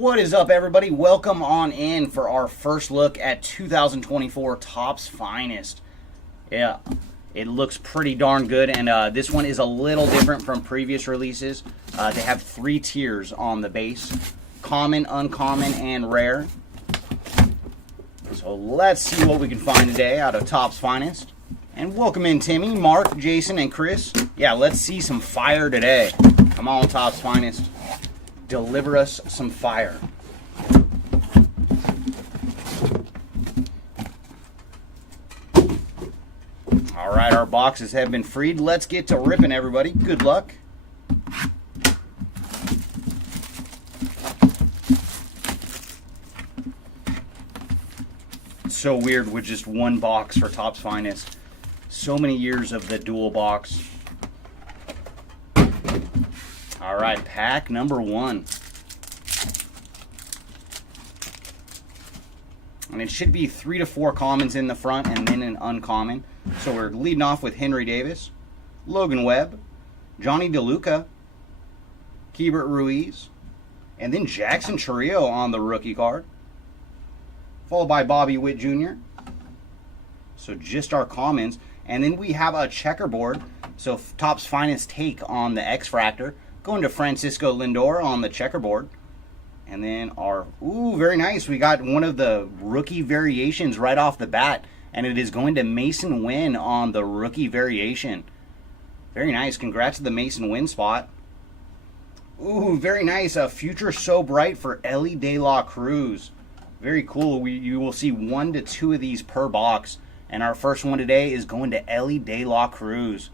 What is up, everybody? Welcome on in for our first look at 2024 Topps Finest. Yeah, it looks pretty darn good, and this one is a little different from previous releases. They have 3 tiers on the base: common, uncommon, and rare. So let's see what we can find today out of Topps Finest. And welcome in Timmy, Mark, Jason, and Chris. Yeah, let's see some fire today. Come on, Topps Finest. Deliver us some fire. All right, our boxes have been freed. Let's get to ripping, everybody. Good luck. It's so weird with just one box for Topps Finest. So many years of the dual box. All right, pack number 1. And it should be 3 to 4 commons in the front and then an uncommon. So we're leading off with Henry Davis, Logan Webb, Johnny DeLuca, Keibert Ruiz, and then Jackson Chourio on the rookie card, followed by Bobby Witt Jr. So just our commons. And then we have a checkerboard. So Topps Finest take on the X-Fractor. Going to Francisco Lindor on the checkerboard. And then our, ooh, very nice. We got one of the rookie variations right off the bat. And it is going to Mason Wynn on the rookie variation. Very nice. Congrats to the Mason Wynn spot. Ooh, very nice. A Future So Bright for Elly De La Cruz. Very cool. You will see 1 to 2 of these per box. And our first one today is going to Elly De La Cruz.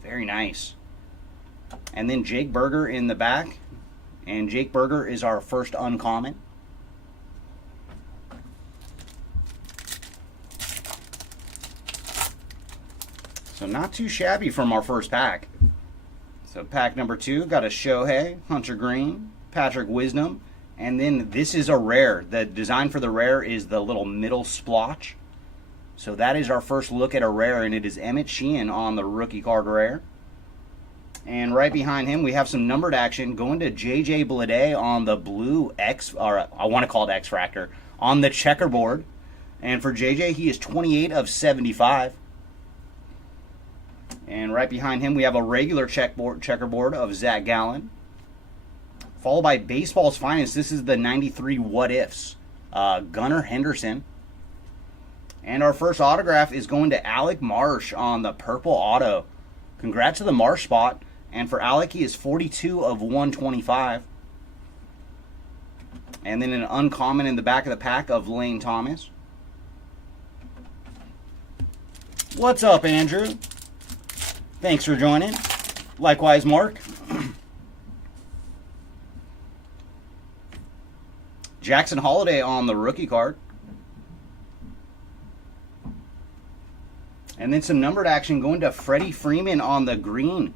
Very nice. And then Jake Burger in the back. And Jake Burger is our first uncommon. So not too shabby from our first pack. So pack number 2 got a Shohei, Hunter Green, Patrick Wisdom, and then this is a rare. The design for the rare is the little middle splotch. So that is our first look at a rare, and it is Emmett Sheehan on the rookie card rare. And right behind him, we have some numbered action going to J.J. Bleday on the blue X, or I want to call it X-Fractor, on the checkerboard. And for J.J., he is 28 of 75. And right behind him, we have a regular checkerboard of Zach Gallen, followed by Baseball's Finest. This is the 93 What Ifs, Gunnar Henderson. And our first autograph is going to Alec Marsh on the purple auto. Congrats to the Marsh spot. And for Alec, he is 42 of 125. And then an uncommon in the back of the pack of Lane Thomas. What's up, Andrew? Thanks for joining. Likewise, Mark. Jackson Holiday on the rookie card. And then some numbered action going to Freddie Freeman on the green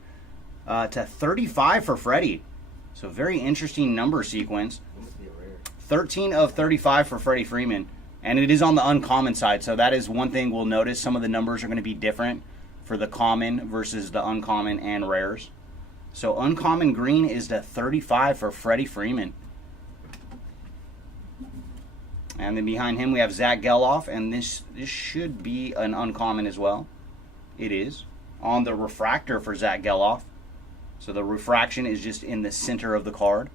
to 35 for Freddie. So very interesting number sequence. 13 of 35 for Freddie Freeman. And it is on the uncommon side. So that is one thing we'll notice. Some of the numbers are going to be different for the common versus the uncommon and rares. So uncommon green is to 35 for Freddie Freeman. And then behind him we have Zach Geloff, and this should be an uncommon as well. It is. On the refractor for Zach Geloff. So the refraction is just in the center of the card.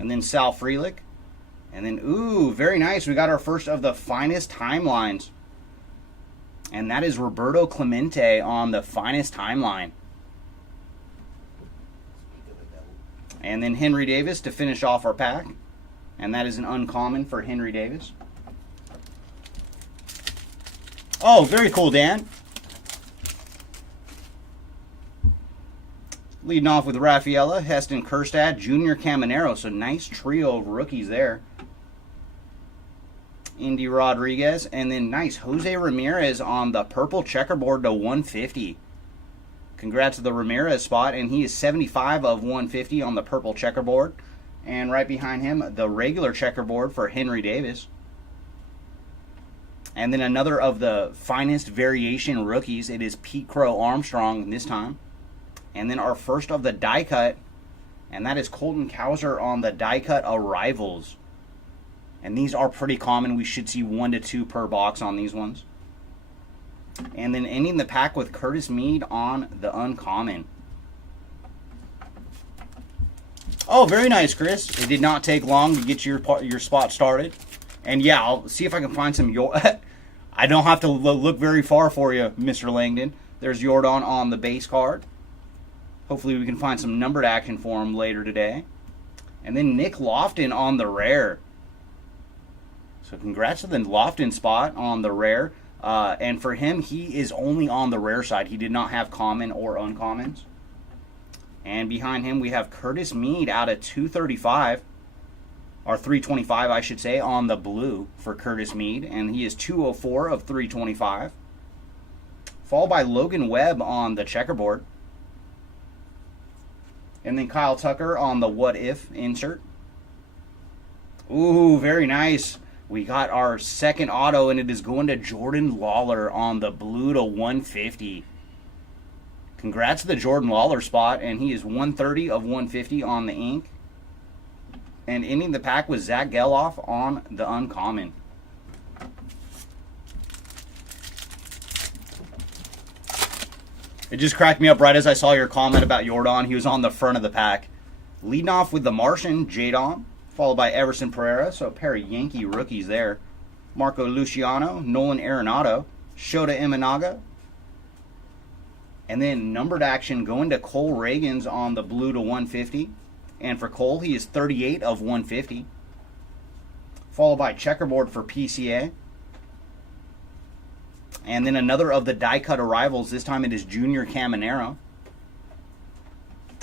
And then Sal Frelick. And then, ooh, very nice. We got our first of the Finest timelines. And that is Roberto Clemente on the Finest timeline. And then Henry Davis to finish off our pack. And that is an uncommon for Henry Davis. Oh, very cool, Dan. Leading off with Rafaela, Heston Kjerstad, Junior Caminero. So nice trio of rookies there. Indy Rodriguez. And then nice Jose Ramirez on the purple checkerboard to 150. Congrats to the Ramirez spot. And he is 75 of 150 on the purple checkerboard. And right behind him, the regular checkerboard for Henry Davis. And then another of the Finest variation rookies. It is Pete Crow Armstrong this time. And then our first of the die cut. And that is Colton Cowser on the die cut Arrivals. And these are pretty common. We should see 1 to 2 per box on these ones. And then ending the pack with Curtis Mead on the uncommon. Oh, very nice, Chris. It did not take long to get your spot started. And yeah, I'll see if I can find some I don't have to look very far for you, Mr. Langdon. There's Jordan on the base card. Hopefully we can find some numbered action for him later today. And then Nick Lofton on the rare. So congrats to the Lofton spot on the rare. And for him, he is only on the rare side. He did not have common or uncommons. And behind him, we have Curtis Mead out of 235. Or 325, I should say, on the blue for Curtis Mead. And he is 204 of 325. Followed by Logan Webb on the checkerboard. And then Kyle Tucker on the what if insert. Ooh, very nice. We got our second auto, and it is going to Jordan Lawler on the blue to 150. Congrats to the Jordan Lawler spot, and he is 130 of 150 on the ink. And ending the pack with Zach Geloff on the uncommon. It just cracked me up right as I saw your comment about Jordan. He was on the front of the pack. Leading off with the Martian, Jadon, followed by Everson Pereira, so a pair of Yankee rookies there. Marco Luciano, Nolan Arenado, Shota Imanaga. And then numbered action going to Cole Reagans on the blue to 150. And for Cole, he is 38 of 150. Followed by checkerboard for PCA. And then another of the die-cut arrivals. This time it is Junior Caminero.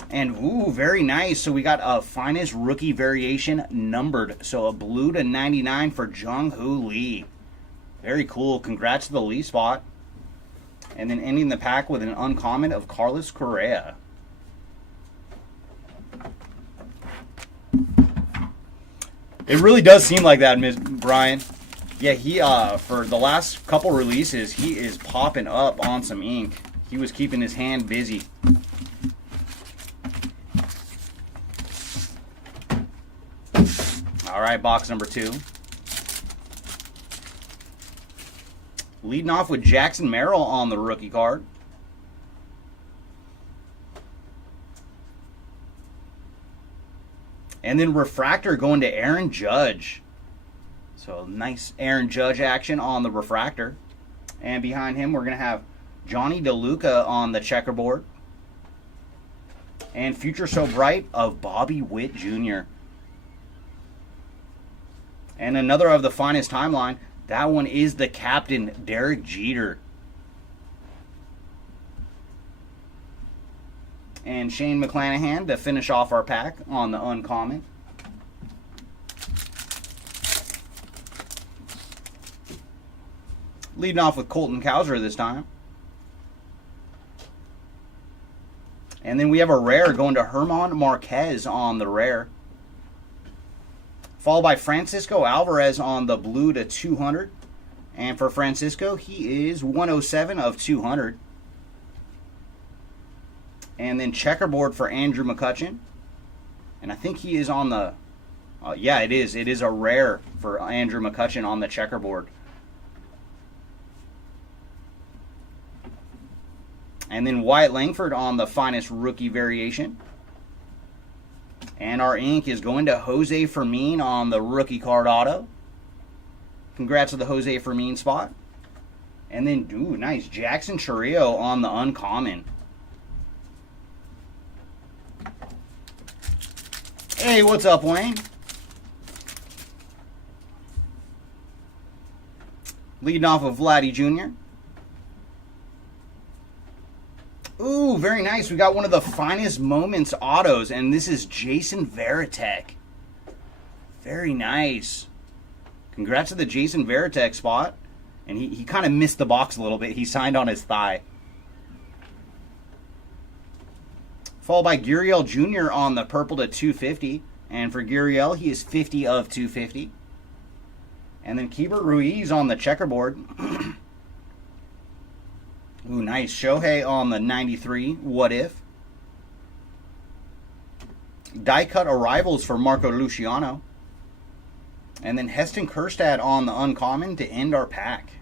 And, ooh, very nice. So we got a finest rookie variation numbered. So a blue to 99 for Jung-Hoo Lee. Very cool. Congrats to the Lee spot. And then ending the pack with an uncommon of Carlos Correa. It really does seem like that, Ms. Brian. Yeah, he for the last couple releases, he is popping up on some ink. He was keeping his hand busy. All right, box number 2. Leading off with Jackson Merrill on the rookie card. And then Refractor going to Aaron Judge. So nice Aaron Judge action on the Refractor. And behind him, we're going to have Johnny DeLuca on the checkerboard. And Future So Bright of Bobby Witt Jr. And another of the finest timeline. That one is the captain, Derek Jeter. And Shane McClanahan to finish off our pack on the uncommon. Leading off with Colton Cowser this time. And then we have a rare going to Herman Marquez on the rare. Followed by Francisco Alvarez on the blue to 200. And for Francisco, he is 107 of 200. And then checkerboard for Andrew McCutchen. And I think he is on the... yeah, it is. It is a rare for Andrew McCutchen on the checkerboard. And then Wyatt Langford on the finest rookie variation. And our ink is going to Jose Fermin on the rookie card auto. Congrats to the Jose Fermin spot. And then, ooh, nice. Jackson Chourio on the uncommon. Hey, what's up, Wayne? Leading off of Vladdy Jr. Ooh, very nice. We got one of the finest moments autos, and this is Jason Varitek. Very nice. Congrats to the Jason Varitek spot. And he kind of missed the box a little bit. He signed on his thigh. Followed by Gurriel Jr. on the purple to 250. And for Gurriel, he is 50 of 250. And then Keibert Ruiz on the checkerboard. Ooh, nice. Shohei on the 93. What if? Die cut arrivals for Marco Luciano. And then Heston Kjerstad on the uncommon to end our pack.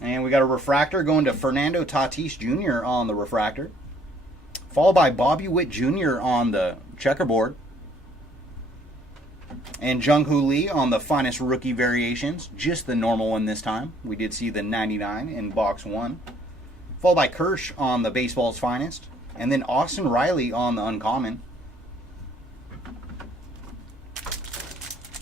And we got a refractor going to Fernando Tatis Jr. on the refractor. Followed by Bobby Witt Jr. on the checkerboard. And Jung-Hoo Lee on the finest rookie variations. Just the normal one this time. We did see the 99 in box 1. Followed by Kirsch on the baseball's finest. And then Austin Riley on the uncommon.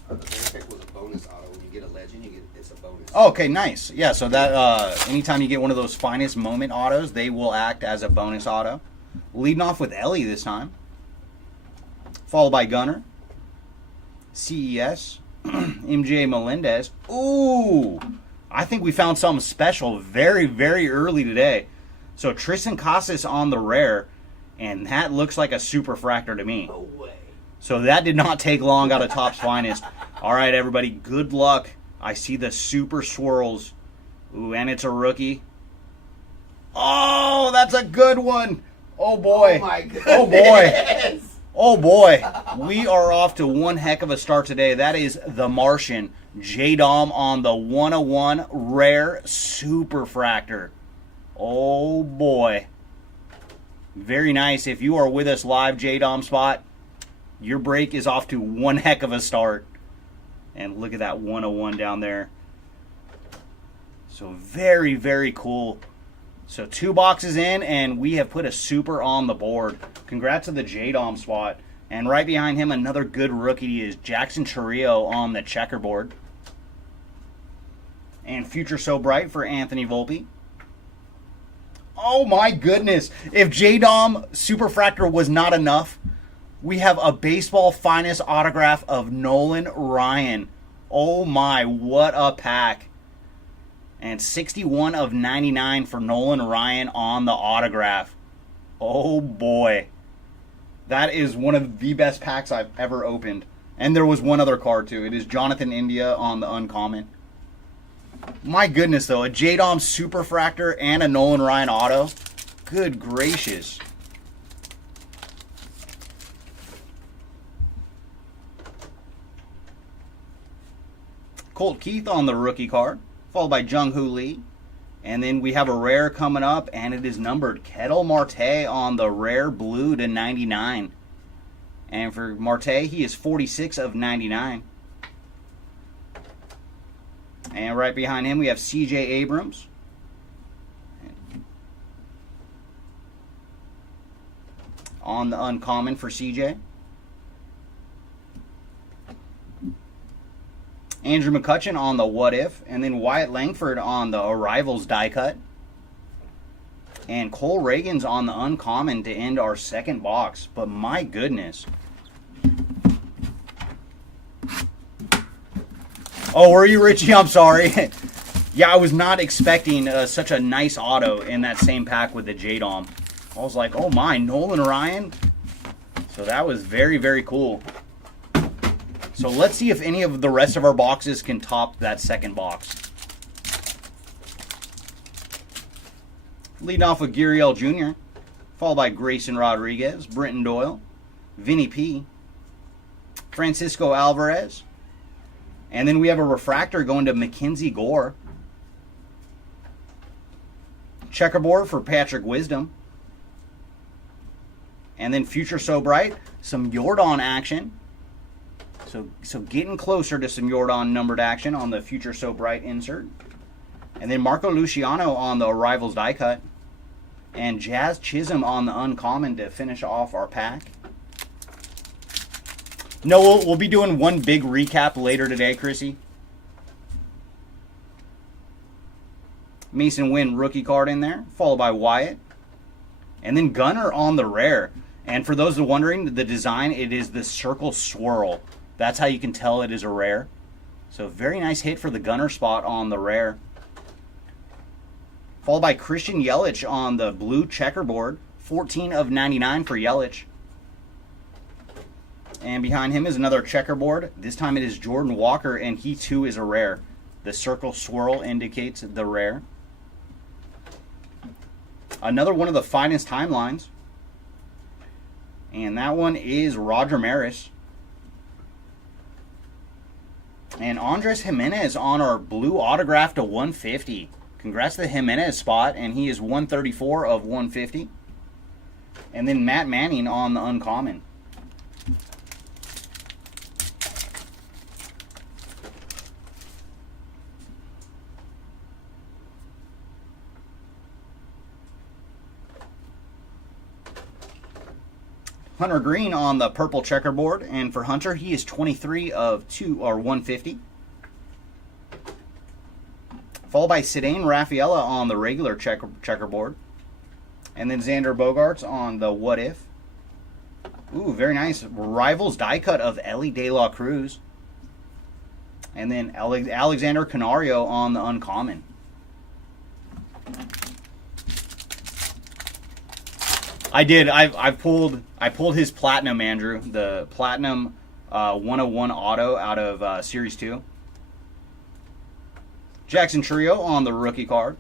The pick was a bonus auto. When you get a legend, it's a bonus. Oh, okay, nice. Yeah, so that anytime you get one of those finest moment autos, they will act as a bonus auto. Leading off with Ellie this time. Followed by Gunner. CES. MJ Melendez. Ooh! I think we found something special very, very early today. So Tristan Casas on the rare. And that looks like a Superfractor to me. No way. So that did not take long out of Topps Finest. All right, everybody, good luck. I see the super swirls. Ooh, and it's a rookie. Oh, that's a good one. Oh, boy. Oh, my goodness. Oh, boy. Oh, boy. We are off to one heck of a start today. That is the Martian. J-Dom on the 101 rare Superfractor. Oh, boy. Very nice. If you are with us live, J-Dom Spot, your break is off to one heck of a start. And look at that 101 down there. So very, very cool. So 2 boxes in, and we have put a super on the board. Congrats to the J-Dom Spot. And right behind him, another good rookie is Jackson Chourio on the checkerboard. And Future So Bright for Anthony Volpe. Oh my goodness. If J-Dom Superfractor was not enough, we have a baseball finest autograph of Nolan Ryan. Oh my, what a pack. And 61 of 99 for Nolan Ryan on the autograph. Oh boy. That is one of the best packs I've ever opened. And there was one other card too. It is Jonathan India on the uncommon. My goodness though, a J-Dom Superfractor and a Nolan Ryan auto. Good gracious. Colt Keith on the rookie card, followed by Jung-Hoo Lee. And then we have a rare coming up, and it is numbered Ketel Marte on the rare blue to 99. And for Marte, he is 46 of 99. And right behind him, we have C.J. Abrams. On the uncommon for C.J. Andrew McCutchen on the What If, and then Wyatt Langford on the Arrivals die cut. And Cole Reagan's on the uncommon to end our second box. But my goodness. Oh, were you, Richie? I'm sorry. Yeah, I was not expecting such a nice auto in that same pack with the J-Dom. I was like, oh my, Nolan Ryan? So that was very, very cool. So let's see if any of the rest of our boxes can top that second box. Leading off with Gurriel Jr., followed by Grayson Rodriguez, Brenton Doyle, Vinny P, Francisco Alvarez, and then we have a refractor going to Mackenzie Gore. Checkerboard for Patrick Wisdom. And then Future So Bright, some Yordan action. So getting closer to some Yordan numbered action on the Future So Bright insert. And then Marco Luciano on the Arrivals die cut. And Jazz Chisholm on the uncommon to finish off our pack. No, we'll be doing one big recap later today, Chrissy. Mason Wynn rookie card in there, followed by Wyatt. And then Gunner on the rare. And for those who are wondering, the design, it is the circle swirl. That's how you can tell it is a rare. So very nice hit for the Gunner spot on the rare. Followed by Christian Yelich on the blue checkerboard. 14 of 99 for Yelich. And behind him is another checkerboard. This time it is Jordan Walker, and he too is a rare. The circle swirl indicates the rare. Another one of the finest timelines. And that one is Roger Maris. And Andres Jimenez on our blue autograph to 150. Congrats to the Jimenez spot, and he is 134 of 150. And then Matt Manning on the uncommon. Hunter Green on the purple checkerboard, and for Hunter, he is 23 of 150. Followed by Cedane Rafaela on the regular checkerboard, and then Xander Bogaerts on the what if. Ooh, very nice Rivals die cut of Ellie De La Cruz, and then Alexander Canario on the uncommon. I did. I pulled his platinum, Andrew. The platinum 101 auto out of Series 2. Jackson Trio on the rookie card.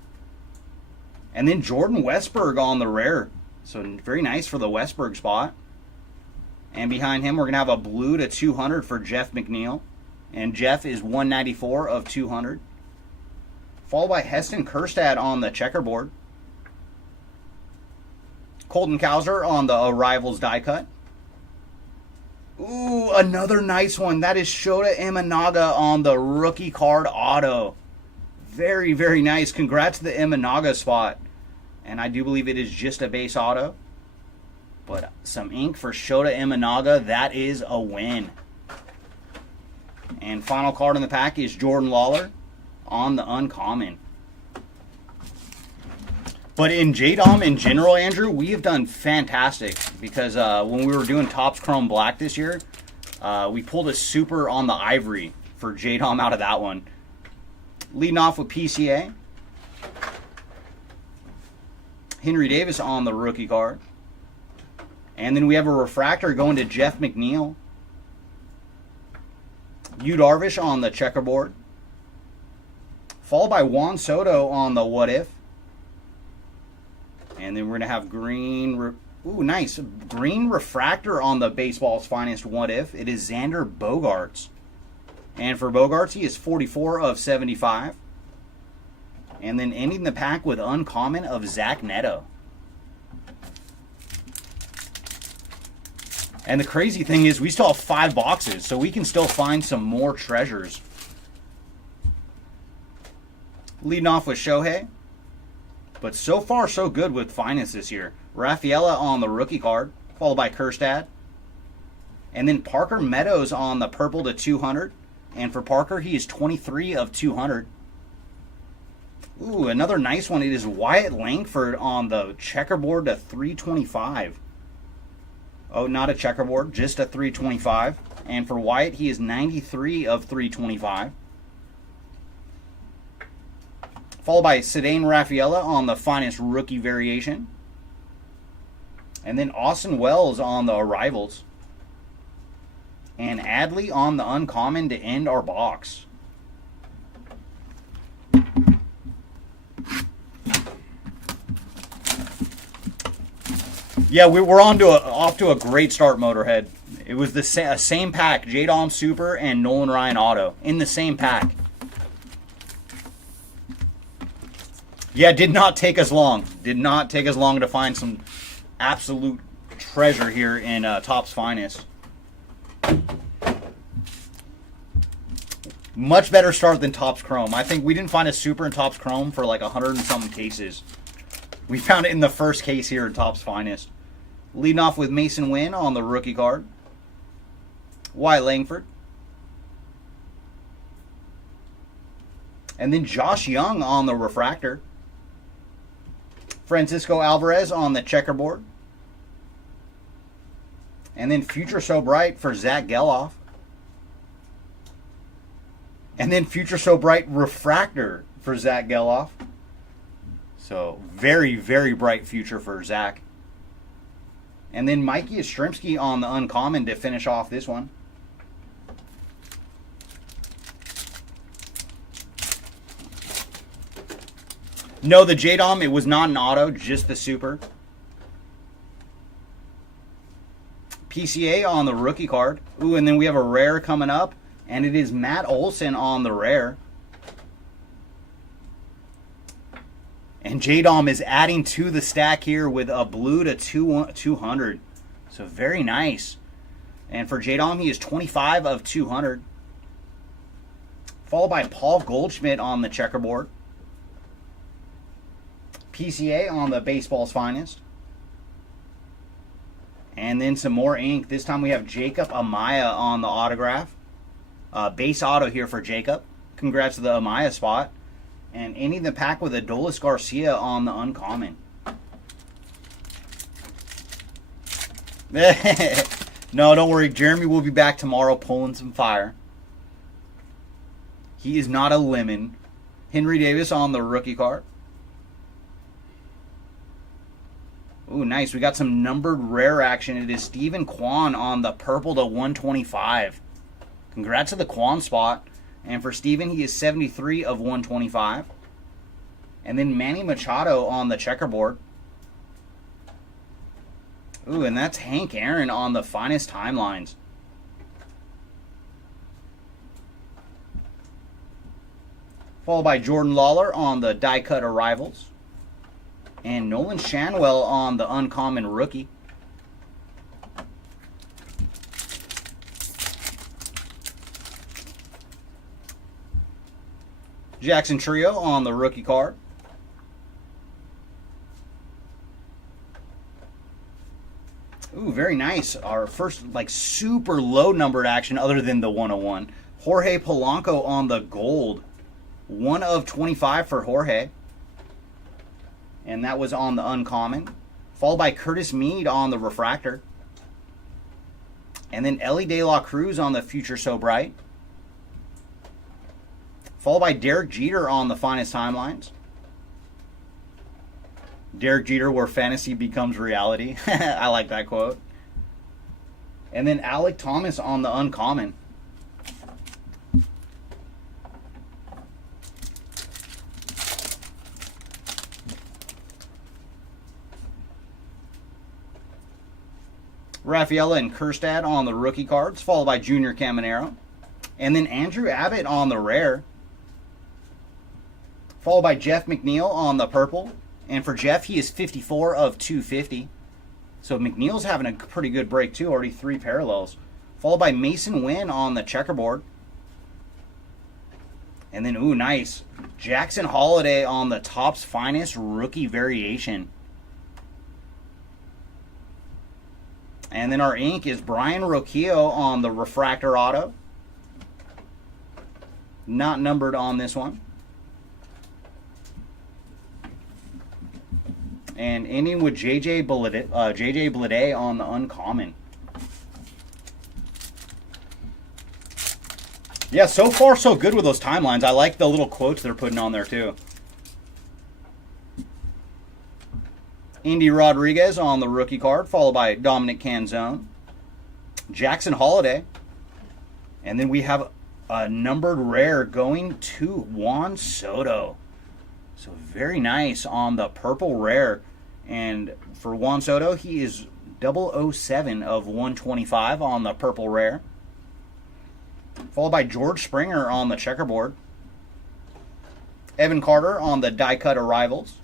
And then Jordan Westberg on the rare. So very nice for the Westberg spot. And behind him, we're going to have a blue to 200 for Jeff McNeil. And Jeff is 194 of 200. Followed by Heston Kjerstad on the checkerboard. Colton Cowser on the Rivals die cut. Ooh, another nice one. That is Shota Imanaga on the rookie card auto. Very, very nice. Congrats to the Imanaga spot. And I do believe it is just a base auto. But some ink for Shota Imanaga. That is a win. And final card in the pack is Jordan Lawler on the uncommon. But in JDOM in general, Andrew, we have done fantastic because when we were doing Topps Chrome Black this year, we pulled a super on the ivory for JDOM out of that one. Leading off with PCA. Henry Davis on the rookie card. And then we have a refractor going to Jeff McNeil. Yu Darvish on the checkerboard. Followed by Juan Soto on the what if. And then we're going to have green, ooh, nice. Green refractor on the baseball's finest what if. It is Xander Bogaerts. And for Bogaerts, he is 44 of 75. And then ending the pack with uncommon of Zach Neto. And the crazy thing is we still have 5 boxes, so we can still find some more treasures. Leading off with Shohei. But so far, so good with finest this year. Rafaela on the rookie card, followed by Kjerstad. And then Parker Meadows on the purple to 200. And for Parker, he is 23 of 200. Ooh, another nice one. It is Wyatt Langford on the checkerboard to 325. Oh, not a checkerboard, just a 325. And for Wyatt, he is 93 of 325. Followed by Cedane Rafaela on the finest rookie variation. And then Austin Wells on the arrivals. And Adley on the uncommon to end our box. Yeah, we're off to a great start, Motorhead. It was the same pack, JDOM Super and Nolan Ryan Auto in the same pack. Yeah, did not take us long. Did not take us long to find some absolute treasure here in Topps Finest. Much better start than Topps Chrome. I think we didn't find a super in Topps Chrome for like 100 and something cases. We found it in the first case here in Topps Finest. Leading off with Mason Wynn on the rookie card. Wyatt Langford. And then Josh Young on the refractor. Francisco Alvarez on the checkerboard. And then Future So Bright for Zach Geloff. And then Future So Bright refractor for Zach Geloff. So very, very bright future for Zach. And then Mikey Yastrzemski on the uncommon to finish off this one. No, the J-Dom, it was not an auto, just the super. PCA on the rookie card. Ooh, and then we have a rare coming up, and it is Matt Olson on the rare. And J-Dom is adding to the stack here with a blue to 200. So very nice. And for J-Dom, he is 25 of 200. Followed by Paul Goldschmidt on the checkerboard. PCA on the baseball's finest. And then some more ink. This time we have Jacob Amaya on the autograph. Base auto here for Jacob. Congrats to the Amaya spot. And ending the pack with Adolis Garcia on the uncommon. No, don't worry. Jeremy will be back tomorrow pulling some fire. He is not a lemon. Henry Davis on the rookie card. Ooh, nice. We got some numbered rare action. It is Stephen Kwan on the purple to 125. Congrats to the Kwan spot. And for Steven, he is 73 of 125. And then Manny Machado on the checkerboard. Ooh, and that's Hank Aaron on the finest timelines. Followed by Jordan Lawler on the die-cut arrivals. And Nolan Shanwell on the uncommon rookie. Jackson Trio on the rookie card. Ooh, very nice. Our first, like, super low numbered action other than the 101. Jorge Polanco on the gold. 1 of 25 for Jorge. And that was on the uncommon. Followed by Curtis Mead on the refractor. And then Ellie De La Cruz on the Future So Bright. Followed by Derek Jeter on the finest timelines. Derek Jeter, where fantasy becomes reality. I like that quote. And then Alec Thomas on the uncommon. Rafaela and Kerstad on the rookie cards, followed by Junior Caminero. And then Andrew Abbott on the rare. Followed by Jeff McNeil on the purple. And for Jeff, he is 54 of 250. So McNeil's having a pretty good break too, already 3 parallels. Followed by Mason Wynn on the checkerboard. And then, ooh, nice. Jackson Holiday on the Topps Finest rookie variation. And then our ink is Brian Rocchio on the refractor auto. Not numbered on this one. And ending with JJ Bleday on the uncommon. Yeah, so far so good with those timelines. I like the little quotes they're putting on there too. Indy Rodriguez on the rookie card, followed by Dominic Canzone. Jackson Holiday. And then we have a numbered rare going to Juan Soto. So very nice on the purple rare. And for Juan Soto, he is 007 of 125 on the purple rare. Followed by George Springer on the checkerboard. Evan Carter on the die-cut arrivals.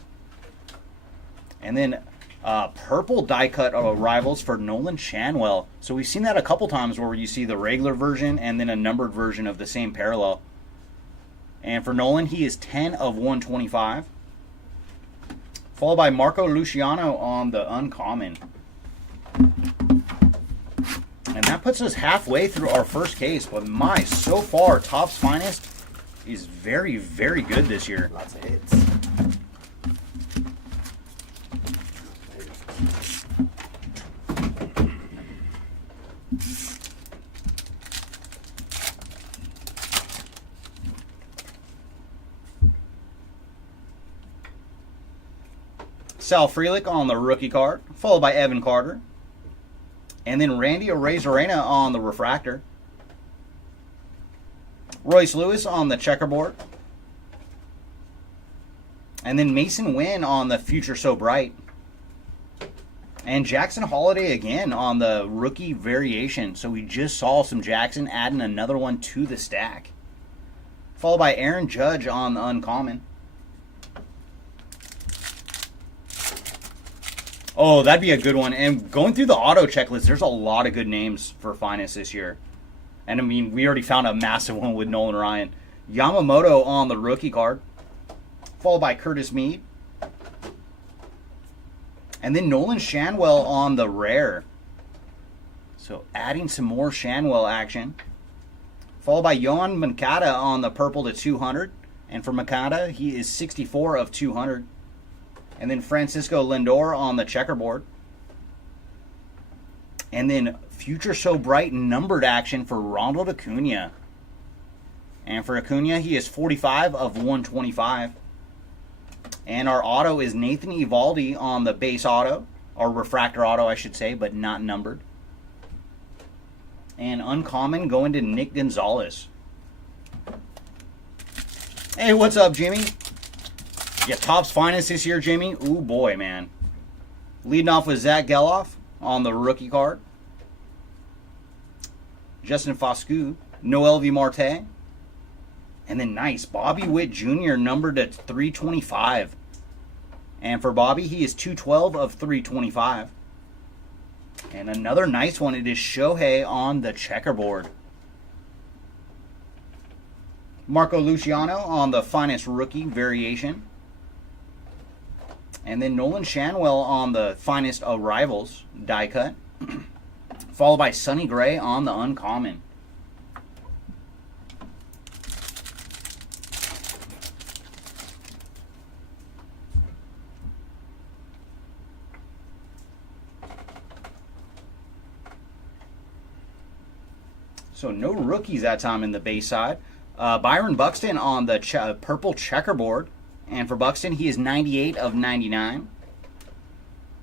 And then purple die-cut arrivals for Nolan Shanwell. So we've seen that a couple times where you see the regular version and then a numbered version of the same parallel. And for Nolan, he is 10 of 125. Followed by Marco Luciano on the uncommon. And that puts us halfway through our first case. But my, so far, Topps Finest is very, very good this year. Lots of hits. Sal Frelick on the rookie card, followed by Evan Carter. And then Randy Arozarena on the refractor. Royce Lewis on the checkerboard. And then Mason Wynn on the Future So Bright. And Jackson Holiday again on the rookie variation. So we just saw some Jackson adding another one to the stack. Followed by Aaron Judge on the uncommon. Oh, that'd be a good one. And going through the auto checklist, there's a lot of good names for Finest this year. And I mean, we already found a massive one with Nolan Ryan. Yamamoto on the rookie card. Followed by Curtis Mead. And then Nolan Shanwell on the rare. So adding some more Shanwell action. Followed by Yohan Moncada on the purple to 200. And for Moncada, he is 64 of 200. And then Francisco Lindor on the checkerboard. And then Future So Bright numbered action for Ronald Acuna. And for Acuna, he is 45 of 125. And our auto is Nathan Eovaldi on the base auto. Or refractor auto, I should say, but not numbered. And uncommon going to Nick Gonzalez. Hey, what's up, Jimmy? Yeah, Topps Finest this year, Jimmy. Ooh, boy, man. Leading off with Zach Geloff on the rookie card. Justin Foscue, Noel V. Marte. And then nice, Bobby Witt Jr. numbered at 325. And for Bobby, he is 212 of 325. And another nice one, it is Shohei on the checkerboard. Marco Luciano on the Finest rookie variation. And then Nolan Shanwell on the Finest Arrivals die cut. Followed by Sonny Gray on the uncommon. So no rookies that time in the base side. Byron Buxton on the purple checkerboard. And for Buxton, he is 98 of 99.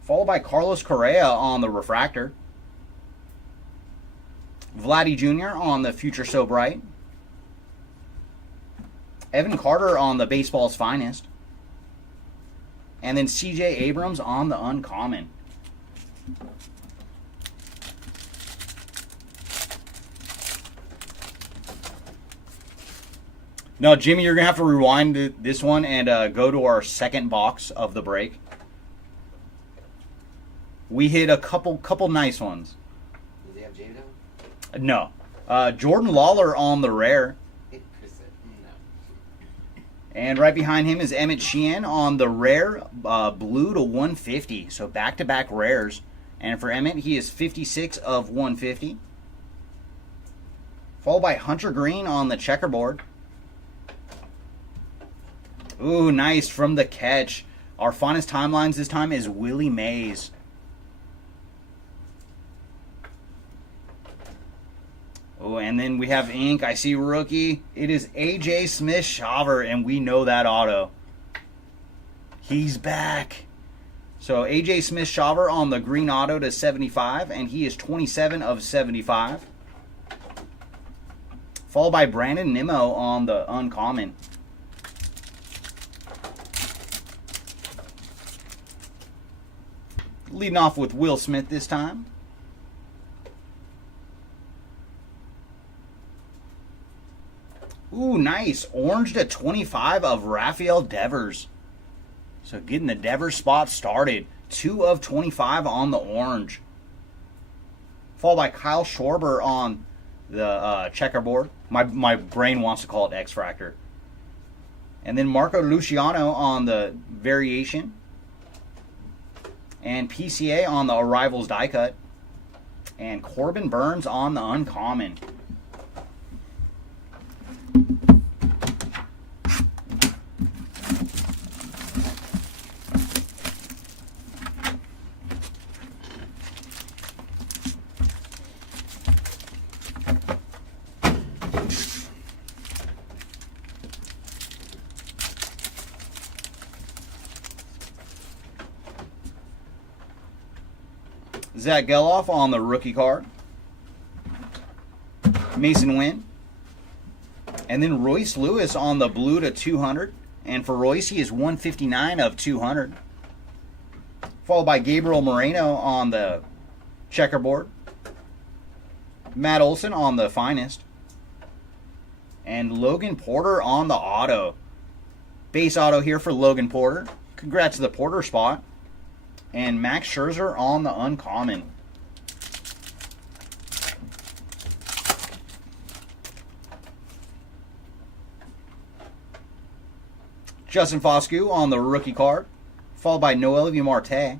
Followed by Carlos Correa on the refractor. Vladdy Jr. on the Future So Bright. Evan Carter on the Baseball's Finest. And then C.J. Abrams on the uncommon. No, Jimmy, you're going to have to rewind this one and go to our second box of the break. We hit a couple nice ones. Does he have J-Do? No. Jordan Lawler on the rare. No. And right behind him is Emmett Sheehan on the rare blue to 150. So back-to-back rares. And for Emmett, he is 56 of 150. Followed by Hunter Green on the checkerboard. Ooh, nice from the catch. Our Finest Timelines this time is Willie Mays. Oh, and then we have ink. I see rookie. It is A.J. Smith-Shawver, and we know that auto. He's back. So A.J. Smith-Shawver on the green auto to 75, and he is 27 of 75. Followed by Brandon Nimmo on the uncommon. Leading off with Will Smith this time. Ooh, nice. Orange to 25 of Rafael Devers. So getting the Devers spot started. 2 of 25 on the orange. Followed by Kyle Schwarber on the checkerboard. My brain wants to call it X-Fractor. And then Marco Luciano on the variation. And PCA on the Arrivals die cut. And Corbin Burns on the uncommon. Zach Geloff on the rookie card. Mason Wynn. And then Royce Lewis on the blue to 200. And for Royce, he is 159 of 200. Followed by Gabriel Moreno on the checkerboard. Matt Olson on the finest. And Logan Porter on the auto. Base auto here for Logan Porter. Congrats to the Porter spot. And Max Scherzer on the uncommon. Justin Foscue on the rookie card, followed by Noel Marte.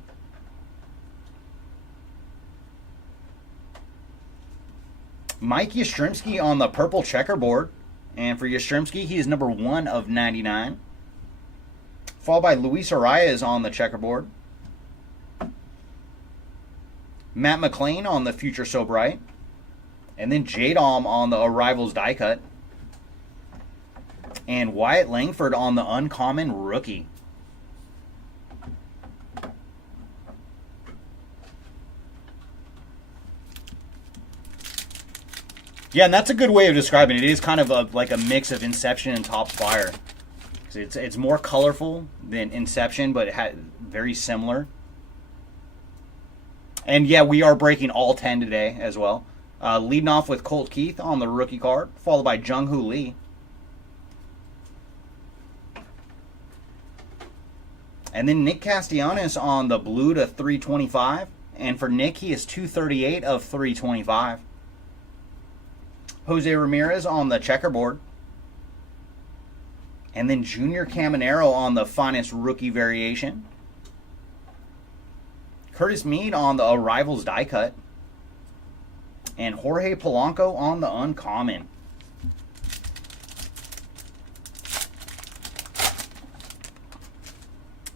Mike Yastrzemski on the purple checkerboard. And for Yastrzemski, he is number 1 of 99. Followed by Luis Arias on the checkerboard. Matt McClain on the Future So Bright. And then J-Dom on the Arrivals die cut. And Wyatt Langford on the uncommon rookie. Yeah, and that's a good way of describing it. It is kind of like a mix of Inception and Topps Fire. It's more colorful than Inception, but it had very similar. And yeah, we are breaking all 10 today as well. Leading off with Colt Keith on the rookie card, followed by Jung-Hoo Lee. And then Nick Castellanos on the blue to 325. And for Nick, he is 238 of 325. Jose Ramirez on the checkerboard. And then Junior Caminero on the finest rookie variation. Curtis Mead on the Arrivals die cut. And Jorge Polanco on the uncommon.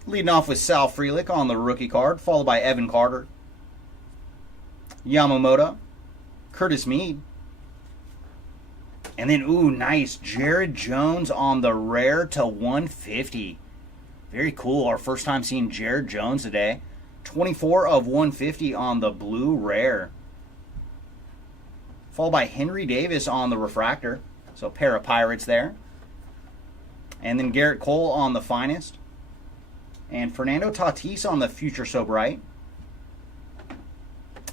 Leading off with Sal Frelick on the rookie card, followed by Evan Carter. Yamamoto. Curtis Mead. And then, ooh, nice. Jared Jones on the rare to 150. Very cool. Our first time seeing Jared Jones today. 24 of 150 on the blue rare. Followed by Henry Davis on the refractor. So, pair of Pirates there. And then Garrett Cole on the finest. And Fernando Tatis on the Future So Bright.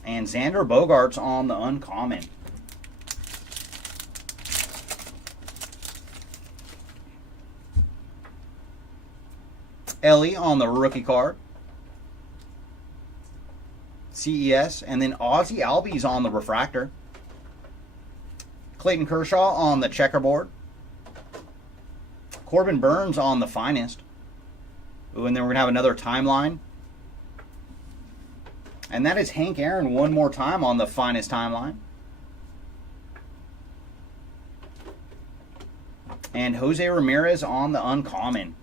And Xander Bogaerts on the uncommon. Ellie on the rookie card. CES. And then Ozzie Albies on the refractor. Clayton Kershaw on the checkerboard. Corbin Burns on the finest. Ooh, and then we're going to have another timeline. And that is Hank Aaron one more time on the finest timeline. And Jose Ramirez on the uncommon.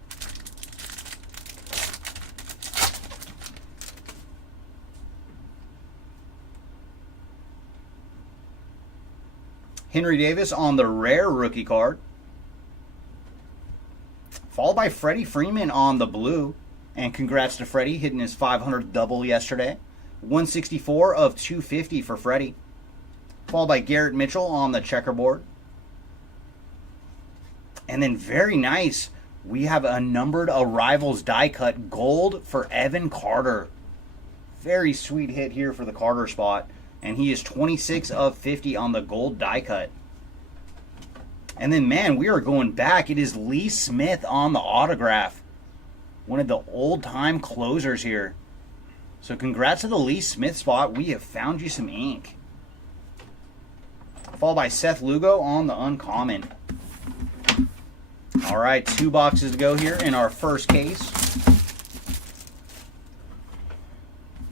Henry Davis on the rare rookie card. Followed by Freddie Freeman on the blue. And congrats to Freddie hitting his 500th double yesterday. 164 of 250 for Freddie. Followed by Garrett Mitchell on the checkerboard. And then very nice, we have a numbered Arrivals die cut gold for Evan Carter. Very sweet hit here for the Carter spot. And he is 26 of 50 on the gold die cut. And then, man, we are going back. It is Lee Smith on the autograph. One of the old-time closers here. So congrats to the Lee Smith spot. We have found you some ink. Followed by Seth Lugo on the uncommon. All right, 2 boxes to go here in our first case.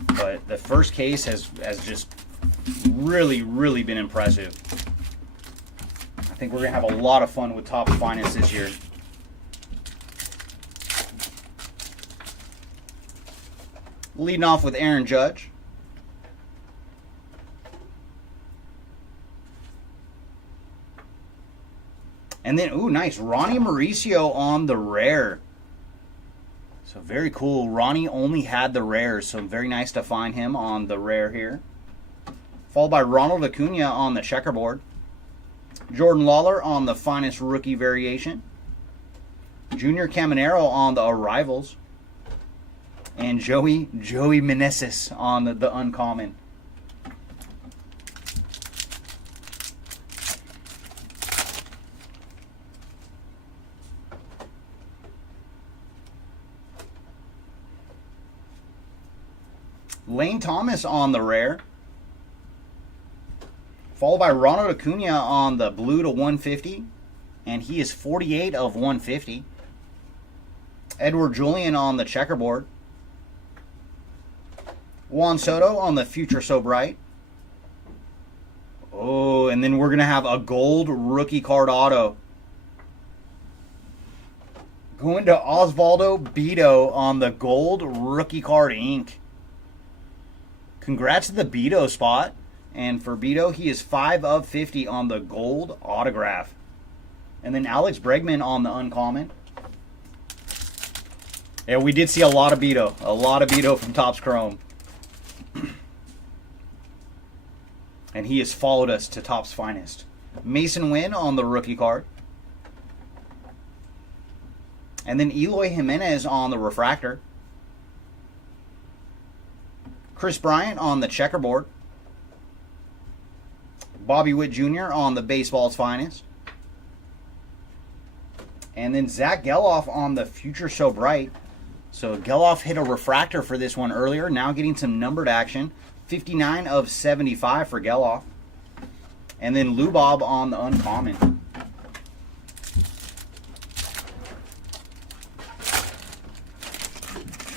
But the first case has just really been impressive. I think we're going to have a lot of fun with Topps Finest this year. Leading off with Aaron Judge. And then, ooh, nice. Ronnie Mauricio on the rare. So very cool. Ronnie only had the rares, so very nice to find him on the rare here. Followed by Ronald Acuna on the checkerboard. Jordan Lawler on the finest rookie variation. Junior Caminero on the arrivals. And Joey Meneses on the uncommon. Lane Thomas on the rare. Followed by Ronald Acuna on the blue to 150. And he is 48 of 150. Edward Julian on the checkerboard. Juan Soto on the Future So Bright. Oh, and then we're going to have a gold rookie card auto. Going to Osvaldo Bido on the gold rookie card ink. Congrats to the Bido spot. And for Bido, he is 5 of 50 on the gold autograph. And then Alex Bregman on the uncommon. Yeah, we did see a lot of Bido. A lot of Bido from Topps Chrome. And he has followed us to Topps Finest. Mason Wynn on the rookie card. And then Eloy Jimenez on the refractor. Chris Bryant on the checkerboard. Bobby Witt Jr. on the baseball's finest. And then Zach Geloff on the Future So Bright. So Geloff hit a refractor for this one earlier. Now getting some numbered action. 59 of 75 for Geloff. And then Lubob on the uncommon.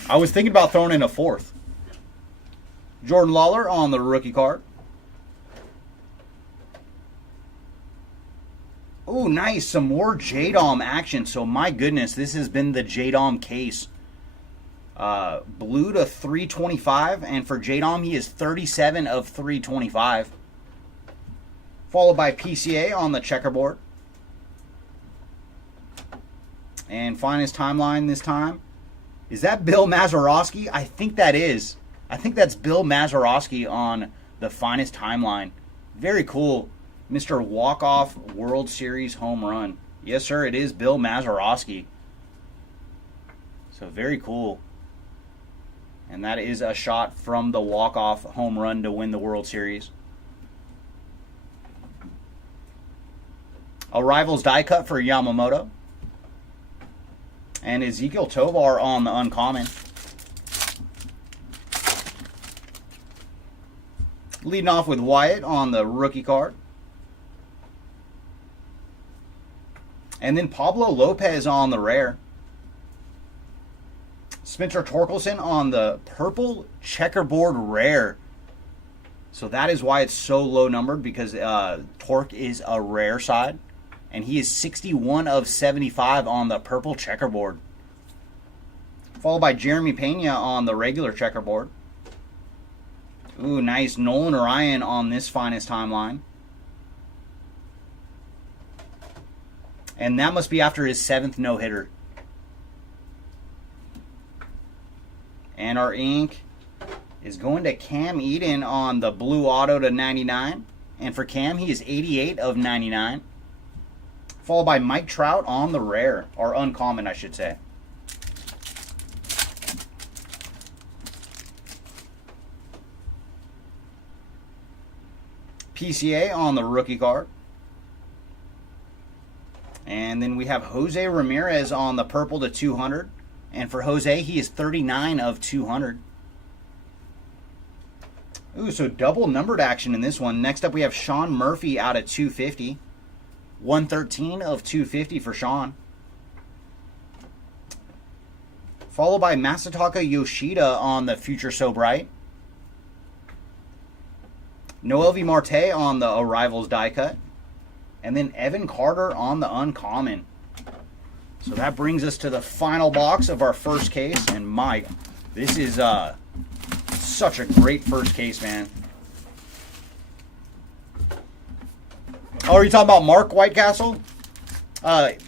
I was thinking about throwing in a fourth. Jordan Lawler on the rookie card. Oh, nice. Some more J-Dom action. So, my goodness, this has been the J-Dom case. Blue to 325. And for J-Dom, he is 37 of 325. Followed by PCA on the checkerboard. And finest timeline this time. Is that Bill Mazeroski? I think that is. I think that's Bill Mazeroski on the finest timeline. Very cool. Mr. Walk-Off World Series home run. Yes, sir, it is Bill Mazeroski. So very cool. And that is a shot from the walk-off home run to win the World Series. A Rivals die cut for Yamamoto. And Ezekiel Tovar on the uncommon. Leading off with Wyatt on the rookie card. And then Pablo Lopez on the rare. Spencer Torkelson on the purple checkerboard rare. So that is why it's so low numbered, because Torque is a rare side. And he is 61 of 75 on the purple checkerboard. Followed by Jeremy Pena on the regular checkerboard. Ooh, nice. Nolan Ryan on this finest timeline. And that must be after his 7th no-hitter. And our ink is going to Cam Eden on the blue auto to 99. And for Cam, he is 88 of 99. Followed by Mike Trout on the rare, or uncommon, I should say. PCA on the rookie card. And then we have Jose Ramirez on the purple to 200. And for Jose, he is 39 of 200. Ooh, so double numbered action in this one. Next up, we have Sean Murphy out of 250. 113 of 250 for Sean. Followed by Masataka Yoshida on the Future So Bright. Noelvi Marte on the Arrivals die cut. And then Evan Carter on the uncommon. So that brings us to the final box of our first case. And my, this is such a great first case, man. Oh, are you talking about Mark Whitecastle?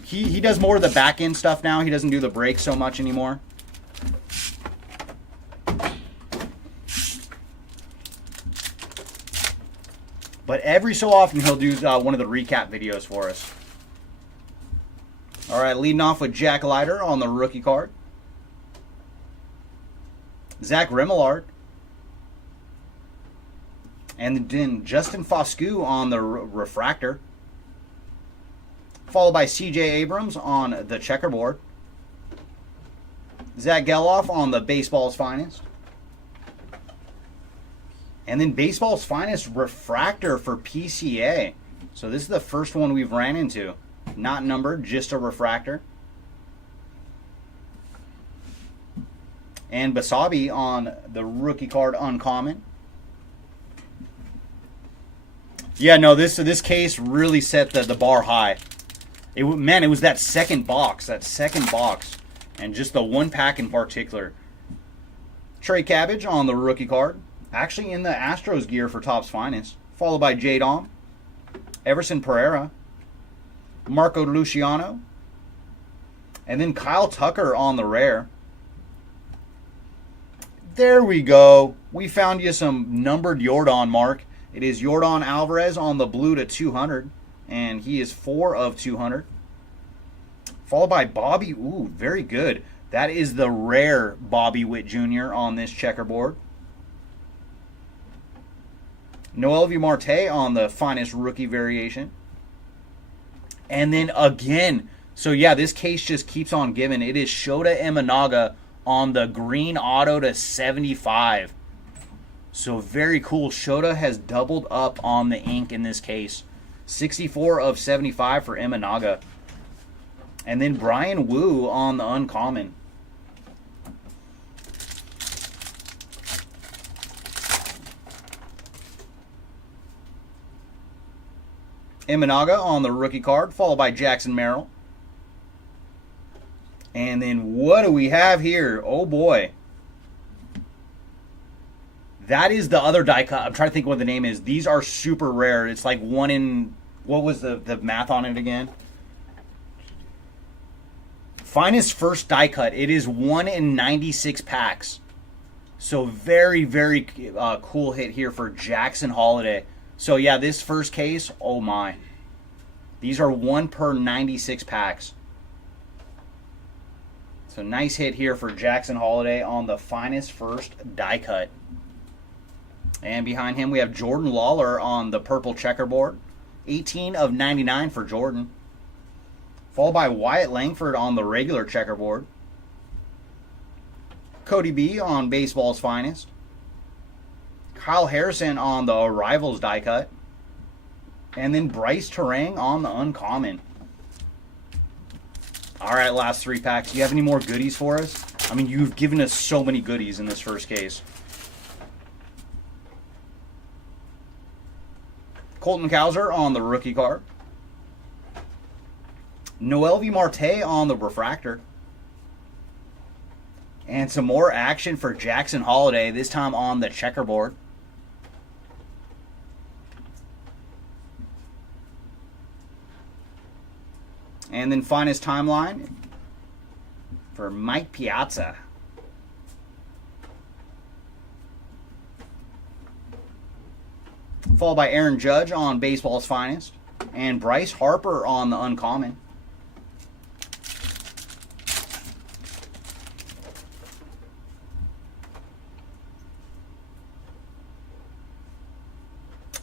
He does more of the back end stuff now. He doesn't do the break so much anymore. But every so often, he'll do one of the recap videos for us. All right, leading off with Jack Leiter on the rookie card. Zach Remillard. And then Justin Foscue on the refractor. Followed by C.J. Abrams on the checkerboard. Zach Geloff on the Baseball's Finest. And then Baseball's Finest refractor for PCA. So this is the first one we've ran into. Not numbered, just a refractor. And Basabi on the rookie card uncommon. Yeah, no, this case really set the bar high. It was that second box. And just the one pack in particular. Trey Cabbage on the rookie card. Actually in the Astros gear for Topps Finest. Followed by J. Dom. Everson Pereira. Marco Luciano. And then Kyle Tucker on the rare. There we go. We found you some numbered Yordan, Mark. It is Yordan Alvarez on the blue to 200. And he is 4 of 200. Followed by Bobby. Ooh, very good. That is the rare Bobby Witt Jr. on this checkerboard. Noel V. Marte on the Finest rookie variation. And then again, so yeah, this case just keeps on giving. It is Shota Imanaga on the green auto to 75. So very cool. Shota has doubled up on the ink in this case. 64 of 75 for Imanaga. And then Brian Wu on the uncommon. Imanaga on the rookie card, followed by Jackson Merrill. And then what do we have here? Oh boy. That is the other die cut. I'm trying to think what the name is. These are super rare. It's like 1 in... What was the math on it again? Finest first die cut. It is 1 in 96 packs. So very, very cool hit here for Jackson Holiday. So yeah, this first case, oh my. These are 1 per 96 packs. So nice hit here for Jackson Holiday on the Finest first die cut. And behind him we have Jordan Lawler on the purple checkerboard. 18 of 99 for Jordan. Followed by Wyatt Langford on the regular checkerboard. Cody B on Baseball's Finest. Kyle Harrison on the Rivals die cut. And then Bryce Terang on the uncommon. Alright, last 3 packs. Do you have any more goodies for us? I mean, you've given us so many goodies in this first case. Colton Cowser on the rookie card. Noel V. Marte on the refractor. And some more action for Jackson Holiday, this time on the checkerboard. And then Finest timeline for Mike Piazza. Followed by Aaron Judge on Baseball's Finest. And Bryce Harper on the uncommon.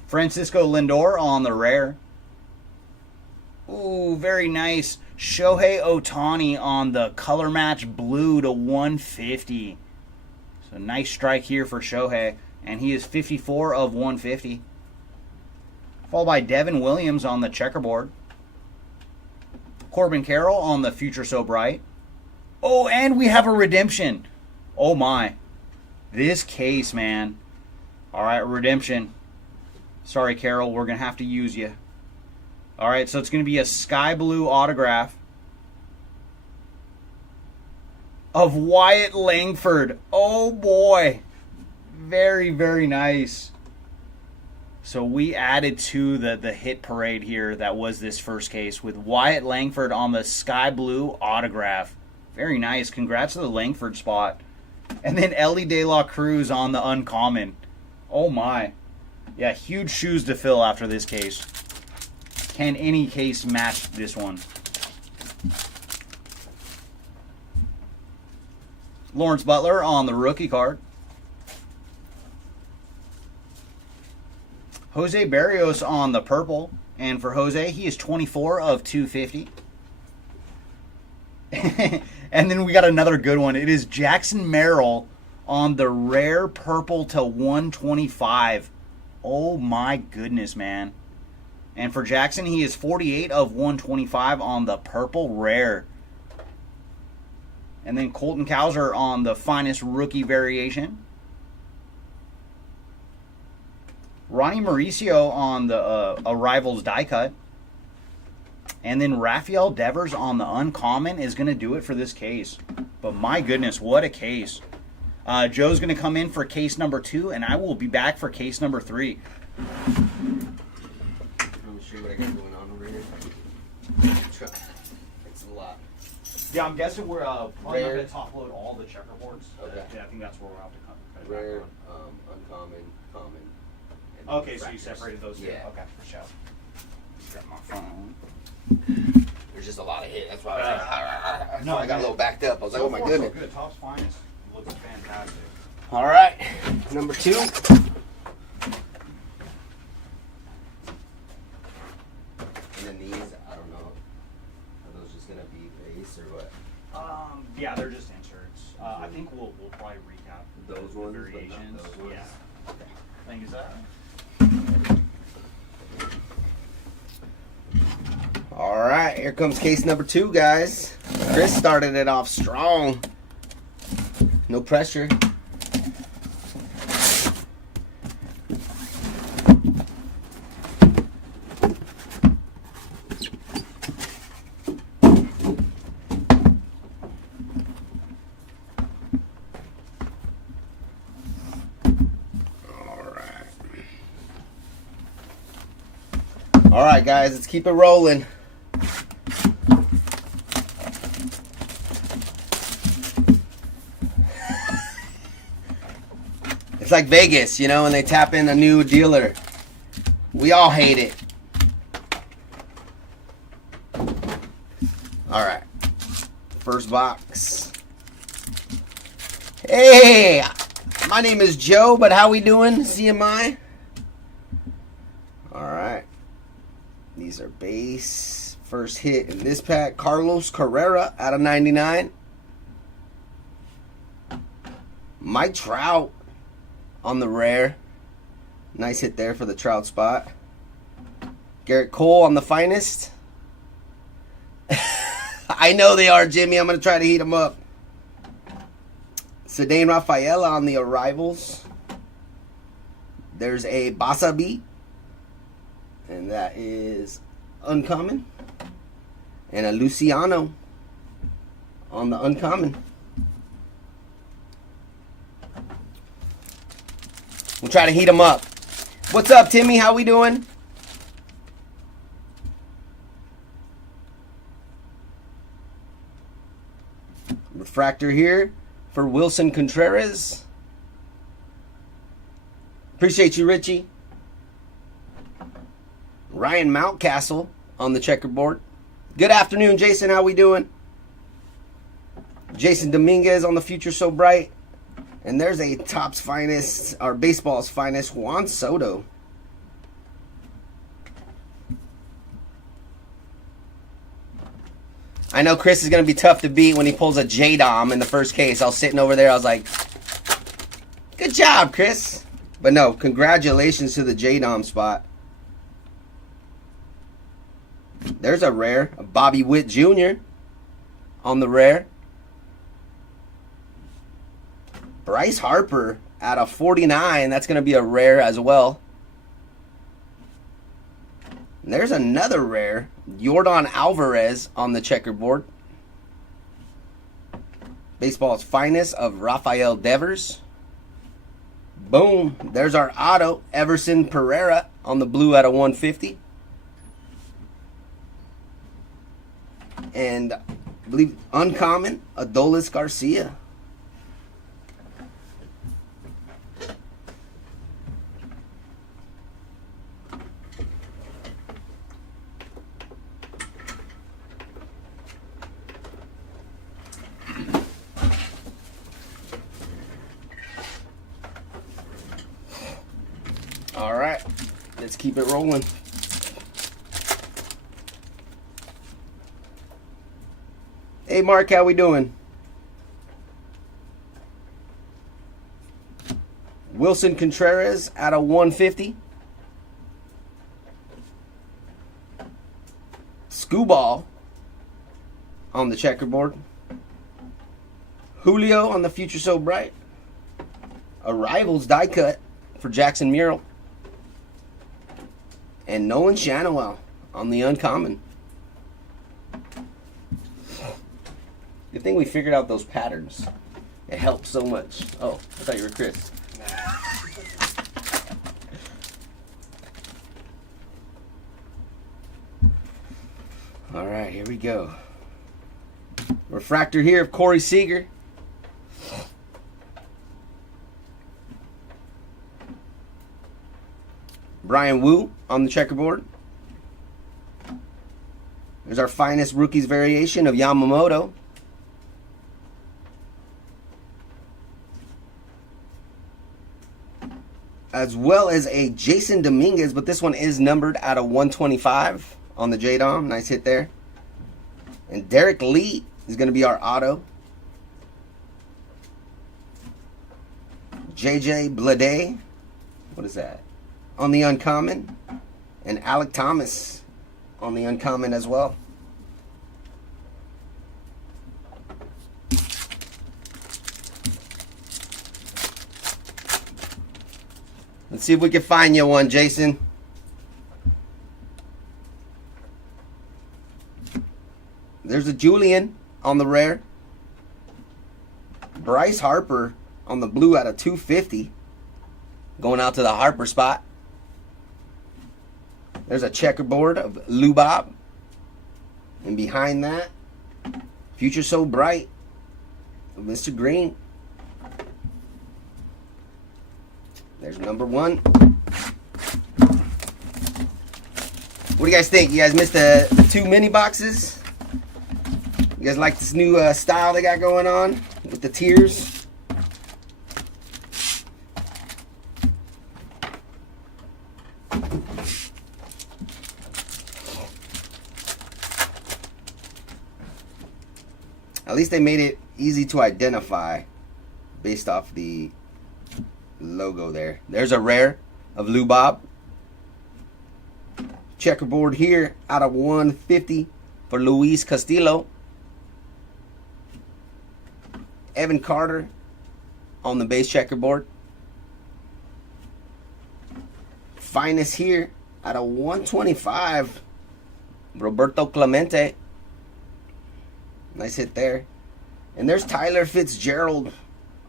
Francisco Lindor on the rare. Ooh, very nice. Shohei Ohtani on the color match blue to 150. So nice strike here for Shohei. And he is 54 of 150. Followed by Devin Williams on the checkerboard. Corbin Carroll on the Future So Bright. Oh, and we have a redemption. Oh my. This case, man. Alright, redemption. Sorry, Carroll, we're going to have to use you. Alright, so it's going to be a sky blue autograph of Wyatt Langford. Oh boy. Very, very nice. So we added to the hit parade here that was this first case with Wyatt Langford on the sky blue autograph. Very nice. Congrats to the Langford spot. And then Ellie De La Cruz on the uncommon. Oh my. Yeah, huge shoes to fill after this case. Can any case match this one? Lawrence Butler on the rookie card. Jose Barrios on the purple. And for Jose, he is 24 of 250. And then we got another good one. It is Jackson Merrill on the rare purple to 125. Oh my goodness, man. And for Jackson, he is 48 of 125 on the purple rare. And then Colton Cowser on the finest rookie variation. Ronnie Mauricio on the Arrivals die cut. And then Rafael Devers on the uncommon is going to do it for this case. But my goodness, what a case. Joe's going to come in for case number 2, and I will be back for case number 3. Let me show you what I got going on over here. It's a lot. Yeah, I'm guessing we're probably not Rare. going to top load all the checkerboards. Okay. I think that's where we'll have to cut it Rare, back uncommon, common. And on. Okay, so you refractors. separated those two. Yeah. Okay, for sure. Grab my phone. There's just a lot of hit. That's why I was like, No, I got a little backed up. I was like, oh my So goodness. good. Top's finest. Looks fantastic. All right, number 2. And then these, I don't know. Are those just gonna be base or what? Yeah, they're just inserts. I think we'll probably recap Those the ones, but not variations. those ones. Yeah. I think is that right? All right, here comes case number 2, guys. Chris started it off strong. No pressure. All right, guys, let's keep it rolling. It's like Vegas, you know, when they tap in a new dealer. We all hate it. All right. First box. Hey, my name is Joe, but how we doing, CMI? All right. These are base. First hit in this pack, Carlos Carrera out of 99. Mike Trout on the rare. Nice hit there for the Trout spot. Garrett Cole on the finest. I know they are, Jimmy. I'm going to try to heat them up. Cedane Rafaela on the arrivals. There's a Basabi. And that is uncommon. And a Luciano on the uncommon. We'll try to heat them up. What's up, Timmy? How we doing? Refractor here for Wilson Contreras. Appreciate you, Richie. Ryan Mountcastle on the checkerboard. Good afternoon, Jason. How we doing? Jason Dominguez on the Future So Bright. And there's a Topps finest, or baseball's finest, Juan Soto. I know Chris is going to be tough to beat when he pulls a J-Dom in the first case. I was sitting over there. I was like, good job, Chris. But no, congratulations to the J-Dom spot. There's a rare, a Bobby Witt Jr. on the rare. Bryce Harper out of 49. That's going to be a rare as well. And there's another rare, Yordan Alvarez on the checkerboard. Baseball's finest of Rafael Devers. Boom. There's our auto, Everson Pereira on the blue out of 150. And I believe uncommon, Adolis Garcia. Let's keep it rolling. Hey Mark, how we doing? Wilson Contreras out of 150. Skubal on the checkerboard. Julio on the Future So Bright. Arrivals die cut for Jackson Mural. And Nolan Shanawell on the uncommon. Good thing we figured out those patterns. It helps so much. Oh, I thought you were Chris. All right, here we go. Refractor here of Corey Seager. Brian Wu on the checkerboard. There's our finest rookies variation of Yamamoto. As well as a Jason Dominguez, but this one is numbered out of 125 on the J-Dom. Nice hit there. And Derek Lee is going to be our auto. JJ Bleday. What is that? On the uncommon. And Alec Thomas on the uncommon as well. Let's see if we can find you one, Jason. There's a Julian on the rare. Bryce Harper on the blue out of 250. Going out to the Harper spot. There's a checkerboard of Lubob. And behind that, Future So Bright of Mr. Green. There's number 1. What do you guys think? You guys missed the 2 mini boxes? You guys like this new style they got going on with the tiers? At least they made it easy to identify based off the logo there. There's a rare of Lubob. Checkerboard here out of 150 for Luis Castillo. Evan Carter on the base checkerboard. Finest here out of 125. Roberto Clemente. Nice hit there. And there's Tyler Fitzgerald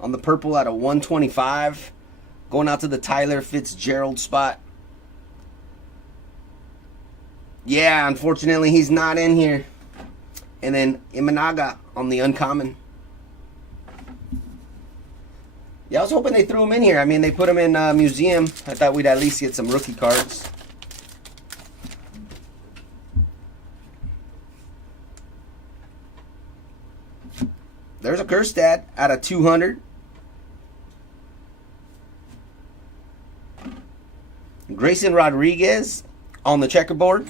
on the purple out of 125. Going out to the Tyler Fitzgerald spot. Yeah, unfortunately he's not in here. And then Imanaga on the uncommon. Yeah, I was hoping they threw him in here. I mean, they put him in a museum. I thought we'd at least get some rookie cards. There's a Kerstad out of 200. Grayson Rodriguez on the checkerboard.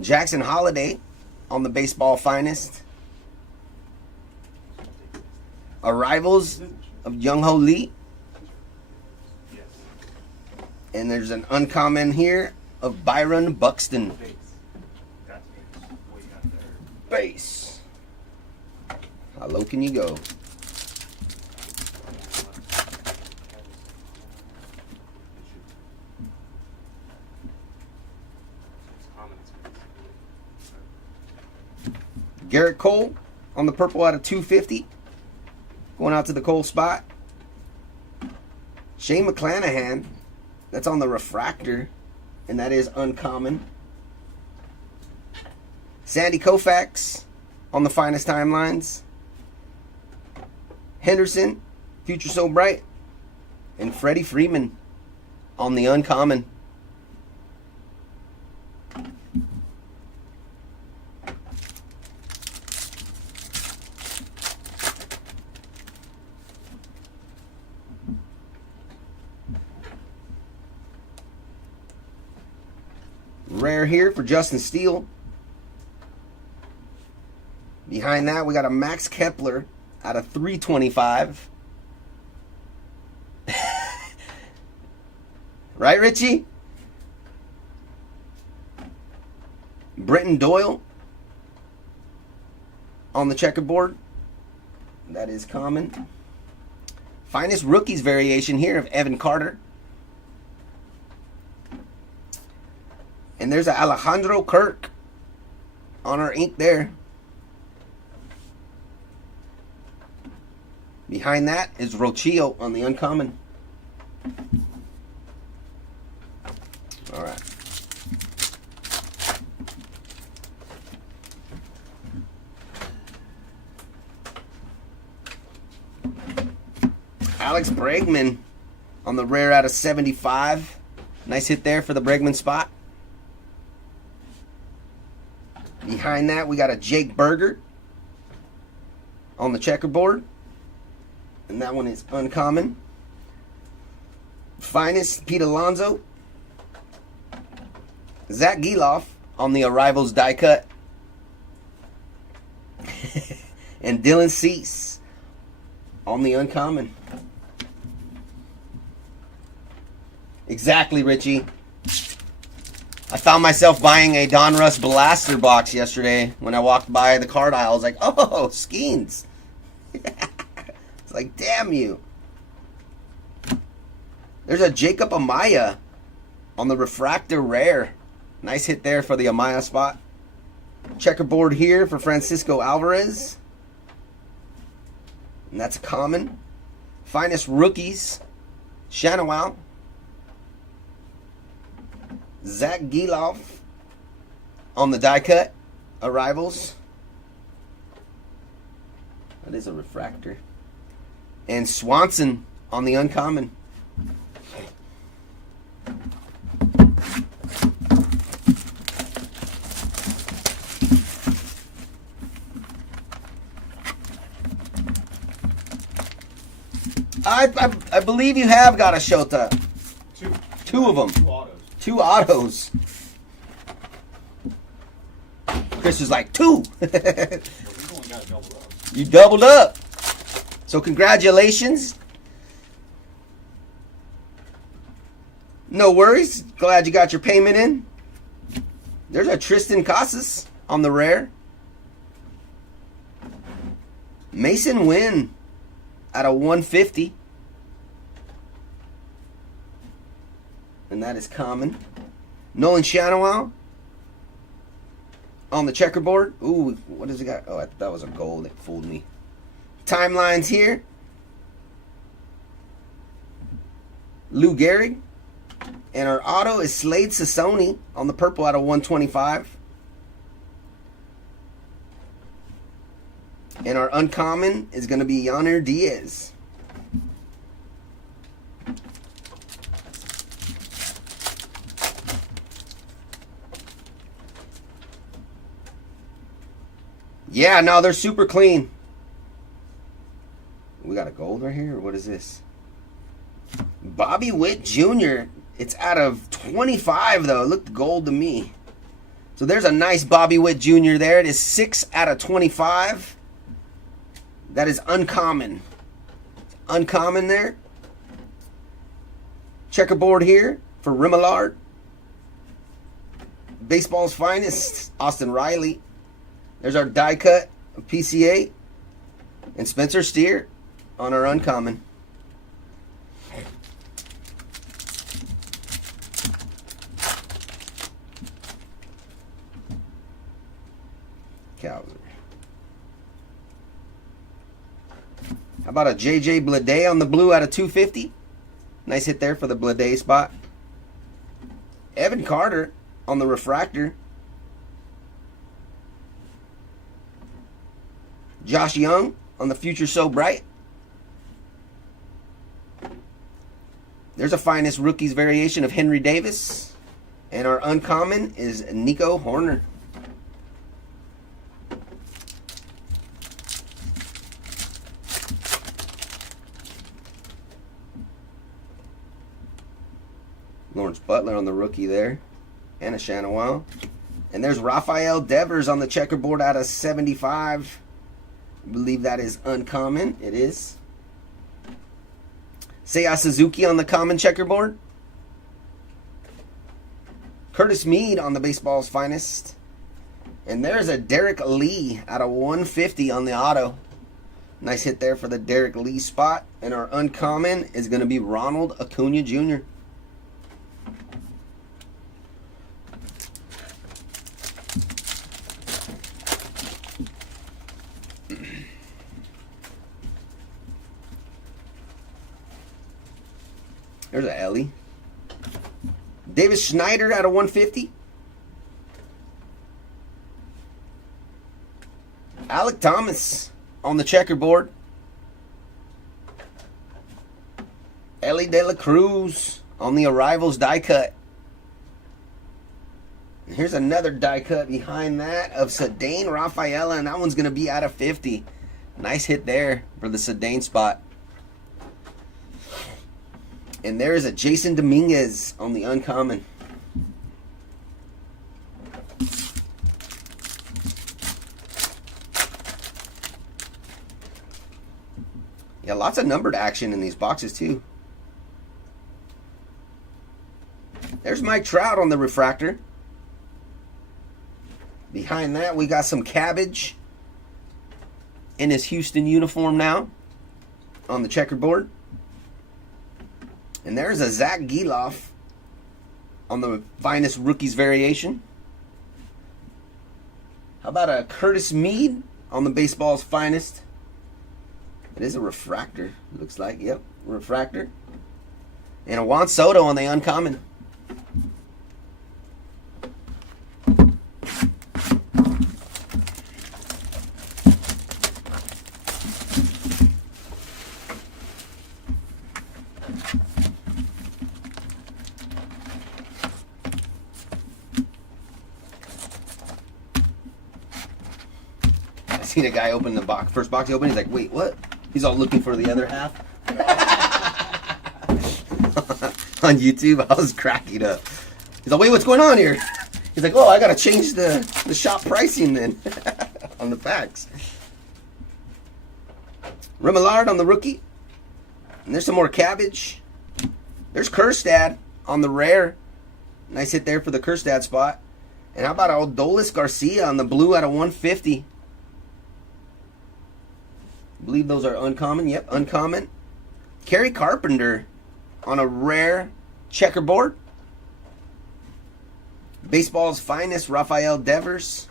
Jackson Holiday on the baseball finest. Arrivals of Young Ho Lee. And there's an uncommon here of Byron Buxton. Base. How low can you go? Garrett Cole on the purple out of 250. Going out to the Cole spot. Shane McClanahan. That's on the refractor. And that is uncommon. Sandy Koufax on the finest timelines. Henderson, Future So Bright. And Freddie Freeman on the uncommon. rare here for Justin Steele. Behind that, we got a Max Kepler out of 325. Right, Richie? Brenton Doyle on the checkerboard. That is common. Finest rookies variation here of Evan Carter. And there's a Alejandro Kirk on our ink there. Behind that is Rochio on the uncommon. All right. Alex Bregman on the rare out of 75. Nice hit there for the Bregman spot. Behind that, we got a Jake Berger on the checkerboard. And that one is uncommon. Finest, Pete Alonso. Zach Geloff on the Arrivals die cut. And Dylan Cease on the uncommon. Exactly, Richie. I found myself buying a Donruss Blaster box yesterday when I walked by the card aisle. I was like, oh, Skeens. It's like, damn you. There's a Jacob Amaya on the Refractor rare. Nice hit there for the Amaya spot. Checkerboard here for Francisco Alvarez. And that's common. Finest rookies. Shanawau. Zach Geloff on the die cut. Arrivals. That is a refractor. And Swanson on the uncommon. I believe you have got a Shota. Two of them. Two autos. Chris is like, two. You doubled up. So congratulations. No worries. Glad you got your payment in. There's a Tristan Casas on the rare. Mason Wynn out of 150. And that is common. Nolan Shanawau on the checkerboard. Ooh, what does he got? Oh, I thought that was a gold. It fooled me. Timelines here. Lou Gehrig. And our auto is Slade Sassoni on the purple out of 125. And our uncommon is going to be Yonner Diaz. Yeah, no, they're super clean. We got a gold right here, or what is this? Bobby Witt Jr. It's out of 25, though. It looked gold to me. So there's a nice Bobby Witt Jr. there. It is 6 out of 25. That is uncommon. Uncommon there. Checkerboard here for Remillard. Baseball's finest, Austin Riley. There's our die cut of PCA. And Spencer Steer on our uncommon. Cowser. How about a JJ Bleday on the blue out of 250? Nice hit there for the Bleday spot. Evan Carter on the refractor. Josh Young on the Future So Bright. There's a finest rookies variation of Henry Davis. And our uncommon is Nico Horner. Lawrence Butler on the rookie there. and a Shanawa. And there's Rafael Devers on the checkerboard out of 75. I believe that is uncommon. It is. Seiya Suzuki on the common checkerboard. Curtis Mead on the baseball's finest. And there's a Derek Lee out of 150 on the auto. Nice hit there for the Derek Lee spot. And our uncommon is going to be Ronald Acuna Jr. There's a Ellie. Davis Schneider out of 150. Alec Thomas on the checkerboard. Ellie De La Cruz on the Arrivals die cut. And here's another die cut behind that of Cedane Rafaela, and that one's going to be out of 50. Nice hit there for the Cedane spot. And there's a Jason Dominguez on the uncommon. Yeah, lots of numbered action in these boxes too. There's Mike Trout on the refractor. Behind that, we got some Cabbage in his Houston uniform now on the checkerboard. And there's a Zach Geloff on the finest rookies variation. How about a Curtis Mead on the baseball's finest? It is a refractor, looks like. Yep, refractor. And a Juan Soto on the uncommon. I seen a guy open the box, first box he opened, he's like, wait, what? He's all looking for the other half. On YouTube, I was cracking up. He's like, wait, what's going on here? He's like, oh, I gotta change the shop pricing then on the packs. Remillard on the rookie. And there's some more Cabbage. There's Kjerstad on the rare. Nice hit there for the Kjerstad spot. And how about Adolis Garcia on the blue out of 150? I believe those are uncommon. Yep, uncommon. Kerry Carpenter on a rare checkerboard. Baseball's finest, Rafael Devers.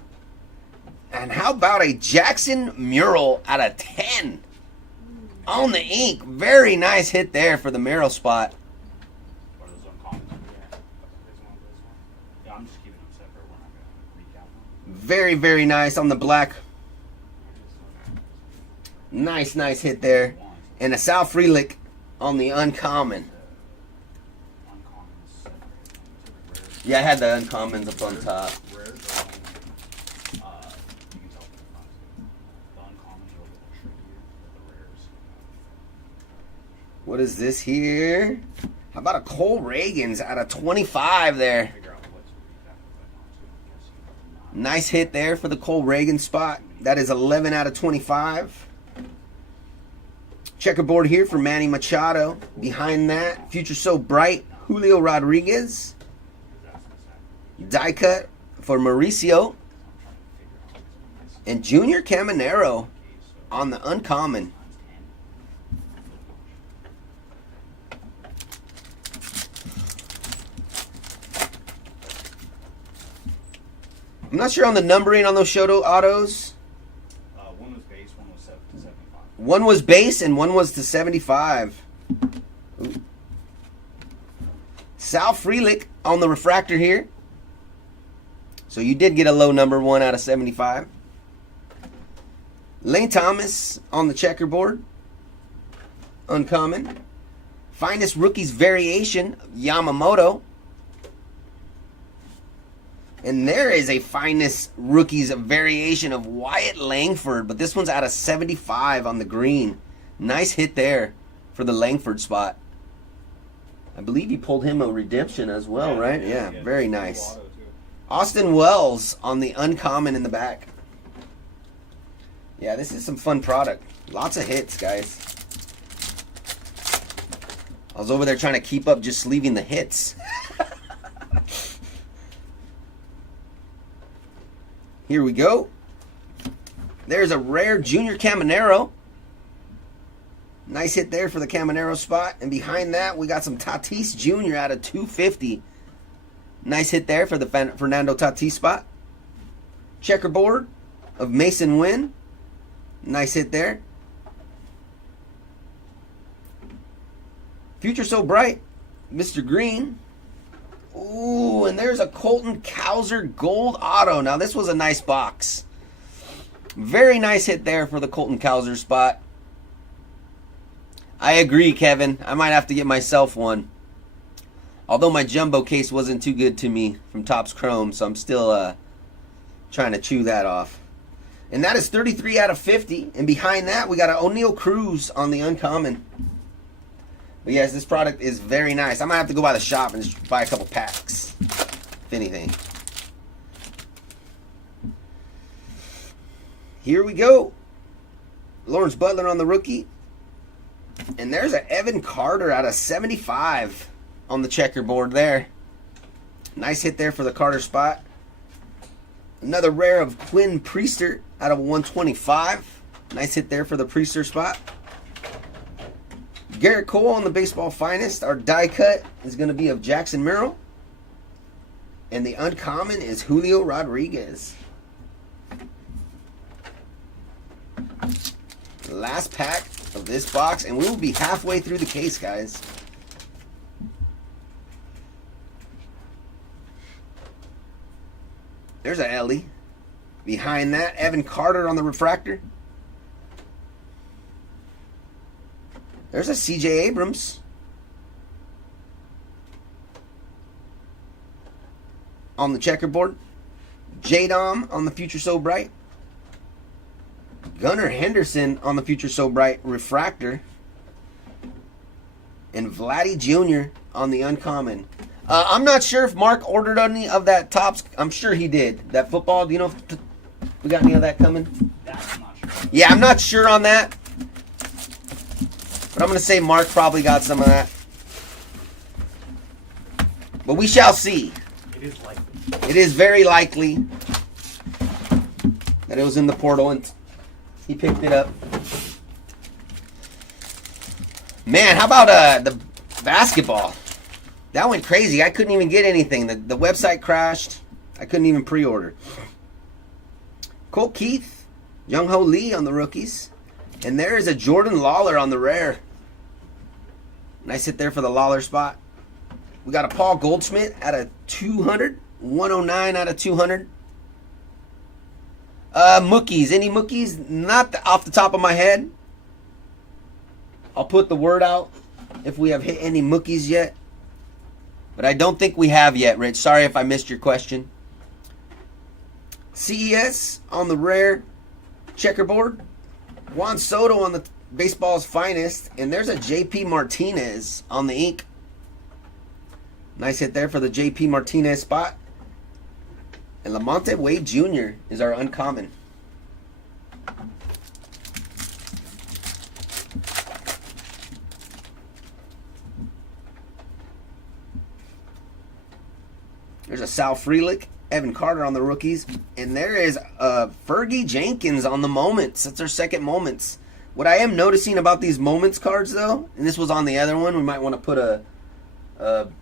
And how about a Jackson Mural out of 10 on the ink? Very nice hit there for the Mural spot. What are those uncommon? Yeah, I'm just keeping them separate. We're not going to recount them. Very, very nice on the black. Nice, nice hit there. And a Sal Frelick on the uncommon. Yeah, I had the uncommons up on top. What is this here? How about a Cole Reagans out of 25 there? Nice hit there for the Cole Reagan spot. That is 11 out of 25. Checkerboard here for Manny Machado. Behind that, Future So Bright, Julio Rodriguez. Die cut for Mauricio. And Junior Caminero on the uncommon. I'm not sure on the numbering on those Shoto autos. One was base, one was 75. One was base and one was to 75. Ooh. Sal Frelick on the refractor here. So you did get a low number, 1 out of 75. Lane Thomas on the checkerboard. Uncommon. Finest rookies variation, Yamamoto. And there is a finest rookies variation of Wyatt Langford, but this one's out of 75 on the green. Nice hit there for the Langford spot. I believe you pulled him a redemption as well, right? Yeah, very nice. Austin Wells on the uncommon in the back. Yeah, this is some fun product. Lots of hits, guys. I was over there trying to keep up just leaving the hits. Here we go. There's a rare Junior Caminero. Nice hit there for the Caminero spot. And behind that, we got some Tatis Jr. out of 250. Nice hit there for the Fernando Tatis spot. Checkerboard of Mason Wynn. Nice hit there. Future So Bright, Mr. Green. Ooh, and there's a Colton Cowser gold auto. Now, this was a nice box. Very nice hit there for the Colton Cowser spot. I agree, Kevin. I might have to get myself one. Although my jumbo case wasn't too good to me from Topps Chrome, so I'm still trying to chew that off. And that is 33 out of 50. And behind that, we got an O'Neal Cruz on the uncommon. But yes, this product is very nice. I might have to go by the shop and just buy a couple packs, if anything. Here we go. Lawrence Butler on the rookie. And there's an Evan Carter out of 75 on the checkerboard there. Nice hit there for the Carter spot. Another rare of Quinn Priester out of 125. Nice hit there for the Priester spot. Garrett Cole on the Baseball Finest. Our die cut is going to be of Jackson Merrill. And the uncommon is Julio Rodriguez. Last pack of this box, and we will be halfway through the case, guys. There's a Ellie. Behind that, Evan Carter on the refractor. There's a C.J. Abrams. On the checkerboard. J-Dom on the Future So Bright. Gunnar Henderson on the Future So Bright refractor. And Vladdy Jr. on the uncommon. I'm not sure if Mark ordered any of that Topps. I'm sure he did. That football, do you know if we got any of that coming? That's not sure. Yeah, I'm not sure on that. But I'm going to say Mark probably got some of that. But we shall see. It is likely. It is very likely that it was in the portal and he picked it up. Man, how about the basketball? That went crazy. I couldn't even get anything. The website crashed. I couldn't even pre-order. Colt Keith, Young-Ho Lee on the rookies. And there is a Jordan Lawler on the rare. Nice hit there for the Lawler spot. We got a Paul Goldschmidt out of 200. 109 out of 200. Mookies. Any Mookies? Not off the top of my head. I'll put the word out if we have hit any Mookies yet. But I don't think we have yet, Rich. Sorry if I missed your question. CES on the rare checkerboard. Juan Soto on the Baseball's Finest. And there's a JP Martinez on the ink. Nice hit there for the JP Martinez spot. And Lamonte Wade Jr. is our uncommon. There's a Sal Frelick, Evan Carter on the rookies. And there is Fergie Jenkins on the Moments. That's our second Moments. What I am noticing about these Moments cards, though, and this was on the other one, we might want to put a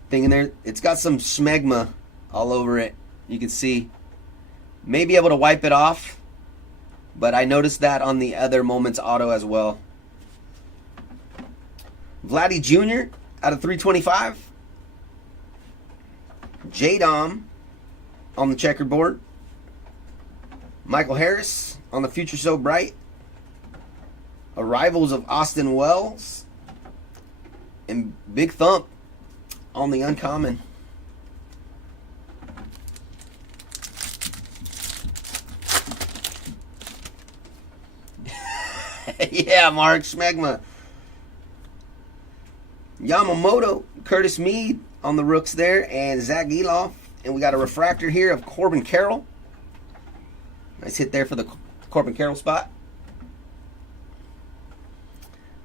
thing in there. It's got some smegma all over it. You can see. May be able to wipe it off, but I noticed that on the other Moments auto as well. Vladdy Jr. out of 325. J-Dom on the checkerboard. Michael Harris on the Future So Bright. Arrivals of Austin Wells. And Big Thump on the uncommon. Yeah, Mark Smegma. Yamamoto, Curtis Mead on the rooks there, and Zach Eloff And we got a refractor here of Corbin Carroll. Nice hit there for the Corbin Carroll spot.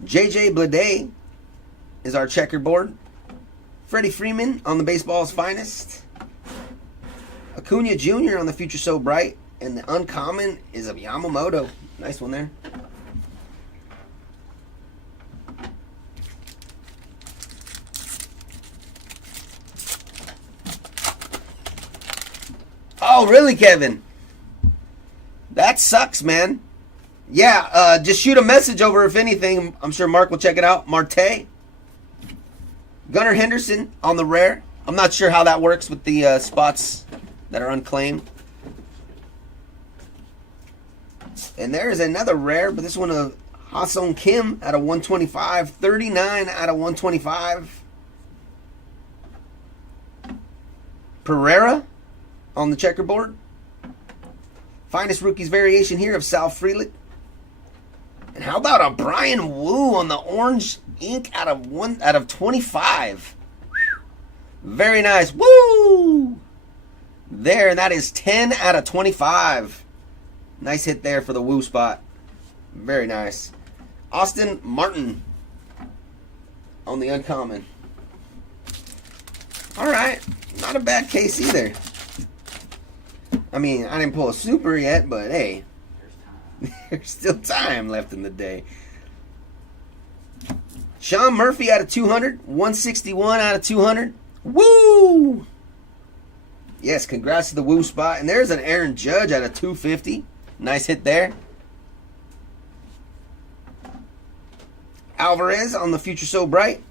JJ Bleday is our checkerboard. Freddie Freeman on the baseball's finest. Acuna Jr. on the Future So Bright. And the uncommon is of Yamamoto. Nice one there. Oh, really, Kevin? That sucks, man. Yeah, just shoot a message over if anything. I'm sure Mark will check it out. Marte. Gunnar Henderson on the rare. I'm not sure how that works with the spots that are unclaimed. And there is another rare, but this one of Ha-Seong Kim out of 125. 39 out of 125. Pereira on the checkerboard. Finest rookies variation here of Sal Frelick. And how about a Brian Wu on the orange ink out of 25? Very nice. Woo! There, that is 10 out of 25. Nice hit there for the Wu spot. Very nice. Austin Martin on the uncommon. All right, not a bad case either. I mean, I didn't pull a super yet, but hey, there's still time left in the day. Sean Murphy out of 200. 161 out of 200. Woo! Yes, congrats to the Woo spot. And there's an Aaron Judge out of 250. Nice hit there. Alvarez on the Future So Bright.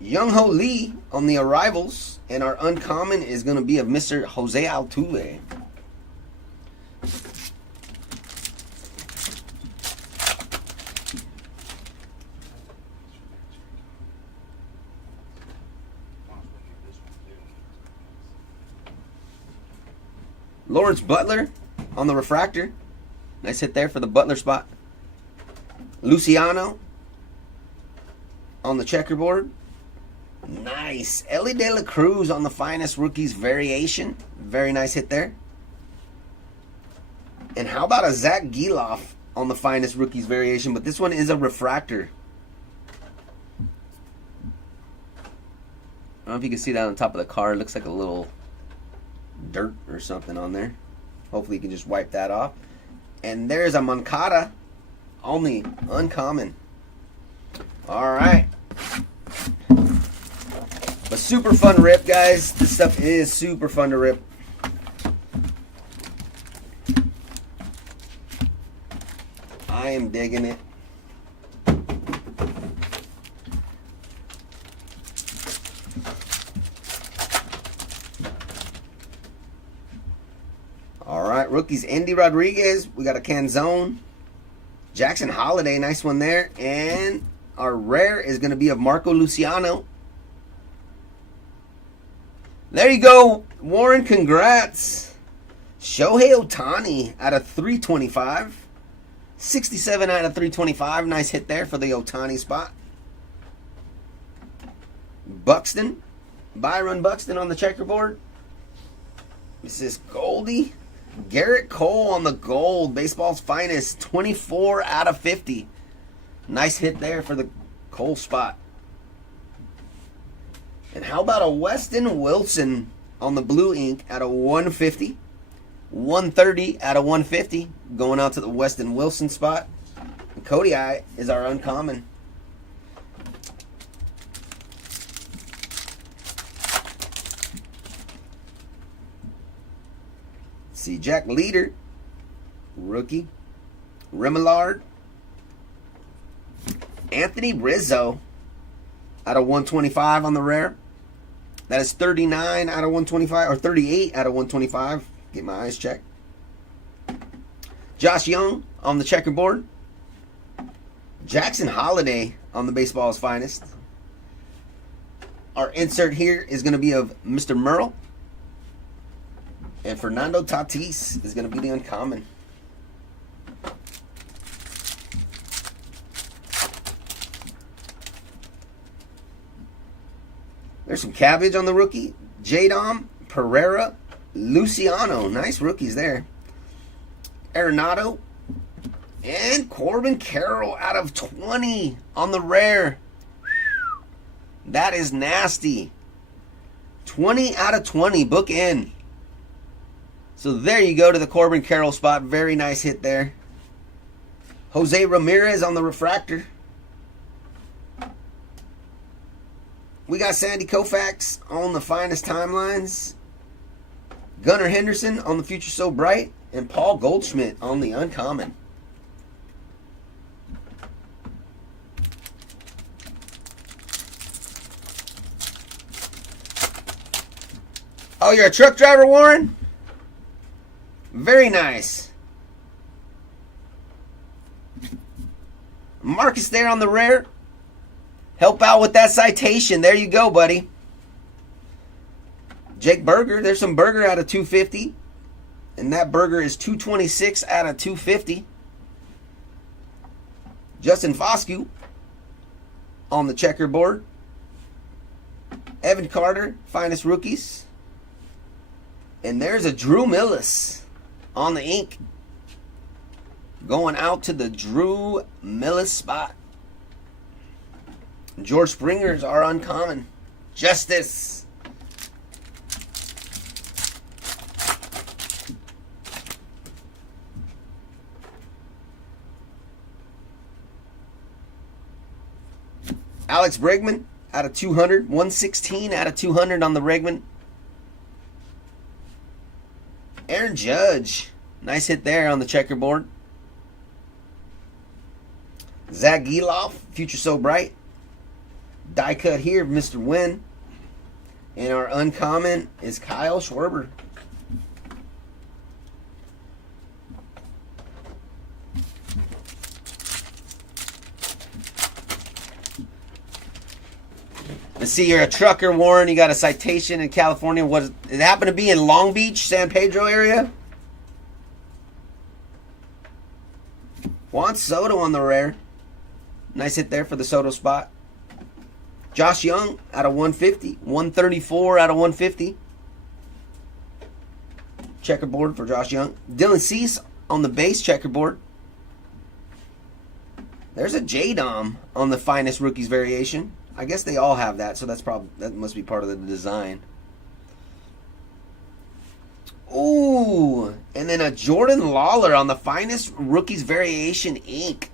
Young Ho Lee on the arrivals. And our uncommon is going to be of Mr. Jose Altuve. Lawrence Butler on the refractor. Nice hit there for the Butler spot. Luciano on the checkerboard. Nice. Ellie De La Cruz on the finest rookies variation. Very nice hit there. And how about a Zach Geloff on the finest rookies variation? But this one is a refractor. I don't know if you can see that on top of the card. It looks like a little dirt or something on there. Hopefully you can just wipe that off. And there's a Moncada on the uncommon. All right. But super fun to rip, guys. This stuff is super fun to rip. I am digging it. All right, rookies, Andy Rodriguez. We got a Canzone. Jackson Holiday, nice one there. And our rare is going to be of Marco Luciano. There you go, Warren, congrats. Shohei Ohtani out of 325. 67 out of 325. Nice hit there for the Ohtani spot. Buxton. Byron Buxton on the checkerboard. This is Goldie. Garrett Cole on the gold. Baseball's finest. 24 out of 50. Nice hit there for the Cole spot. And how about a Weston Wilson on the blue ink out of 150. 130 out of 150. Going out to the Weston Wilson spot. And Cody I is our uncommon. Let's see, Jack Leader. Rookie. Remillard. Anthony Rizzo out of 125 on the rare. That is 39 out of 125, or 38 out of 125. Get my eyes checked. Josh Young on the checkerboard. Jackson Holiday on the baseball's finest. Our insert here is going to be of Mr. Merle. And Fernando Tatis is going to be the uncommon. There's some cabbage on the rookie. J-Dom, Pereira, Luciano. Nice rookies there. Arenado. And Corbin Carroll out of 20 on the rare. That is nasty. 20 out of 20. Book in. So there you go to the Corbin Carroll spot. Very nice hit there. Jose Ramirez on the refractor. We got Sandy Koufax on the finest timelines. Gunnar Henderson on the Future So Bright. And Paul Goldschmidt on the uncommon. Oh, you're a truck driver, Warren? Very nice. Marcus there on the rare. Help out with that citation. There you go, buddy. Jake Berger. There's some Berger out of 250. And that Berger is 226 out of 250. Justin Foscue on the checkerboard. Evan Carter, finest rookies. And there's a Drew Millis on the ink. Going out to the Drew Millis spot. George Springer's are uncommon. Justice. Alex Bregman out of 200. 116 out of 200 on the Bregman. Aaron Judge. Nice hit there on the checkerboard. Zach Geloff. Future So Bright. Die cut here of Mr. Wynn. And our uncommon is Kyle Schwarber. Let's see, you're a trucker, Warren. You got a citation in California. What it happened to be in Long Beach, San Pedro area? Juan Soto on the rare. Nice hit there for the Soto spot. Josh Young out of 150. 134 out of 150. Checkerboard for Josh Young. Dylan Cease on the base checkerboard. There's a J-Dom on the finest rookies variation. I guess they all have that, so that must be part of the design. Ooh, and then a Jordan Lawler on the finest rookies variation ink.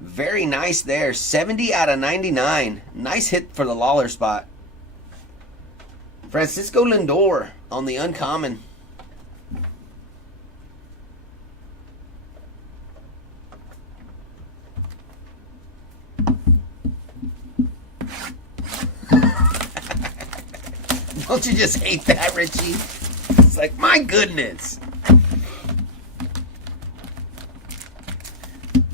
Very nice there. 70 out of 99. Nice hit for the Lawler spot. Francisco Lindor on the uncommon. Don't you just hate that, Richie? It's like, my goodness.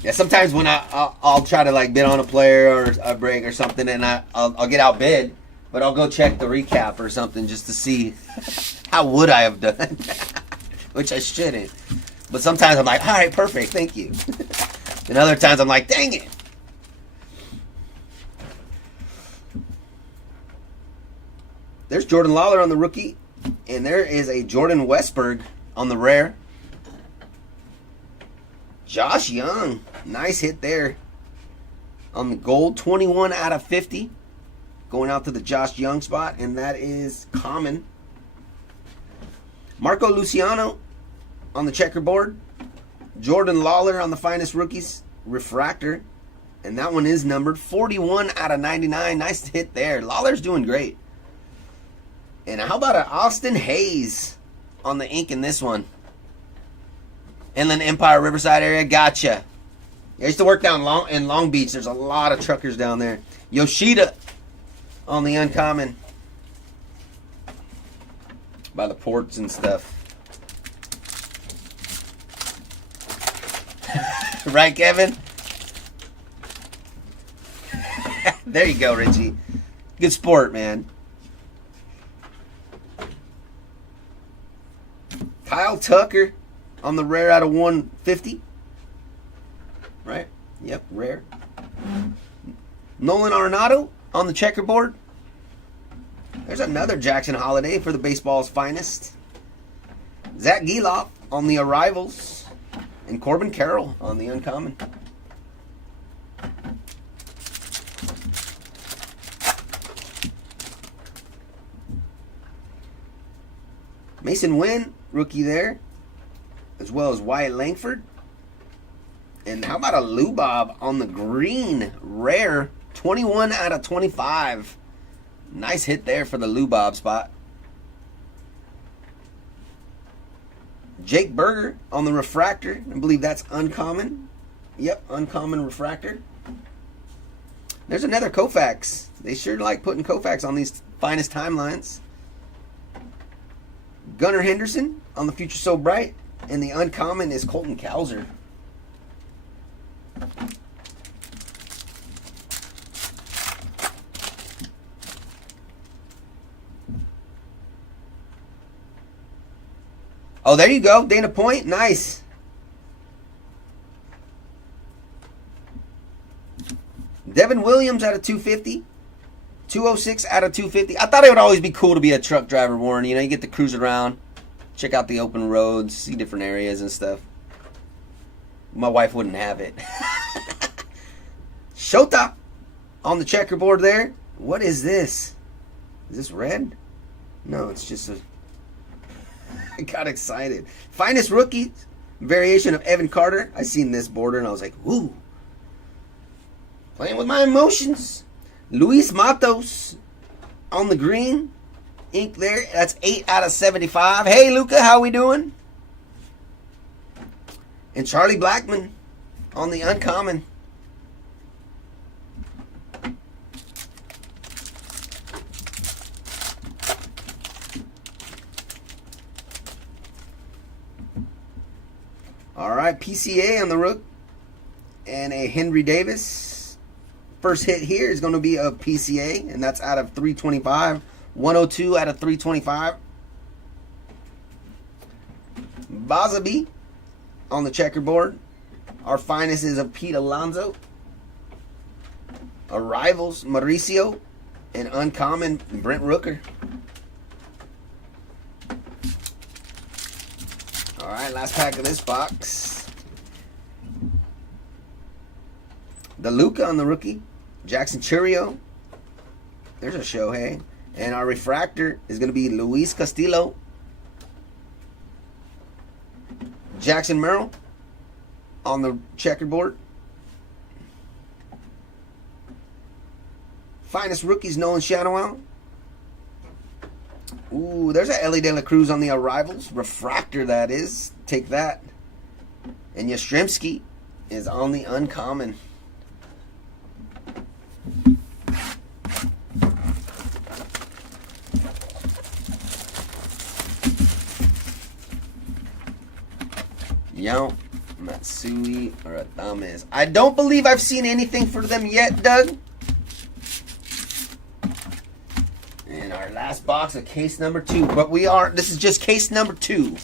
Yeah, sometimes when I'll try to like bid on a player or a break or something, and I'll get outbid, but I'll go check the recap or something just to see how would I have done, which I shouldn't. But sometimes I'm like, all right, perfect, thank you. And other times I'm like, dang it. There's Jordan Lawler on the rookie, and there is a Jordan Westberg on the rare. Josh Young, nice hit there on the gold. 21 out of 50. Going out to the Josh Young spot, and that is common. Marco Luciano on the checkerboard. Jordan Lawler on the finest rookies. Refractor. And that one is numbered 41 out of 99. Nice hit there. Lawler's doing great. And how about an Austin Hayes on the ink in this one? Inland Empire, Riverside area. Gotcha. I used to work down in Long Beach. There's a lot of truckers down there. Yoshida on the uncommon. By the ports and stuff. Right, Kevin? There you go, Richie. Good sport, man. Kyle Tucker on the rare out of 150. Right? Yep, rare. Nolan Arenado on the checkerboard. There's another Jackson Holiday for the baseball's finest. Zach Geloff on the arrivals. And Corbin Carroll on the uncommon. Mason Wynn, rookie there. As well as Wyatt Langford. And how about a Lou Bob on the green? Rare. 21 out of 25. Nice hit there for the Lou Bob spot. Jake Berger on the refractor. I believe that's uncommon. Yep, uncommon refractor. There's another Koufax. They sure like putting Koufax on these finest timelines. Gunnar Henderson on the Future So Bright. And the uncommon is Colton Cowser. Oh, there you go. Dana Point. Nice. Devin Williams out of 250. 206 out of 250. I thought it would always be cool to be a truck driver, Warren. You know, you get to cruise around, check out the open roads, see different areas and stuff. My wife wouldn't have it. Shota on the checkerboard there. What is this? Is this red? No, it's just a... I got excited. Finest rookie variation of Evan Carter. I seen this border and I was like, ooh. Playing with my emotions. Luis Matos on the green. Ink there. That's 8 out of 75. Hey, Luca, how we doing? And Charlie Blackmon on the uncommon. All right, PCA on the rook. And a Henry Davis. First hit here is going to be a PCA, and that's out of 325. 102 out of 325. Bazabi on the checkerboard. Our finest is a Pete Alonso. Arrivals, Mauricio. And uncommon, Brent Rooker. Alright, last pack of this box. The Luca on the rookie. Jackson Churio. There's a Shohei. And our refractor is going to be Luis Castillo. Jackson Merrill on the checkerboard. Finest rookies, Nolan Shadowell. Ooh, there's a Ellie De La Cruz on the arrivals. Refractor, that is. Take that. And Yastrzemski is on the uncommon. Yao, Matsui, or Adames. I don't believe I've seen anything for them yet, Doug. And our last box of case number 2. But this is just case number 2.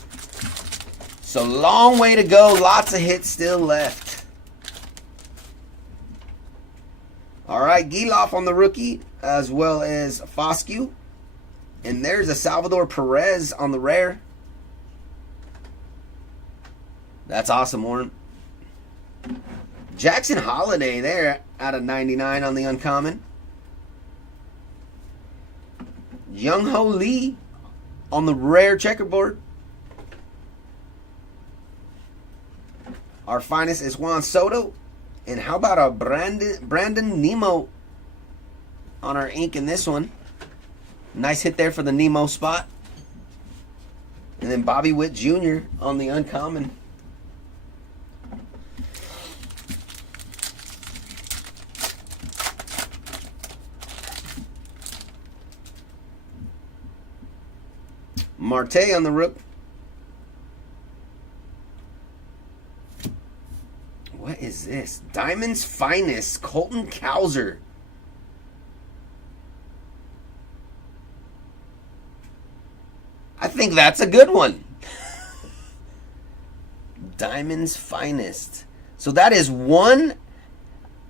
So long way to go. Lots of hits still left. All right, Geloff on the rookie, as well as Foscue. And there's a Salvador Perez on the rare. That's awesome, Warren. Jackson Holiday there out of 99 on the uncommon. Young Ho Lee on the rare checkerboard. Our finest is Juan Soto. And how about a Brandon Nemo on our ink in this one. Nice hit there for the Nemo spot. And then Bobby Witt Jr. on the uncommon. Marte on the rook. What is this? Diamond's Finest, Colton Cowser. I think that's a good one. Diamond's Finest. So that is 1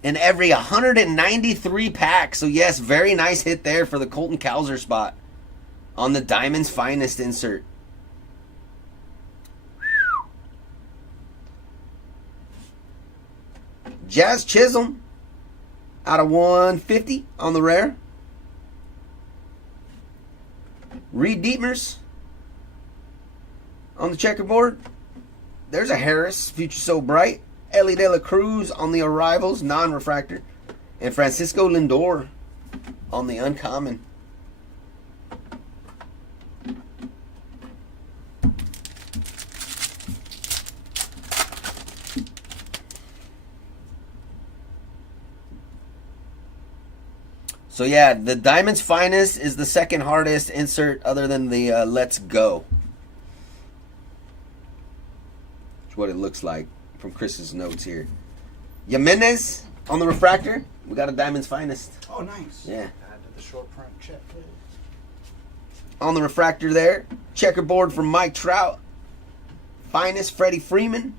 in every 193 packs. So yes, very nice hit there for the Colton Cowser spot on the Diamond's Finest insert. Jazz Chisholm out of 150 on the rare. Reed Dietmers on the checkerboard. There's a Harris, Future So Bright. Ellie De La Cruz on the Arrivals, non-refractor. And Francisco Lindor on the uncommon. So yeah, the Diamond's Finest is the second hardest insert other than the Let's Go. That's what it looks like from Chris's notes here. Jimenez on the refractor. We got a Diamond's Finest. Oh, nice. Yeah. Add to the short print check, please. On the refractor there. Checkerboard from Mike Trout. Finest, Freddie Freeman.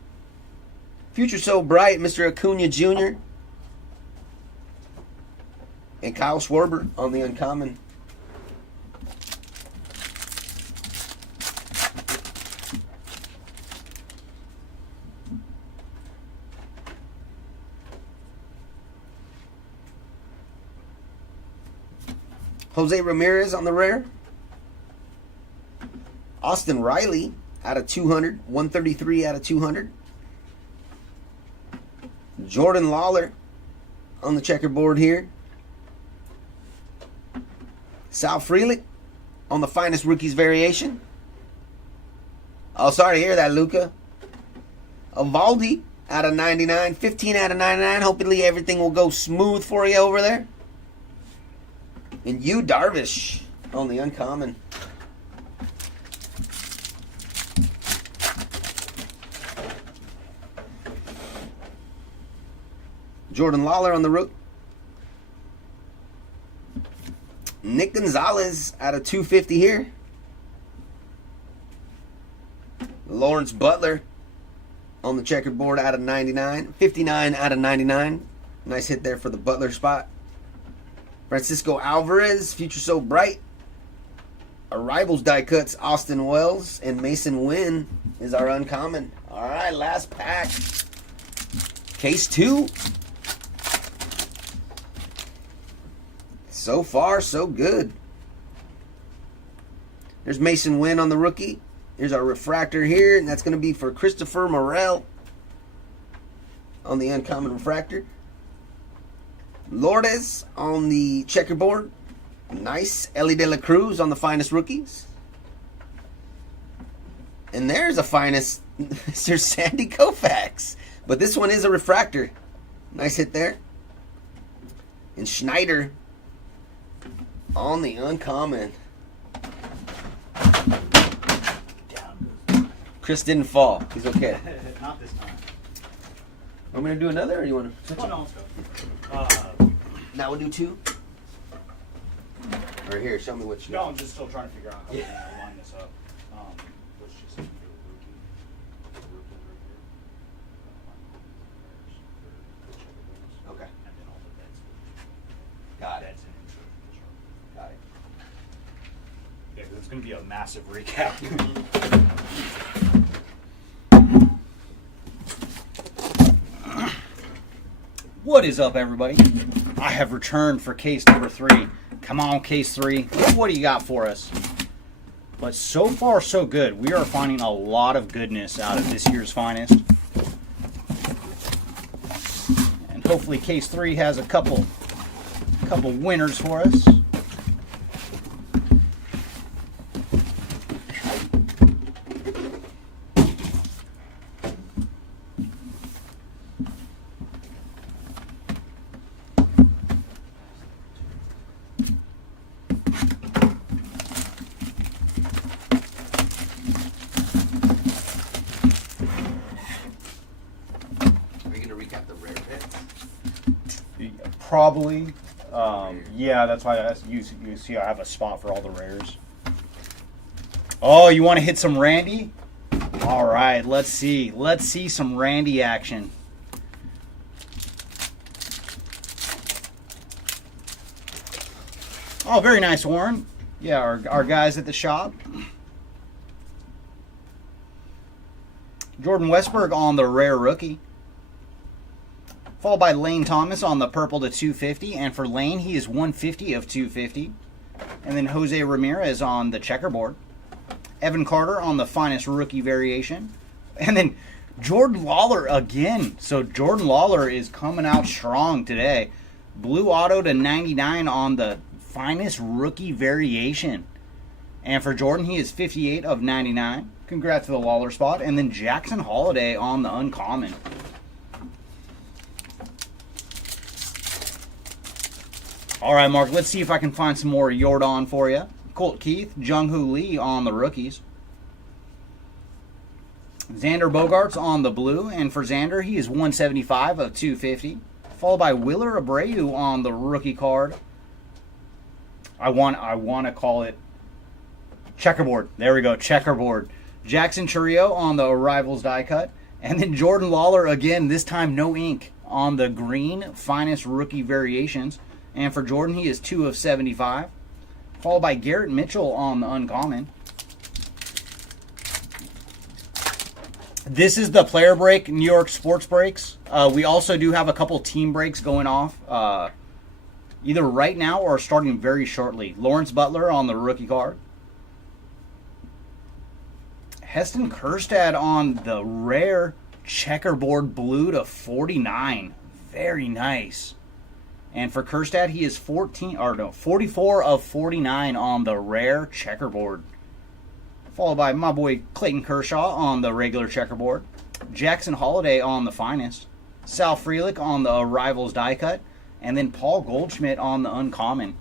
Future So Bright, Mr. Acuna Jr. And Kyle Schwarber on the uncommon. Jose Ramirez on the rare. Austin Riley out of 200. 133 out of 200. Jordan Lawler on the checkerboard here. Sal Frelick on the Finest Rookies variation. Oh, sorry to hear that, Luca. Evaldi out of 99. 15 out of 99. Hopefully everything will go smooth for you over there. And Yu Darvish on the uncommon. Jordan Lawler on the rook. Nick Gonzalez out of 250 here. Lawrence Butler on the checkerboard out of 99. 59 out of 99. Nice hit there for the Butler spot. Francisco Alvarez, Future So Bright. Arrivals die cuts, Austin Wells. And Mason Wynn is our uncommon. All right, last pack. Case 2. So far, so good. There's Mason Wynn on the rookie. Here's our refractor here, and that's going to be for Christopher Morel on the uncommon refractor. Lourdes on the checkerboard. Nice. Ellie De La Cruz on the Finest Rookies. And there's a Finest Mr. Sandy Koufax. But this one is a refractor. Nice hit there. And Schneider on the uncommon. Chris didn't fall. He's okay. Not this time. Want me to do another, or you want to? Oh, no, let's go. Now we'll do 2. Or here, show me what you. No, I'm just still trying to figure out how to line this up. Let's just do a rookie. Okay. And then all the bets. Got it. Bets and insert. Got it. Yeah, 'cause it's going to be a massive recap. What is up, everybody? I have returned for case number 3. Come on, case 3. What do you got for us? But so far, so good. We are finding a lot of goodness out of this year's Finest. And hopefully case 3 has a couple winners for us. Probably. Yeah, that's why you see I have a spot for all the rares. Oh, you want to hit some Randy? All right, let's see. Let's see some Randy action. Oh, very nice, Warren. Yeah, our guys at the shop. Jordan Westberg on the rare rookie. Followed by Lane Thomas on the purple to 250. And for Lane, he is 150 of 250. And then Jose Ramirez on the checkerboard. Evan Carter on the finest rookie variation. And then Jordan Lawler again. So Jordan Lawler is coming out strong today. Blue auto to 99 on the finest rookie variation. And for Jordan, he is 58 of 99. Congrats to the Lawler spot. And then Jackson Holiday on the uncommon. All right, Mark, let's see if I can find some more Jordan for you. Colt Keith, Jung-Hoo Lee on the rookies. Xander Bogaerts on the blue. And for Xander, he is 175 of 250. Followed by Willer Abreu on the rookie card. I want to call it checkerboard. There we go, checkerboard. Jackson Chourio on the Arrivals die cut. And then Jordan Lawler again, this time no ink, on the green finest rookie variations. And for Jordan, he is 2 of 75. Followed by Garrett Mitchell on the uncommon. This is the player break, New York Sports Breaks. We also do have a couple team breaks going off, either right now or starting very shortly. Lawrence Butler on the rookie card. Heston Kjerstad on the rare checkerboard blue to 49. Very nice. And for Kjerstad, he is 44 of 49 on the rare checkerboard. Followed by my boy Clayton Kershaw on the regular checkerboard. Jackson Holiday on the finest. Sal Frelick on the Arrivals die cut. And then Paul Goldschmidt on the uncommon.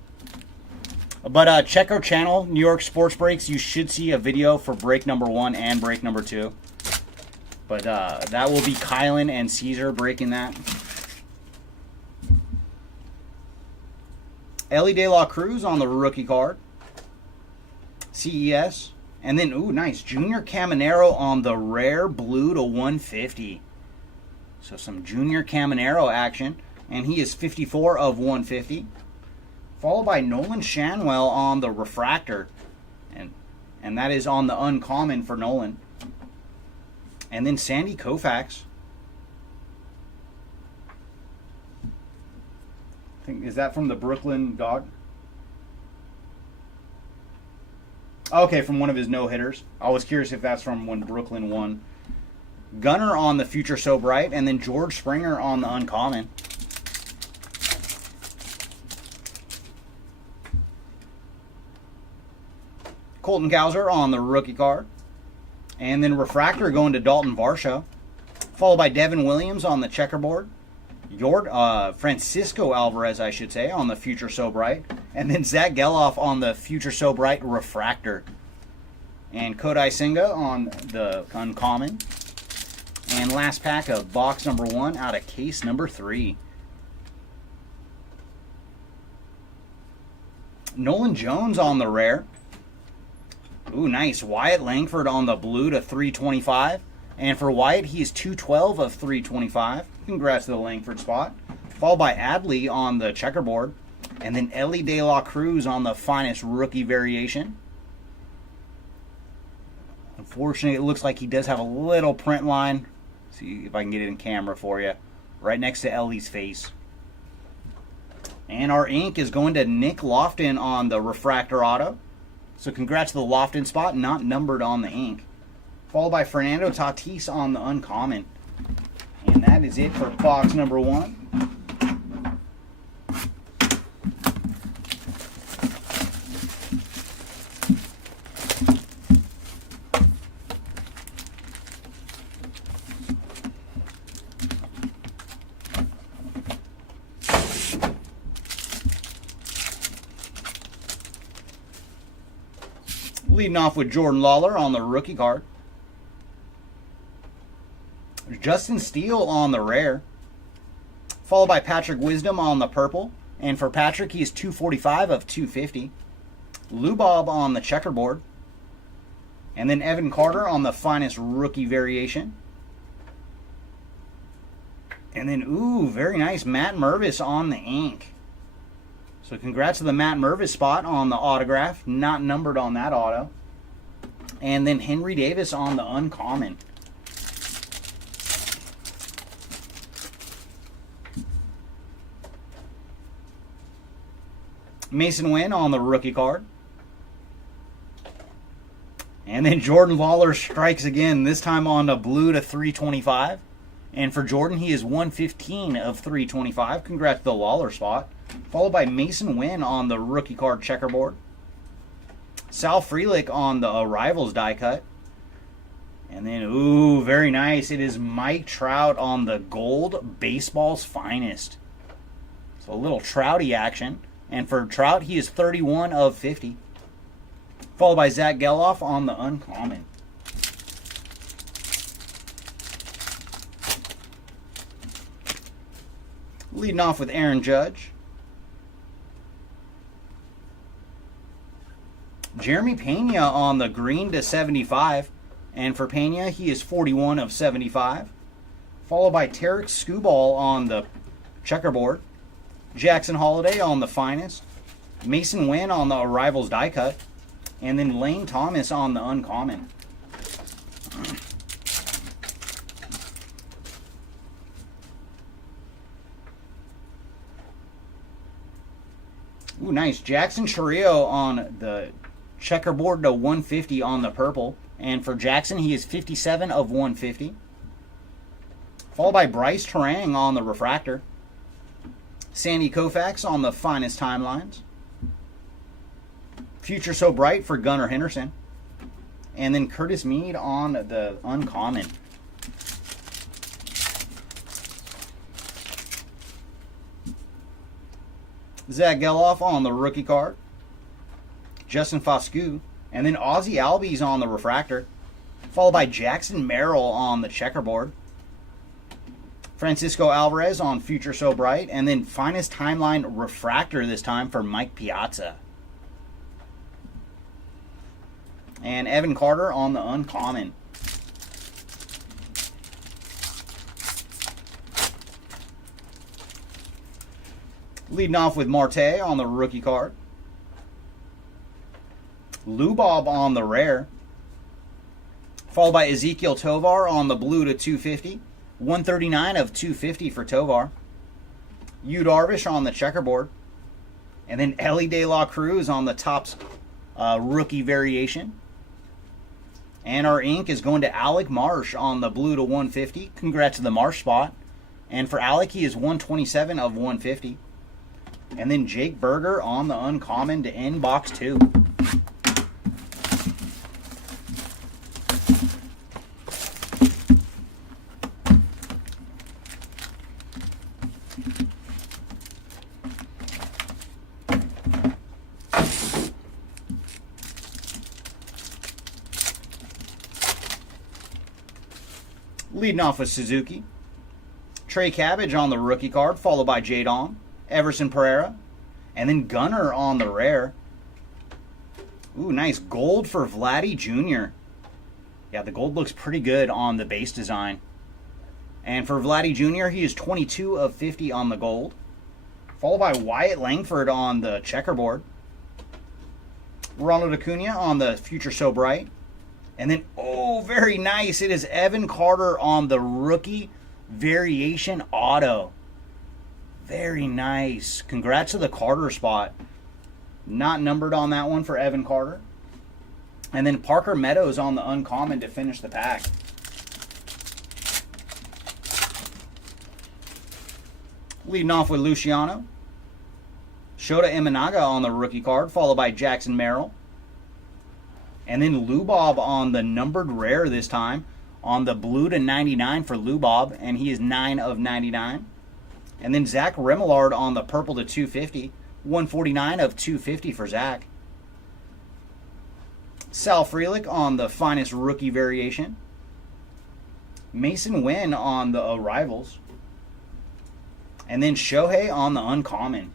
But check our channel, New York Sports Breaks. You should see a video for break number 1 and break number 2. But that will be Kylan and Caesar breaking that. Ellie De La Cruz on the rookie card. CES. And then, ooh, nice. Junior Caminero on the rare blue to 150. So some Junior Caminero action. And he is 54 of 150. Followed by Nolan Shanwell on the refractor. And that is on the uncommon for Nolan. And then Sandy Koufax. Is that from the Brooklyn Dog? Okay, from one of his no-hitters. I was curious if that's from when Brooklyn won. Gunner on the Future So Bright, and then George Springer on the uncommon. Colton Cowser on the rookie card. And then Refractor going to Dalton Varsho. Followed by Devin Williams on the checkerboard. Francisco Alvarez, I should say, on the Future So Bright. And then Zach Geloff on the Future So Bright Refractor. And Kodai Senga on the uncommon. And last pack of box number 1 out of case number 3. Nolan Jones on the rare. Ooh, nice. Wyatt Langford on the blue to 325. And for Wyatt, he's 212 of 325. Congrats to the Langford spot. Followed by Adley on the checkerboard. And then Ellie De La Cruz on the finest rookie variation. Unfortunately, it looks like he does have a little print line. See if I can get it in camera for you. Right next to Ellie's face. And our ink is going to Nick Lofton on the refractor auto. So congrats to the Lofton spot, not numbered on the ink. Followed by Fernando Tatis on the uncommon. And that is it for box number 1. Leading off with Jordan Lawler on the rookie card. Justin Steele on the rare. Followed by Patrick Wisdom on the purple. And for Patrick, he is 245 of 250. Lou Bob on the checkerboard. And then Evan Carter on the finest rookie variation. And then, ooh, very nice. Matt Mervis on the ink. So congrats to the Matt Mervis spot on the autograph. Not numbered on that auto. And then Henry Davis on the uncommon. Mason Wynn on the rookie card. And then Jordan Lawler strikes again, this time on the blue to 325. And for Jordan, he is 115 of 325. Congrats to the Lawler spot. Followed by Mason Wynn on the rookie card checkerboard. Sal Frelick on the Arrivals die cut. And then, ooh, very nice. It is Mike Trout on the gold Baseball's Finest. So a little Trouty action. And for Trout, he is 31 of 50. Followed by Zach Geloff on the uncommon. Leading off with Aaron Judge. Jeremy Pena on the green to 75. And for Pena, he is 41 of 75. Followed by Tarek Skubal on the checkerboard. Jackson Holiday on the Finest. Mason Wynn on the Arrivals die cut. And then Lane Thomas on the uncommon. Ooh, nice. Jackson Chourio on the checkerboard to 150 on the purple. And for Jackson, he is 57 of 150. Followed by Bryce Terang on the refractor. Sandy Koufax on the Finest timelines. Future So Bright for Gunnar Henderson. And then Curtis Mead on the uncommon. Zach Geloff on the rookie card. Justin Foscue. And then Ozzie Albies on the refractor. Followed by Jackson Merrill on the checkerboard. Francisco Alvarez on Future So Bright. And then Finest timeline refractor this time for Mike Piazza. And Evan Carter on the uncommon. Leading off with Marte on the rookie card. Lubob on the rare. Followed by Ezekiel Tovar on the blue to 250. 139 of 250 for Tovar. Yu Darvish on the checkerboard. And then Ellie De La Cruz on the Topps rookie variation. And our ink is going to Alec Marsh on the blue to 150. Congrats to the Marsh spot. And for Alec, he is 127 of 150. And then Jake Berger on the uncommon to end box 2. Leading off with Suzuki. Trey Cabbage on the rookie card, followed by Jadon. Everson Pereira. And then Gunnar on the rare. Ooh, nice gold for Vladdy Jr. Yeah, the gold looks pretty good on the base design. And for Vladdy Jr., he is 22 of 50 on the gold. Followed by Wyatt Langford on the checkerboard. Ronald Acuna on the Future So Bright. And then, oh, very nice. It is Evan Carter on the rookie variation auto. Very nice. Congrats to the Carter spot. Not numbered on that one for Evan Carter. And then Parker Meadows on the uncommon to finish the pack. Leading off with Luciano. Shota Imanaga on the rookie card, followed by Jackson Merrill. And then Lubob on the numbered rare this time, on the blue to 99 for Lubob, and he is 9 of 99. And then Zach Remillard on the purple to 250, 149 of 250 for Zach. Sal Frelick on the Finest rookie variation. Mason Wynn on the Arrivals. And then Shohei on the uncommon.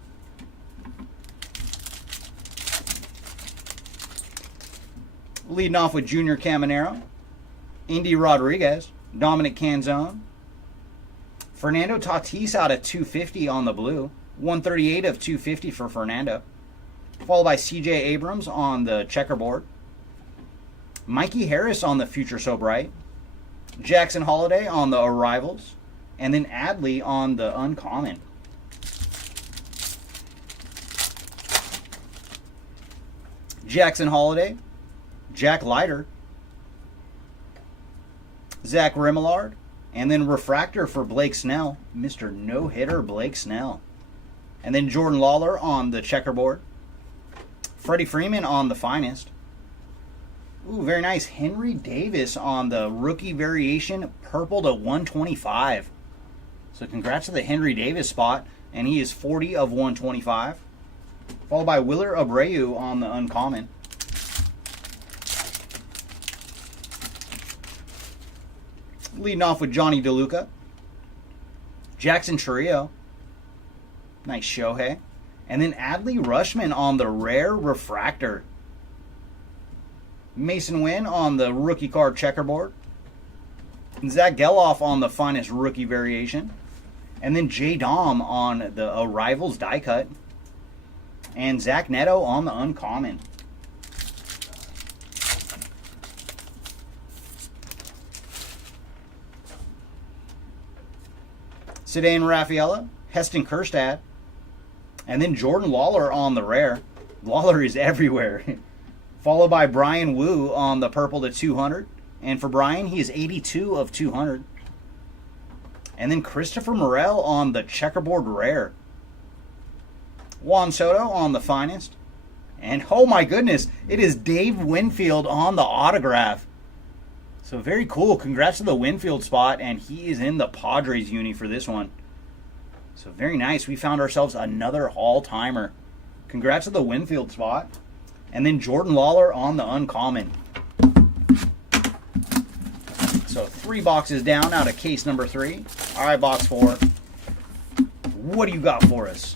Leading off with Junior Caminero, Indy Rodriguez, Dominic Canzone, Fernando Tatis out of 250 on the blue, 138 of 250 for Fernando. Followed by C.J. Abrams on the checkerboard. Mikey Harris on the Future So Bright. Jackson Holiday on the Arrivals. And then Adley on the Uncommon. Jackson Holiday. Jack Leiter. Zach Remillard. And then Refractor for Blake Snell. Mr. No-Hitter Blake Snell. And then Jordan Lawler on the checkerboard. Freddie Freeman on the Finest. Ooh, very nice. Henry Davis on the rookie variation, purple to 125. So congrats to the Henry Davis spot. And he is 40 of 125. Followed by Willer Abreu on the Uncommon. Leading off with Johnny DeLuca. Jackson Chourio. Nice Shohei. And then Adley Rushman on the rare Refractor. Mason Wynn on the rookie card checkerboard. And Zach Geloff on the Finest rookie variation. And then J. Dom on the Arrivals die cut. And Zach Neto on the Uncommon. Ceddanne Rafaela, Heston Kjerstad, and then Jordan Lawler on the rare. Lawler is everywhere. Followed by Brian Wu on the purple to 200. And for Brian, he is 82 of 200. And then Christopher Morel on the checkerboard rare. Juan Soto on the Finest. And oh my goodness, it is Dave Winfield on the autograph. So very cool. Congrats to the Winfield spot, and he is in the Padres uni for this one. So very nice. We found ourselves another all-timer. Congrats to the Winfield spot. And then Jordan Lawler on the Uncommon. So 3 boxes down out of case number 3. All right, box 4. What do you got for us?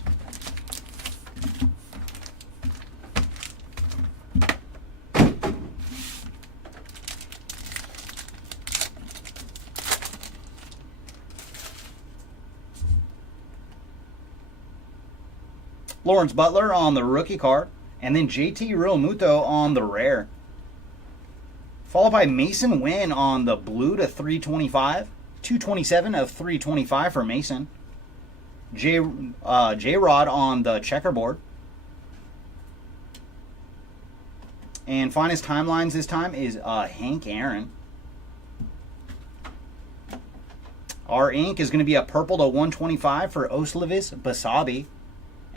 Lawrence Butler on the rookie card. And then JT Realmuto on the rare. Followed by Mason Wynn on the blue to 325. 227 of 325 for Mason. J-Rod on the checkerboard. And Finest Timelines this time is Hank Aaron. Our ink is going to be a purple to 125 for Oslevis Basabi.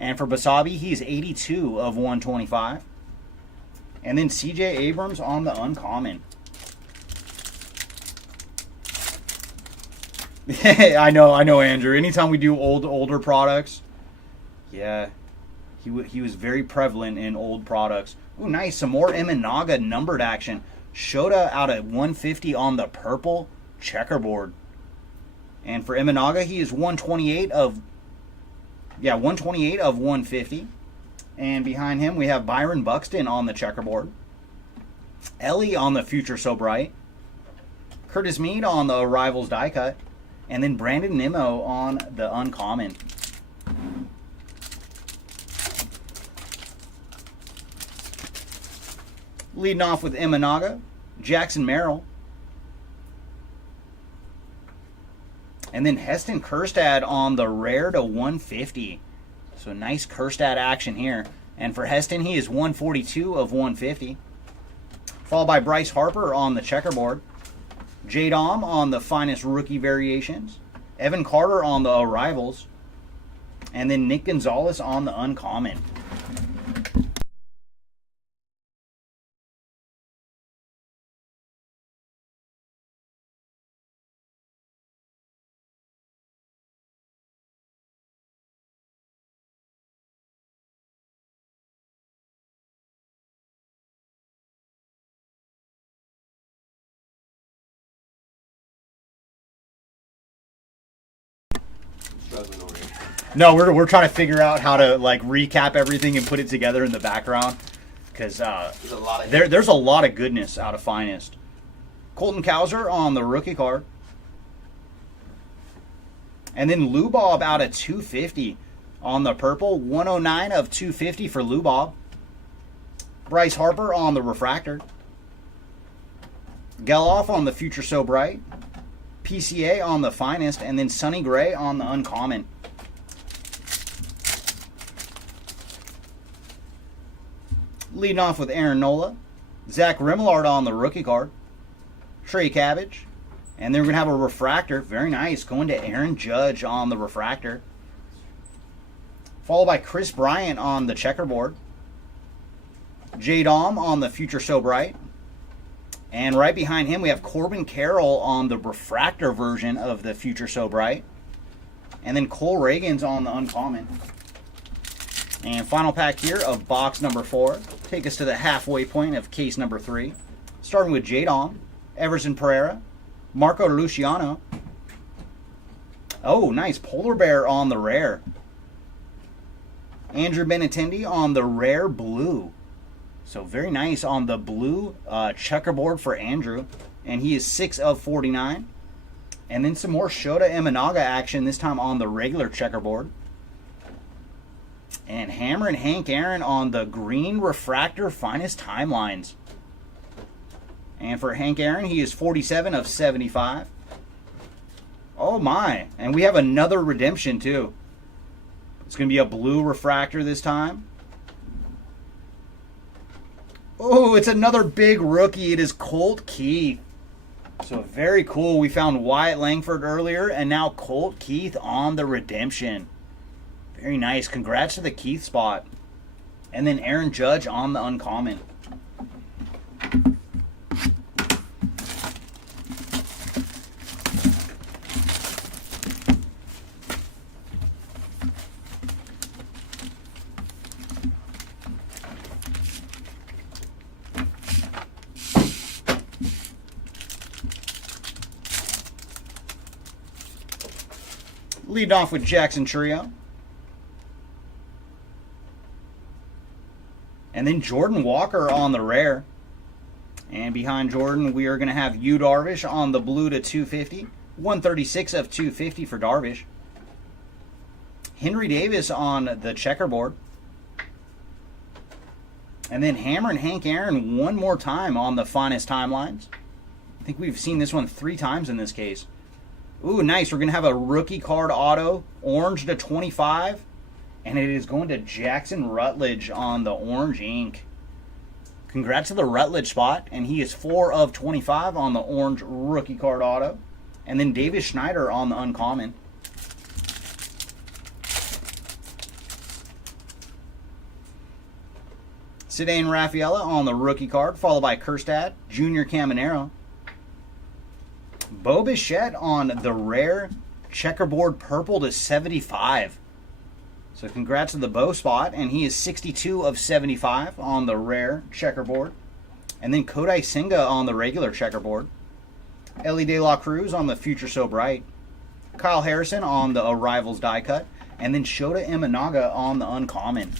And for Basabi, he's 82 of 125. And then C.J. Abrams on the Uncommon. I know, Andrew. Anytime we do older products, yeah, he was very prevalent in old products. Ooh, nice. Some more Imanaga numbered action. Shota out at 150 on the purple checkerboard. And for Imanaga, he is 128 of 150. And behind him, we have Byron Buxton on the checkerboard. Ellie on the Future So Bright. Curtis Mead on the Arrivals die cut. And then Brandon Nimmo on the Uncommon. Leading off with Imanaga, Jackson Merrill. And then Heston Kjerstad on the rare to 150. So nice Kjerstad action here. And for Heston, he is 142 of 150. Followed by Bryce Harper on the checkerboard. J-Dom on the Finest rookie variations. Evan Carter on the Arrivals. And then Nick Gonzalez on the Uncommon. No, we're trying to figure out how to like recap everything and put it together in the background because there's a lot of goodness out of Finest. Colton Cowser on the rookie card, and then Lubob out at 250. On the purple, 109 of 250 for Lou Bob. Bryce Harper on the refractor. Geloff on the Future So Bright. PCA on the finest. And then Sonny Gray on the uncommon. Leading off with Aaron Nola. Zach Remillard on the rookie card. Trey Cabbage. And then we're going to have a refractor. Very nice. Going to Aaron Judge on the refractor. Followed by Chris Bryant on the checkerboard. J. Dom on the Future So Bright. And right behind him we have Corbin Carroll on the refractor version of the Future So Bright. And then Cole Reagan's on the uncommon. And final pack here of box number 4. Take us to the halfway point of case number 3. Starting with J. Dom, Everson Pereira, Marco Luciano. Oh, nice. Polar Bear on the rare. Andrew Benintendi on the rare blue. So very nice on the blue checkerboard for Andrew. And he is 6 of 49. And then some more Shota Imanaga action, this time on the regular checkerboard. And Hammer and Hank Aaron on the green refractor finest timelines. And for Hank Aaron, he is 47 of 75. Oh my. And we have another redemption too. It's going to be a blue refractor this time. Oh, it's another big rookie. It is Colt Keith. So very cool. We found Wyatt Langford earlier, and now Colt Keith on the redemption. Very nice. Congrats to the Keith spot. And then Aaron Judge on the uncommon. Leading off with Jackson Trio. And then Jordan Walker on the rare. And behind Jordan, we are going to have Yu Darvish on the blue to 250. 136 of 250 for Darvish. Henry Davis on the checkerboard. And then Hammer and Hank Aaron one more time on the finest timelines. I think we've seen this one 3 times in this case. Ooh, nice. We're going to have a rookie card auto, orange to 25. And it is going to Jackson Rutledge on the orange ink. Congrats to the Rutledge spot. And he is 4 of 25 on the orange rookie card auto. And then Davis Schneider on the uncommon. Cedane Rafaela on the rookie card, followed by Kerstad, Junior Caminero. Bo Bichette on the rare checkerboard purple to 75. So congrats to the Bo spot, and he is 62 of 75 on the rare checkerboard. And then Kodai Senga on the regular checkerboard. Ellie De La Cruz on the Future So Bright. Kyle Harrison on the Arrivals die cut. And then Shota Imanaga on the uncommon.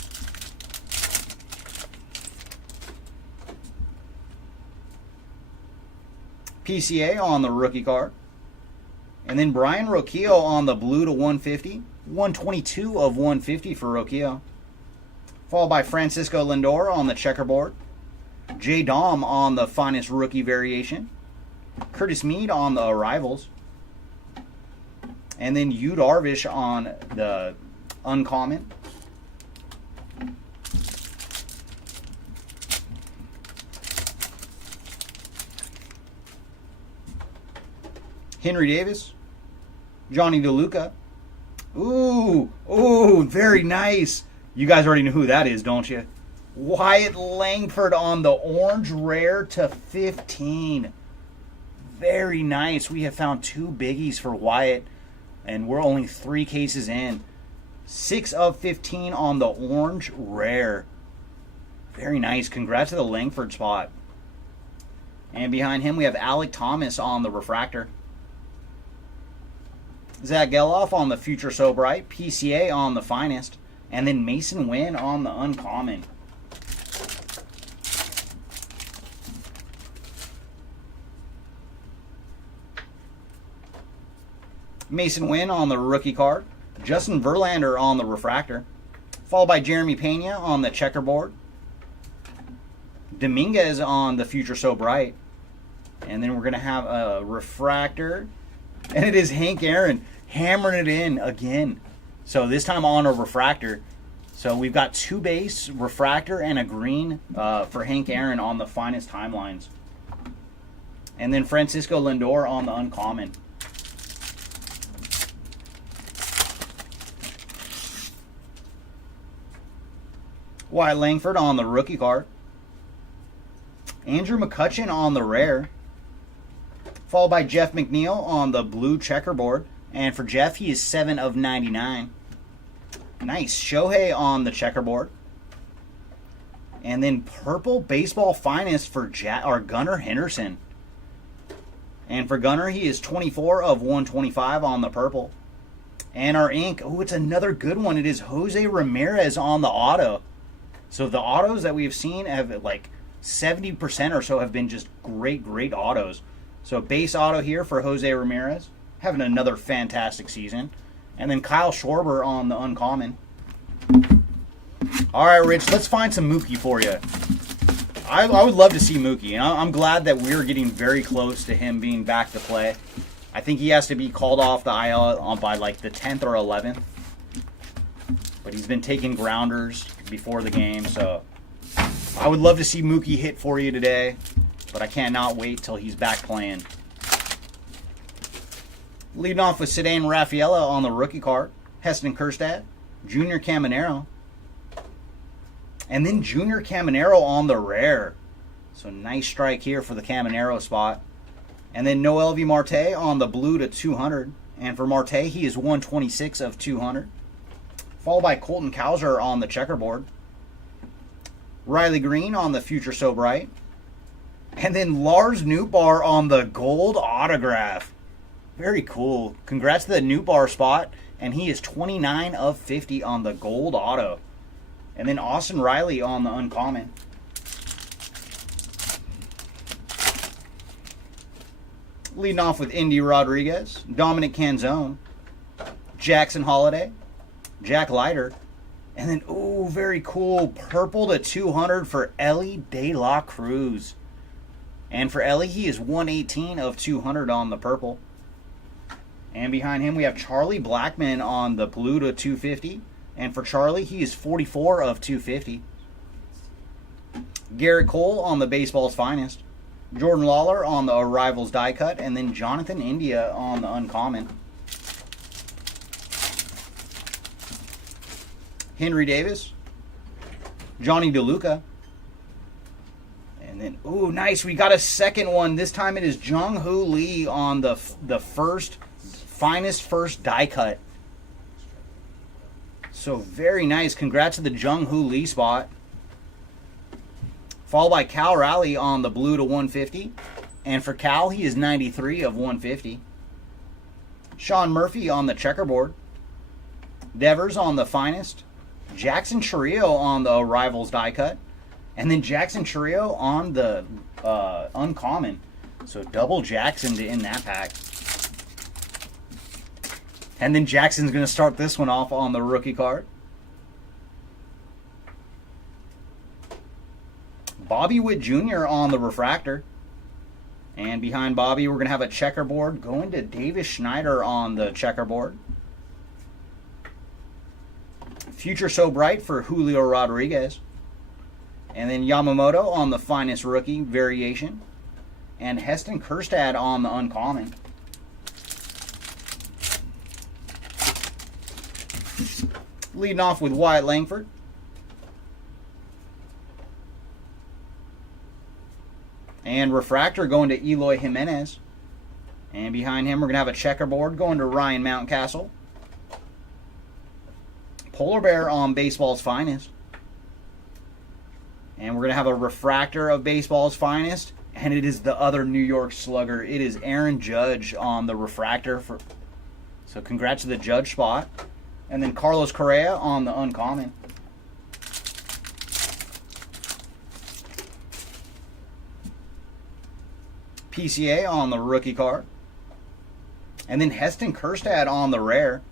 PCA on the rookie card. And then Brian Roquillo on the blue to 150. 122 of 150 for Roquillo. Followed by Francisco Lindor on the checkerboard. J. Dom on the finest rookie variation. Curtis Mead on the Arrivals. And then Yu Darvish on the uncommon. Henry Davis, Johnny DeLuca. Ooh, very nice. You guys already know who that is, don't you? Wyatt Langford on the orange rare to 15. Very nice. We have found 2 biggies for Wyatt, and we're only 3 cases in. 6 of 15 on the orange rare. Very nice. Congrats to the Langford spot. And behind him, we have Alec Thomas on the refractor. Zach Geloff on the Future So Bright, PCA on the finest, and then Mason Wynn on the uncommon. Mason Wynn on the rookie card, Justin Verlander on the refractor, followed by Jeremy Pena on the checkerboard, Dominguez on the Future So Bright, and then we're going to have a refractor, and it is Hank Aaron hammering it in again. So this time on a refractor. So we've got 2 base, refractor, and a green for Hank Aaron on the finest timelines. And then Francisco Lindor on the uncommon. Wyatt Langford on the rookie card. Andrew McCutchen on the rare. Followed by Jeff McNeil on the blue checkerboard. And for Jeff, he is 7 of 99. Nice. Shohei on the checkerboard. And then purple baseball finest for Gunnar Henderson. And for Gunnar, he is 24 of 125 on the purple. And our ink, oh, it's another good one. It is Jose Ramirez on the auto. So the autos that we've seen have like 70% or so have been just great, great autos. So base auto here for Jose Ramirez, having another fantastic season. And then Kyle Schwarber on the uncommon. All right, Rich, let's find some Mookie for you. I would love to see Mookie, and I'm glad that we're getting very close to him being back to play. I think he has to be called off the IL by like the 10th or 11th. But he's been taking grounders before the game, so I would love to see Mookie hit for you today, but I cannot wait till he's back playing. Leading off with Ceddanne Rafaela on the rookie card, Heston Kjerstad, Junior Caminero, and then Junior Caminero on the rare. So nice strike here for the Caminero spot. And then Noelvi Marte on the blue to 200. And for Marte, he is 126 of 200. Followed by Colton Cowser on the checkerboard. Riley Green on the Future So Bright. And then Lars Nootbaar on the gold autograph. Very cool. Congrats to the Nootbaar spot. And he is 29 of 50 on the gold auto. And then Austin Riley on the uncommon. Leading off with Indy Rodriguez, Dominic Canzone, Jackson Holiday, Jack Leiter, and then, ooh, very cool, purple to 200 for Ellie De La Cruz. And for Ellie, he is 118 of 200 on the purple. And behind him, we have Charlie Blackmon on the blue to 250. And for Charlie, he is 44 of 250. Garrett Cole on the baseball's finest. Jordan Lawler on the Arrivals die cut. And then Jonathan India on the uncommon. Henry Davis. Johnny DeLuca. And then, ooh, nice. We got a second one. This time it is Jung-Hoo Lee on the finest first die cut. So very nice. Congrats to the Jung-Hoo Lee spot. Followed by Cal Raleigh on the blue to 150. And for Cal, he is 93 of 150. Sean Murphy on the checkerboard. Devers on the finest. Jackson Chourio on the Arrivals die cut. And then Jackson Chourio on the uncommon. So double Jackson to end that pack. And then Jackson's going to start this one off on the rookie card. Bobby Witt Jr. on the refractor. And behind Bobby, we're going to have a checkerboard going to Davis Schneider on the checkerboard. Future So Bright for Julio Rodriguez. And then Yamamoto on the finest rookie variation. And Heston Kjerstad on the uncommon. Leading off with Wyatt Langford. And refractor going to Eloy Jimenez. And behind him, we're going to have a checkerboard going to Ryan Mountcastle. Polar Bear on baseball's finest. And we're going to have a refractor of baseball's finest. And it is the other New York Slugger. It is Aaron Judge on the refractor. So congrats to the Judge spot. And then Carlos Correa on the uncommon. PCA on the rookie card. And then Heston Kjerstad on the rare.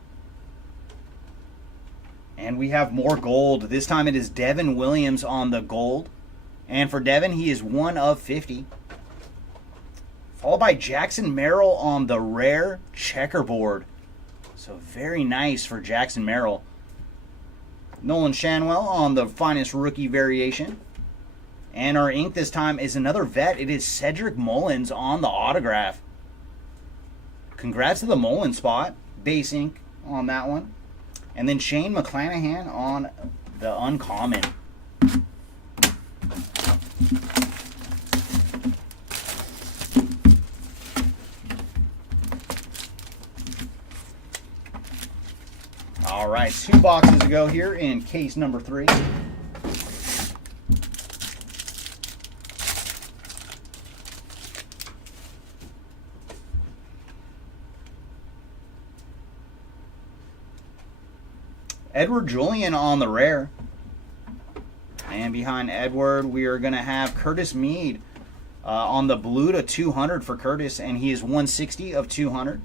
And we have more gold. This time it is Devin Williams on the gold. And for Devin, he is 1 of 50. Followed by Jackson Merrill on the rare checkerboard. So very nice for Jackson Merrill. Nolan Shanwell on the finest rookie variation. And our ink this time is another vet. It is Cedric Mullins on the autograph. Congrats to the Mullins spot. Base ink on that one. And then Shane McClanahan on the uncommon. All right, 2 boxes to go here in case number 3. Edward Julian on the rare. And behind Edward, we are going to have Curtis Mead on the blue to 200 for Curtis, and he is 160 of 200.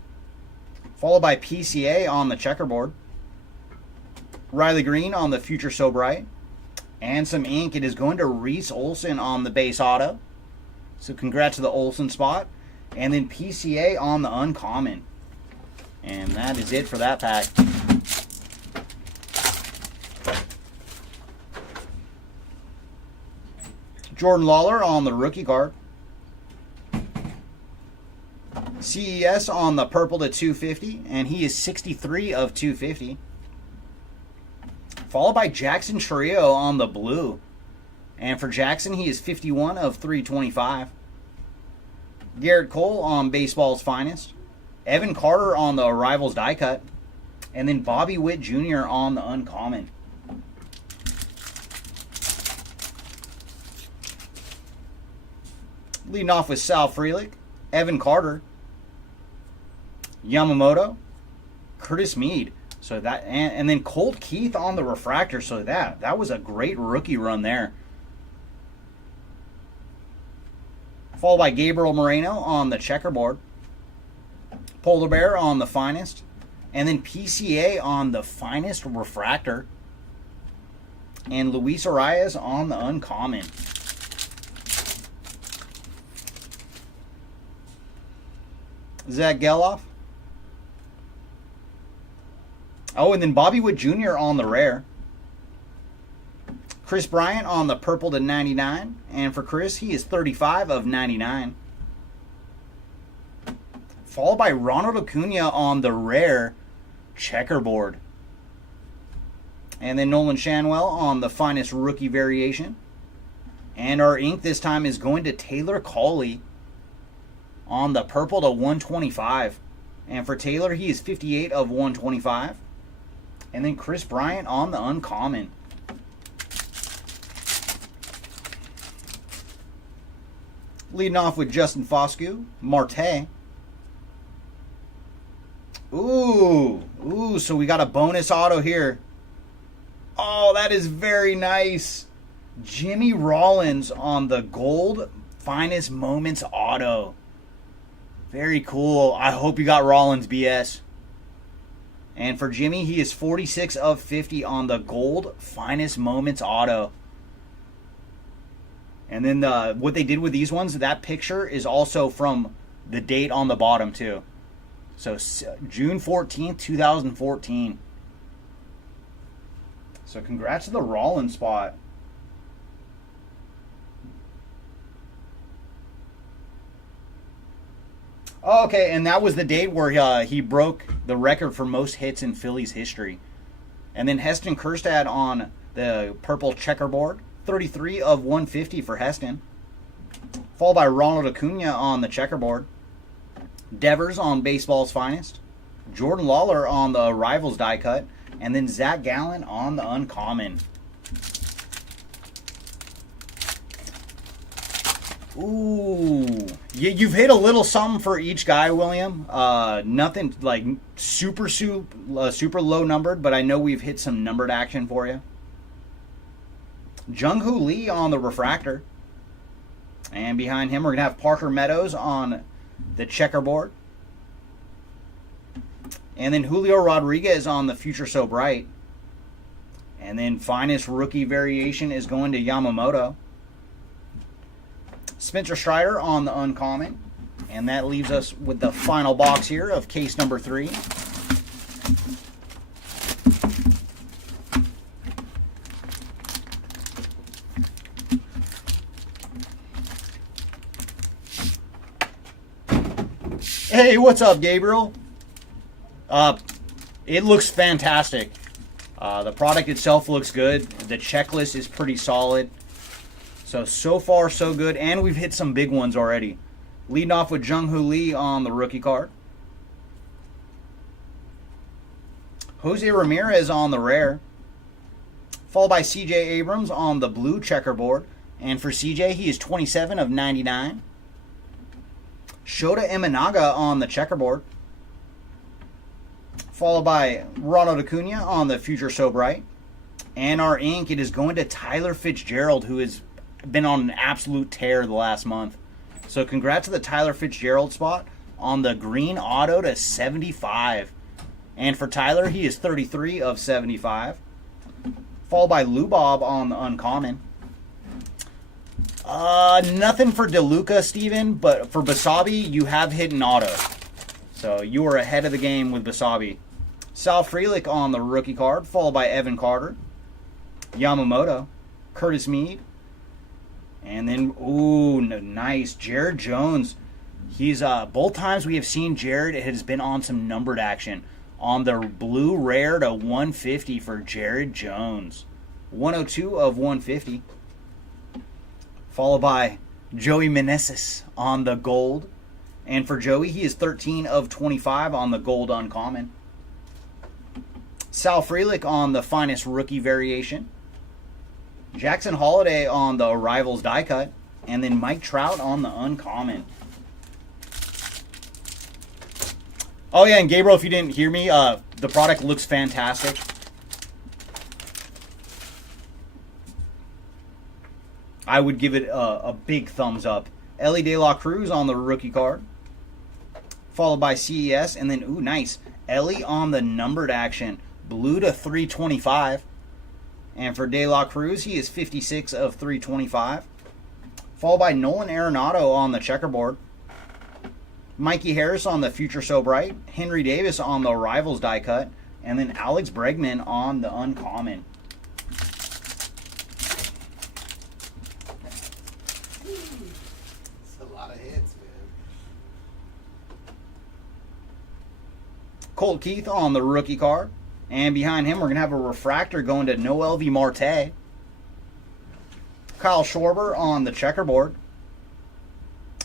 Followed by PCA on the checkerboard. Riley Green on the Future So Bright. And some ink. It is going to Reese Olson on the base auto. So congrats to the Olson spot. And then PCA on the uncommon. And that is it for that pack. Jordan Lawler on the rookie card. CES on the purple to 250, and he is 63 of 250. Followed by Jackson Trio on the blue. And for Jackson, he is 51 of 325. Garrett Cole on baseball's finest. Evan Carter on the Arrivals die cut. And then Bobby Witt Jr. on the uncommon. Leading off with Sal Frelick, Evan Carter, Yamamoto, Curtis Mead. So that and then Colt Keith on the refractor. So that was a great rookie run there. Followed by Gabriel Moreno on the checkerboard, Polar Bear on the finest, and then PCA on the finest refractor, and Luis Arias on the uncommon. Zach Geloff. Oh, and then Bobby Witt Jr. on the rare. Chris Bryant on the purple to 99. And for Chris, he is 35 of 99. Followed by Ronald Acuna on the rare checkerboard. And then Nolan Shanwell on the finest rookie variation. And our ink this time is going to Taylor Cawley on the purple to 125. And for Taylor, he is 58 of 125. And then Chris Bryant on the uncommon. Leading off with Justin Foscue, Marte. Ooh, so we got a bonus auto here. Oh, that is very nice. Jimmy Rollins on the gold finest moments auto. Very cool. I hope you got Rollins, BS. And for Jimmy, he is 46 of 50 on the gold finest moments auto. And then what they did with these ones, that picture is also from the date on the bottom too. So June 14th, 2014. So congrats to the Rollins spot. Oh, okay, and that was the date where he broke the record for most hits in Phillies history. And then Heston Kjerstad on the purple checkerboard, 33 of 150 for Heston. Followed by Ronald Acuna on the checkerboard. Devers on baseball's finest. Jordan Lawler on the Rivals die cut. And then Zach Gallen on the uncommon. Ooh, you've hit a little something for each guy, William. Nothing like super low numbered, but I know we've hit some numbered action for you. Jung-Hoo Lee on the refractor, and behind him we're gonna have Parker Meadows on the checkerboard, and then Julio Rodriguez on the Future So Bright. And then finest rookie variation is going to Yamamoto. Spencer Strider on the uncommon. And that leaves us with the final box here of case number 3. Hey, what's up, Gabriel? It looks fantastic. The product itself looks good. The checklist is pretty solid. So far, so good. And we've hit some big ones already. Leading off with Jung Hoo Lee on the rookie card. Jose Ramirez on the rare. Followed by CJ Abrams on the blue checkerboard. And for CJ, he is 27 of 99. Shota Imanaga on the checkerboard. Followed by Ronald Acuna on the Future So Bright. And our ink, it is going to Tyler Fitzgerald, who has been on an absolute tear the last month. So congrats to the Tyler Fitzgerald spot on the green auto to 75. And for Tyler, he is 33 of 75. Followed by Lou Bob on the uncommon. Nothing for DeLuca, Steven, but for Basabi, you have hit an auto. So you are ahead of the game with Basabi. Sal Frelick on the rookie card, followed by Evan Carter. Yamamoto. Curtis Mead. And then, ooh, nice. Jared Jones. He's, both times we have seen Jared, it has been on some numbered action. On the blue rare to 150 for Jared Jones. 102 of 150. Followed by Joey Meneses on the gold. And for Joey, he is 13 of 25 on the gold uncommon. Sal Frelick on the finest rookie variation. Jackson Holiday on the Arrivals die cut. And then Mike Trout on the uncommon. Oh yeah, and Gabriel, if you didn't hear me, the product looks fantastic. I would give it a big thumbs up. Ellie De La Cruz on the rookie card. Followed by CES. And then, ooh, nice. Ellie on the numbered action. Blue to 325. And for De La Cruz, he is 56 of 325. Followed by Nolan Arenado on the checkerboard. Mikey Harris on the Future So Bright. Henry Davis on the Arrivals die cut. And then Alex Bregman on the uncommon. Colt Keith on the rookie card. And behind him, we're going to have a refractor going to Noel V. Marte. Kyle Schwarber on the checkerboard.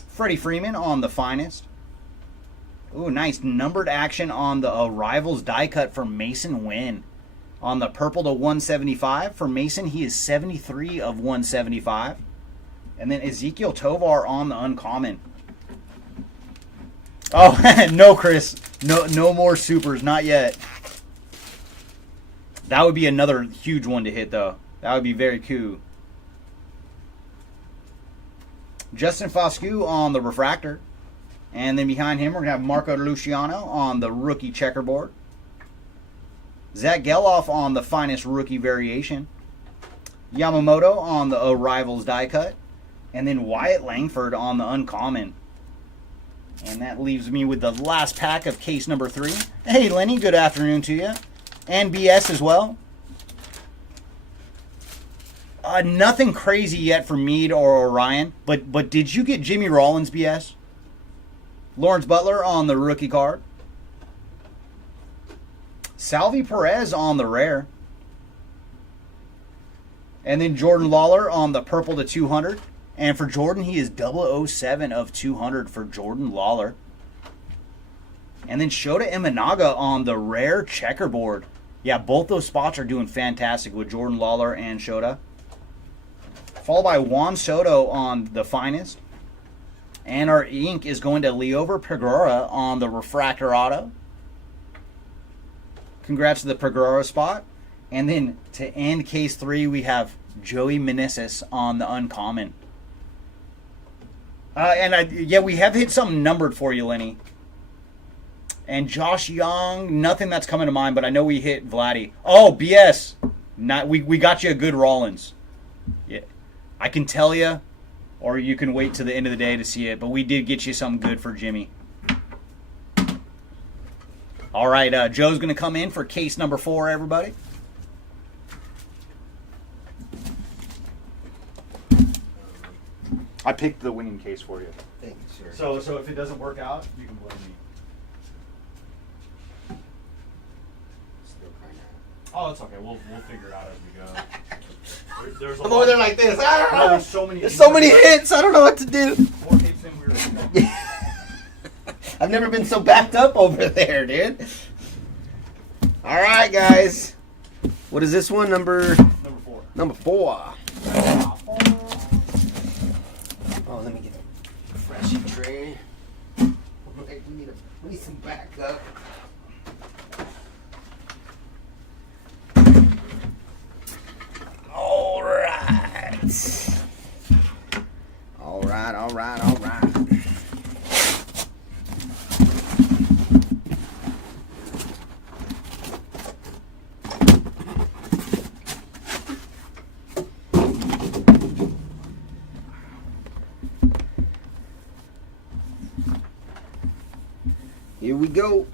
Freddie Freeman on the finest. Ooh, nice numbered action on the Arrivals die cut for Mason Wynn. On the purple to 175. For Mason, he is 73 of 175. And then Ezekiel Tovar on the uncommon. Oh, no, Chris. No more supers. Not yet. That would be another huge one to hit, though. That would be very cool. Justin Foscue on the refractor. And then behind him, we're going to have Marco Luciano on the rookie checkerboard. Zach Geloff on the finest rookie variation. Yamamoto on the Arrivals die cut. And then Wyatt Langford on the uncommon. And that leaves me with the last pack of case number 3. Hey, Lenny, good afternoon to you. And BS as well. Nothing crazy yet for Mead or Orion. But did you get Jimmy Rollins, BS? Lawrence Butler on the rookie card. Salvi Perez on the rare. And then Jordan Lawler on the purple to 200. And for Jordan, he is 007 of 200 for Jordan Lawler. And then Shota Imanaga on the rare checkerboard. Yeah, both those spots are doing fantastic with Jordan Lawler and Shota. Followed by Juan Soto on the finest. And our ink is going to Leover Pereira on the refractor auto. Congrats to the Pereira spot. And then to end case 3, we have Joey Meneses on the uncommon. Yeah, we have hit something numbered for you, Lenny. And Josh Young, nothing that's coming to mind, but I know we hit Vladdy. Oh, BS. We got you a good Rollins. Yeah, I can tell you, or you can wait to the end of the day to see it. But we did get you something good for Jimmy. All right, Joe's going to come in for case number 4, everybody. I picked the winning case for you. Thank you, sir. So if it doesn't work out, you can blame me. Still kinda... Oh, it's okay. We'll figure it out as we go. There's a I'm over there like this. I don't know. There's so many. There's so many hits. I don't know what to do. 4 hits in, we were. I've never been so backed up over there, dude. All right, guys. What is this one? Number 4. Number 4. Oh, let me get a freshy tray. We need some backup. All right. All right, all right, all right. Here we go.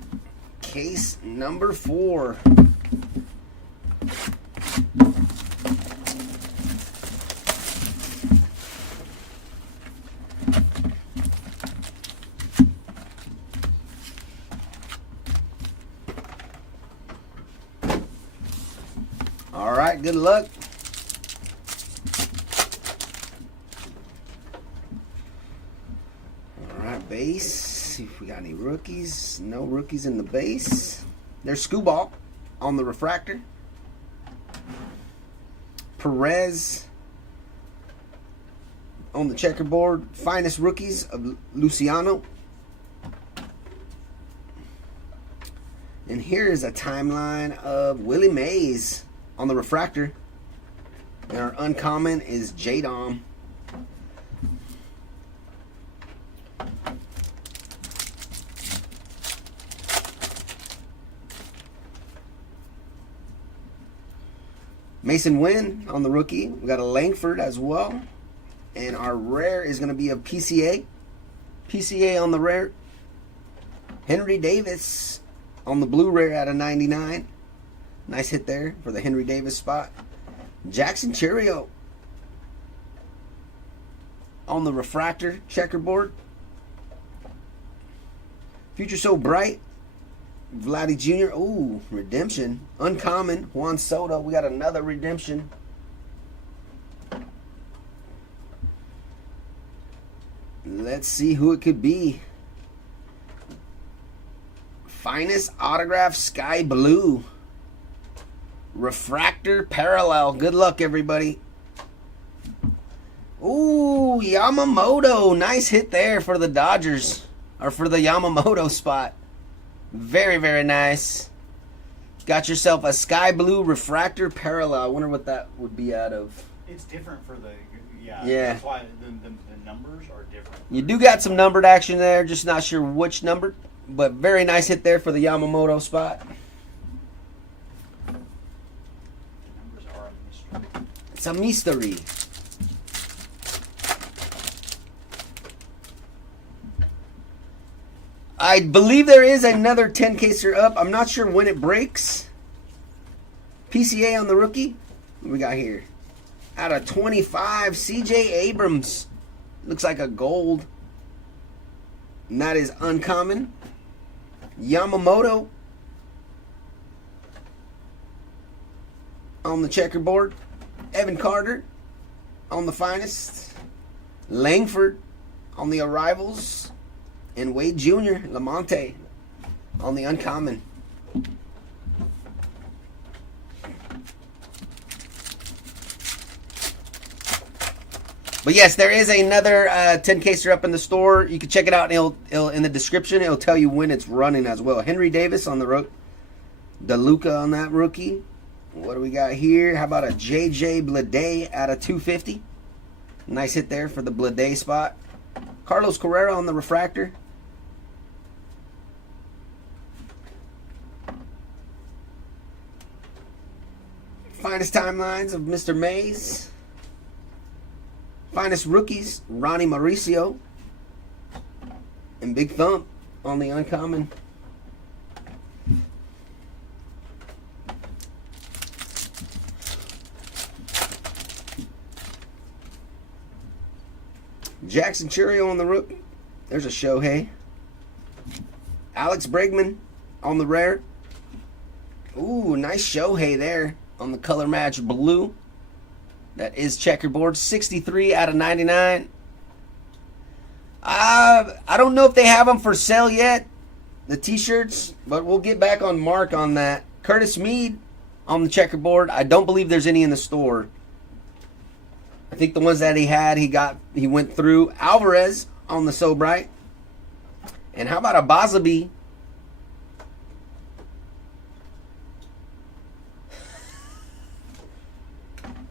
Case number 4. All right, good luck. All right, base. See if we got any rookies. No rookies in the base. There's Skubal on the refractor. Perez on the checkerboard. Finest rookies of Luciano. And here is a timeline of Willie Mays on the refractor. And our uncommon is J-Dom. Mason Wynn on the rookie. We got a Langford as well. And our rare is going to be a PCA. PCA on the rare. Henry Davis on the blue rare out of 99. Nice hit there for the Henry Davis spot. Jackson Cheerio on the refractor checkerboard. Future So Bright. Vladdy Jr. Ooh, redemption. Uncommon. Juan Soto. We got another redemption. Let's see who it could be. Finest autograph Sky Blue. Refractor Parallel. Good luck, everybody. Ooh, Yamamoto. Nice hit there for the Dodgers. Or for the Yamamoto spot. Very, very nice. Got yourself a Sky Blue Refractor Parallel. I wonder what that would be out of. It's different for the... Yeah. That's why the numbers are different. You do got some numbered action there. Just not sure which number. But very nice hit there for the Yamamoto spot. Numbers are a mystery. It's a mystery. I believe there is another 10-caser up. I'm not sure when it breaks. PCA on the rookie. What we got here? Out of 25, CJ Abrams. Looks like a gold. And that is uncommon. Yamamoto on the checkerboard. Evan Carter on the finest. Langford on the arrivals. And Wade Jr., Lamonte on the uncommon. But yes, there is another 10-caser up in the store. You can check it out, and it'll in the description. It'll tell you when it's running as well. Henry Davis on the DeLuca on that rookie. What do we got here? How about a JJ Bleday out of 250? Nice hit there for the Bleday spot. Carlos Carrera on the refractor. Finest timelines of Mr. Mays. Finest rookies, Ronnie Mauricio. And Big Thump on the uncommon. Jackson Churio on the rookie. There's a Shohei. Alex Bregman on the rare. Ooh, nice Shohei there on the color match blue. That is checkerboard. 63 out of 99. I don't know if they have them for sale yet, the t-shirts, but we'll get back on Mark on that. Curtis Mead on the checkerboard. I don't believe there's any in the store. I think the ones that he went through. Alvarez on the So Bright. And how about a Basabe?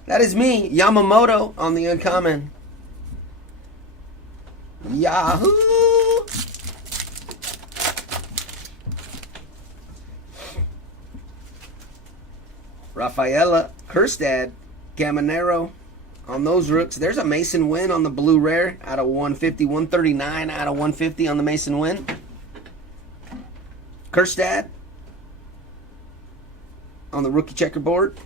That is me, Yamamoto on the uncommon. Yahoo! Rafaela Kerstad, Caminero on those rooks. There's a Mason Wynn on the blue rare out of 150. 139 out of 150 on the Mason Wynn. Kerstad on the rookie checkerboard.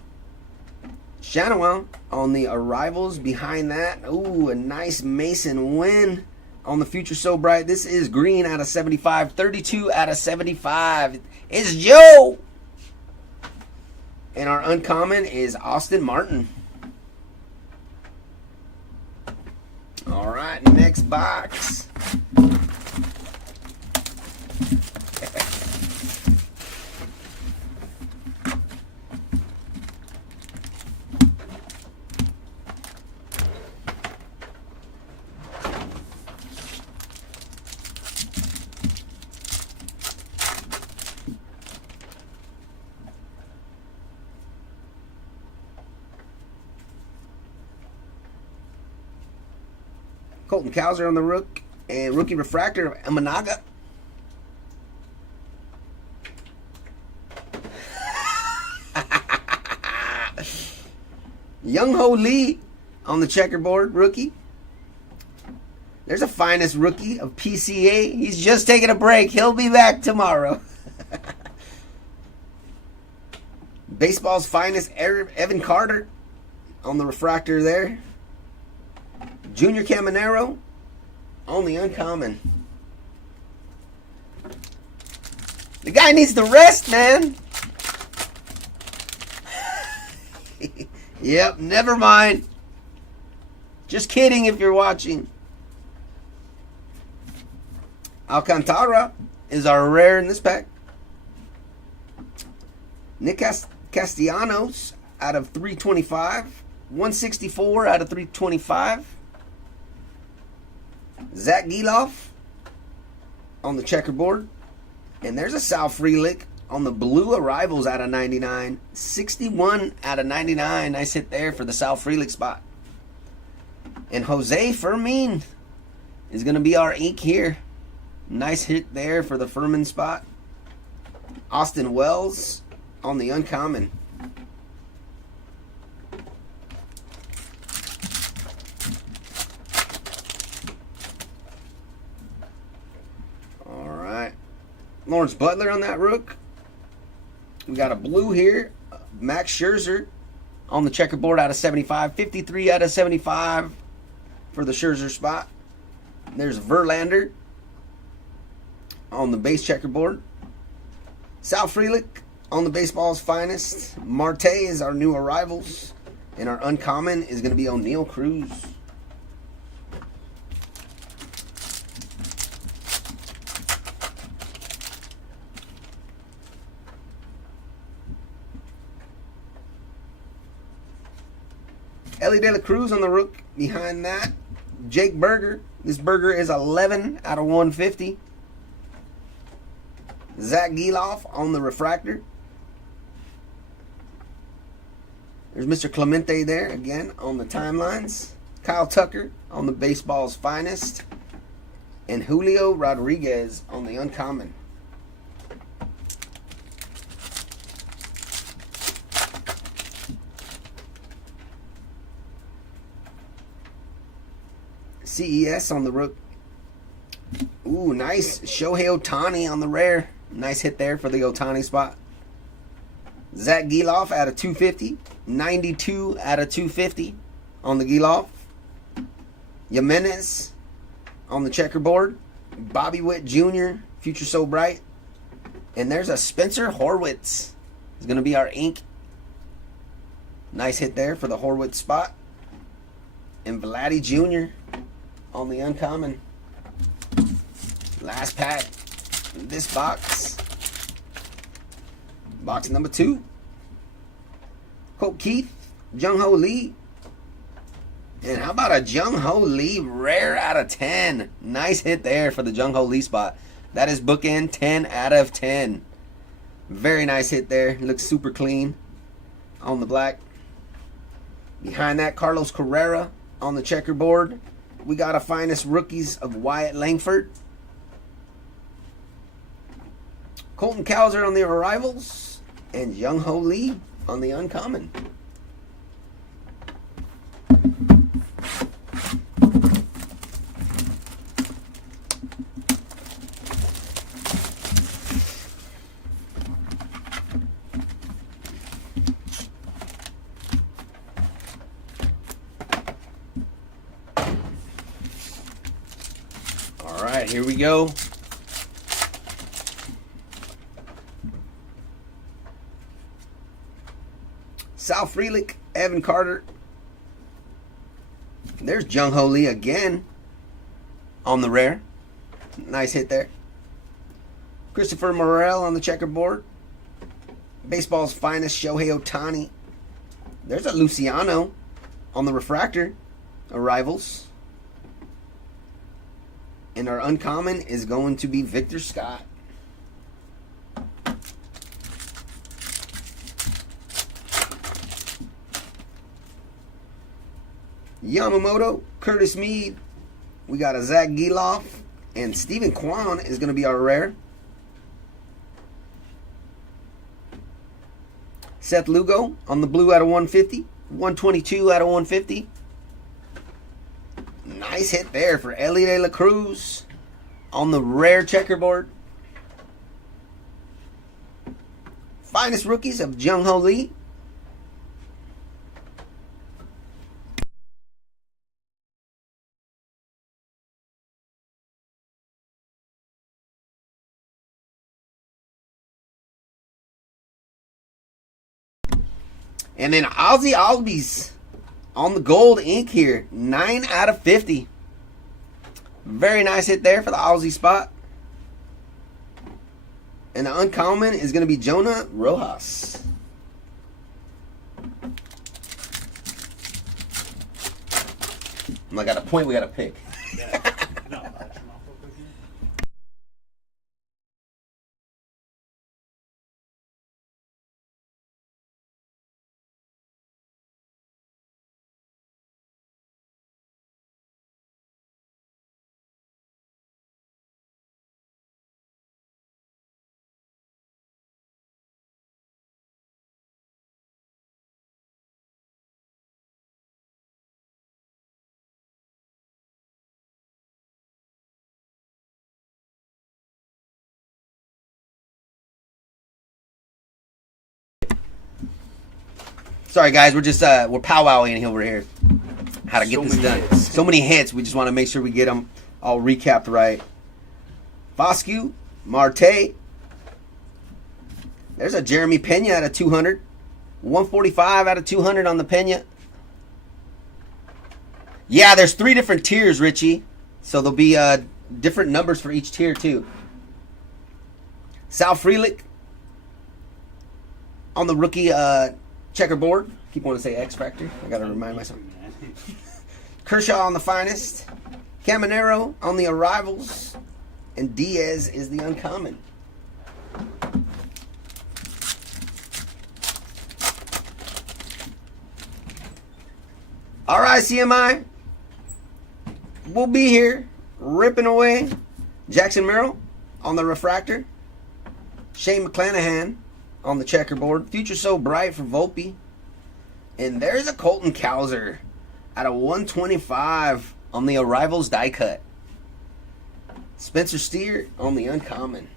Shanawa on the arrivals behind that. Ooh, a nice Mason Wynn on the Future So Bright. This is green out of 75. 32 out of 75. It's Joe. And our uncommon is Austin Martin. All right, next box. Colton Cowser on the rook. And rookie refractor of Amanaga. Young Ho Lee on the checkerboard, rookie. There's a finest rookie of PCA. He's just taking a break. He'll be back tomorrow. Baseball's finest, Evan Carter on the refractor there. Junior Caminero on the uncommon. The guy needs to rest, man. Yep, never mind. Just kidding if you're watching. Alcantara is our rare in this pack. Nick Castellanos out of 325. 164 out of 325. Zach Geloff on the checkerboard. And there's a Sal Frelick on the blue arrivals out of 99. 61 out of 99. Nice hit there for the Sal Frelick spot. And Jose Fermin is going to be our ink here. Nice hit there for the Furman spot. Austin Wells on the uncommon. All right. Lawrence Butler on that rook. We got a blue here. Max Scherzer on the checkerboard out of 75. 53 out of 75 for the Scherzer spot. There's Verlander on the base checkerboard. Sal Frelick on the baseball's finest. Marte is our new arrivals. And our uncommon is going to be O'Neal Cruz. Ellie De La Cruz on the rook. Behind that, Jake Berger. This Berger is 11 out of 150. Zach Geloff on the refractor. There's Mr. Clemente there again on the timelines. Kyle Tucker on the baseball's finest. And Julio Rodriguez on the uncommon. CES on the rook. Ooh, nice. Shohei Ohtani on the rare. Nice hit there for the Ohtani spot. Zach Gelof out of 250. 92 out of 250 on the Gelof. Jimenez on the checkerboard. Bobby Witt Jr., Future So Bright. And there's a Spencer Horwitz. It's going to be our ink. Nice hit there for the Horwitz spot. And Vladdy Jr. on the uncommon. Last pack in this box. Box number 2. Colt Keith, Jung Ho Lee. And how about a Jung Ho Lee rare out of 10? Nice hit there for the Jung Ho Lee spot. That is bookend 10 out of 10. Very nice hit there. Looks super clean on the black. Behind that, Carlos Carrera on the checkerboard. We got a finest rookies of Wyatt Langford. Colton Cowser on the arrivals. And Jung Ho Lee on the uncommon. All right, here we go. Sal Frelick, Evan Carter. There's Jung Ho Lee again on the rare. Nice hit there. Christopher Morel on the checkerboard. Baseball's finest Shohei Ohtani. There's a Luciano on the refractor. Arrivals. And our uncommon is going to be Victor Scott. Yamamoto, Curtis Mead. We got a Zach Gelof. And Stephen Kwan is going to be our rare. Seth Lugo on the blue out of 150. 122 out of 150. Nice hit there for Ellie De La Cruz on the rare checkerboard. Finest rookies of Jung Ho Lee. And then Ozzy Albies on the gold ink here. 9 out of 50. Very nice hit there for the Aussie spot. And the uncommon is going to be Jonah Rojas. Like at a point we got to pick. Sorry guys, we're just we're powwowing over here. How to get this done. Hits. So many hits. We just want to make sure we get them all recapped right. Foscue, Marte. There's a Jeremy Pena out of 200. 145 out of 200 on the Pena. Yeah, there's 3 different tiers, Richie. So there'll be different numbers for each tier too. Sal Frelick on the rookie checkerboard. Keep wanting to say X Factor. I gotta remind myself. Kershaw on the finest. Caminero on the arrivals. And Diaz is the uncommon. All right, CMI. We'll be here ripping away. Jackson Merrill on the refractor. Shane McClanahan on the checkerboard. Future So Bright for Volpe. And there's a Colton Cowser out of 125 on the Arrivals die cut. Spencer Steer on the uncommon.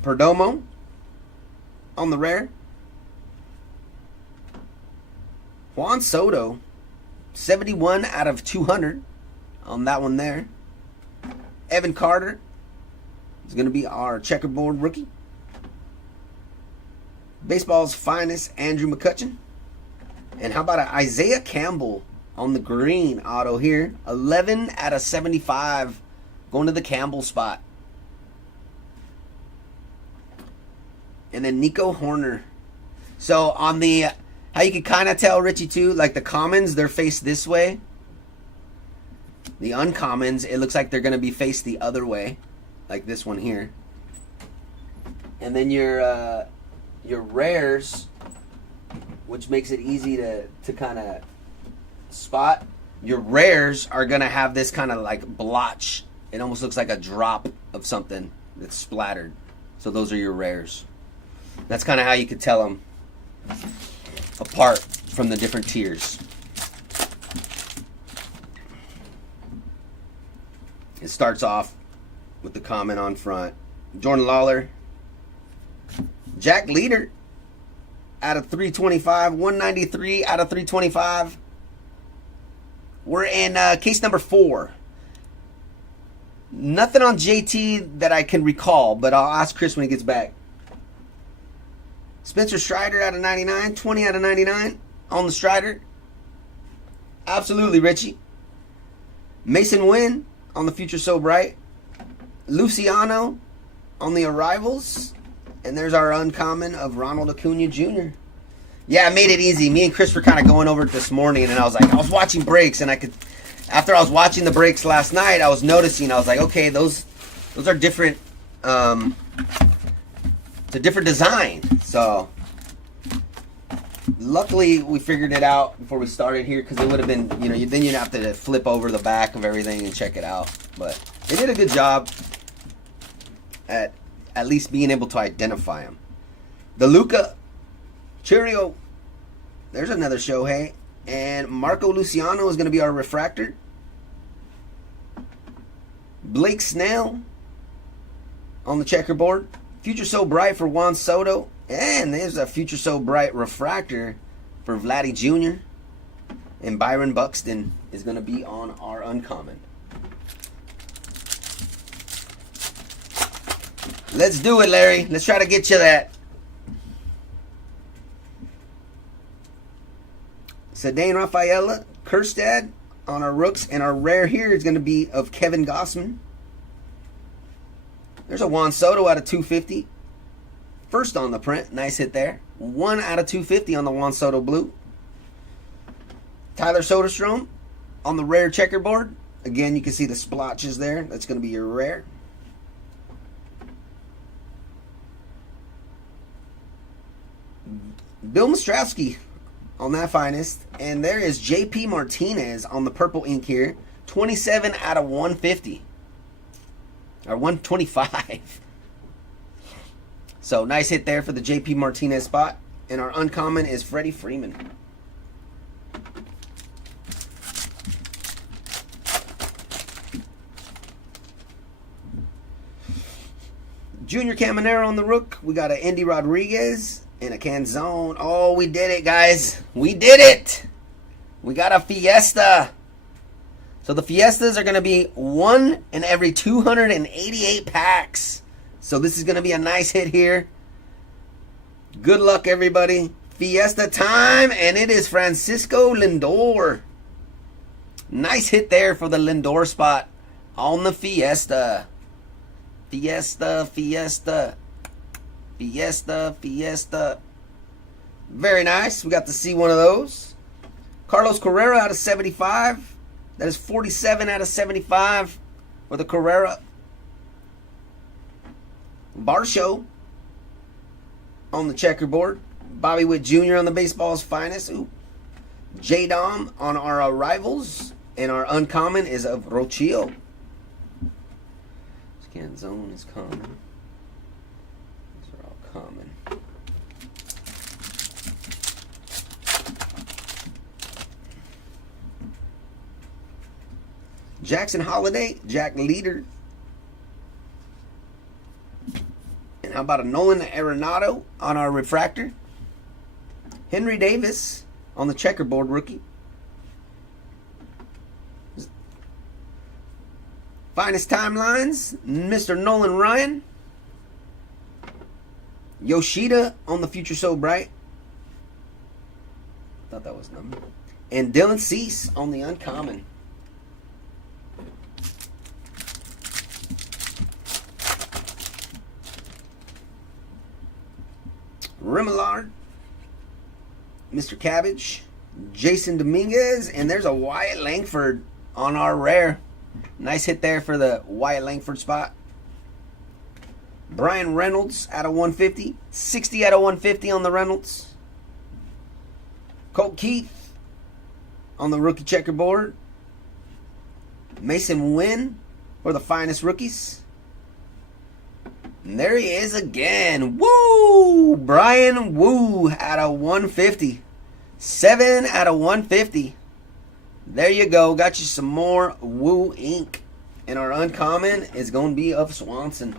Perdomo on the rare. Juan Soto, 71 out of 200 on that one there. Evan Carter is going to be our checkerboard rookie. Baseball's finest, Andrew McCutchen. And how about an Isaiah Campbell on the green auto here. 11 out of 75 going to the Campbell spot. And then Nico Horner. So on the, how you can kind of tell, Richie, too, like the commons, they're faced this way. The uncommons, it looks like they're going to be faced the other way, like this one here. And then your rares, which makes it easy to kind of spot. Your rares are going to have this kind of like blotch. It almost looks like a drop of something that's splattered. So those are your rares. That's kind of how you could tell them apart from the different tiers. It starts off with the comment on front. Jordan Lawler. Jack Leader out of 325. 193 out of 325. We're in case number 4. Nothing on JT that I can recall, but I'll ask Chris when he gets back. Spencer Strider out of 99. 20 out of 99 on the Strider. Absolutely, Richie. Mason Wynn on the Future So Bright. Luciano on the Arrivals. And there's our uncommon of Ronald Acuna Jr. Yeah, I made it easy. Me and Chris were kind of going over it this morning, and I was watching breaks, and I could, after I was watching the breaks last night, I was noticing, I was like, okay, those are different, it's a different design. So luckily we figured it out before we started here, because it would have been, then you'd have to flip over the back of everything and check it out. But they did a good job at least being able to identify them. The Luca Churio, there's another Shohei, and Marco Luciano is going to be our refractor. Blake Snell on the checkerboard. Future So Bright for Juan Soto. And there's a Future So Bright refractor for Vladdy Jr. And Byron Buxton is going to be on our uncommon. Let's do it, Larry. Let's try to get you that. Cedane Rafaela, Kerstad on our rooks. And our rare here is going to be of Kevin Gossman. There's a Juan Soto out of 250. First on the print. Nice hit there. 1 out of 250 on the Juan Soto blue. Tyler Soderstrom on the rare checkerboard. Again, you can see the splotches there. That's going to be your rare. Bill Mostrowski on that finest. And there is JP Martinez on the purple ink here. 27 out of 150. Or 125. So nice hit there for the JP Martinez spot. And our uncommon is Freddie Freeman. Junior Caminero on the rook. We got a Andy Rodriguez and a Canzone. Oh, we did it, guys. We did it. We got a Fiesta. So the Fiestas are going to be 1 in every 288 packs. So this is going to be a nice hit here. Good luck, everybody. Fiesta time, and it is Francisco Lindor. Nice hit there for the Lindor spot on the Fiesta. Fiesta, Fiesta. Fiesta, Fiesta. Very nice. We got to see one of those. Carlos Carrera out of 75. That is 47 out of 75 for the Carrera. Barshow on the checkerboard. Bobby Witt Jr. on the baseball's finest. Ooh. J-Dom on our Arrivals. And our uncommon is of Rochio. Canzone is common. These are all common. Jackson Holiday, Jack Leader. And how about a Nolan Arenado on our refractor? Henry Davis on the checkerboard rookie. Finest Timelines, Mr. Nolan Ryan. Yoshida on the Future So Bright. Thought that was number. And Dylan Cease on the uncommon. Remillard, Mr. Cabbage, Jason Dominguez, and there's a Wyatt Langford on our rare. Nice hit there for the Wyatt Langford spot. Brian Reynolds out of 150. 60 out of 150 on the Reynolds. Colt Keith on the rookie checkerboard. Mason Wynn for the finest rookies. And there he is again. Woo! Brian Woo out of 150. 7 out of 150. There you go. Got you some more Woo ink. And our uncommon is going to be of Swanson.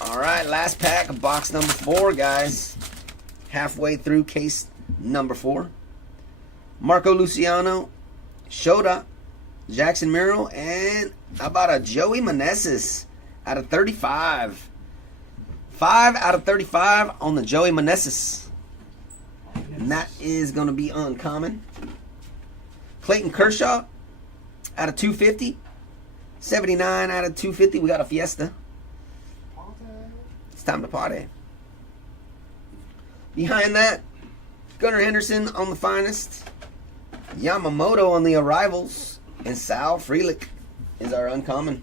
Alright, last pack of box number 4, guys. Halfway through case number 4. Marco Luciano, Shota, Jackson Merrill, and how about a Joey Meneses out of 35. 5 out of 35 on the Joey Meneses. And that is going to be uncommon. Clayton Kershaw out of 250. 79 out of 250. We got a Fiesta. It's time to party. Behind that, Gunnar Henderson on the finest. Yamamoto on the arrivals. And Sal Frelick is our uncommon.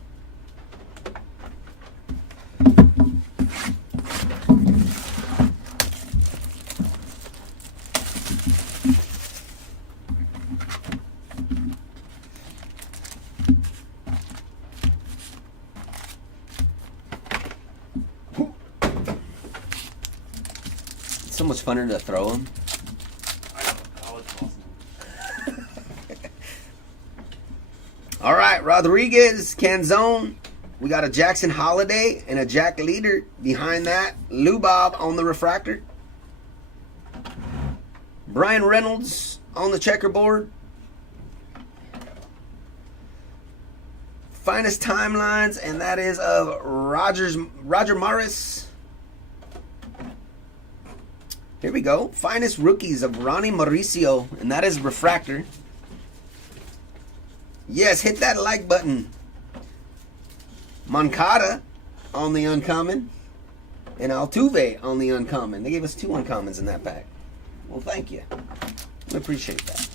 It's so much funner to throw them. All right, Rodriguez, Canzone. We got a Jackson Holiday and a Jack Leader. Behind that, Lubob on the refractor. Brian Reynolds on the checkerboard. Finest Timelines, and that is of Roger Maris. Here we go. Finest Rookies of Ronnie Mauricio, and that is refractor. Yes, hit that like button. Moncada on the uncommon. And Altuve on the uncommon. They gave us 2 uncommons in that pack. Well, thank you. We appreciate that.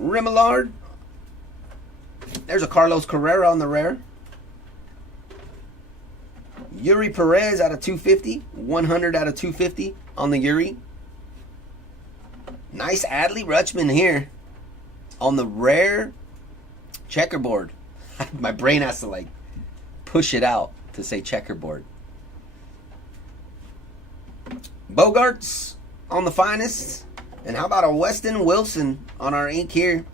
Remillard. There's a Carlos Carrera on the rare. Yuri Perez out of 250. 100 out of 250 on the Yuri. Nice Adley Rutschman here on the rare checkerboard. My brain has to like push it out to say checkerboard. Bogarts on the finest. And how about a Weston Wilson on our ink here?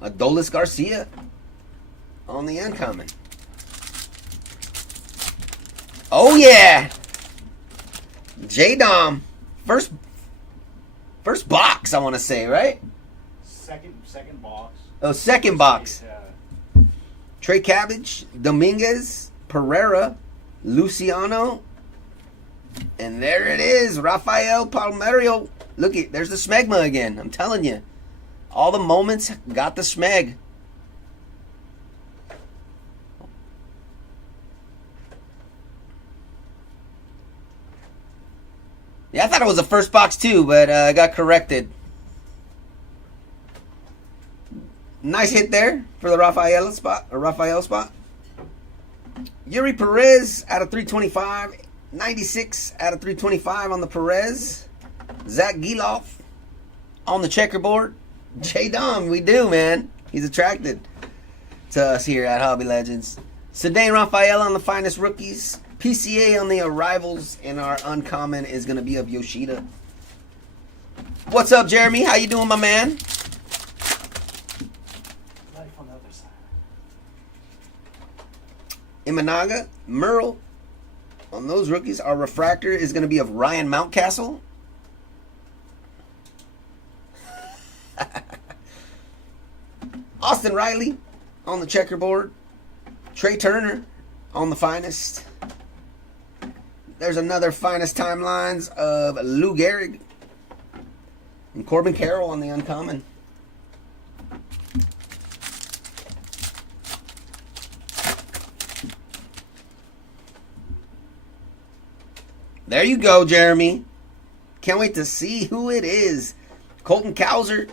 Adolis Garcia on the uncommon. Oh yeah, J-Dom, first box I want to say, right? Second box. Oh, second box. Yeah. Trey Cabbage, Dominguez, Pereira, Luciano, and there it is, Rafael Palmeiro. Look it, there's the smegma again. I'm telling you, all the moments got the smeg. Yeah, I thought it was the first box too, but I got corrected. Nice hit there for the Rafael spot. Yuri Perez out of 325. 96 out of 325 on the Perez. Zach Geloff on the checkerboard. J Dom, we do, man. He's attracted to us here at Hobby Legends. Cedane Raphael on the finest rookies. PCA on the arrivals, and our uncommon is going to be of Yoshida. What's up, Jeremy? How you doing, my man? Life on the other side. Imanaga, Merle on those rookies. Our refractor is going to be of Ryan Mountcastle. Austin Riley on the checkerboard. Trey Turner on the finest. There's another finest timelines of Lou Gehrig. And Corbin Carroll on the uncommon. There you go, Jeremy. Can't wait to see who it is. Colton Cowser.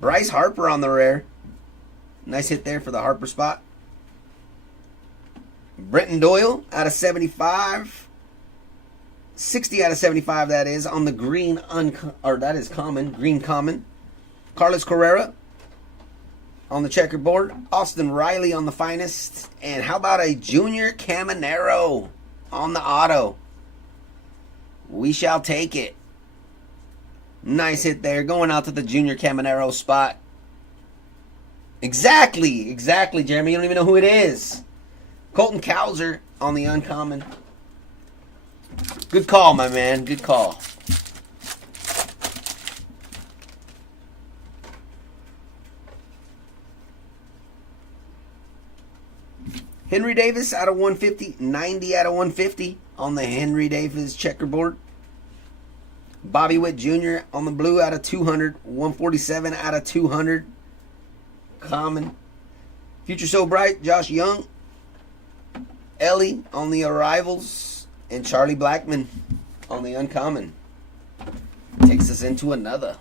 Bryce Harper on the rare. Nice hit there for the Harper spot. Brenton Doyle out of 75. 60 out of 75, that is, on the green, that is common, green common. Carlos Carrera on the checkerboard. Austin Riley on the finest. And how about a Junior Caminero on the auto? We shall take it. Nice hit there. Going out to the Junior Caminero spot. Exactly, Jeremy. You don't even know who it is. Colton Cowser on the uncommon. Good call, my man. Good call. Henry Davis out of 150. 90 out of 150 on the Henry Davis checkerboard. Bobby Witt Jr. on the blue out of 200. 147 out of 200. Common. Future So Bright. Josh Young. Ellie on the arrivals. And Charlie Blackmon on the uncommon. Takes us into another.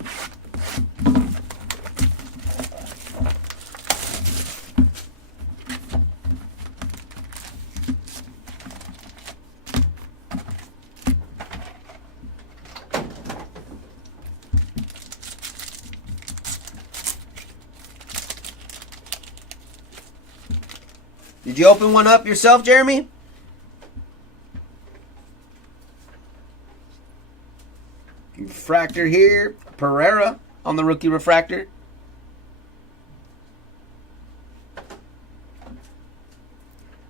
Did you open one up yourself, Jeremy? Refractor here. Pereira on the rookie refractor.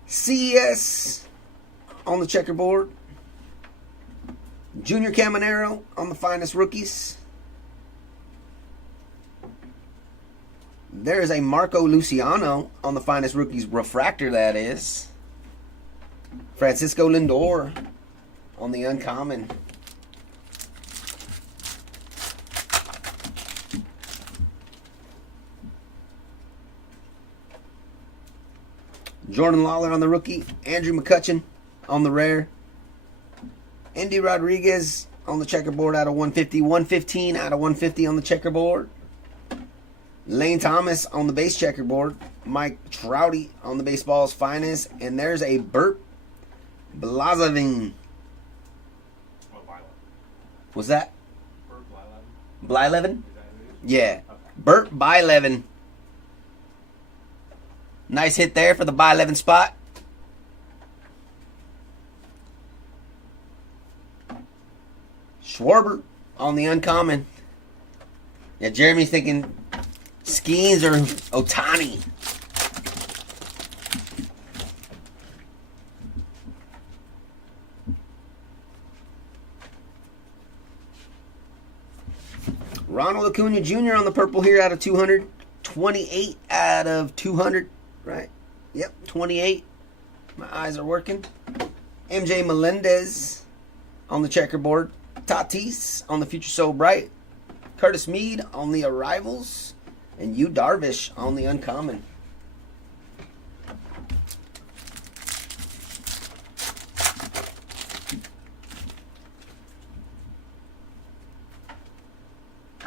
CES on the checkerboard. Junior Caminero on the finest rookies. There is a Marco Luciano on the finest rookies refractor, that is. Francisco Lindor on the uncommon. Jordan Lawler on the rookie. Andrew McCutchen on the rare. Andy Rodriguez on the checkerboard out of 150. 115 out of 150 on the checkerboard. Lane Thomas on the base checkerboard. Mike Trouty on the baseball's finest. And there's a Burt Blazevin. What's that? Burt Blylevin. Blylevin? Is that who it is? Yeah. Okay. Burt Blylevin. Nice hit there for the Blylevin spot. Schwarber on the uncommon. Yeah, Jeremy's thinking Skeens or Otani. Ronald Acuna Jr. on the purple here out of 200. 28 out of 200. Right? Yep, 28. My eyes are working. MJ Melendez on the checkerboard. Tatis on the Future So Bright. Curtis Mead on the arrivals. And Yu Darvish on the uncommon.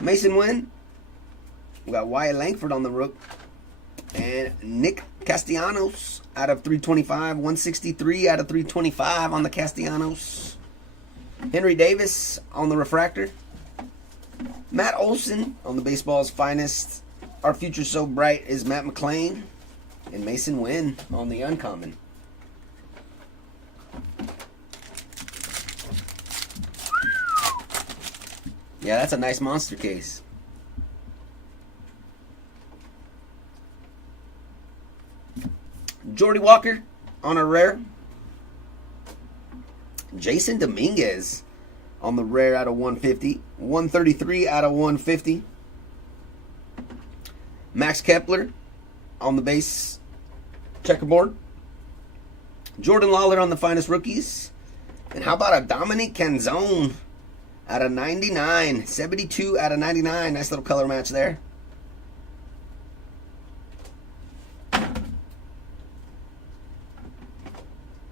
Mason Wynn. We got Wyatt Langford on the rook. And Nick Castellanos out of 325. 163 out of 325 on the Castellanos. Henry Davis on the refractor. Matt Olson on the baseball's finest. Our future so bright is Matt McClain. And Mason Wynn on the uncommon. Yeah, that's a nice monster case. Jordy Walker on a rare. Jason Dominguez on the rare out of 150. 133 out of 150. Max Kepler on the base checkerboard. Jordan Lawler on the finest rookies. And how about a Dominic Canzone out of 99. 72 out of 99. Nice little color match there.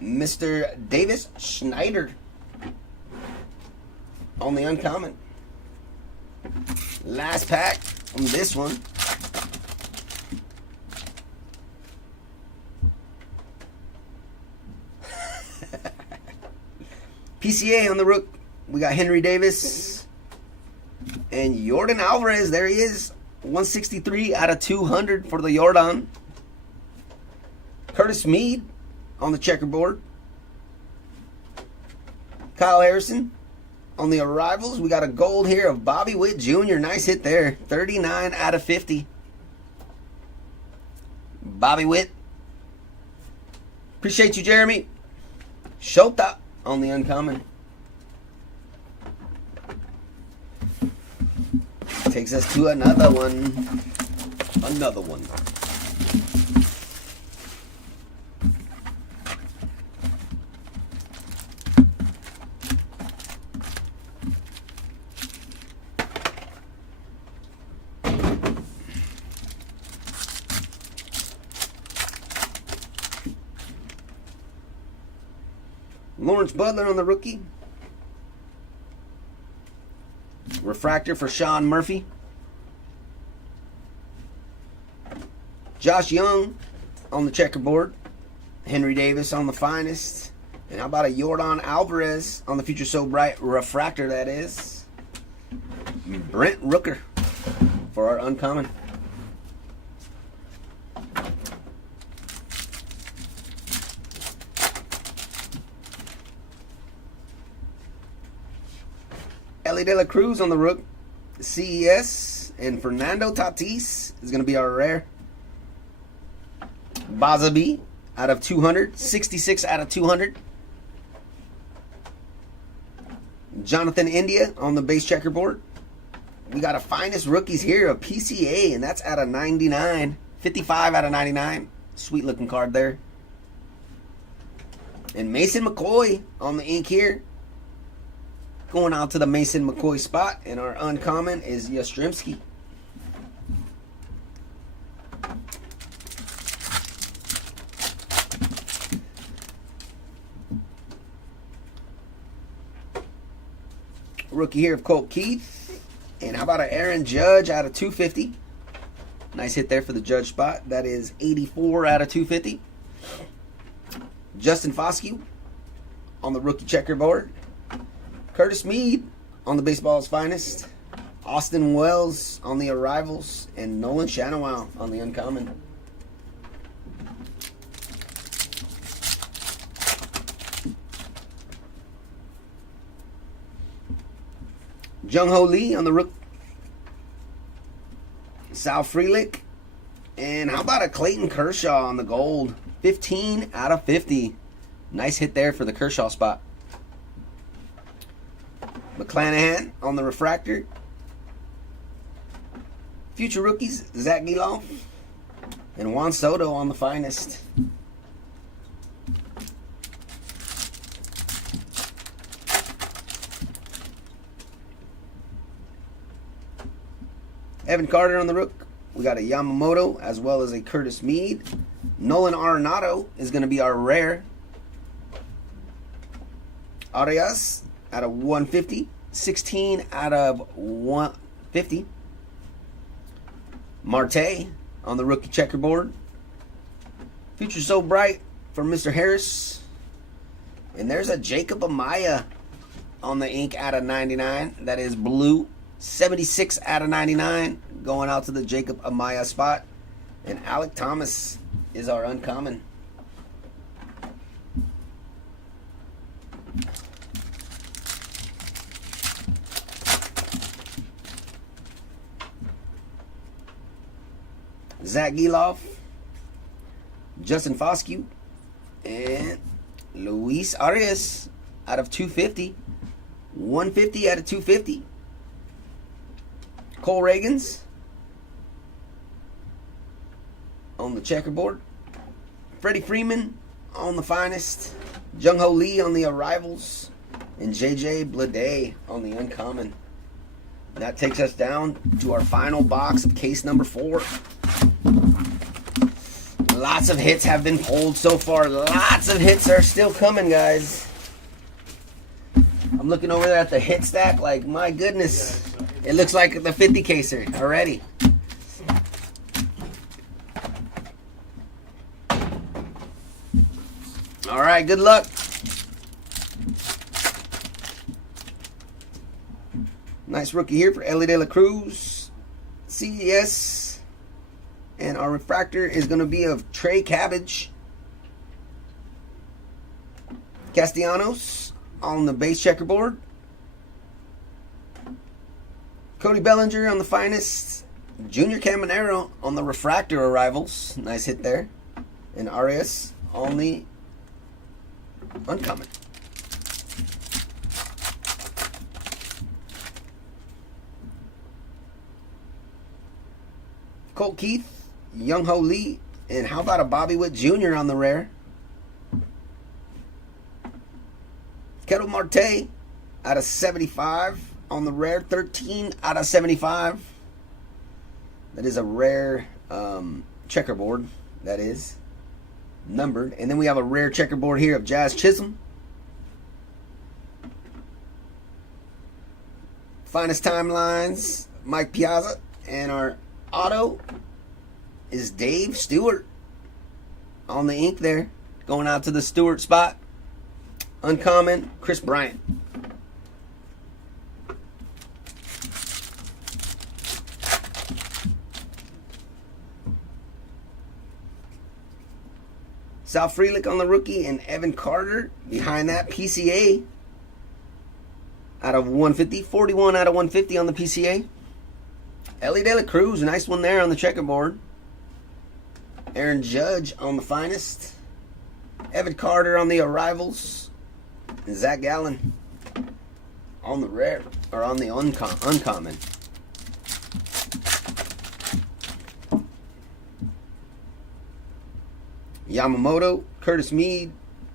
Mr. Davis Schneider on the uncommon. Last pack on this one. PCA on the rook. We got Henry Davis and Yordan Alvarez. There he is. 163 out of 200 for the Yordan. Curtis Mead on the checkerboard. Kyle Harrison on the arrivals. We got a gold here of Bobby Witt Jr. Nice hit there. 39 out of 50. Bobby Witt. Appreciate you, Jeremy. Shota on the uncommon. Takes us to another one. Another one. Lawrence Butler on the rookie. Refractor for Sean Murphy. Josh Young on the checkerboard. Henry Davis on the finest. And how about a Yordan Alvarez on the future so bright refractor, that is. Brent Rooker for our uncommon. Ellie De La Cruz on the rook. CES. And Fernando Tatis is going to be our rare. Bazabi out of 200. 66 out of 200. Jonathan India on the base checkerboard. We got a finest rookies here, a PCA, and that's out of 99. 55 out of 99. Sweet looking card there. And Mason McCoy on the ink here. Going out to the Mason McCoy spot. And our uncommon is Yastrzemski. Rookie here of Colt Keith. And how about an Aaron Judge out of 250? Nice hit there for the Judge spot. That is 84 out of 250. Justin Foscue on the rookie checkerboard. Curtis Mead on the baseball's finest. Austin Wells on the arrivals. And Nolan Shanaway on the uncommon. Jung Ho Lee on the rook. Sal Frelick. And how about a Clayton Kershaw on the gold? 15 out of 50. Nice hit there for the Kershaw spot. McClanahan on the refractor. Future rookies, Zach Gelof. And Juan Soto on the finest. Evan Carter on the rook. We got a Yamamoto as well as a Curtis Mead. Nolan Arenado is going to be our rare. Arias out of 150. 16 out of 150. Marte on the rookie checkerboard. Future So Bright for Mr. Harris. And there's a Jacob Amaya on the ink out of 99. That is blue. 76 out of 99 going out to the Jacob Amaya spot. And Alec Thomas is our uncommon. Zach Geloff, Justin Foscue, and Luis Arias out of 250. 150 out of 250. Cole Reagans on the checkerboard. Freddie Freeman on the finest. Jung Ho Lee on the arrivals. And JJ Bleday on the uncommon. And that takes us down to our final box of case number 4. Lots of hits have been pulled so far. Lots of hits are still coming, guys. I'm looking over there at the hit stack like, my goodness. It looks like the 50 caser already. All right, good luck. Nice rookie here for Ellie De La Cruz. CES. And our refractor is going to be of Trey Cabbage. Castellanos on the base checkerboard. Cody Bellinger on the finest. Junior Caminero on the refractor arrivals. Nice hit there. And Arias on the uncommon. Colt Keith, Jung Ho Lee, and how about a Bobby Witt Jr. on the rare? Kettle Marte out of 75 on the rare, 13 out of 75. That is a rare checkerboard, that is numbered. And then we have a rare checkerboard here of Jazz Chisholm. Finest Timelines, Mike Piazza. And our auto is Dave Stewart on the ink there. Going out to the Stewart spot. Uncommon, Chris Bryant. Sal Frelick on the rookie and Evan Carter behind that. PCA out of 150. 41 out of 150 on the PCA. Ellie De La Cruz, nice one there on the checkerboard. Aaron Judge on the finest. Evan Carter on the arrivals. And Zach Gallen on the rare, or on the uncommon. Yamamoto, Curtis Mead,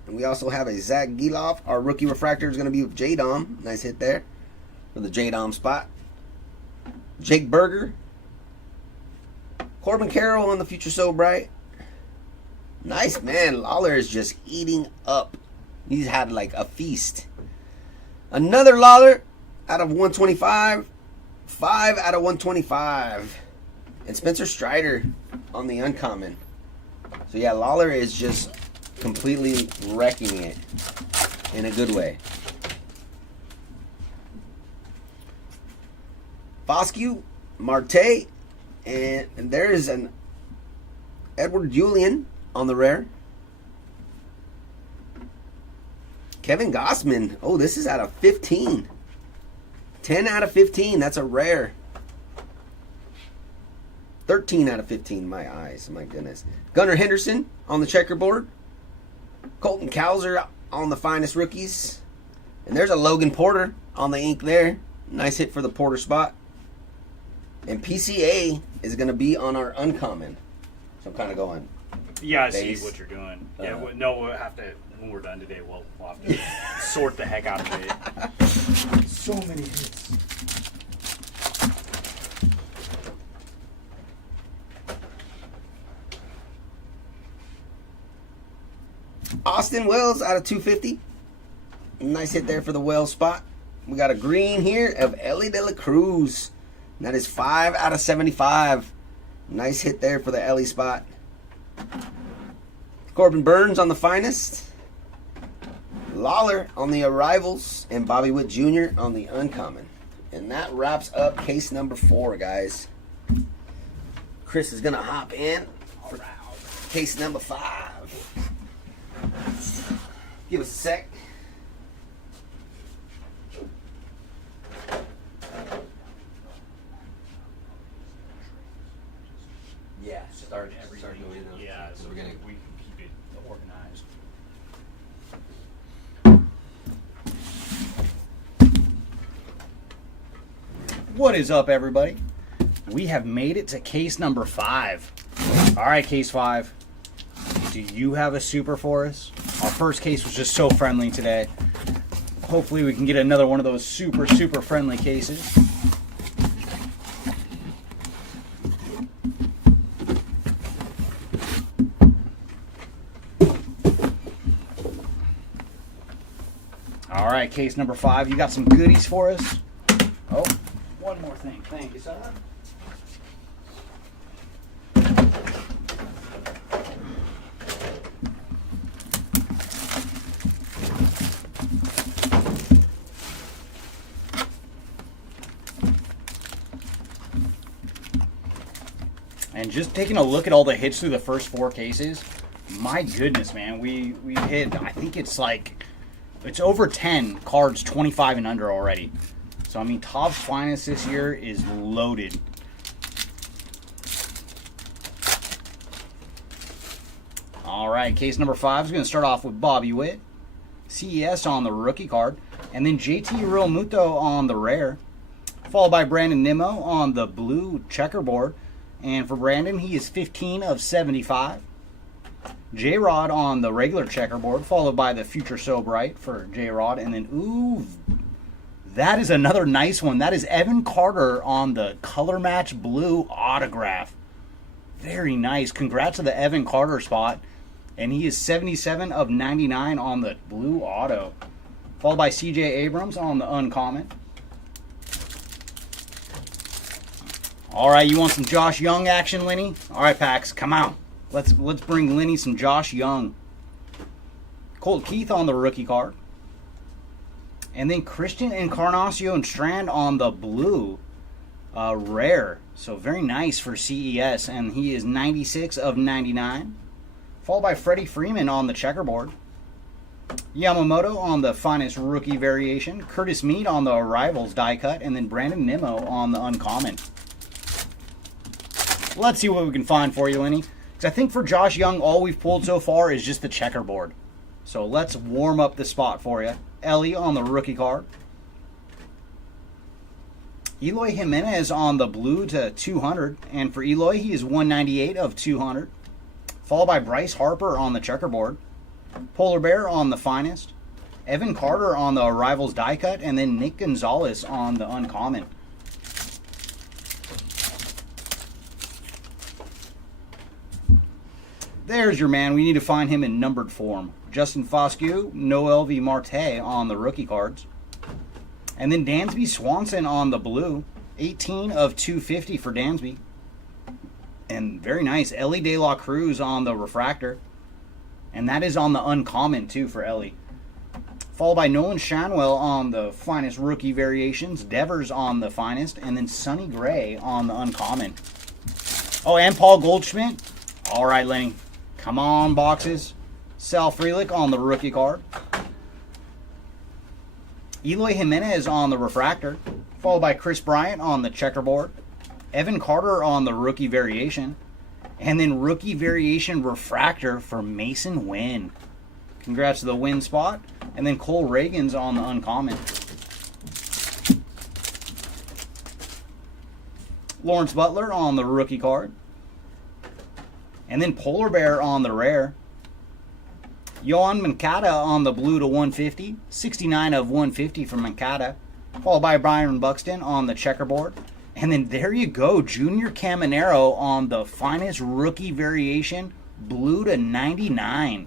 and we also have a Zach Geloff. Our rookie refractor is going to be with J-Dom. Nice hit there for the J-Dom spot. Jake Berger. Corbin Carroll on the Future So Bright. Nice, man. Lawler is just eating up. He's had like a feast. Another Lawler out of 125. 5 out of 125. And Spencer Strider on the uncommon. So yeah, Lawler is just completely wrecking it in a good way. Foscue, Marte, and there is an Edward Julian on the rare. Kevin Gossman. Oh, this is out of 15. 10 out of 15. That's a rare. 13 out of 15. My eyes. My goodness. Gunnar Henderson on the checkerboard. Colton Cowser on the finest rookies. And there's a Logan Porter on the ink there. Nice hit for the Porter spot. And PCA is going to be on our uncommon. So I'm kind of going. Yeah, I base. see what you're doing. Yeah, no, we'll have to, when we're done today, we'll have to sort the heck out of it. So many hits. Austin Wells out of 250. Nice hit there for the Wells spot. We got a green here of Ellie De La Cruz. That is 5 out of 75. Nice hit there for the Ellie spot. Corbin Burns on the finest. Lawler on the arrivals. And Bobby Witt Jr. on the uncommon. And that wraps up case number 4, guys. Chris is going to hop in for case number 5. Give us a sec. Yeah, start going in. Yeah, so we're gonna. we can keep it organized. What is up, everybody? We have made it to case number 5. All right, case 5. Do you have a super for us? Our first case was just so friendly today. Hopefully we can get another one of those super friendly cases. All right, case number 5. You got some goodies for us? Oh, one more thing. Thank you, son. And just taking a look at all the hits through the first 4 cases, my goodness, man, we hit, I think it's like, it's over 10 cards 25 and under already. So, I mean, Topps Finest this year is loaded. All right, case number 5 is going to start off with Bobby Witt, CES on the rookie card, and then JT Realmuto on the rare, followed by Brandon Nimmo on the blue checkerboard. And for Brandon, he is 15 of 75. J-Rod on the regular checkerboard, followed by the Future So Bright for J-Rod. And then, ooh, that is another nice one. That is Evan Carter on the color match blue autograph. Very nice. Congrats to the Evan Carter spot. And he is 77 of 99 on the blue auto. Followed by CJ Abrams on the uncommon. All right, you want some Josh Young action, Lenny? All right, Pax, come on. Let's bring Lenny some Josh Young. Colt Keith on the rookie card. And then Christian Encarnacion Strand on the blue rare. So very nice for CES. And he is 96 of 99. Followed by Freddie Freeman on the checkerboard. Yamamoto on the finest rookie variation. Curtis Mead on the arrivals die cut. And then Brandon Nimmo on the uncommon. Let's see what we can find for you, Lenny. Because I think for Josh Young, all we've pulled so far is just the checkerboard. So let's warm up the spot for you. Ellie on the rookie card. Eloy Jimenez on the blue to 200. And for Eloy, he is 198 of 200. Followed by Bryce Harper on the checkerboard. Polar Bear on the finest. Evan Carter on the arrivals die cut. And then Nick Gonzalez on the uncommon. There's your man. We need to find him in numbered form. Justin Foscue, Noel V. Marte on the rookie cards. And then Dansby Swanson on the blue. 18 of 250 for Dansby. And very nice. Ellie De La Cruz on the refractor. And that is on the uncommon, too, for Ellie. Followed by Nolan Shanwell on the finest rookie variations. Devers on the finest. And then Sonny Gray on the uncommon. Oh, and Paul Goldschmidt. All right, Lenny. Come on, boxes. Sal Frelick on the rookie card. Eloy Jimenez on the refractor. Followed by Chris Bryant on the checkerboard. Evan Carter on the rookie variation. And then rookie variation refractor for Mason Wynn. Congrats to the Wynn spot. And then Cole Reagan's on the uncommon. Lawrence Butler on the rookie card. And then Polar Bear on the rare. Yohan Moncada on the blue to 150. 69 of 150 for Moncada. Followed by Byron Buxton on the checkerboard. And then there you go. Junior Caminero on the finest rookie variation. Blue to 99.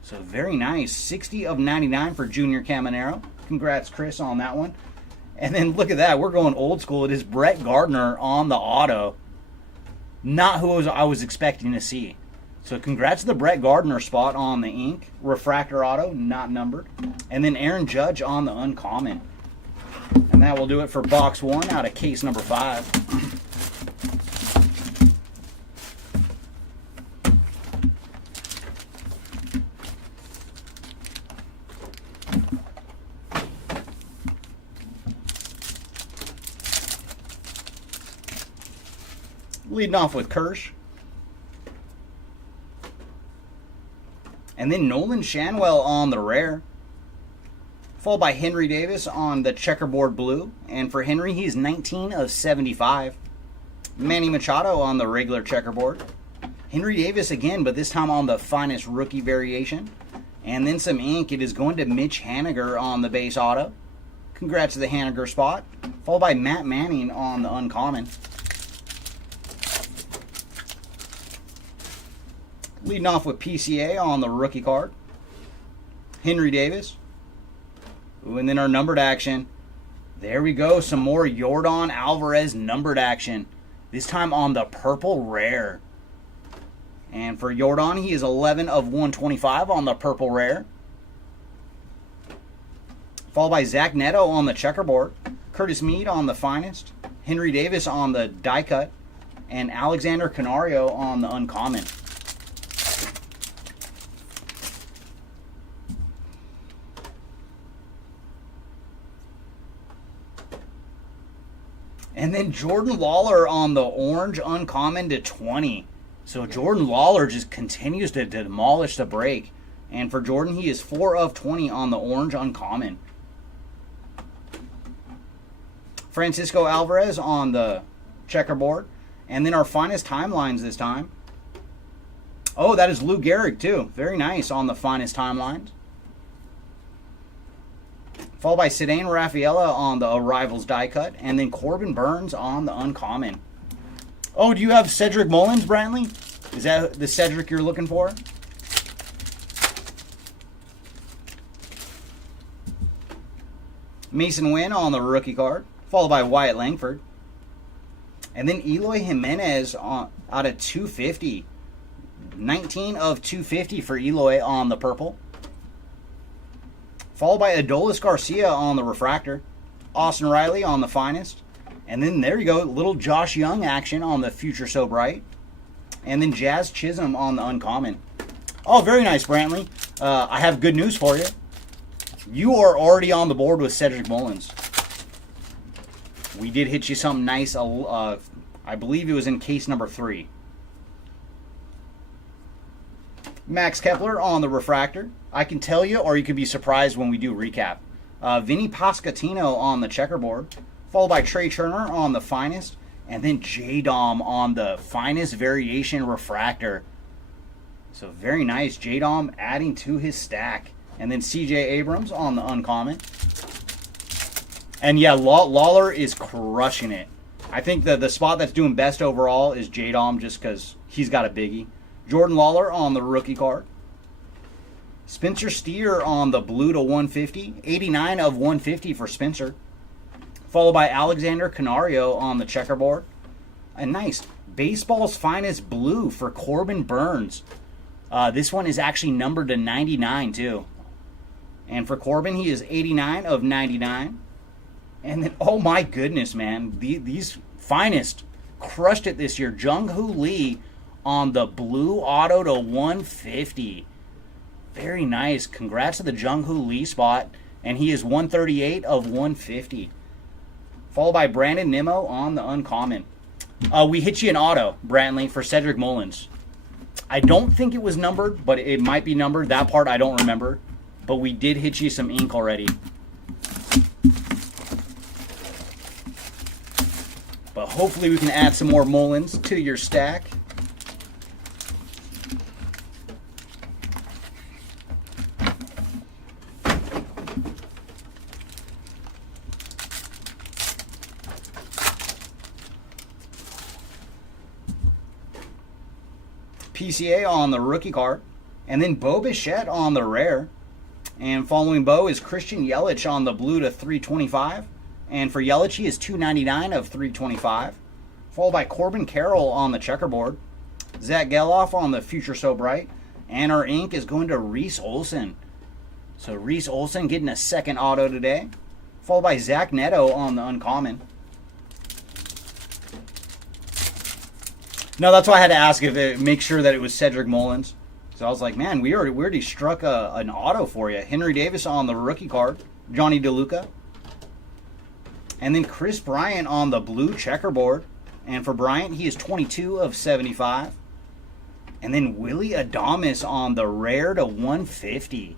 So very nice. 60 of 99 for Junior Caminero. Congrats, Chris, on that one. And then look at that. We're going old school. It is Brett Gardner on the auto. Not who I was expecting to see. So congrats to the Brett Gardner spot on the ink. Refractor auto, not numbered. And then Aaron Judge on the uncommon. And that will do it for box 1 out of case number 5. Leading off with Kirsch. And then Nolan Shanwell on the rare. Followed by Henry Davis on the checkerboard blue. And for Henry, he's 19 of 75. Manny Machado on the regular checkerboard. Henry Davis again, but this time on the finest rookie variation. And then some ink. It is going to Mitch Haniger on the base auto. Congrats to the Haniger spot. Followed by Matt Manning on the uncommon. Leading off with PCA on the rookie card. Henry Davis. Ooh, and then our numbered action. There we go. Some more Yordan Alvarez numbered action. This time on the purple rare. And for Yordan, he is 11 of 125 on the purple rare. Followed by Zach Neto on the checkerboard. Curtis Mead on the finest. Henry Davis on the die cut. And Alexander Canario on the uncommon. And then Jordan Lawler on the orange uncommon to 20. So Jordan Lawler just continues to demolish the break. And for Jordan, he is 4 of 20 on the orange uncommon. Francisco Alvarez on the checkerboard. And then our finest timelines this time. Oh, that is Lou Gehrig too. Very nice on the finest timelines. Followed by Cedane Rafaela on the Arrivals die cut. And then Corbin Burns on the uncommon. Oh, do you have Cedric Mullins, Brantley? Is that the Cedric you're looking for? Mason Wynn on the rookie card. Followed by Wyatt Langford. And then Eloy Jimenez out of 250. 19 of 250 for Eloy on the purple. Followed by Adolis Garcia on the refractor. Austin Riley on the finest. And then there you go, little Josh Young action on the Future So Bright. And then Jazz Chisholm on the uncommon. Oh, very nice, Brantley. I have good news for you. You are already on the board with Cedric Mullins. We did hit you something nice. I believe it was in case number 3. Max Kepler on the refractor. I can tell you, or you could be surprised when we do recap. Vinny Pasquantino on the checkerboard. Followed by Trey Turner on the finest. And then J-Dom on the finest variation refractor. So very nice. J-Dom adding to his stack. And then C.J. Abrams on the uncommon. And yeah, Lawler is crushing it. I think the spot that's doing best overall is J-Dom just because he's got a biggie. Jordan Lawler on the rookie card. Spencer Steer on the blue to 150. 89 of 150 for Spencer. Followed by Alexander Canario on the checkerboard. A nice baseball's finest blue for Corbin Burns. This one is actually numbered to 99 too. And for Corbin, he is 89 of 99. And then, oh my goodness, man. These finest crushed it this year. Jung-Hoo Lee on the blue auto to 150. Very nice. Congrats to the Jung-Hoo Lee spot. And he is 138 of 150. Followed by Brandon Nimmo on the uncommon. We hit you an auto, Brantley, for Cedric Mullins. I don't think it was numbered, but it might be numbered. That part I don't remember. But we did hit you some ink already. But hopefully we can add some more Mullins to your stack. PCA on the rookie card. And then Bo Bichette on the rare. And following Bo is Christian Yelich on the blue to 325. And for Yelich, he is 299 of 325. Followed by Corbin Carroll on the checkerboard. Zach Geloff on the Future So Bright. And our ink is going to Reese Olson. So Reese Olson getting a second auto today. Followed by Zach Neto on the uncommon. No, that's why I had to ask if it make sure that it was Cedric Mullins. So I was like, man, we already struck an auto for you. Henry Davis on the rookie card. Johnny DeLuca. And then Chris Bryant on the blue checkerboard. And for Bryant, he is 22 of 75. And then Willie Adames on the rare to 150.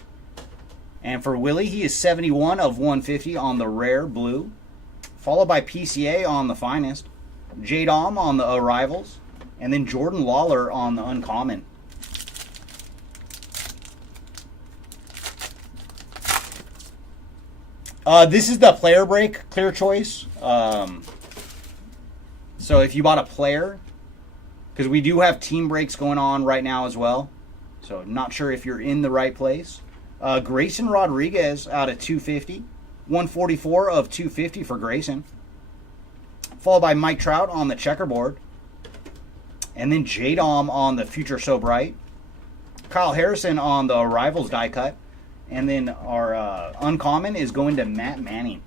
And for Willie, he is 71 of 150 on the rare blue. Followed by PCA on the finest. J-Dom on the arrivals. And then Jordan Lawler on the uncommon. This is the player break clear choice. So if you bought a player, because we do have team breaks going on right now as well. So not sure if you're in the right place. Grayson Rodriguez out of 250. 144 of 250 for Grayson. Followed by Mike Trout on the checkerboard. And then J-Dom on the Future So Bright. Kyle Harrison on the Arrivals die cut. And then our uncommon is going to Matt Manning.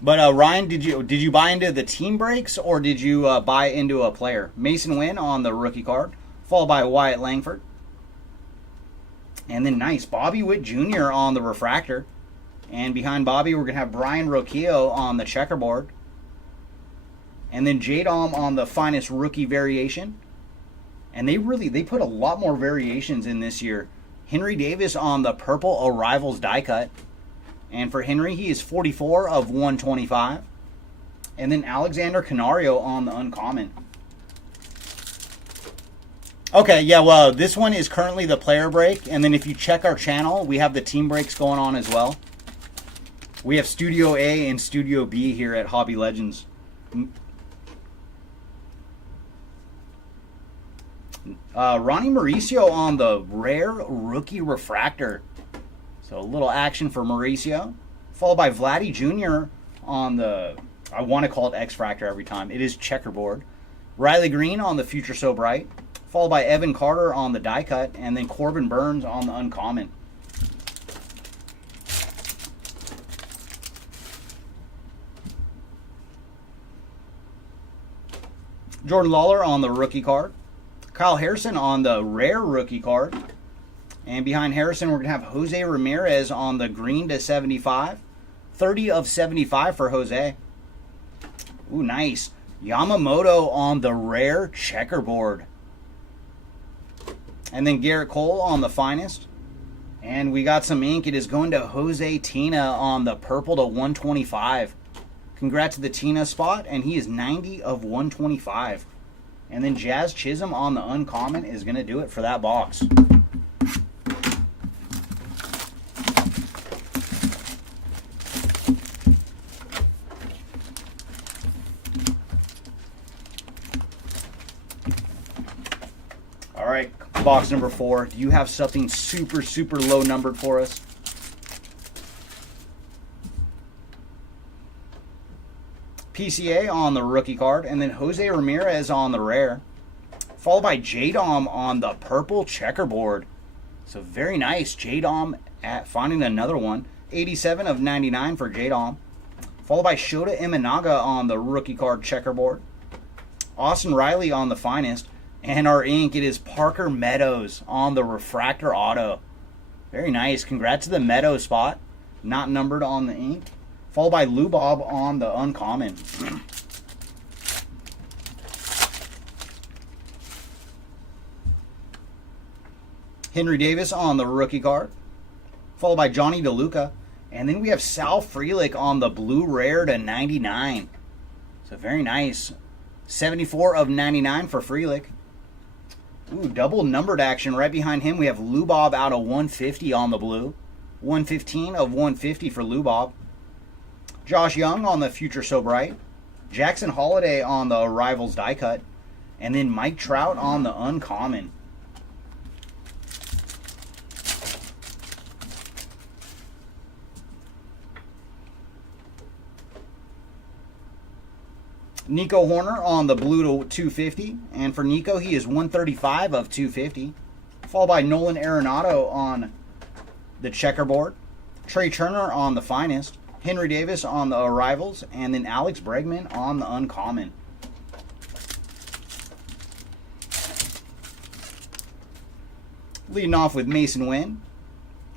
But Ryan, did you buy into the team breaks or did you buy into a player? Mason Wynn on the rookie card, followed by Wyatt Langford. And then nice, Bobby Witt Jr. on the refractor. And behind Bobby, we're going to have Brian Rocchio on the checkerboard. And then J-Dom on the finest rookie variation. And they put a lot more variations in this year. Henry Davis on the purple Arrivals die cut. And for Henry, he is 44 of 125. And then Alexander Canario on the uncommon. Okay, yeah, well, this one is currently the player break. And then if you check our channel, we have the team breaks going on as well. We have Studio A and Studio B here at Hobby Legends. Ronnie Mauricio on the rare rookie refractor. So a little action for Mauricio. Followed by Vladdy Jr. on the, I want to call it X-Fractor every time. It is checkerboard. Riley Green on the Future So Bright. Followed by Evan Carter on the die cut. And then Corbin Burns on the uncommon. Jordan Lawler on the rookie card. Kyle Harrison on the rare rookie card. And behind Harrison, we're going to have Jose Ramirez on the green to 75. 30 of 75 for Jose. Ooh, nice. Yamamoto on the rare checkerboard. And then Garrett Cole on the finest. And we got some ink. It is going to Jose Tina on the purple to 125. Congrats to the Tina spot. And he is 90 of 125. And then Jazz Chisholm on the uncommon is going to do it for that box. All right, box number 4. Do you have something super, super low numbered for us? PCA on the rookie card, and then Jose Ramirez on the rare. Followed by J-Dom on the purple checkerboard. So very nice. J-Dom at finding another one. 87 of 99 for J-Dom. Followed by Shota Imanaga on the rookie card checkerboard. Austin Riley on the finest. And our ink, it is Parker Meadows on the refractor auto. Very nice. Congrats to the Meadows spot. Not numbered on the ink. Followed by Lou Bob on the uncommon. Henry Davis on the rookie card. Followed by Johnny DeLuca. And then we have Sal Frelick on the blue rare to 99. So very nice. 74 of 99 for Frelick. Ooh, double numbered action. Right behind him, we have Lou Bob out of 150 on the blue. 115 of 150 for Lou Bob. Josh Young on the Future So Bright. Jackson Holiday on the Arrivals die cut. And then Mike Trout on the uncommon. Nico Horner on the blue to 250. And for Nico, he is 135 of 250. Followed by Nolan Arenado on the checkerboard. Trey Turner on the finest. Henry Davis on the arrivals. And then Alex Bregman on the uncommon. Leading off with Mason Wynn.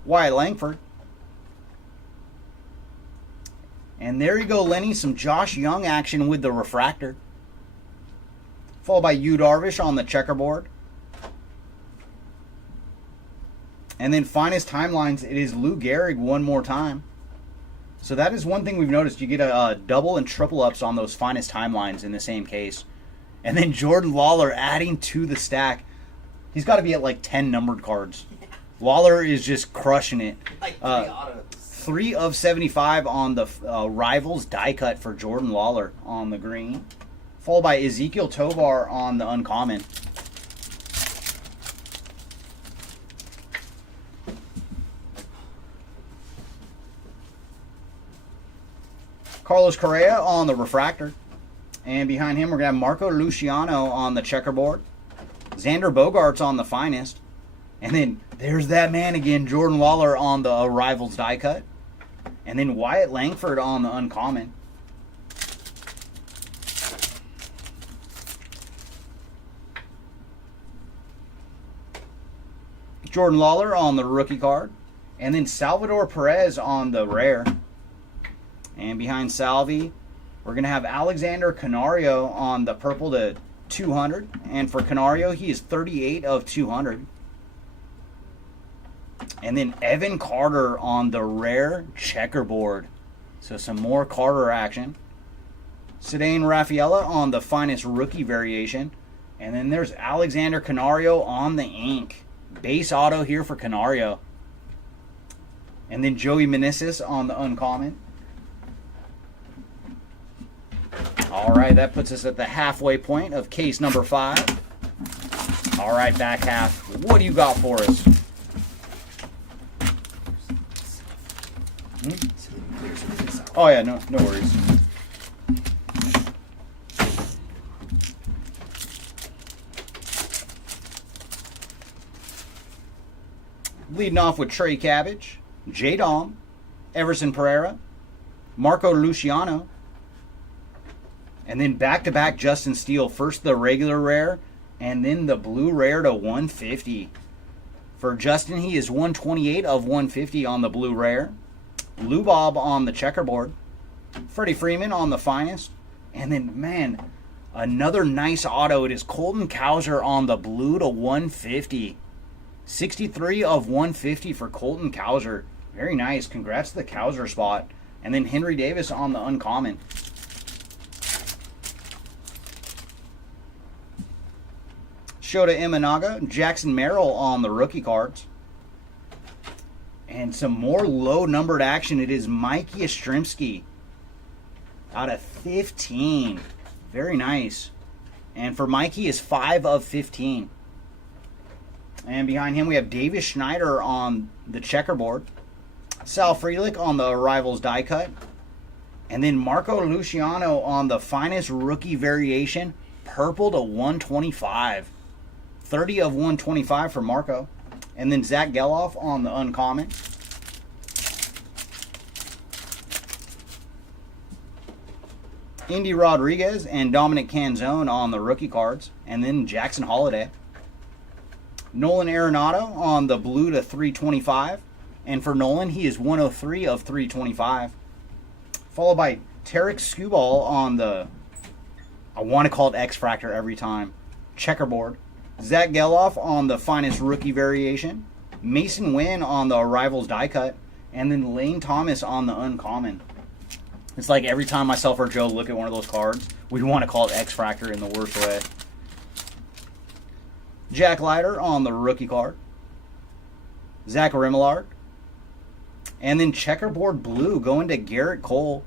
Wyatt Langford. And there you go, Lenny. Some Josh Young action with the refractor. Followed by Yu Darvish on the checkerboard. And then finest timelines, it is Lou Gehrig one more time. So that is one thing we've noticed. You get a double and triple ups on those finest timelines in the same case. And then Jordan Lawler adding to the stack. He's got to be at like 10 numbered cards. Lawler is just crushing it. Like 3 autos. 3 of 75 on the Rivals die cut for Jordan Lawler on the green. Followed by Ezekiel Tovar on the uncommon. Carlos Correa on the refractor. And behind him, we're going to have Marco Luciano on the checkerboard. Xander Bogaerts on the finest. And then there's that man again, Jordan Lawler on the Rivals die cut. And then Wyatt Langford on the uncommon. Jordan Lawler on the rookie card. And then Salvador Perez on the rare. And behind Salvi, we're going to have Alexander Canario on the purple to 200. And for Canario, he is 38 of 200. And then Evan Carter on the rare checkerboard. So some more Carter action. Cedane Rafaela on the finest rookie variation. And then there's Alexander Canario on the ink. Base auto here for Canario. And then Joey Meneses on the uncommon. All right, that puts us at the halfway point of case number 5. All right, back half. What do you got for us? Oh yeah, no worries. Leading off with Trey Cabbage, J. Dom, Everson Pereira, Marco Luciano, and then back-to-back Justin Steele. First the regular rare, and then the blue rare to 150. For Justin, he is 128 of 150 on the blue rare. Lou Bob on the checkerboard. Freddie Freeman on the finest. And then, man, another nice auto. It is Colton Cowser on the blue to 150. 63 of 150 for Colton Cowser. Very nice. Congrats to the Cowser spot. And then Henry Davis on the uncommon. Shota Imanaga, Jackson Merrill on the rookie cards. And some more low-numbered action. It is Mikey Yastrzemski out of 15. Very nice. And for Mikey is 5 of 15. And behind him we have Davis Schneider on the checkerboard. Sal Frelick on the Rivals die cut. And then Marco Luciano on the finest rookie variation. Purple to 125. 30 of 125 for Marco. And then Zach Geloff on the uncommon. Indy Rodriguez and Dominic Canzone on the rookie cards. And then Jackson Holiday. Nolan Arenado on the blue to 325. And for Nolan, he is 103 of 325. Followed by Tarek Skubal on the, I want to call it X-Fractor every time, checkerboard. Zach Geloff on the finest rookie variation. Mason Wynn on the Rivals die cut. And then Lane Thomas on the uncommon. It's like every time myself or Joe look at one of those cards, we want to call it X-Fractor in the worst way. Jack Leiter on the rookie card. Zach Remillard. And then checkerboard blue going to Garrett Cole.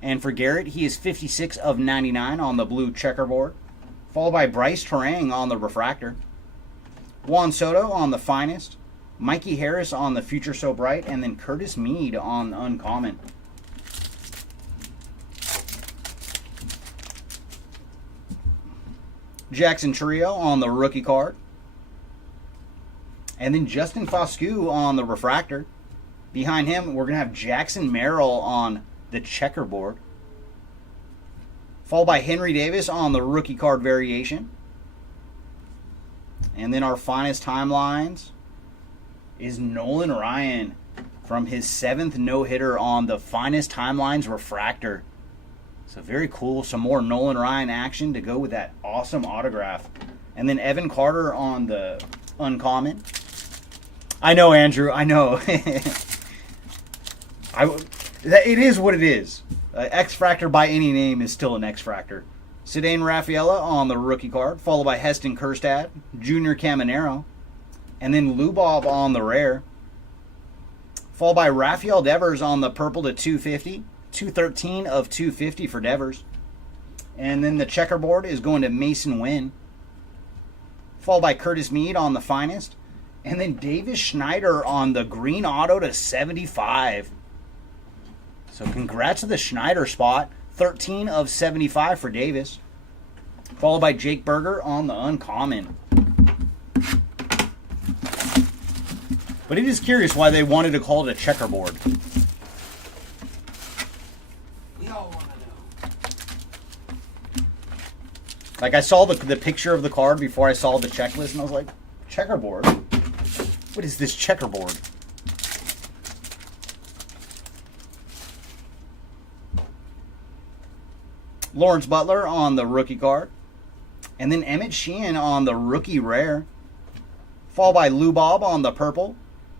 And for Garrett, he is 56 of 99 on the blue checkerboard. Followed by Bryce Terang on the refractor. Juan Soto on the finest. Mikey Harris on the Future So Bright. And then Curtis Mead on uncommon. Jackson Trio on the rookie card. And then Justin Foscue on the refractor. Behind him, we're going to have Jackson Merrill on the checkerboard. Followed by Henry Davis on the rookie card variation. And then our finest timelines is Nolan Ryan from his 7th no-hitter on the finest timelines refractor. So very cool. Some more Nolan Ryan action to go with that awesome autograph. And then Evan Carter on the uncommon. I know, Andrew. I know. It is what it is. X-Fractor by any name is still an X-Fractor. Cedane Rafaela on the rookie card, followed by Heston Kjerstad, Junior Caminero, and then Lubob on the rare. Followed by Rafael Devers on the purple to 250. 213 of 250 for Devers. And then the checkerboard is going to Mason Wynn. Followed by Curtis Mead on the finest. And then Davis Schneider on the green auto to 75. So congrats to the Schneider spot. 13 of 75 for Davis. Followed by Jake Berger on the uncommon. But it is curious why they wanted to call it a checkerboard. We all want to know. Like, I saw the picture of the card before I saw the checklist, and I was like, checkerboard? What is this checkerboard? Lawrence Butler on the rookie card. And then Emmett Sheehan on the rookie rare. Followed by Lubob on the purple.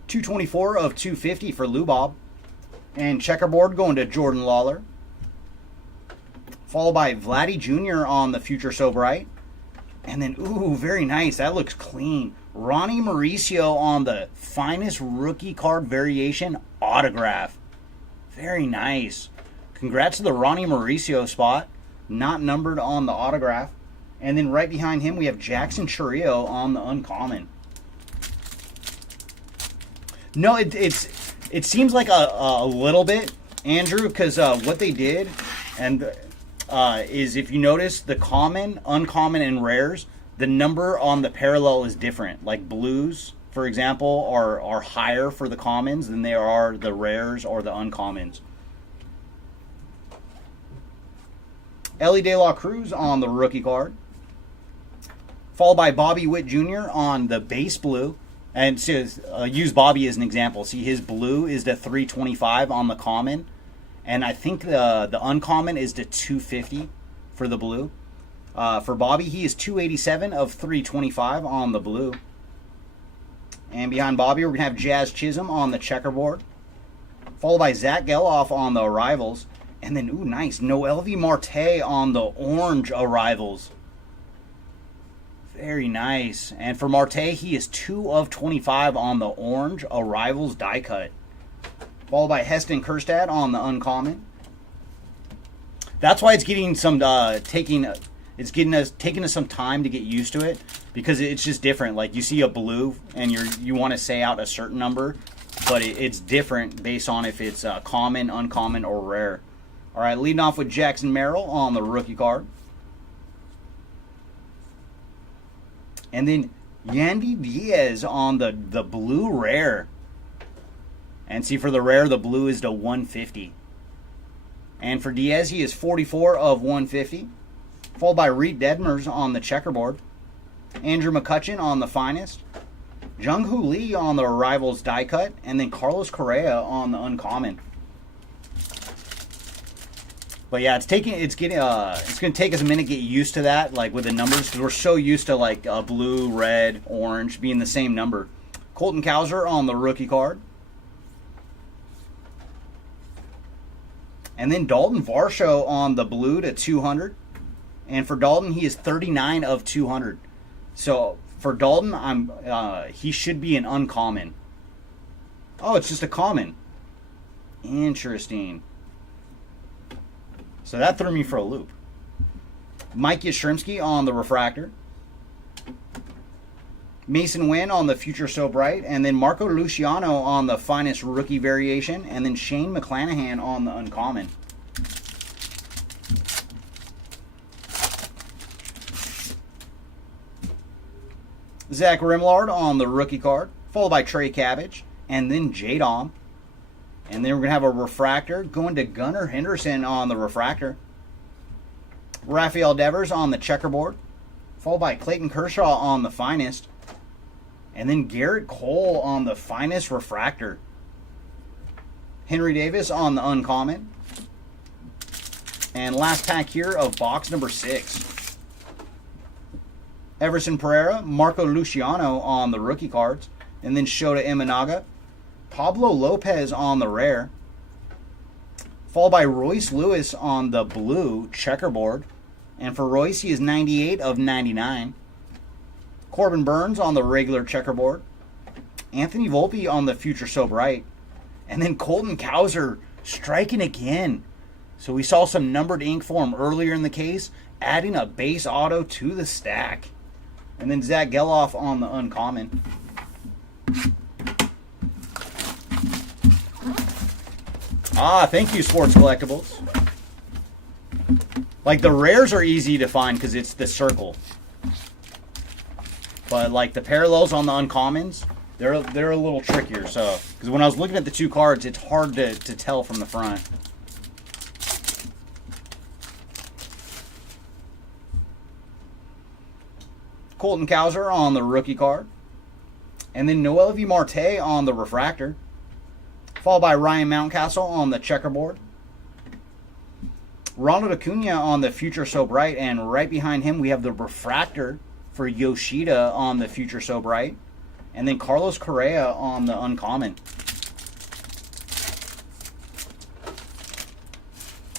224 of 250 for Lubob. And checkerboard going to Jordan Lawler. Followed by Vladdy Jr. on the Future So Bright. And then, ooh, very nice. That looks clean. Ronnie Mauricio on the finest rookie card variation autograph. Very nice. Congrats to the Ronnie Mauricio spot. Not numbered on the autograph. And then right behind him, we have Jackson Trio on the uncommon. No, it seems like a little bit, Andrew, because what they did and is, if you notice, the common, uncommon, and rares, the number on the parallel is different. Like blues, for example, are higher for the commons than they are the rares or the uncommons. Ellie De La Cruz on the rookie card. Followed by Bobby Witt Jr. on the base blue. And so, use Bobby as an example. See, his blue is the 325 on the common. And I think the uncommon is the 250 for the blue. For Bobby, he is 287 of 325 on the blue. And behind Bobby, we're going to have Jazz Chisholm on the checkerboard. Followed by Zach Geloff on the arrivals. And then, ooh, nice, Noelvi Marte on the orange arrivals. Very nice. And for Marte, he is 2 of 25 on the orange arrivals die cut. Followed by Heston Kjerstad on the uncommon. That's why it's getting some taking us some time to get used to it, because it's just different. Like, you see a blue and you want to say out a certain number, but it's different based on if it's common, uncommon, or rare. All right, leading off with Jackson Merrill on the rookie card. And then Yandy Diaz on the blue rare. And see, for the rare, the blue is to 150. And for Diaz, he is 44 of 150. Followed by Reed Detmers on the checkerboard. Andrew McCutchen on the finest. Jung-Hoo Lee on the arrivals die cut. And then Carlos Correa on the uncommon. But yeah, it's going to take us a minute to get used to that, like with the numbers, because we're so used to like blue, red, orange being the same number. Colton Cowser on the rookie card. And then Dalton Varsho on the blue to 200. And for Dalton, he is 39 of 200. So for Dalton, he should be an uncommon. Oh, it's just a common. Interesting. So that threw me for a loop. Mike Yastrzemski on the refractor. Mason Wynn on the Future So Bright. And then Marco Luciano on the finest rookie variation. And then Shane McClanahan on the uncommon. Zach Rimlard on the rookie card, followed by Trey Cabbage, and then J-Dom. And then we're going to have a refractor going to Gunnar Henderson on the refractor. Rafael Devers on the checkerboard, followed by Clayton Kershaw on the finest. And then Garrett Cole on the finest refractor. Henry Davis on the uncommon. And last pack here of box number 6. Everson Pereira, Marco Luciano on the rookie cards. And then Shota Imanaga. Pablo Lopez on the rare. Followed by Royce Lewis on the blue checkerboard. And for Royce, he is 98 of 99. Corbin Burns on the regular checkerboard. Anthony Volpe on the Future So Bright. And then Colton Cowser striking again. So we saw some numbered ink for him earlier in the case, adding a base auto to the stack. And then Zach Geloff on the uncommon. Thank you, Sports Collectibles. Like, the rares are easy to find because it's the circle. But, like, the parallels on the uncommons, they're a little trickier. So, because when I was looking at the two cards, it's hard to tell from the front. Colton Cowser on the rookie card. And then Noel V. Marte on the refractor. Followed by Ryan Mountcastle on the checkerboard. Ronald Acuna on the Future So Bright. And right behind him, we have the refractor for Yoshida on the Future So Bright. And then Carlos Correa on the uncommon.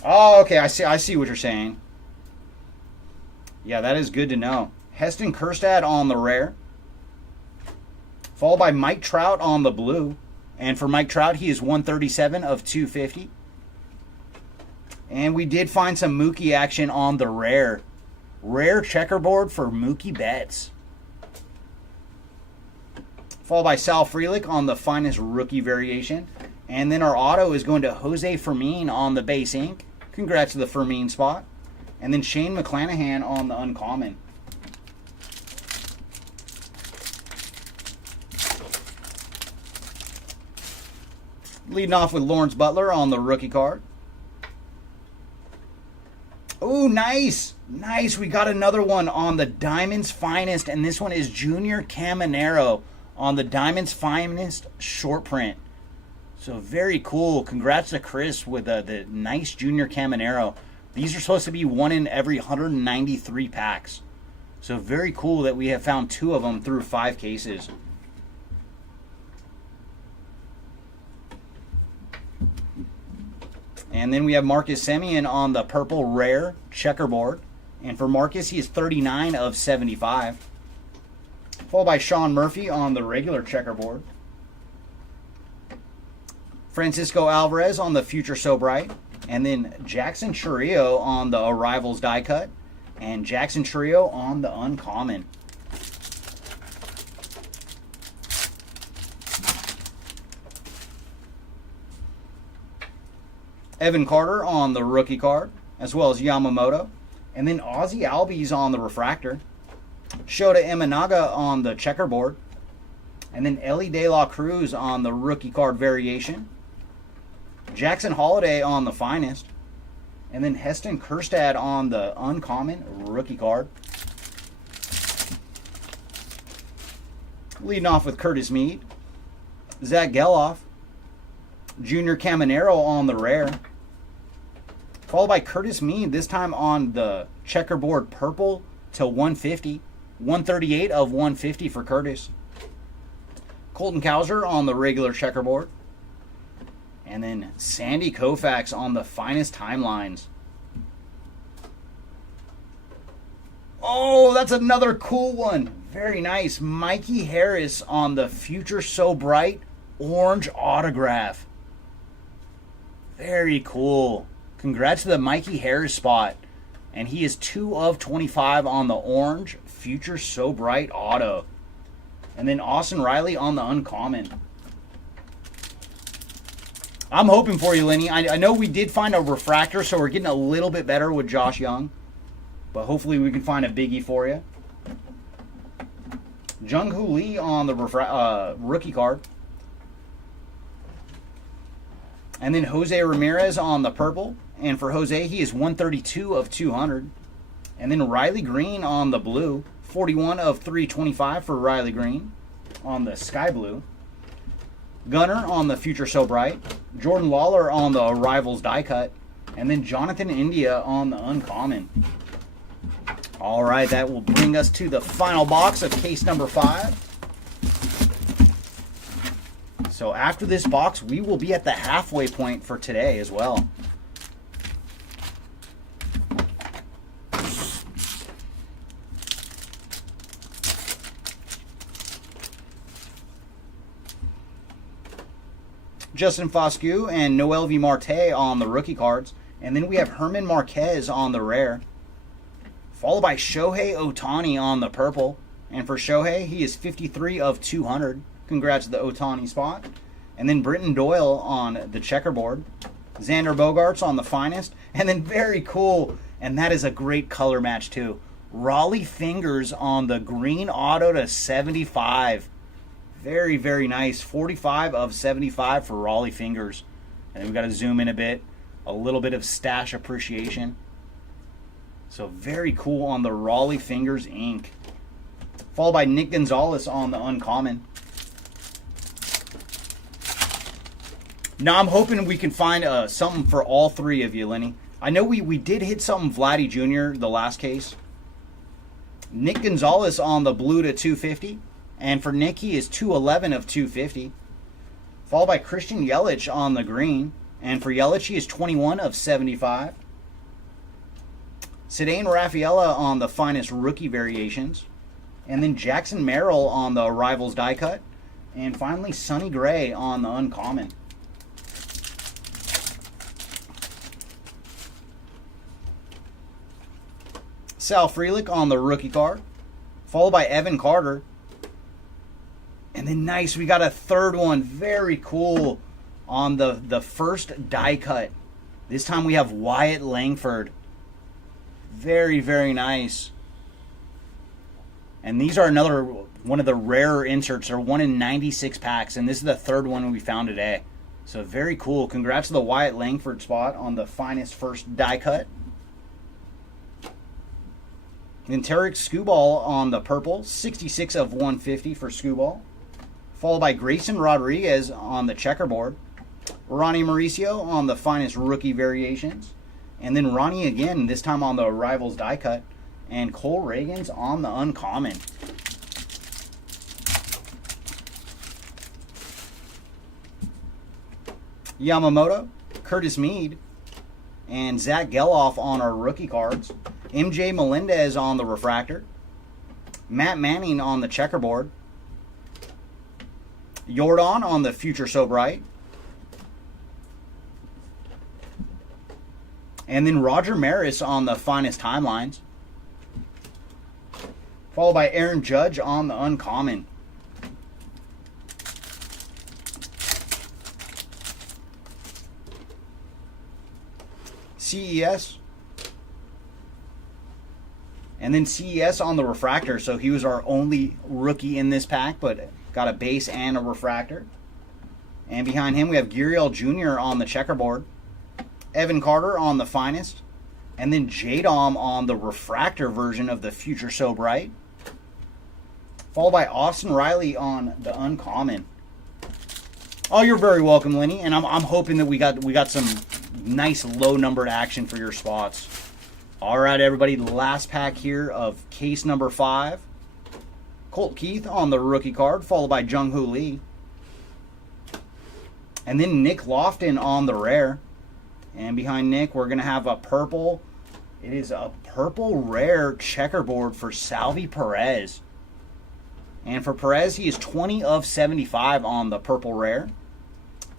Oh, okay. I see what you're saying. Yeah, that is good to know. Heston Kjerstad on the rare. Followed by Mike Trout on the blue. And for Mike Trout, he is 137 of 250. And we did find some Mookie action on the rare. Rare checkerboard for Mookie Betts. Followed by Sal Frelick on the finest rookie variation. And then our auto is going to Jose Fermin on the base ink. Congrats to the Fermin spot. And then Shane McClanahan on the uncommon. Leading off with Lawrence Butler on the rookie card. Oh, nice. Nice. We got another one on the Diamond's Finest. And this one is Junior Caminero on the Diamond's Finest short print. So very cool. Congrats to Chris with the nice Junior Caminero. These are supposed to be one in every 193 packs. So very cool that we have found 2 of them through 5 cases. And then we have Marcus Semien on the purple rare checkerboard. And for Marcus, he is 39 of 75. Followed by Sean Murphy on the regular checkerboard. Francisco Alvarez on the Future So Bright. And then Jackson Chourio on the Arrivals die cut. And Jackson Chourio on the uncommon. Evan Carter on the rookie card, as well as Yamamoto. And then Ozzie Albies on the refractor. Shota Imanaga on the checkerboard. And then Ellie De La Cruz on the rookie card variation. Jackson Holiday on the finest. And then Heston Kjerstad on the uncommon rookie card. Leading off with Curtis Mead. Zach Geloff. Junior Caminero on the rare. Followed by Curtis Mead, this time on the checkerboard purple to 150. 138 of 150 for Curtis. Colton Cowser on the regular checkerboard. And then Sandy Koufax on the finest timelines. Oh, that's another cool one. Very nice. Mikey Harris on the Future So Bright orange autograph. Very cool. Congrats to the Mikey Harris spot. And he is 2 of 25 on the orange Future So Bright auto. And then Austin Riley on the uncommon. I'm hoping for you, Lenny. I know we did find a refractor, so we're getting a little bit better with Josh Young. But hopefully we can find a biggie for you. Jung-Hoo Lee on the rookie card. And then Jose Ramirez on the purple. And for Jose, he is 132 of 200. And then Riley Green on the blue. 41 of 325 for Riley Green on the sky blue. Gunner on the Future So Bright. Jordan Lawler on the Arrivals die cut. And then Jonathan India on the uncommon. All right, that will bring us to the final box of case number 5. So after this box, we will be at the halfway point for today as well. Justin Foscue and Noel V. Marte on the rookie cards. And then we have Herman Marquez on the rare. Followed by Shohei Ohtani on the purple. And for Shohei, he is 53 of 200. Congrats to the Ohtani spot. And then Britton Doyle on the checkerboard. Xander Bogaerts on the finest. And then very cool, and that is a great color match too, Raleigh Fingers on the green auto to 75. Very, very nice. 45 of 75 for Raleigh Fingers. And then we've got to zoom in a bit. A little bit of stash appreciation. So very cool on the Raleigh Fingers ink. Followed by Nick Gonzalez on the uncommon. Now I'm hoping we can find something for all three of you, Lenny. I know we did hit something Vladdy Jr. the last case. Nick Gonzalez on the blue to 250. And for Nick, he is 211 of 250. Followed by Christian Yelich on the green. And for Yelich, he is 21 of 75. Cedane Rafaela on the finest rookie variations. And then Jackson Merrill on the Arrivals die cut. And finally, Sonny Gray on the uncommon. Sal Frelick on the rookie card. Followed by Evan Carter. And then nice, we got a third one. Very cool on the first die cut. This time we have Wyatt Langford. Very, very nice. And these are another one of the rarer inserts. They're 1 in 96 packs. And this is the third one we found today. So very cool. Congrats to the Wyatt Langford spot on the finest first die cut. Then Tarek Skubal on the purple. 66 of 150 for Skubal. Followed by Grayson Rodriguez on the checkerboard. Ronnie Mauricio on the finest rookie variations. And then Ronnie again, this time on the Arrivals die cut. And Cole Reagans on the uncommon. Yamamoto, Curtis Mead, and Zach Geloff on our rookie cards. MJ Melendez on the refractor. Matt Manning on the checkerboard. Jordan on the Future So Bright. And then Roger Maris on the finest timelines. Followed by Aaron Judge on the uncommon. CES. And then CES on the refractor. So he was our only rookie in this pack, but got a base and a refractor. And behind him we have Gurriel Jr. on the checkerboard. Evan Carter on the finest. And then J-Dom on the refractor version of the Future So Bright. Followed by Austin Riley on the uncommon. Oh, you're very welcome, Lenny. And I'm hoping that we got some nice low numbered action for your spots. All right, everybody. Last pack here of case number 5. Colt Keith on the rookie card, followed by Jung-Hoo Lee. And then Nick Lofton on the rare. And behind Nick, we're going to have a purple. It is a purple rare checkerboard for Salvi Perez. And for Perez, he is 20 of 75 on the purple rare.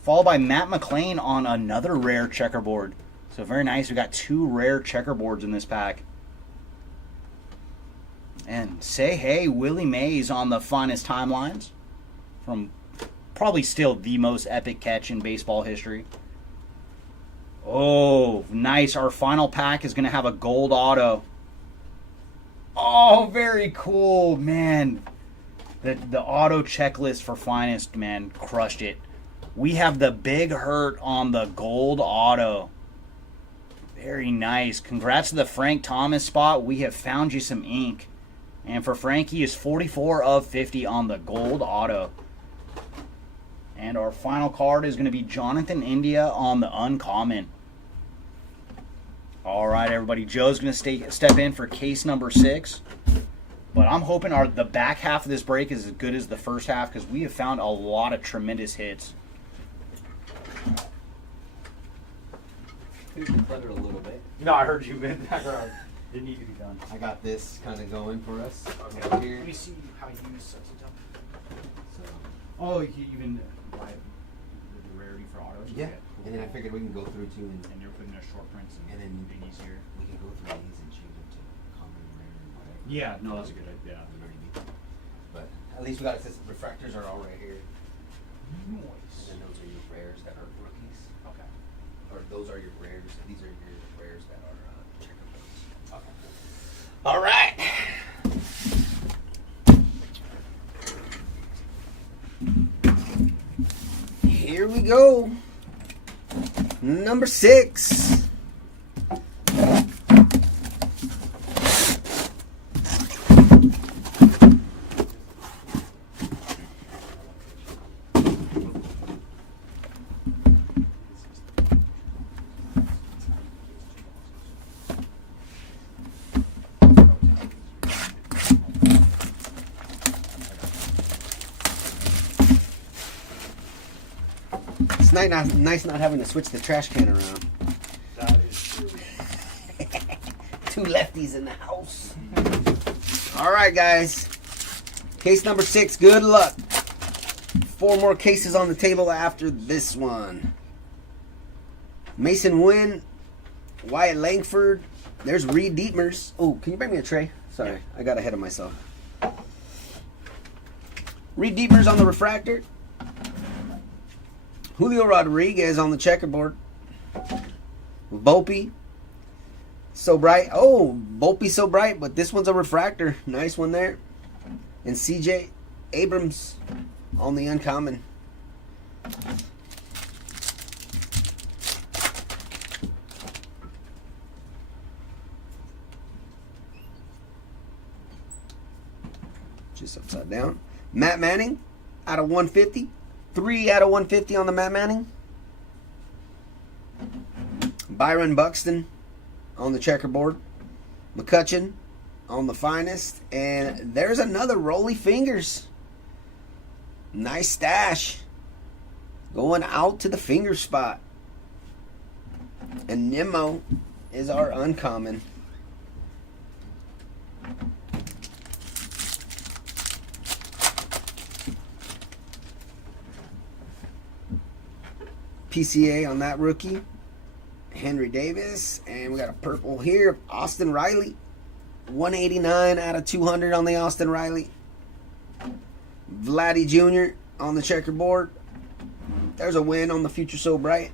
Followed by Matt McClain on another rare checkerboard. So very nice. We got 2 rare checkerboards in this pack. And say hey, Willie Mays on the finest timelines. From probably still the most epic catch in baseball history. Oh, nice. Our final pack is going to have a gold auto. Oh, very cool, man. The auto checklist for Finest, man, crushed it. We have the big hurt on the gold auto. Very nice. Congrats to the Frank Thomas spot. We have found you some ink. And for Frankie is 44 of 50 on the gold auto. And our final card is going to be Jonathan India on the uncommon. All right, everybody. Joe's going to step in for case number 6. But I'm hoping the back half of this break is as good as the first half because we have found a lot of tremendous hits. Clutter a little bit. No, I heard you in the background. Didn't need to be done. I got this kind of going for us. Okay. Over here. Let me see how you sets it up. So, Oh, you even buy the rarity for autos? yeah. Okay, cool. And then I figured we can go through too, And you're putting their short prints and then biggies here. we can go through these and change them to common, rare, and whatever. Yeah, no, that's a good idea. You know what I mean? But at least we got it. Since the refractors are all right here. And Nice. then those are your rares that are rookies. Okay. Or those are your rares. These are your rares that are checker books. Okay. All right. Here we go. Number 6. It's nice not having to switch the trash can around. That is true. 2 lefties in the house. All right, guys. Case number 6. Good luck. 4 more cases on the table after this one. Mason Wynn, Wyatt Langford. There's Reed Dietmers. Oh, can you bring me a tray? Sorry, I got ahead of myself. Reed Dietmers on the refractor. Julio Rodriguez on the checkerboard. Volpe. So bright. Oh, Volpe so bright, but this one's a refractor. Nice one there. And CJ Abrams on the uncommon. Just upside down. Matt Manning out of 150. 3 out of 150 on the Matt Manning. Byron Buxton on the checkerboard. McCutcheon on the finest. And there's another Rolly Fingers. Nice stash. Going out to the finger spot. And Nimmo is our uncommon. PCA on that rookie. Henry Davis. And we got a purple here. Austin Riley. 189 out of 200 on the Austin Riley. Vladdy Jr. on the checkerboard. There's a win on the Future So Bright.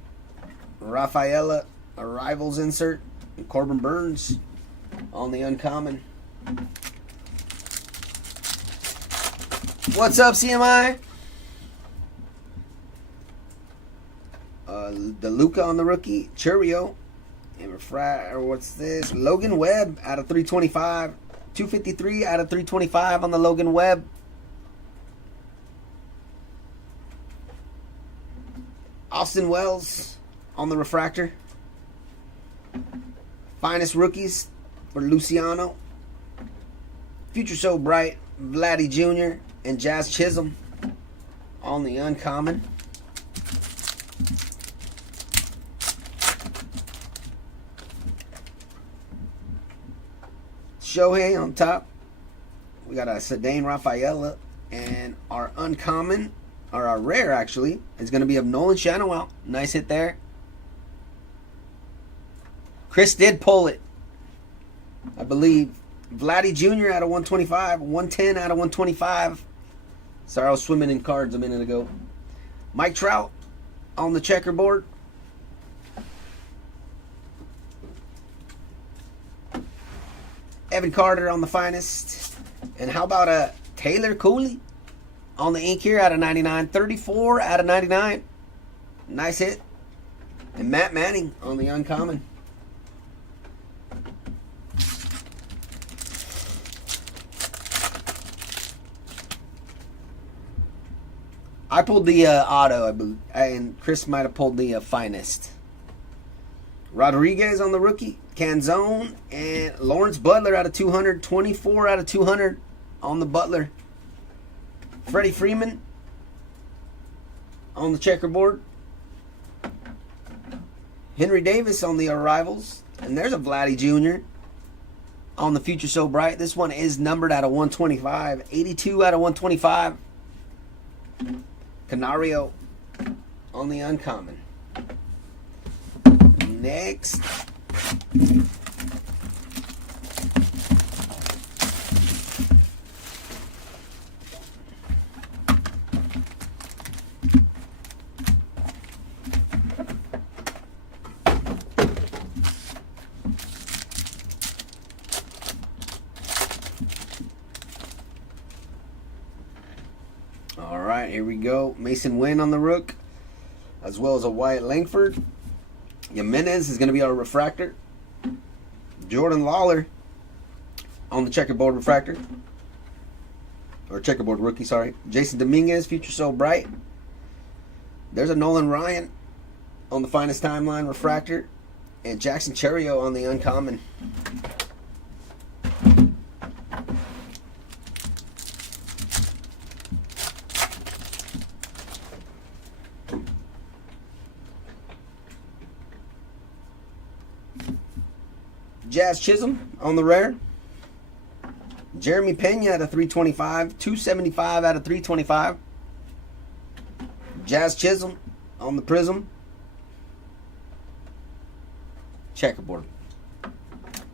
Rafaela, a Rivals insert. And Corbin Burns on the uncommon. What's up, CMI? DeLuca on the rookie. Churio. And what's this? Logan Webb out of 325. 253 out of 325 on the Logan Webb. Austin Wells on the refractor. Finest rookies for Luciano. Future So Bright. Vladdy Jr. and Jazz Chisholm on the uncommon. Shohei on top. We got a Sedane Rafaela. And our uncommon, or our rare actually, is going to be of Nolan Shanaway. Nice hit there. Chris did pull it, I believe. Vladdy Jr. out of 125. 110 out of 125. Sorry, I was swimming in cards a minute ago. Mike Trout on the checkerboard. Evan Carter on the finest. And how about a Taylor Cooley on the ink here out of 99. 34 out of 99. Nice hit. And Matt Manning on the uncommon. I pulled the auto, I believe, and Chris might have pulled the finest. Rodriguez on the rookie, Canzone, and Lawrence Butler out of 200. 24 out of 200 on the Butler. Freddie Freeman on the checkerboard. Henry Davis on the arrivals. And there's a Vladdy Jr. on the Future So Bright. This one is numbered out of 125. 82 out of 125. Canario on the uncommon. Next. All right, here we go. Mason Wynn on the rook, as well as a Wyatt Langford. Jimenez is going to be our refractor. Jordan Lawler on the checkerboard refractor. Or checkerboard rookie, sorry. Jason Dominguez, Future So Bright. There's a Nolan Ryan on the Finest Timeline refractor. And Jackson Cherio on the uncommon. Jazz Chisholm on the rare. Jeremy Pena out of 325. 275 out of 325. Jazz Chisholm on the prism. Checkerboard.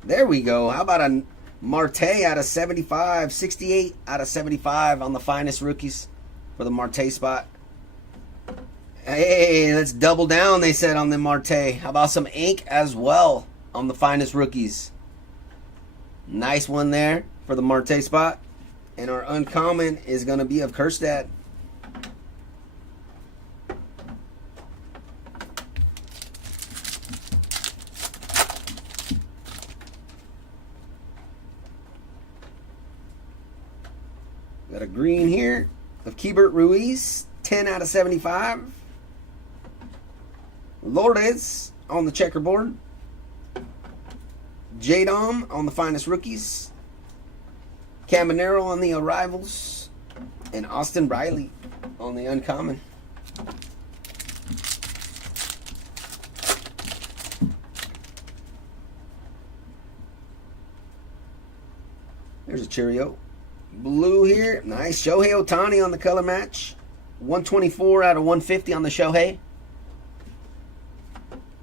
There we go. How about a Marte out of 75. 68 out of 75 on the finest rookies for the Marte spot. Hey, let's double down, they said, on the Marte. How about some ink as well on the finest rookies? Nice one there for the Marte spot. And our uncommon is going to be of Kerstad. Got a green here of Keibert Ruiz. 10 out of 75. Lourdes on the checkerboard. J-Dom on the finest rookies. Caminero on the arrivals. And Austin Riley on the uncommon. There's a Cheerio. Blue here. Nice. Shohei Ohtani on the color match. 124 out of 150 on the Shohei.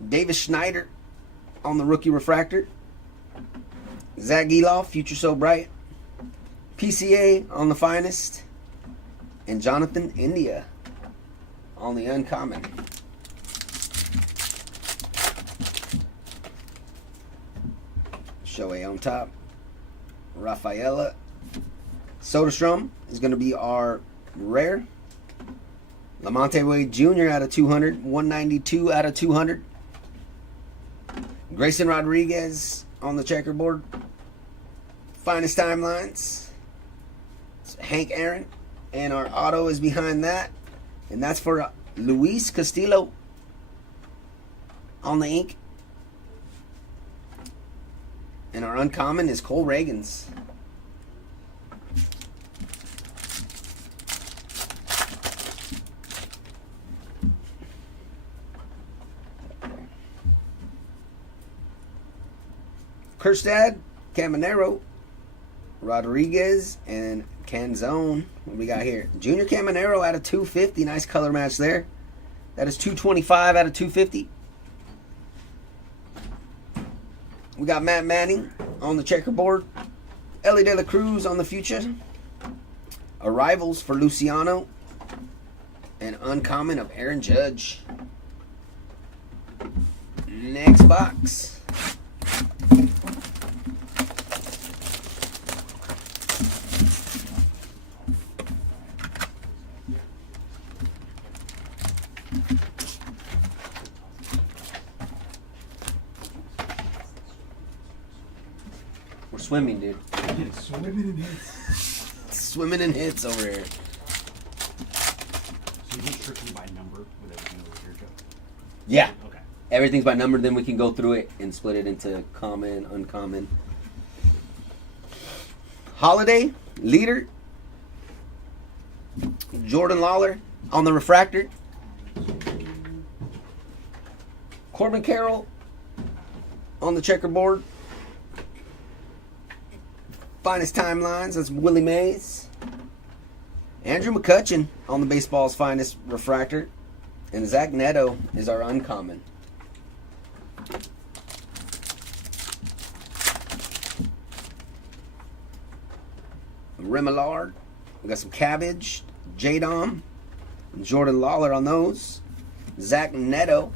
Davis Schneider on the rookie refractor. Zach Geloff, Future So Bright. PCA on the finest. And Jonathan India on the uncommon. Shohei on top. Rafaela. Soderstrom is going to be our rare. Lamonte Wade Jr. out of 200. 192 out of 200. Grayson Rodriguez on the checkerboard. Finest timelines. Hank Aaron. And our auto is behind that. And that's for Luis Castillo on the ink. And our uncommon is Cole Reagans. Kerstad, Caminero, Rodriguez, and Canzone. What we got here? Junior Caminero out of 250. Nice color match there. That is 225 out of 250. We got Matt Manning on the checkerboard. Ellie De La Cruz on the future. Arrivals for Luciano. And uncommon of Aaron Judge. Next box. We're swimming, dude. Swimming in hits. Swimming in hits over here. So you get strictly by number with everything over here, Joe? Yeah. Okay. Everything's by number, then we can go through it and split it into common, uncommon. Holiday, leader. Jordan Lawler on the refractor. Corbin Carroll on the checkerboard. Finest timelines, that's Willie Mays. Andrew McCutcheon on the baseball's finest refractor. And Zach Neto is our uncommon. Remillard. We got some Cabbage, J-Dom, and Jordan Lawler on those. Zach Neto.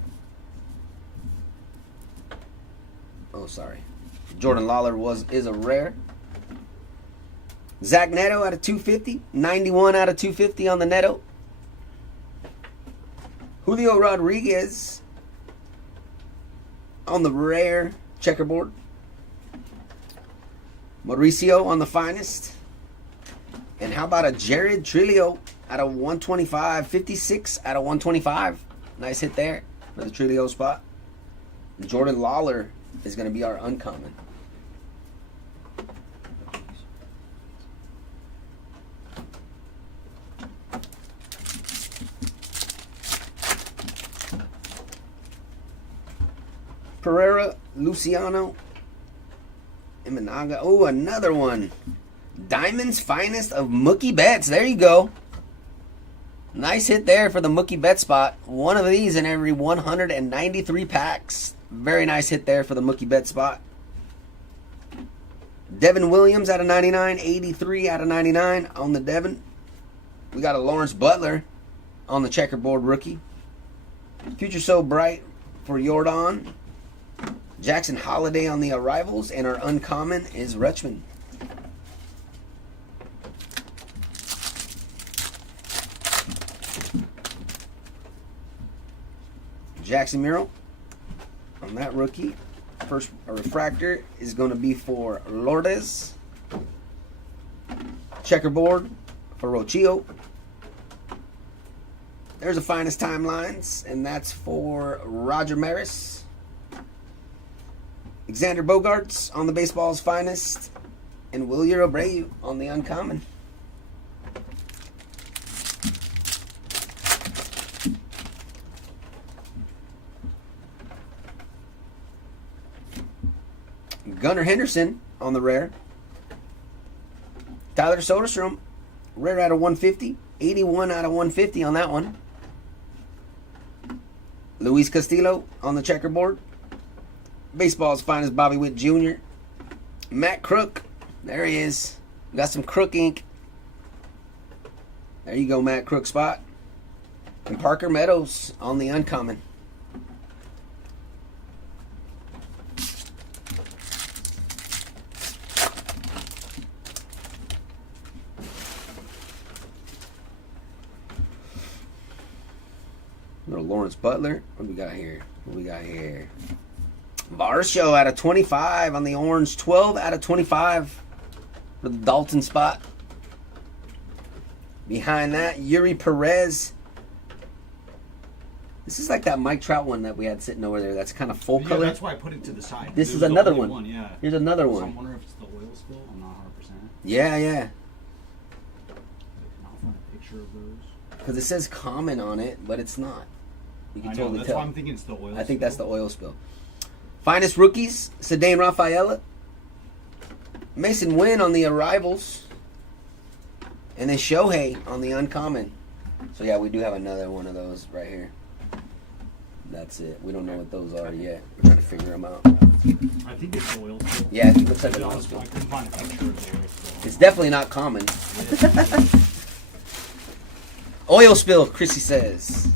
Oh, sorry. Jordan Lawler is a rare. Zach Neto out of 250. 91 out of 250 on the Neto. Julio Rodriguez on the rare checkerboard. Mauricio on the finest. And how about a Jared Trillo out of 125. 56 out of 125. Nice hit there for the Trillo spot. And Jordan Lawler is going to be our uncommon. Pereira, Luciano, Imanaga. Oh, another one. Diamond's finest of Mookie Betts. There you go. Nice hit there for the Mookie Betts spot. One of these in every 193 packs. Very nice hit there for the Mookie Betts spot. Devin Williams out of 99. 83 out of 99 on the Devin. We got a Lawrence Butler on the checkerboard rookie. Future So Bright for Jordan. Jackson Holiday on the arrivals, and our uncommon is Rutschman. Jackson Mural on that rookie. First refractor is going to be for Lourdes. Checkerboard for Rochio. There's the finest timelines, and that's for Roger Maris. Xander Bogaerts on the baseball's finest, and Wilyer Abreu on the uncommon. Gunnar Henderson on the rare. Tyler Soderstrom, rare out of 150. 81 out of 150 on that one. Luis Castillo on the checkerboard. Baseball's finest Bobby Witt Jr. Matt Crook. There he is. Got some Crook ink. There you go, Matt Crook spot. And Parker Meadows on the uncommon. Little Lawrence Butler. What do we got here? What do we got here? Varsho out of 25 on the orange. 12 out of 25 for the Dalton spot. Behind that, Yuri Perez. This is like that Mike Trout one that we had sitting over there. That's kind of full color. That's why I put it to the side. This is another one. Yeah. Here's another So one. I'm wondering if it's the oil spill. I'm not 100%. Yeah, yeah. I'll find a picture of those. Because it says common on it, but it's not. You can totally that's tell. why I'm thinking it's the oil spill. I think that's the oil spill. Finest rookies, Cedane Rafaela. Mason Wynn on the arrivals. And then Shohei on the uncommon. So yeah, we do have another one of those right here. That's it. We don't know what those are yet. We're trying to figure them out. I think it's the oil spill. Yeah, it looks like To an be oil honest, spill. I couldn't find a picture of the oil spill. It's definitely not common. Oil spill, Chrissy says.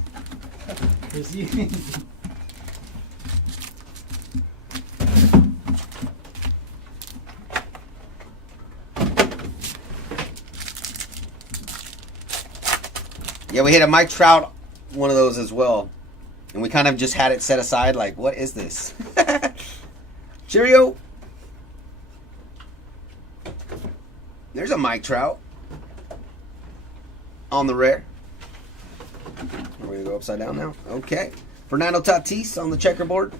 Yeah, we hit a Mike Trout one of those as well. And we kind of just had it set aside like, what is this? Cheerio. Mike Trout on the rare. We're going to go upside down now. Okay. Fernando Tatis on the checkerboard.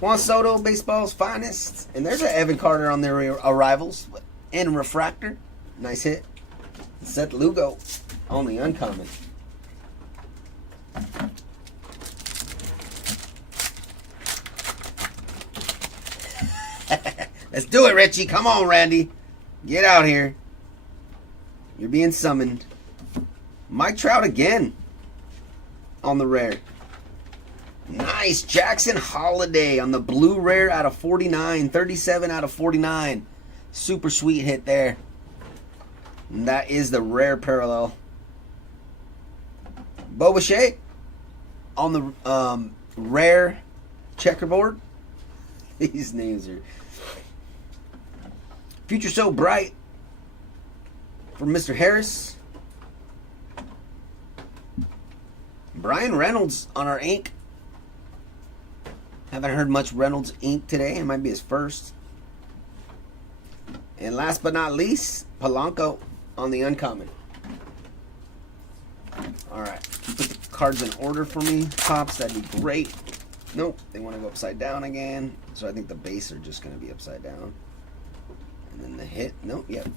Juan Soto, baseball's finest. And there's an Evan Carter on their arrivals. And refractor. Nice hit. Seth Lugo on the uncommon. Let's do it, Richie. Come on, Randy. Get out here. You're being summoned. Mike Trout again on the rare. Nice. Jackson Holiday on the blue rare out of 49. 37 out of 49. Super sweet hit there. And that is the rare parallel. Bo Bichette on the rare checkerboard. These names are... Future So Bright from Mr. Harris. Brian Reynolds on our ink. Haven't heard much Reynolds ink today. It might be his first. And last but not least, Polanco on the uncommon. Alright. Can you put the cards in order for me, Pops? That'd be great. Nope. They want to go upside down again. So I think the base are just going to be upside down. And then the hit. Nope. Yep.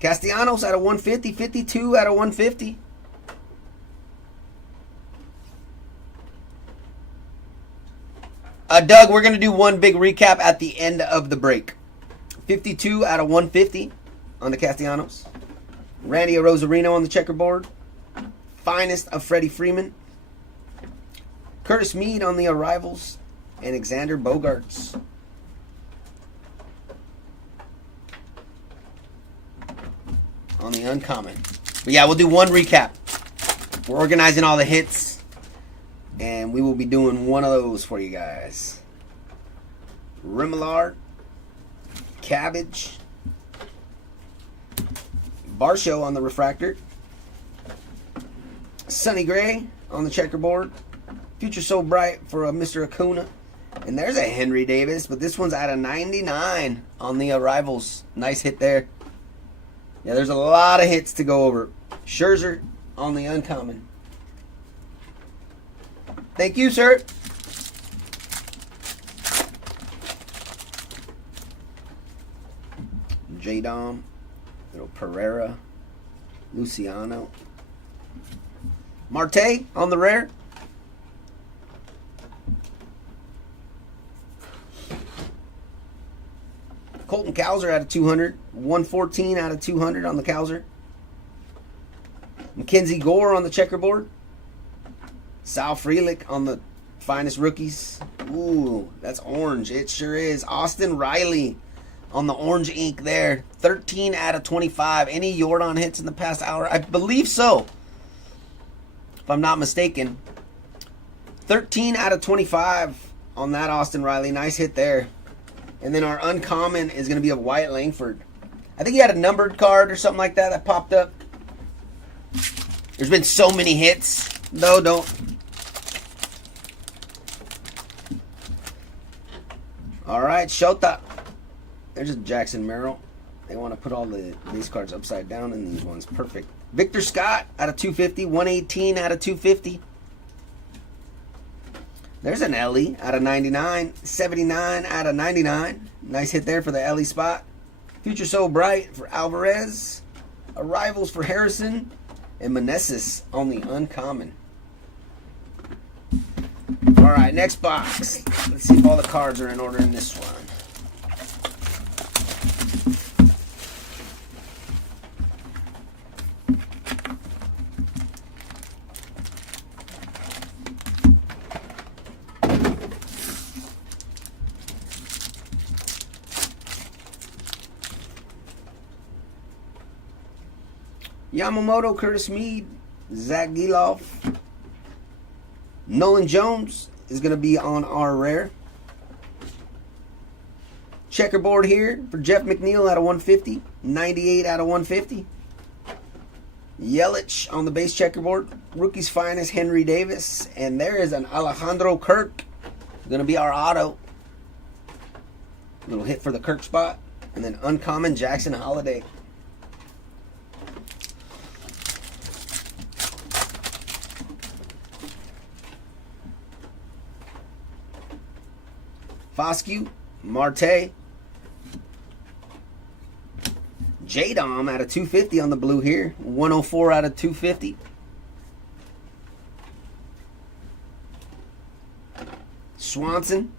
Castellanos out of 150. 52 out of 150. Doug, we're going to do one big recap at the end of the break. 52 out of 150 on the Castellanos. Randy Rosarino on the checkerboard. Finest of Freddie Freeman. Curtis Mead on the arrivals. And Alexander Bogarts. On the uncommon. But yeah, we'll do one recap. We're organizing all the hits. And we will be doing one of those for you guys. Remillard. Cabbage. Barshow on the refractor. Sonny Gray on the checkerboard. Future So Bright for Mr. Acuna. And there's a Henry Davis, but this one's out of 99 on the arrivals. Nice hit there. Yeah, there's a lot of hits to go over. Scherzer on the uncommon. Thank you, sir. J-Dom. Little Pereira. Luciano. Marte on the rare. Colton Cowser out of 200. 114 out of 200 on the Cowser. Mackenzie Gore on the checkerboard. Sal Frelick on the finest rookies. Ooh, that's orange. It sure is. Austin Riley on the orange ink there. 13 out of 25. Any Jordan hits in the past hour? I believe so, if I'm not mistaken. 13 out of 25 on that Austin Riley. Nice hit there. And then our uncommon is going to be a Wyatt Langford. I think he had a numbered card or something like that popped up. There's been so many hits. No, don't. All right, Shota. There's a Jackson Merrill. They want to put all the base cards upside down in these ones. Perfect. Victor Scott out of 250. 118 out of 250. There's an Ellie out of 99. 79 out of 99. Nice hit there for the Ellie spot. Future So Bright for Alvarez. Arrivals for Harrison. And Meneses on the uncommon. All right, next box. Let's see if all the cards are in order in this one. Yamamoto, Curtis Mead, Zach Geloff. Nolan Jones is going to be on our rare. Checkerboard here for Jeff McNeil out of 150. 98 out of 150. Yelich on the base checkerboard. Rookie's finest, Henry Davis. And there is an Alejandro Kirk. Going to be our auto. Little hit for the Kirk spot. And then uncommon Jackson Holiday. Foscue, Marte, J-Dom out of 250 on the blue here. 104 out of 250. Swanson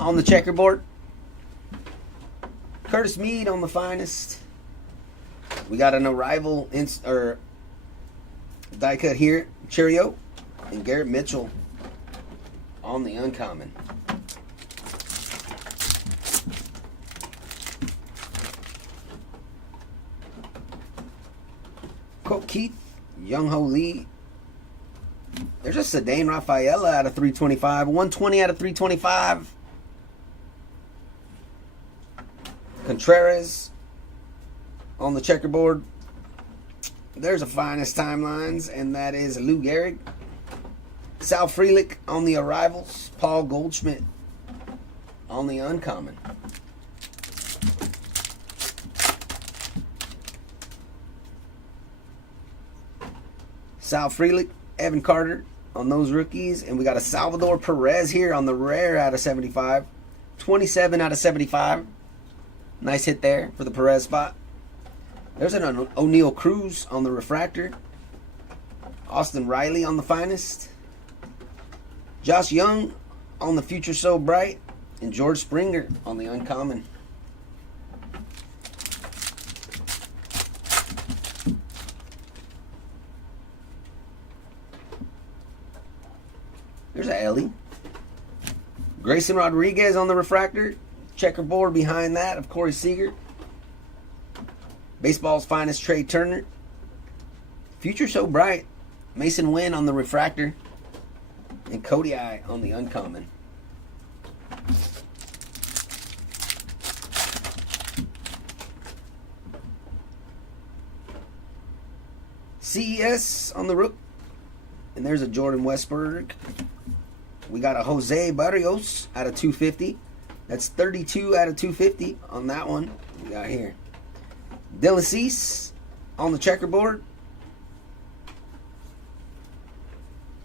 on the checkerboard. Curtis Mead on the finest. We got an arrival die cut here. Cheerio. And Garrett Mitchell on the uncommon. Colt Keith, Young Ho Lee. There's a Sedane Rafaela out of 325. 120 out of 325. Contreras on the checkerboard. There's a finest timelines, and that is Lou Gehrig. Sal Frelick on the arrivals. Paul Goldschmidt on the uncommon. Sal Frelick, Evan Carter on those rookies. And we got a Salvador Perez here on the rare out of 75. 27 out of 75. Nice hit there for the Perez spot. There's an O'Neal Cruz on the refractor. Austin Riley on the finest. Josh Young on the Future So Bright. And George Springer on the uncommon. There's a Ellie. Grayson Rodriguez on the refractor. Checkerboard behind that of Corey Seager. Baseball's finest Trey Turner. Future So Bright. Mason Wynn on the refractor. And Cody I on the uncommon. CES on the rook. And there's a Jordan Westberg. We got a Jose Barrios out of 250. That's 32 out of 250 on that one. We got here. Dylan Cease on the checkerboard.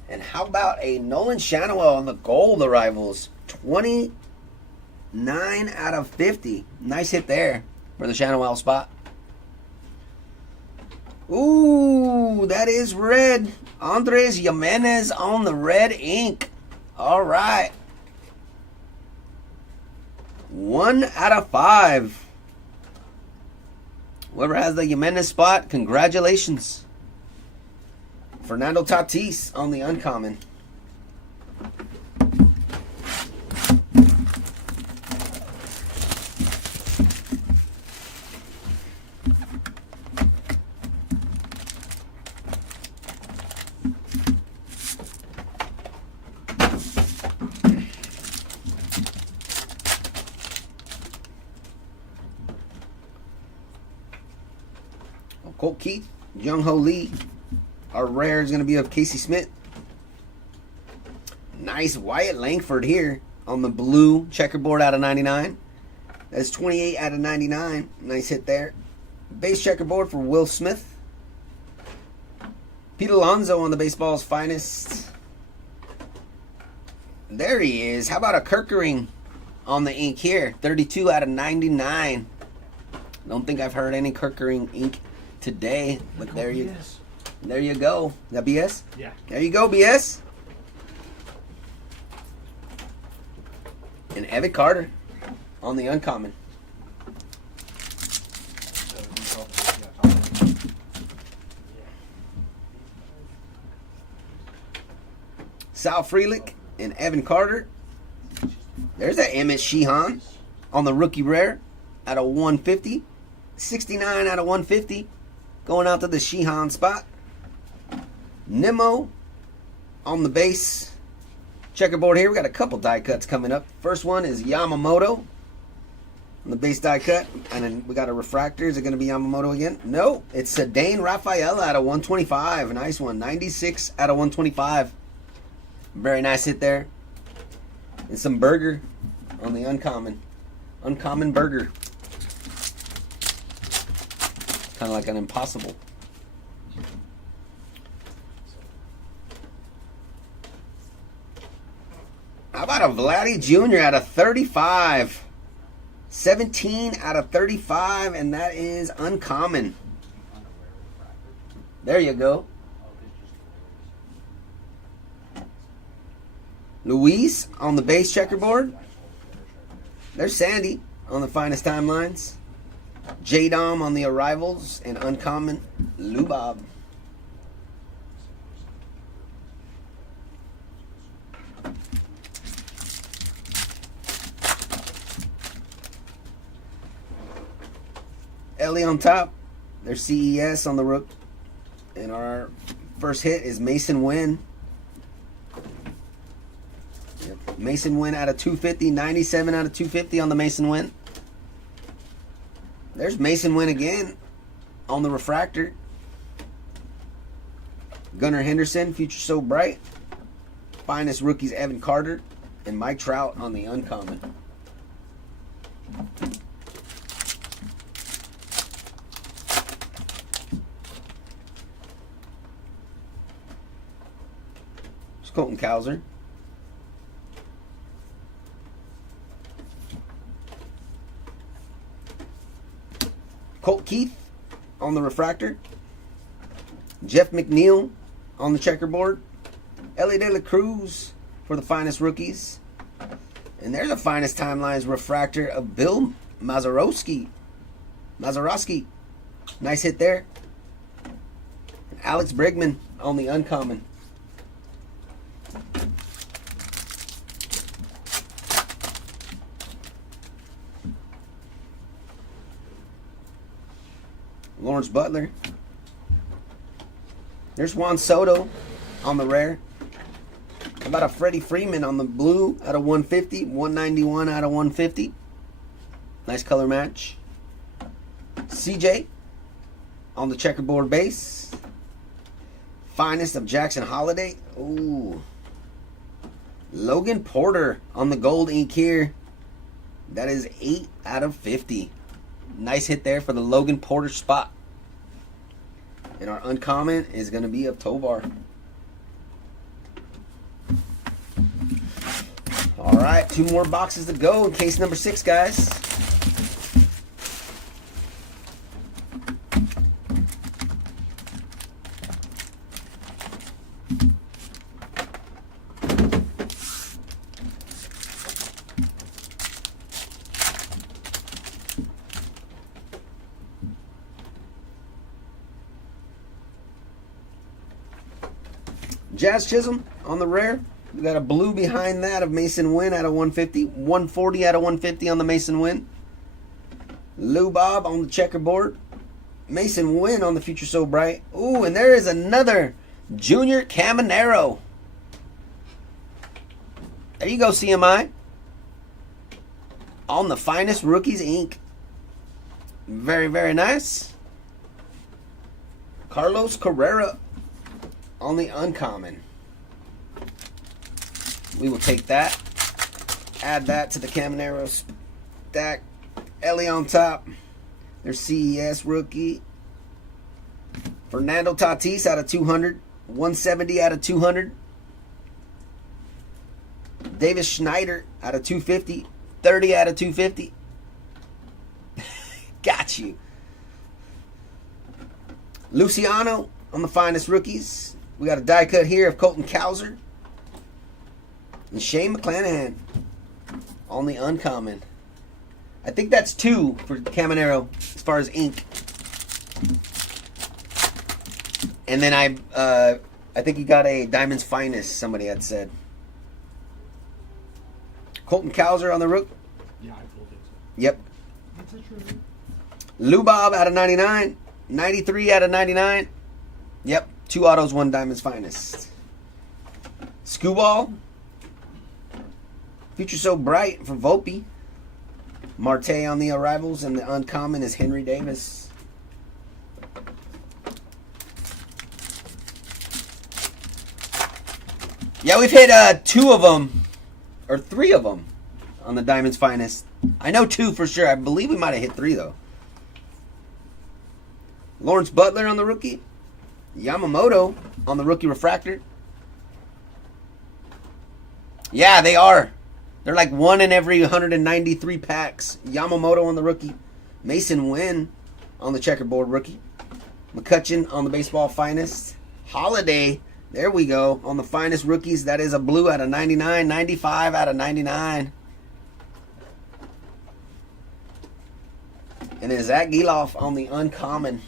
And how about a Nolan Shanaway on the gold arrivals? 29 out of 50. Nice hit there for the Shanaway spot. Ooh, that is red. Andres Jimenez on the red ink. All right. 1 out of 5. Whoever has the Jimenez spot, congratulations. Fernando Tatis on the uncommon. Colt Keith, Young Ho Lee. Our rare is going to be of Casey Smith. Nice Wyatt Langford here on the blue checkerboard out of 99. That's 28 out of 99. Nice hit there. Base checkerboard for Will Smith. Pete Alonso on the baseball's finest. There he is. How about a Kirkering on the ink here? 32 out of 99. Don't think I've heard any Kirkering ink today, but there you go. Is that BS? Yeah. There you go, BS. And Evan Carter on the uncommon. Sal Frelick and Evan Carter. There's that Emmett Sheehan on the rookie rare out of 150. 69 out of 150. Going out to the Sheehan spot. Nemo on the base. Checkerboard here. We got a couple die cuts coming up. First one is Yamamoto on the base die cut. And then we got a refractor. Is it going to be Yamamoto again? No. It's Sedane Rafaela out of 125. A nice one. 96 out of 125. Very nice hit there. And some Burger on the uncommon. Uncommon Burger. Kind of like an impossible. How about a Vladdy Jr. out of 35? 17 out of 35, and that is uncommon. There you go. Luis on the base checkerboard. There's Sandy on the finest timelines. J-Dom on the arrivals, and uncommon Lubob. Ellie on top. There's CES on the rook. And our first hit is Mason Wynn. Yep. Mason Wynn out of 250. 97 out of 250 on the Mason Wynn. There's Mason Wynn again on the refractor. Gunnar Henderson, Future So Bright. Finest rookies Evan Carter. And Mike Trout on the uncommon. Colton Cowser. Colt Keith on the refractor. Jeff McNeil on the checkerboard. Ellie De La Cruz for the finest rookies. And there's the finest timelines refractor of Bill Mazeroski. Nice hit there. Alex Bregman on the uncommon. Lawrence Butler. There's Juan Soto on the rare. How about a Freddie Freeman on the blue out of 150. 191 out of 150. Nice color match. CJ on the checkerboard base. Finest of Jackson Holiday. Ooh. Logan Porter on the gold ink here. That is 8 out of 50. Nice hit there for the Logan Porter spot. And our uncommon is going to be of Tovar. All right, 2 more boxes to go in case number 6, guys. Jazz Chisholm on the rare. We got a blue behind that of Mason Wynn out of 150. 140 out of 150 on the Mason Wynn. Lou Bob on the checkerboard. Mason Wynn on the Future So Bright. Ooh, and there is another Junior Caminero. There you go, CMI. On the finest rookies ink. Very, very nice. Carlos Carrera on the uncommon. We will take that. Add that to the Caminero stack. Ellie on top. There's CES rookie. Fernando Tatis out of 200. 170 out of 200. Davis Schneider out of 250. 30 out of 250. Got you. Luciano on the finest rookies. We got a die cut here of Colton Cowser. And Shane McClanahan on the uncommon. I think that's 2 for Caminero as far as ink. And then I think he got a Diamond's Finest, somebody had said. Colton Cowser on the rook. Yeah, I pulled it. Yep. That's a true. Lou Bob out of 99. 93 out of 99. Yep. 2 autos, 1 Diamond's Finest. Skewball. Future So Bright for Volpe. Marte on the arrivals, and the uncommon is Henry Davis. Yeah, we've hit 2 of them, or 3 of them, on the Diamond's Finest. I know 2 for sure. I believe we might have hit 3, though. Lawrence Butler on the rookie. Yamamoto on the rookie refractor. Yeah, they are. They're like 1 in every 193 packs. Yamamoto on the rookie. Mason Wynn on the checkerboard rookie. McCutcheon on the baseball finest. Holiday, there we go, on the finest rookies. That is a blue out of 99, 95 out of 99. And then Zach Geloff on the uncommon.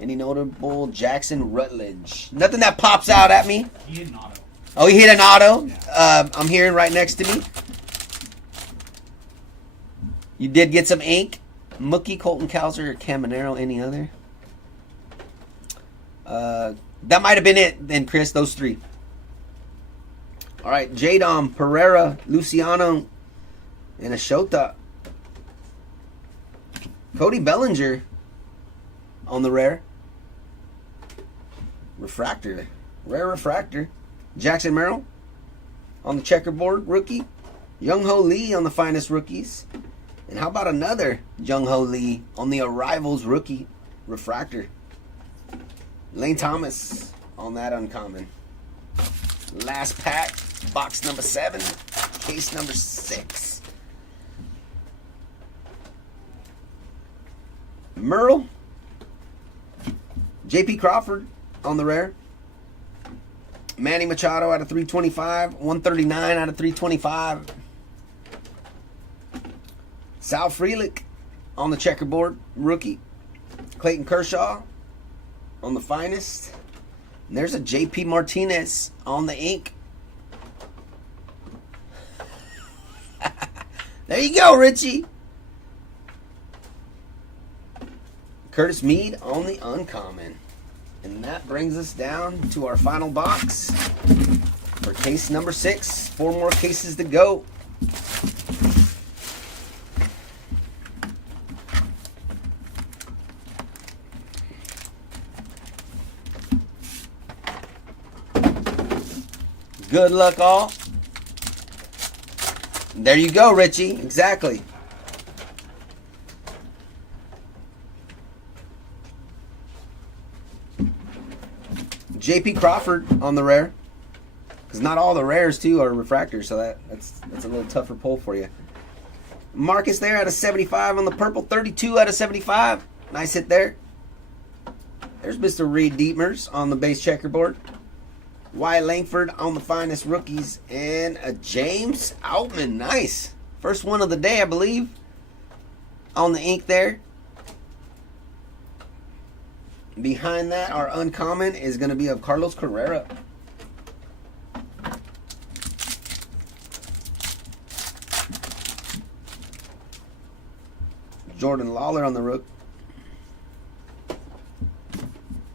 Any notable? Jackson Rutledge. Nothing that pops out at me. He hit an auto. Oh, he hit an auto. Yeah. I'm hearing right next to me. You did get some ink. Mookie, Colton Cowser, or Caminero, any other? That might have been it then, Chris. Those three. All right, Jadom, Pereira, Luciano, and a Shota. Cody Bellinger on the rare. Refractor. Rare refractor. Jackson Merrill on the checkerboard rookie. Young Ho Lee on the finest rookies. And how about another Young Ho Lee on the arrivals rookie refractor? Lane Thomas on that uncommon. Last pack, box number 7, case number 6. Merle, J.P. Crawford on the rare. Manny Machado out of 325. 139 out of 325. Sal Frelick on the checkerboard, rookie. Clayton Kershaw on the finest. And there's a J.P. Martinez on the ink. There you go, Richie. Curtis Mead on the uncommon. And that brings us down to our final box for case number 6. 4 more cases to go. Good luck, all. There you go, Richie. Exactly. J.P. Crawford on the rare. Because not all the rares, too, are refractors, so that's a little tougher pull for you. Marcus there out of 75 on the purple. 32 out of 75. Nice hit there. There's Mr. Reed Dietmers on the base checkerboard. Wyatt Langford on the finest rookies. And a James Outman. Nice. First one of the day, I believe. On the ink there. Behind that, our uncommon is going to be of Carlos Carrera. Jordan Lawler on the rook.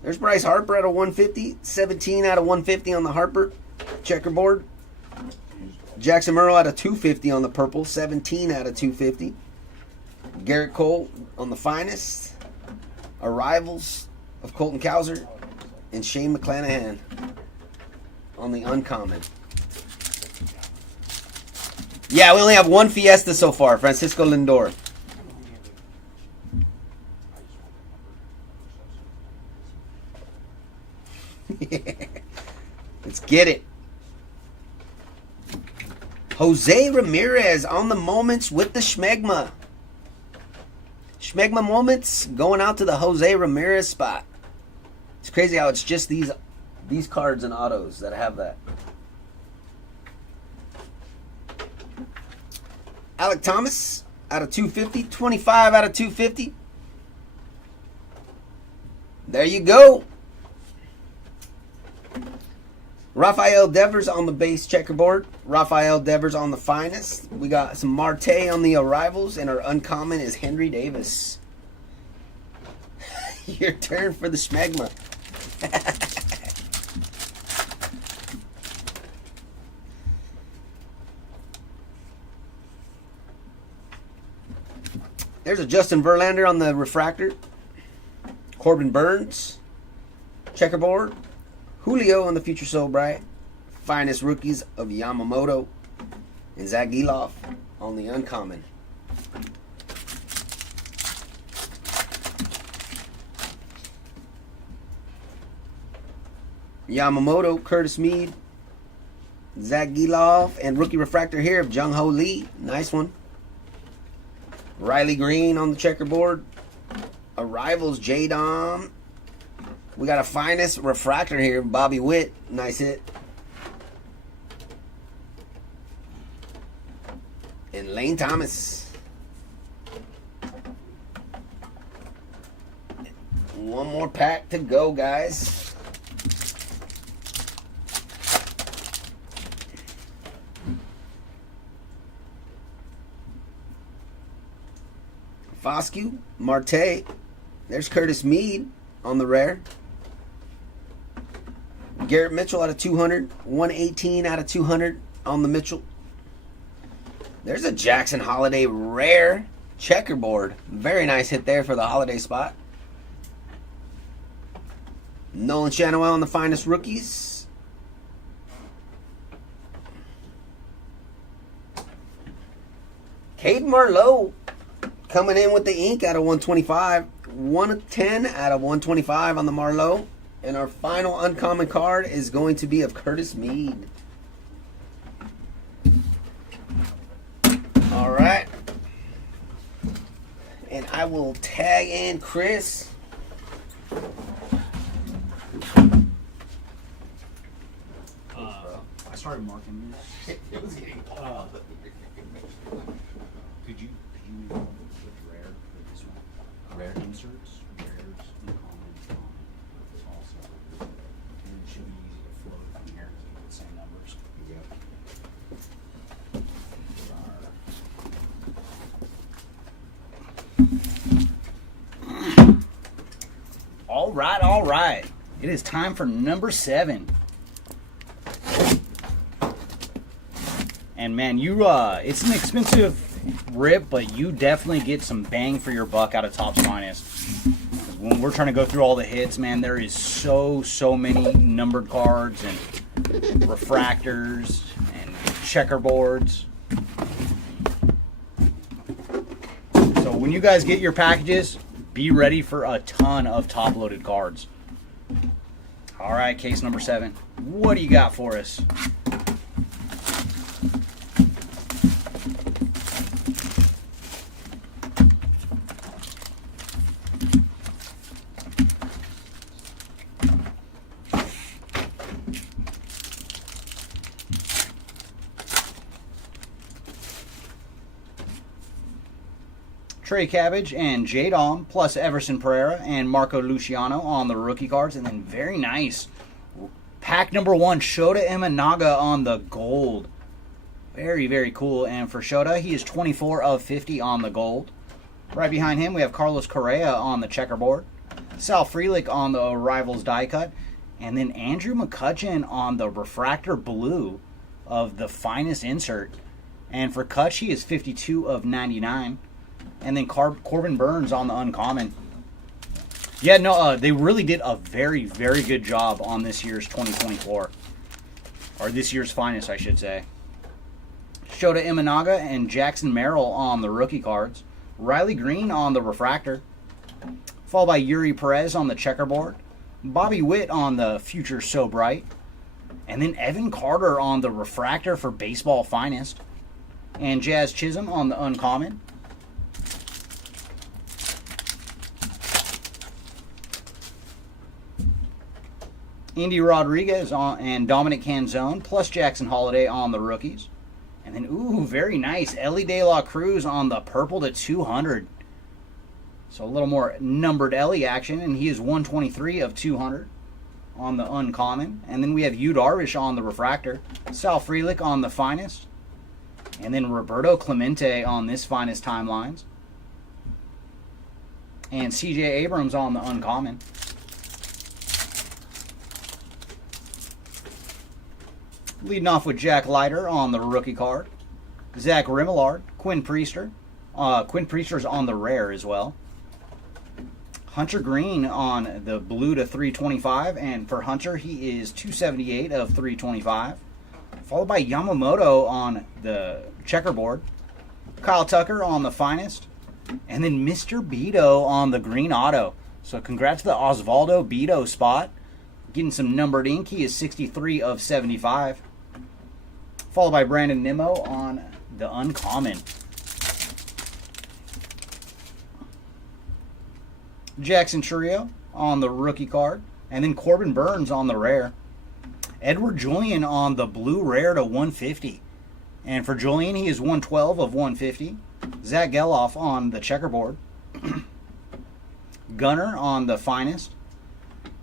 There's Bryce Harper out of 150. 17 out of 150 on the Harper checkerboard. Jackson Merrill out of 250 on the purple. 17 out of 250. Garrett Cole on the finest. Arrivals of Colton Cowser and Shane McClanahan on the uncommon. Yeah, we only have one Fiesta so far. Francisco Lindor. Let's get it. Jose Ramirez on the moments with the Schmegma. Schmegma moments going out to the Jose Ramirez spot. It's crazy how it's just these cards and autos that have that. Alec Thomas out of 250. 25 out of 250. There you go. Rafael Devers on the base checkerboard. Rafael Devers on the finest. We got some Marte on the arrivals, and our uncommon is Henry Davis. Your turn for the Schmegma. There's a Justin Verlander on the refractor. Corbin Burns. Checkerboard. Julio on the Future So Bright. Finest rookies of Yamamoto. And Zach Geloff on the uncommon. Yamamoto, Curtis Mead, Zach Gelov, and rookie refractor here of Jung Ho Lee. Nice one. Riley Green on the checkerboard. Arrivals, J-Dom. We got a finest refractor here, Bobby Witt. Nice hit. And Lane Thomas. One more pack to go, guys. Foscue, Marte. There's Curtis Mead on the rare. Garrett Mitchell out of 200. 118 out of 200 on the Mitchell. There's a Jackson Holiday rare checkerboard. Very nice hit there for the holiday spot. Nolan Shanaway on the finest rookies. Cade Marlowe coming in with the ink out of 125. 110 out of 125 on the Marlowe. And our final uncommon card is going to be of Curtis Mead. All right. And I will tag in Chris. I started marking this. It was getting Could you with rare for this one? Rare inserts, rares, uncommon, common, also. And it should be easy to flow from here because we get the same numbers. All right, all right. It is time for number 7. And man, it's an expensive rip, but you definitely get some bang for your buck out of Topps Finest. When we're trying to go through all the hits, man, there is so many numbered cards and refractors and checkerboards. So when you guys get your packages, be ready for a ton of top-loaded cards. All right, case number 7. What do you got for us? Trey Cabbage and J-Dom, plus Everson Pereira and Marco Luciano on the rookie cards. And then very nice. Pack number 1, Shota Imanaga on the gold. Very, very cool. And for Shota, he is 24 of 50 on the gold. Right behind him, we have Carlos Correa on the checkerboard. Sal Frelick on the Arrivals die cut. And then Andrew McCutcheon on the refractor blue of the finest insert. And for Kutch, he is 52 of 99. And then Corbin Burns on the uncommon. Yeah, no, they really did a very, very good job on this year's 2024. Or this year's finest, I should say. Shota Imanaga and Jackson Merrill on the rookie cards. Riley Green on the refractor. Followed by Yuri Perez on the checkerboard. Bobby Witt on the Future So Bright. And then Evan Carter on the refractor for Baseball Finest. And Jazz Chisholm on the uncommon. Indy Rodriguez and Dominic Canzone, plus Jackson Holiday on the rookies. And then, ooh, very nice. Ellie De La Cruz on the purple to 200. So a little more numbered Ellie action, and he is 123 of 200 on the uncommon. And then we have Yu Darvish on the refractor. Sal Frelick on the finest. And then Roberto Clemente on this finest timelines. And CJ Abrams on the uncommon. Leading off with Jack Leiter on the rookie card. Zach Remillard, Quinn Priester. Quinn Priester's on the rare as well. Hunter Green on the blue to 325. And for Hunter, he is 278 of 325. Followed by Yamamoto on the checkerboard. Kyle Tucker on the finest. And then Mr. Beto on the green auto. So congrats to the Osvaldo Beto spot. Getting some numbered ink. He is 63 of 75. Followed by Brandon Nimmo on the uncommon. Jackson Trio on the rookie card. And then Corbin Burns on the rare. Edward Julian on the blue rare to 150. And for Julian, he is 112 of 150. Zach Geloff on the checkerboard. Gunner on the finest.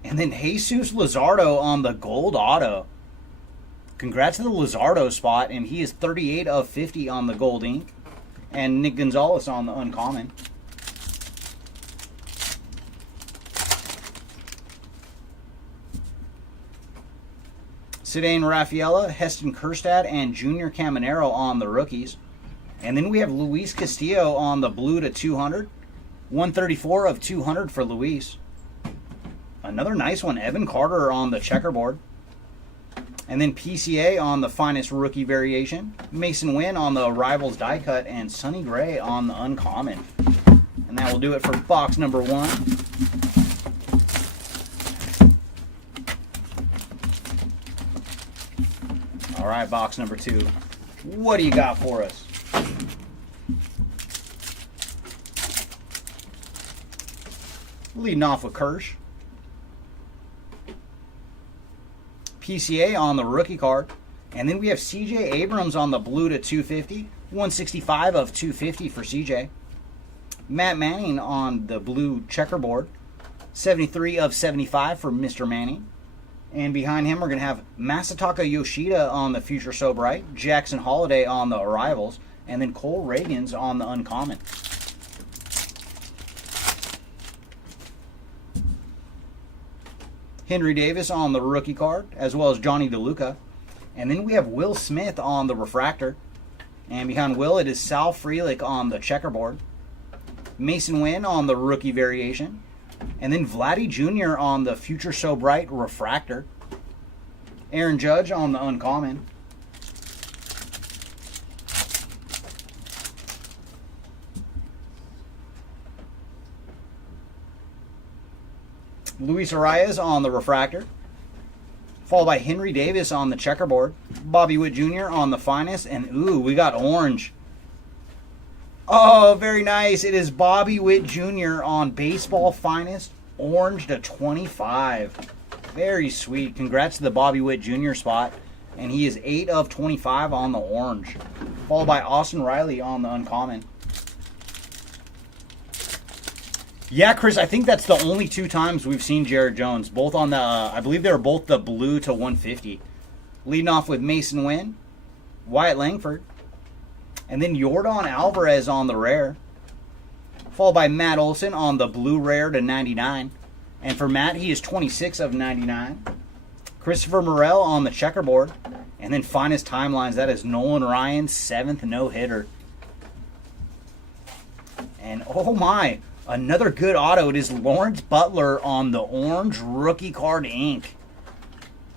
And then Jesus Luzardo on the gold auto. Congrats to the Luzardo spot, and he is 38 of 50 on the gold ink. And Nick Gonzalez on the uncommon. Cedane Rafaela, Heston Kjerstad, and Junior Caminero on the rookies. And then we have Luis Castillo on the blue to 200. 134 of 200 for Luis. Another nice one, Evan Carter on the checkerboard. And then PCA on the finest rookie variation. Mason Wynn on the Rivals die cut. And Sonny Gray on the uncommon. And that will do it for box number 1. All right, box number 2. What do you got for us? Leading off with Kirsch. PCA on the rookie card. And then we have CJ Abrams on the blue to 250. 165 of 250 for CJ. Matt Manning on the blue checkerboard. 73 of 75 for Mr. Manning. And behind him, we're going to have Masataka Yoshida on the Future So Bright, Jackson Holiday on the Arrivals, and then Cole Reagans on the Uncommon. Henry Davis on the rookie card, as well as Johnny DeLuca. And then we have Will Smith on the Refractor. And behind Will, it is Sal Frelick on the checkerboard. Mason Wynn on the rookie variation. And then Vladdy Jr. on the Future So Bright Refractor. Aaron Judge on the Uncommon. Luis Arias on the Refractor. Followed by Henry Davis on the checkerboard. Bobby Witt Jr. on the finest. And ooh, we got orange. Oh, very nice. It is Bobby Witt Jr. on Baseball Finest, orange to 25. Very sweet. Congrats to the Bobby Witt Jr. spot. And he is 8 of 25 on the orange. Followed by Austin Riley on the uncommon. Yeah, Chris, I think that's the only 2 times we've seen Jared Jones. Both on the, I believe they were both the blue to 150. Leading off with Mason Wynn, Wyatt Langford, and then Yordan Alvarez on the rare. Followed by Matt Olson on the blue rare to 99. And for Matt, he is 26 of 99. Christopher Morel on the checkerboard. And then finest timelines, that is Nolan Ryan's 7th no-hitter. And oh my, another good auto. It is Lawrence Butler on the orange rookie card ink.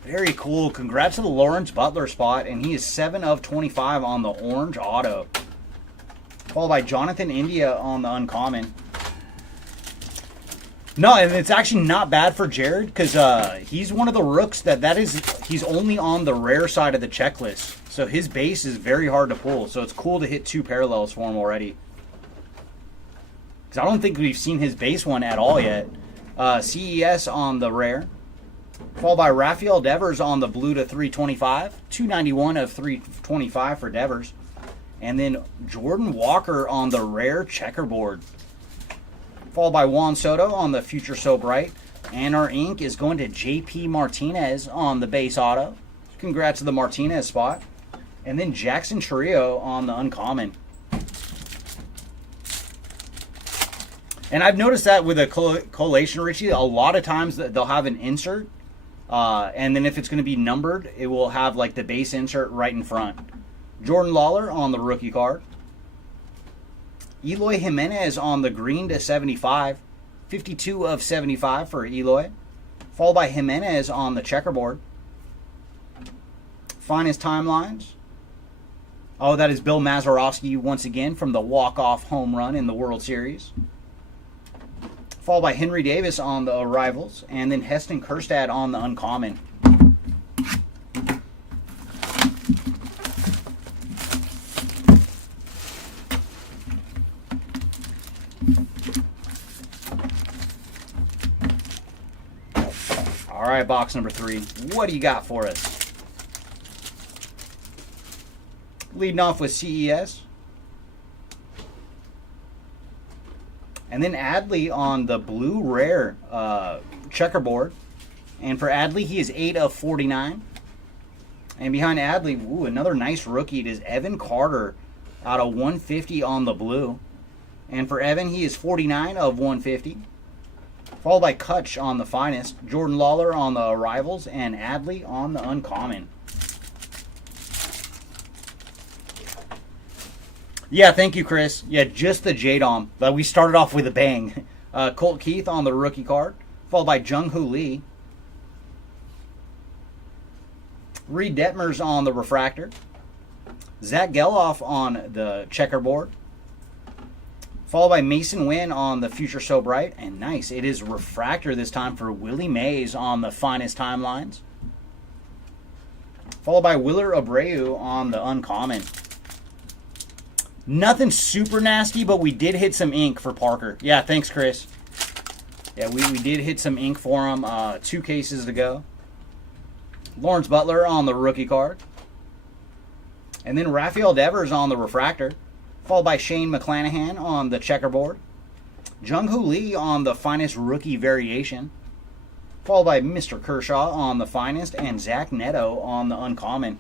Very cool. Congrats to the Lawrence Butler spot. And he is 7 of 25 on the orange auto. Followed by Jonathan India on the uncommon. No, and it's actually not bad for Jared because he's one of the rooks he's only on the rare side of the checklist. So his base is very hard to pull. So it's cool to hit 2 parallels for him already. Because I don't think we've seen his base one at all yet. CES on the rare. Followed by Rafael Devers on the blue to 325. 291 of 325 for Devers. And then Jordan Walker on the rare checkerboard. Followed by Juan Soto on the Future So Bright. And our ink is going to JP Martinez on the base auto. Congrats to the Martinez spot. And then Jackson Trio on the uncommon. And I've noticed that with a collation, Richie, a lot of times they'll have an insert. And then if it's going to be numbered, it will have like the base insert right in front. Jordan Lawler on the rookie card. Eloy Jimenez on the green to 75. 52 of 75 for Eloy. Followed by Jimenez on the checkerboard. Finest timelines. Oh, that is Bill Mazeroski once again from the walk-off home run in the World Series. Followed by Henry Davis on the Arrivals, and then Heston Kjerstad on the Uncommon. All right, box number 3. What do you got for us? Leading off with CES. And then Adley on the blue rare checkerboard. And for Adley, he is 8 of 49. And behind Adley, ooh, another nice rookie. It is Evan Carter out of 150 on the blue. And for Evan, he is 49 of 150. Followed by Kutch on the finest. Jordan Lawler on the Arrivals. And Adley on the Uncommon. Yeah, thank you, Chris. Yeah, just the J-Dom. But we started off with a bang. Colt Keith on the rookie card. Followed by Jung-Hoo Lee. Reed Detmers on the refractor. Zach Geloff on the checkerboard. Followed by Mason Wynn on the Future So Bright. And nice, it is refractor this time for Willie Mays on the finest timelines. Followed by Willer Abreu on the Uncommon. Nothing super nasty, but we did hit some ink for Parker. Yeah, thanks, Chris. Yeah, we did hit some ink for him. 2 cases to go. Lawrence Butler on the rookie card. And then Rafael Devers on the refractor. Followed by Shane McClanahan on the checkerboard. Jung-Hoo Lee on the finest rookie variation. Followed by Mr. Kershaw on the finest. And Zach Neto on the Uncommon.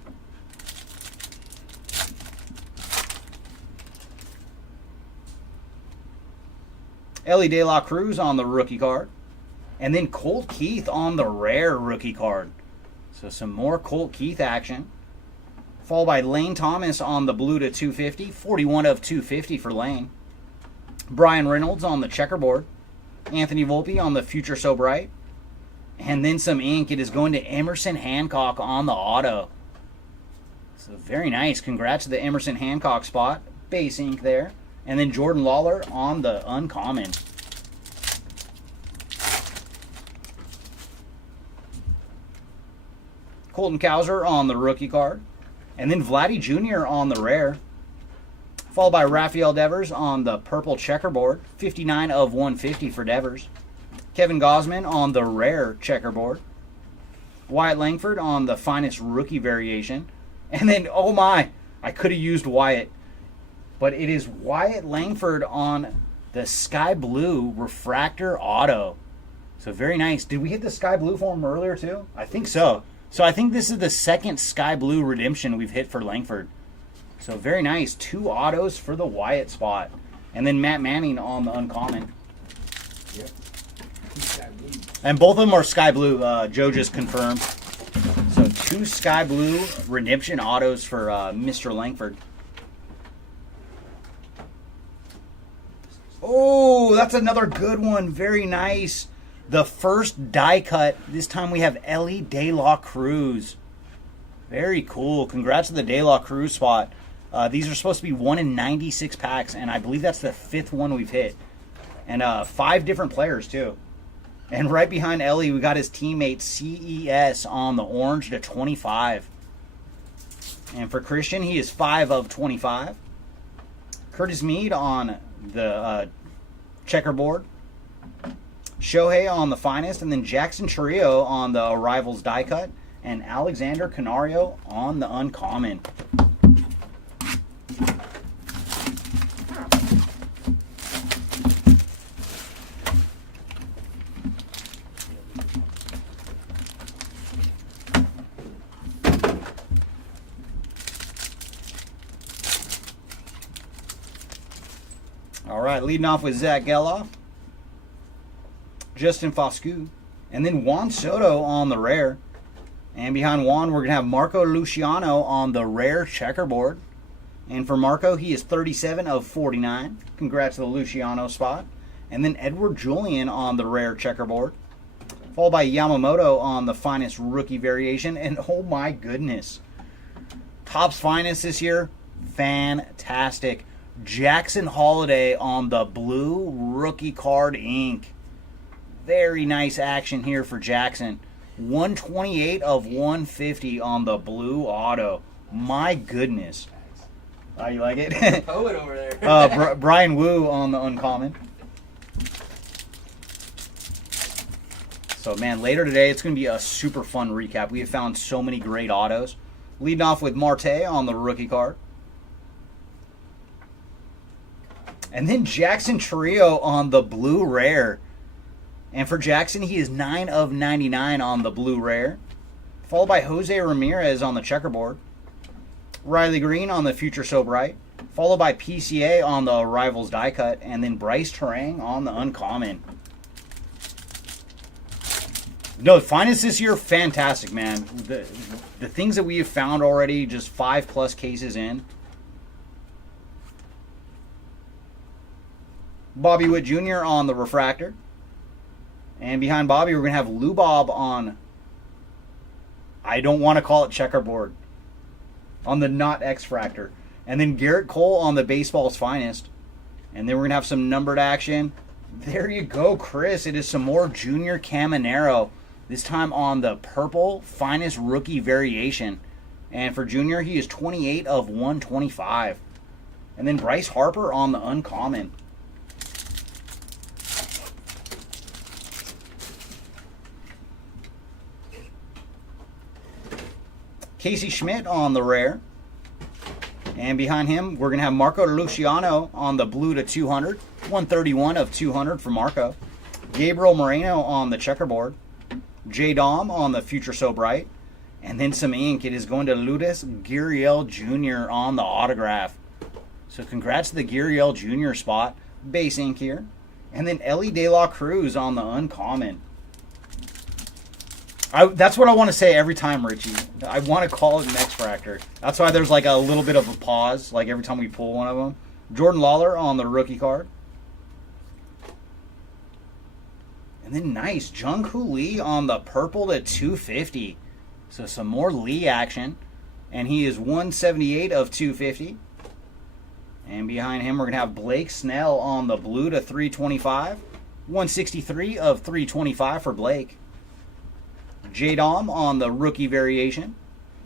Ellie De La Cruz on the rookie card. And then Colt Keith on the rare rookie card. So some more Colt Keith action. Followed by Lane Thomas on the blue to 250. 41 of 250 for Lane. Brian Reynolds on the checkerboard. Anthony Volpe on the Future So Bright. And then some ink. It is going to Emerson Hancock on the auto. So very nice. Congrats to the Emerson Hancock spot. Base ink there. And then Jordan Lawler on the Uncommon. Colton Cowser on the rookie card. And then Vladdy Jr. on the rare. Followed by Rafael Devers on the purple checkerboard. 59 of 150 for Devers. Kevin Gausman on the rare checkerboard. Wyatt Langford on the finest rookie variation. And then, oh my, I could have used Wyatt. But it is Wyatt Langford on the sky blue refractor auto. So very nice. Did we hit the sky blue for him earlier too? I think so. So I think this is the second sky blue redemption we've hit for Langford. So very nice. 2 autos for the Wyatt spot. And then Matt Manning on the Uncommon. Yep. And both of them are sky blue. Joe just confirmed. So 2 sky blue redemption autos for Mr. Langford. Oh, that's another good one. Very nice. The first die cut. This time we have Ellie De La Cruz. Very cool. Congrats to the De La Cruz spot. These are supposed to be 1 in 96 packs, and I believe that's the 5th one we've hit. And 5 different players, too. And right behind Ellie, we got his teammate CES on the orange to 25. And for Christian, he is 5 of 25. Curtis Mead on the checkerboard. Shohei on the finest, and then Jackson Chourio on the Arrivals die cut, and Alexander Canario on the Uncommon. All right, leading off with Zach Geloff, Justin Foscue, and then Juan Soto on the rare. And behind Juan, we're going to have Marco Luciano on the rare checkerboard. And for Marco, he is 37 of 49. Congrats to the Luciano spot. And then Edward Julian on the rare checkerboard. Followed by Yamamoto on the finest rookie variation. And oh my goodness. Topps finest this year. Fantastic. Jackson Holiday on the blue rookie card ink. Very nice action here for Jackson. 128 of 150 on the blue auto. My goodness. Oh, you like it? Poet over there. Brian Wu on the uncommon. So, man, later today, it's going to be a super fun recap. We have found so many great autos. Leading off with Marte on the rookie card. And then Jackson Trio on the blue rare. And for Jackson, he is 9 of 99 on the blue rare. Followed by Jose Ramirez on the checkerboard. Riley Green on the Future So Bright. Followed by PCA on the Rivals die cut. And then Bryce Terang on the uncommon. No, finest this year, fantastic, man. The things that we have found already, just 5+ cases in. Bobby Witt Jr. on the refractor. And behind Bobby, we're going to have Lou Bob on, I don't want to call it checkerboard, on the not X-Fractor. And then Garrett Cole on the baseball's finest. And then we're going to have some numbered action. There you go, Chris. It is some more Junior Caminero. This time on the purple finest rookie variation. And for Junior, he is 28 of 125. And then Bryce Harper on the uncommon. Casey Schmidt on the rare. And behind him, we're going to have Marco Luciano on the blue to 200. 131 of 200 for Marco. Gabriel Moreno on the checkerboard. J. Dom on the Future So Bright. And then some ink. It is going to Lourdes Gurriel Jr. on the autograph. So congrats to the Gurriel Jr. spot. Base ink here. And then Ellie De La Cruz on the uncommon. That's what I want to say every time, Richie. I want to call it an X-Fractor. That's why there's like a little bit of a pause, like every time we pull one of them. Jordan Lawler on the rookie card. And then nice, Jung-Hoo Lee on the purple to 250. So some more Lee action. And he is 178 of 250. And behind him, we're going to have Blake Snell on the blue to 325. 163 of 325 for Blake. J-Dom on the rookie variation.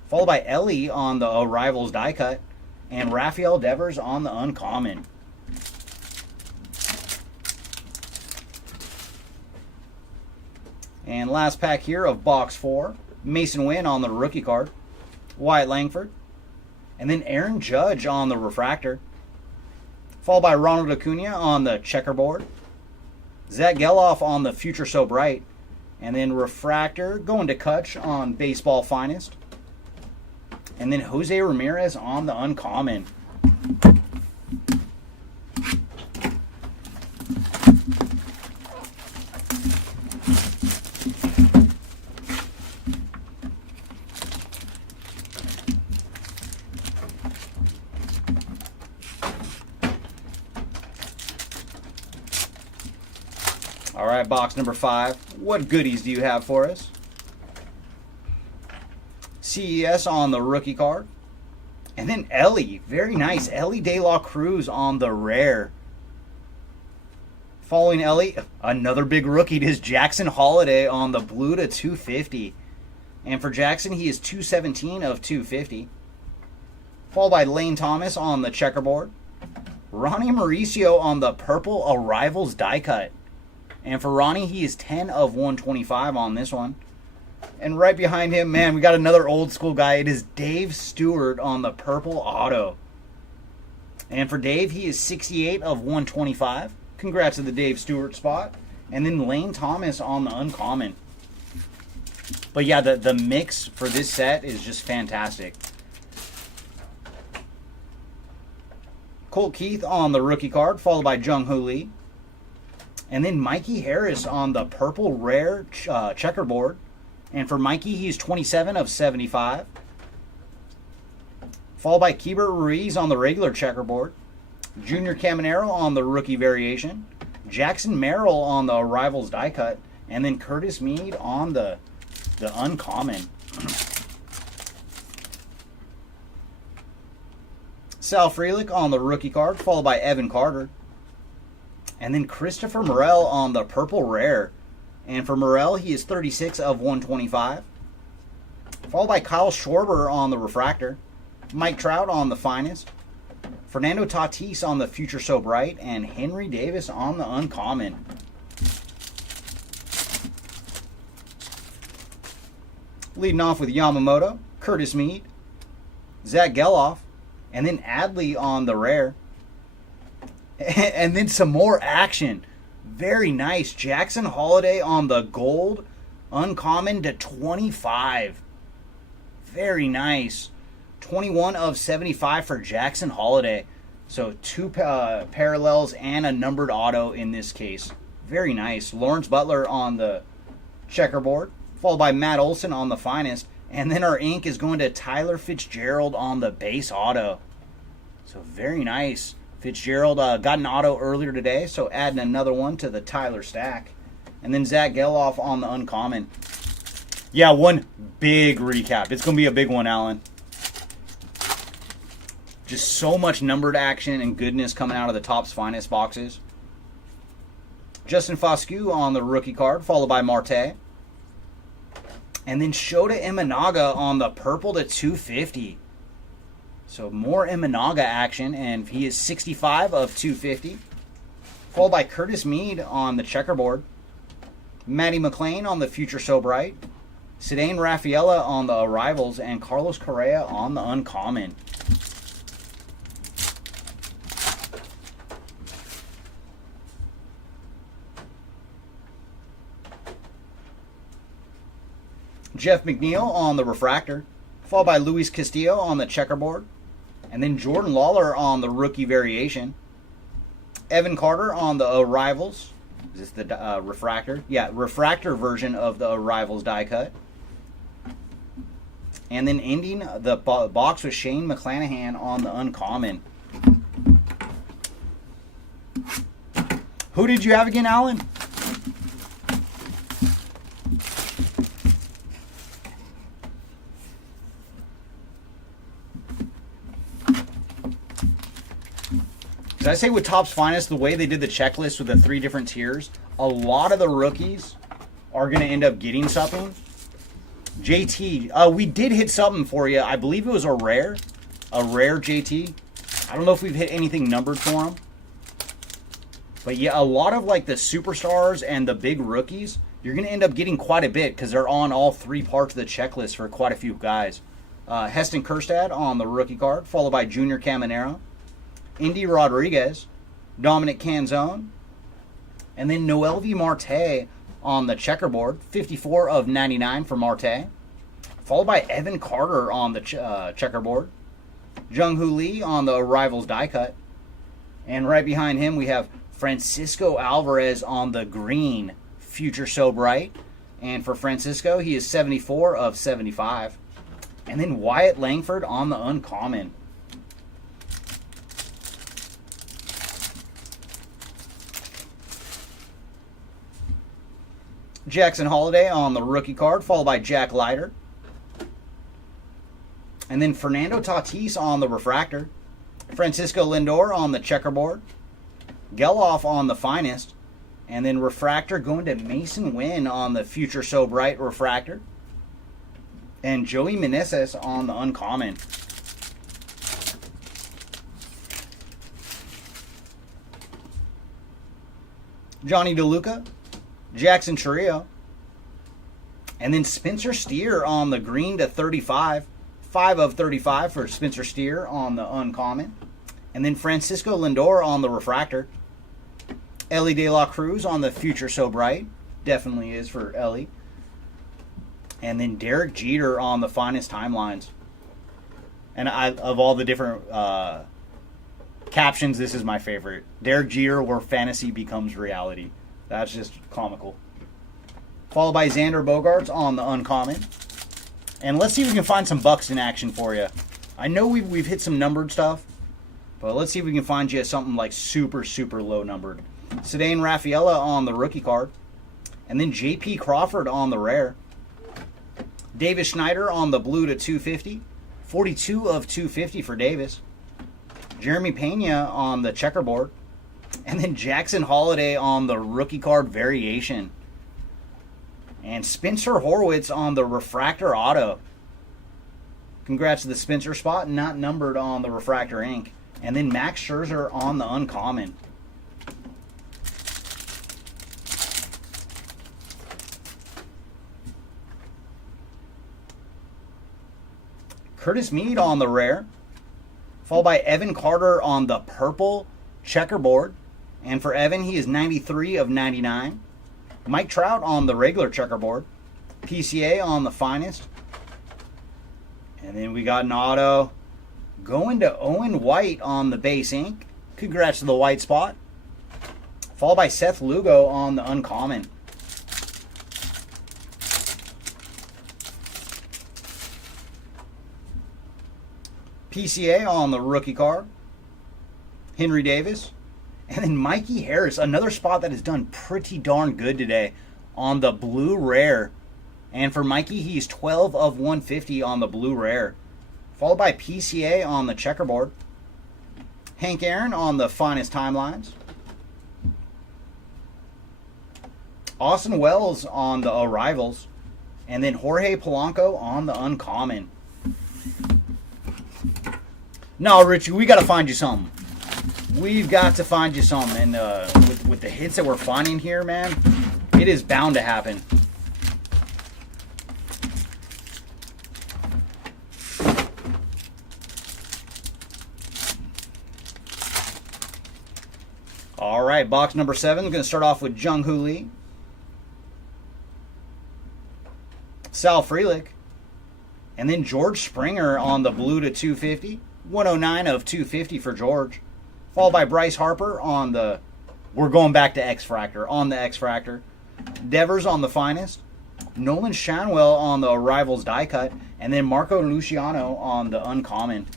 Followed by Ellie on the Rivals die cut. And Rafael Devers on the uncommon. And last pack here of box 4. Mason Wynn on the rookie card. Wyatt Langford. And then Aaron Judge on the refractor. Followed by Ronald Acuna on the checkerboard. Zach Geloff on the Future So Bright. And then refractor going to Kutch on Baseball Finest. And then Jose Ramirez on the uncommon. All right, box number 5. What goodies do you have for us? CES on the rookie card. And then Ellie. Very nice. Ellie De La Cruz on the rare. Following Ellie, another big rookie. It is Jackson Holiday on the blue to 250. And for Jackson, he is 217 of 250. Followed by Lane Thomas on the checkerboard. Ronnie Mauricio on the purple Arrivals die cut. And for Ronnie, he is 10 of 125 on this one. And right behind him, man, we got another old school guy. It is Dave Stewart on the purple auto. And for Dave, he is 68 of 125. Congrats to the Dave Stewart spot. And then Lane Thomas on the uncommon. But yeah, the mix for this set is just fantastic. Colt Keith on the rookie card, followed by Jung-Hoo Lee. And then Mikey Harris on the purple rare checkerboard. And for Mikey, he's 27 of 75. Followed by Keibert Ruiz on the regular checkerboard. Junior Caminero on the rookie variation. Jackson Merrill on the Arrivals die cut. And then Curtis Mead on the uncommon. Sal Frelick on the rookie card, followed by Evan Carter. And then Christopher Morel on the purple rare. And for Morel, he is 36 of 125. Followed by Kyle Schwarber on the refractor. Mike Trout on the finest. Fernando Tatis on the Future So Bright. And Henry Davis on the uncommon. Leading off with Yamamoto, Curtis Mead, Zach Geloff, and then Adley on the rare. And then some more action. Very nice. Jackson Holiday on the gold, uncommon to 25. Very nice. 21 of 75 for Jackson Holiday. So 2 parallels and a numbered auto in this case. Very nice. Lawrence Butler on the checkerboard, followed by Matt Olson on the finest. And then our ink is going to Tyler Fitzgerald on the base auto. So very nice. Fitzgerald got an auto earlier today, so adding another one to the Tyler stack. And then Zach Geloff on the uncommon. Yeah, one big recap. It's going to be a big one, Alan. Just so much numbered action and goodness coming out of the Topps Finest boxes. Justin Foscue on the rookie card, followed by Marte. And then Shota Imanaga on the purple to 250. So more Imanaga action, and he is 65 of 250. Followed by Curtis Mead on the checkerboard. Matty McLean on the Future So Bright. Cedane Rafaela on the arrivals, and Carlos Correa on the uncommon. Jeff McNeil on the refractor, followed by Luis Castillo on the checkerboard, and then Jordan Lawler on the rookie variation. Evan Carter on the arrivals. Is this the refractor? Yeah, refractor version of the arrivals die cut. And then ending the box with Shane McClanahan on the uncommon. Who did you have again, Alan? Did I say with Topps Finest, the way they did the checklist with the 3 different tiers, a lot of the rookies are going to end up getting something. JT, we did hit something for you. I believe it was a rare JT. I don't know if we've hit anything numbered for him. But yeah, a lot of like the superstars and the big rookies, you're going to end up getting quite a bit because they're on all 3 parts of the checklist for quite a few guys. Heston Kjerstad on the rookie card, followed by Junior Caminero. Indy Rodriguez, Dominic Canzone, and then Noelvi Marte on the checkerboard, 54 of 99 for Marte, followed by Evan Carter on the checkerboard, Jung-Hoo Lee on the arrivals die cut, and right behind him we have Francisco Alvarez on the green, Future So Bright, and for Francisco he is 74 of 75, and then Wyatt Langford on the uncommon. Jackson Holiday on the rookie card, followed by Jack Leiter. And then Fernando Tatis on the refractor. Francisco Lindor on the checkerboard. Geloff on the finest. And then refractor going to Mason Wynn on the Future So Bright refractor. And Joey Meneses on the uncommon. Johnny DeLuca. Jackson Chourio. And then Spencer Steer on the green to 35. 5 of 35 for Spencer Steer on the uncommon. And then Francisco Lindor on the refractor. Ellie De La Cruz on the Future So Bright. Definitely is for Ellie. And then Derek Jeter on the finest timelines. And of all the different captions, this is my favorite. Derek Jeter, where fantasy becomes reality. That's just comical. Followed by Xander Bogaerts on the uncommon. And let's see if we can find some Bucks in action for you. I know we've hit some numbered stuff, but let's see if we can find you something like super, super low numbered. Cedane Rafaela on the rookie card. And then J.P. Crawford on the rare. Davis Schneider on the blue to 250. 42 of 250 for Davis. Jeremy Pena on the checkerboard. And then Jackson Holiday on the rookie card variation. And Spencer Horwitz on the Refractor Auto. Congrats to the Spencer spot, not numbered on the Refractor ink. And then Max Scherzer on the uncommon. Curtis Mead on the rare. Followed by Evan Carter on the purple checkerboard. And for Evan, he is 93 of 99. Mike Trout on the regular checkerboard. PCA on the finest. And then we got an auto going to Owen White on the base ink. Congrats to the white spot. Followed by Seth Lugo on the uncommon. PCA on the rookie card. Henry Davis. And then Mikey Harris, another spot that has done pretty darn good today on the blue rare. And for Mikey, he's 12 of 150 on the blue rare. Followed by PCA on the checkerboard. Hank Aaron on the finest timelines. Austin Wells on the arrivals. And then Jorge Polanco on the uncommon. No, Richie, we got to find you something. We've got to find you something. And with the hits that we're finding here, man, it is bound to happen. All right, box number 7 is going to start off with Jung Hoo Lee. Sal Frelick. And then George Springer on the blue to 250. 109 of 250 for George. Followed by Bryce Harper on the... We're going back to X-Fractor. On the X-Fractor. Devers on the finest. Nolan Shanwell on the Arrivals die cut. And then Marco Luciano on the uncommon.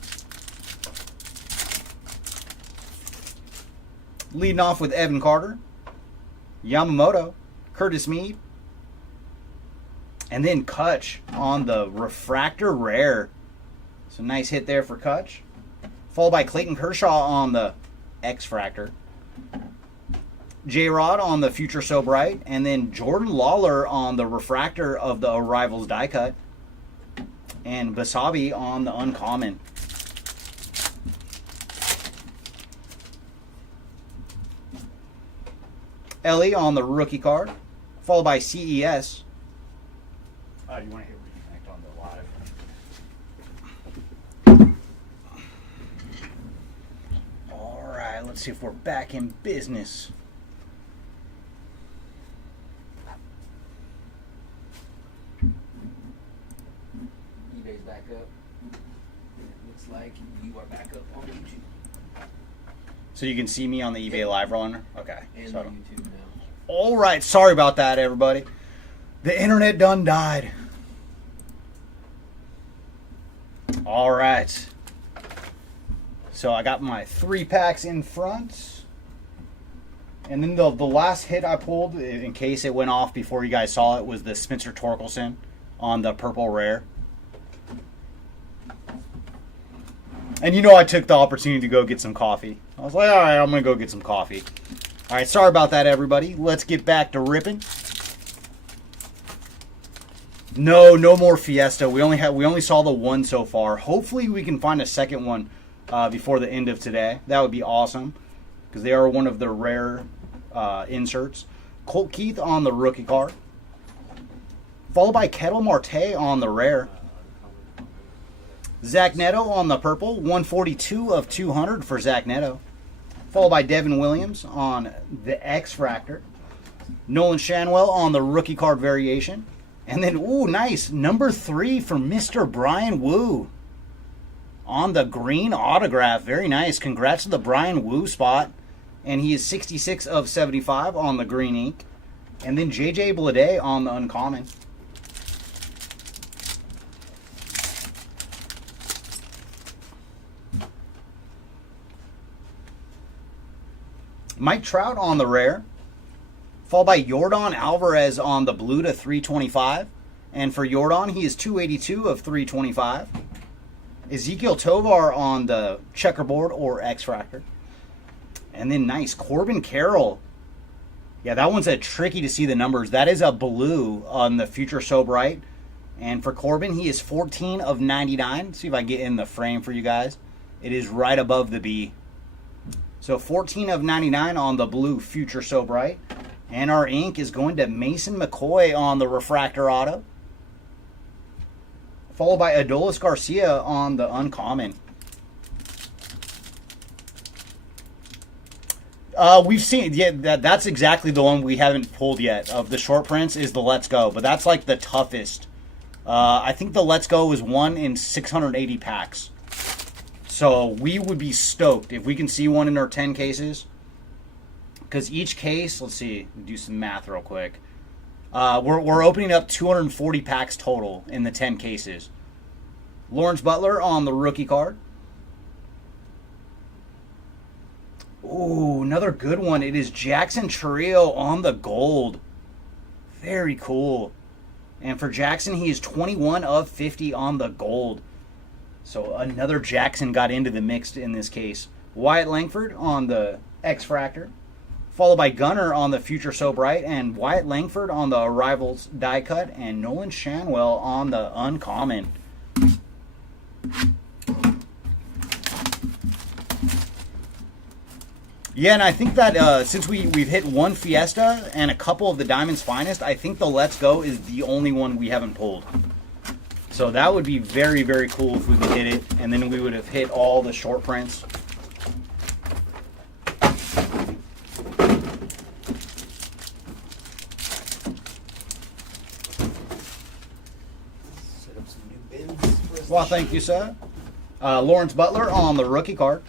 Leading off with Evan Carter. Yamamoto. Curtis Mead. And then Kutch on the Refractor Rare. So nice hit there for Kutch. Followed by Clayton Kershaw on the X-Fractor. J-Rod on the Future So Bright. And then Jordan Lawler on the Refractor of the Arrivals die cut. And Basabi on the uncommon. Ellie on the rookie card. Followed by CES. You want to hit reconnect on the live? All right, let's see if we're back in business. eBay's back up. It looks like you are back up on YouTube. So you can see me on the eBay live runner? Okay. And So, on YouTube now. all right, sorry about that, everybody. The internet done died. All right. So I got my 3 packs in front. And then the last hit I pulled, in case it went off before you guys saw it, was the Spencer Torkelson on the purple rare. And you know I took the opportunity to go get some coffee. I was like, all right, I'm going to go get some coffee. All right, sorry about that, everybody. Let's get back to ripping. No more Fiesta. We only saw the one so far. Hopefully we can find a second one before the end of today. That would be awesome because they are one of the rare inserts. Colt Keith on the rookie card. Followed by Ketel Marte on the rare. Zach Neto on the purple. 142 of 200 for Zach Neto. Followed by Devin Williams on the X-Fractor. Nolan Shanwell on the rookie card variation. And then, ooh, nice. Number 3 for Mr. Brian Wu. On the green autograph. Very nice. Congrats to the Brian Wu spot. And he is 66 of 75 on the green ink. And then JJ Bleday on the uncommon. Mike Trout on the rare. Followed by Yordan Alvarez on the blue to 325. And for Yordan, he is 282 of 325. Ezekiel Tovar on the checkerboard or X-Fractor. And then nice, Corbin Carroll Yeah, that one's a tricky to see the numbers. That is a blue on the Future So Bright. And for Corbin, he is 14 of 99. See if I can get in the frame for you guys. It is right above the B. So 14 of 99 on the blue Future So Bright. And our ink is going to Mason McCoy on the refractor auto. Followed by Adolis Garcia on the uncommon. We've seen, yeah, that's exactly the one we haven't pulled yet of the short prints is the Let's Go. But that's like the toughest. I think the Let's Go is 1 in 680 packs. So we would be stoked if we can see one in our 10 cases. Because each case, let's see, do some math real quick. We're opening up 240 packs total in the 10 cases. Lawrence Butler on the rookie card. Ooh, another good one. It is Jackson Chourio on the gold. Very cool. And for Jackson, he is 21 of 50 on the gold. So another Jackson got into the mix in this case. Wyatt Langford on the X-Fractor. Followed by Gunner on the Future So Bright. And Wyatt Langford on the Arrivals die cut. And Nolan Shanwell on the uncommon. Yeah, and I think that since we've hit one Fiesta and a couple of the Diamond's Finest, I think the Let's Go is the only one we haven't pulled. So that would be very, very cool if we could hit it, and then we would have hit all the short prints. Set up some new bins. Well, thank you, sir. Lawrence Butler on the rookie card.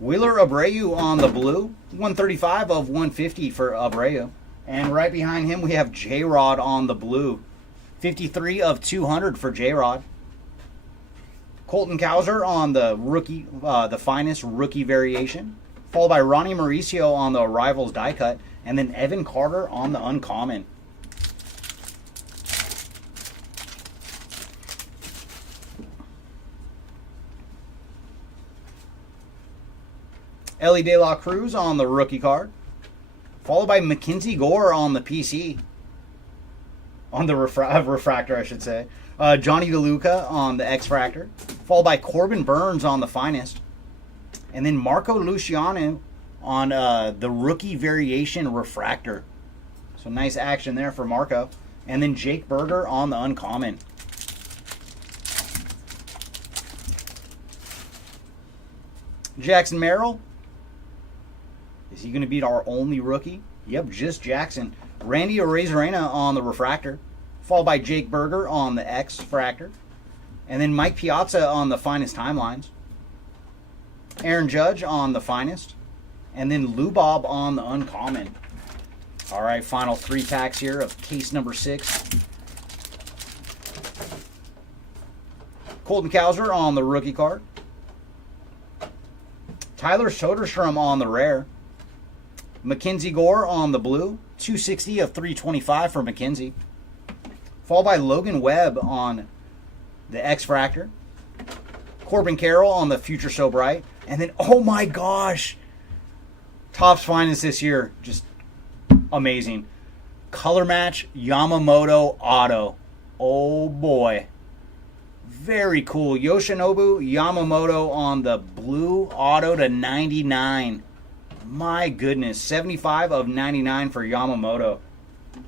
Wheeler Abreu on the blue. 135 of 150 for Abreu. And right behind him, we have J-Rod on the blue. 53 of 200 for J-Rod. Colton Cowser on the rookie, the finest rookie variation. Followed by Ronnie Mauricio on the Arrivals die cut. And then Evan Carter on the uncommon. Ellie De La Cruz on the rookie card. Followed by Mackenzie Gore on the PC. On the refractor, I should say. Johnny DeLuca on the X-Fractor. Followed by Corbin Burns on the finest. And then Marco Luciano on the rookie variation refractor. So nice action there for Marco. And then Jake Berger on the uncommon. Jackson Merrill. Is he going to be our only rookie? Yep, just Jackson. Randy Arozarena on the refractor. Followed by Jake Berger on the X-Fractor. And then Mike Piazza on the finest timelines. Aaron Judge on the finest. And then Lou Bob on the uncommon. All right, final 3 packs here of case number 6. Colton Cowser on the rookie card. Tyler Soderstrom on the rare. Mackenzie Gore on the blue. 260 of 325 for Mackenzie. Followed by Logan Webb on the X-Fractor. Corbin Carroll on the Future So Bright. And then, oh my gosh, Topps Finest this year. Just amazing. Color match Yamamoto auto. Oh boy. Very cool. Yoshinobu Yamamoto on the blue auto to 99. My goodness. 75 of 99 for Yamamoto.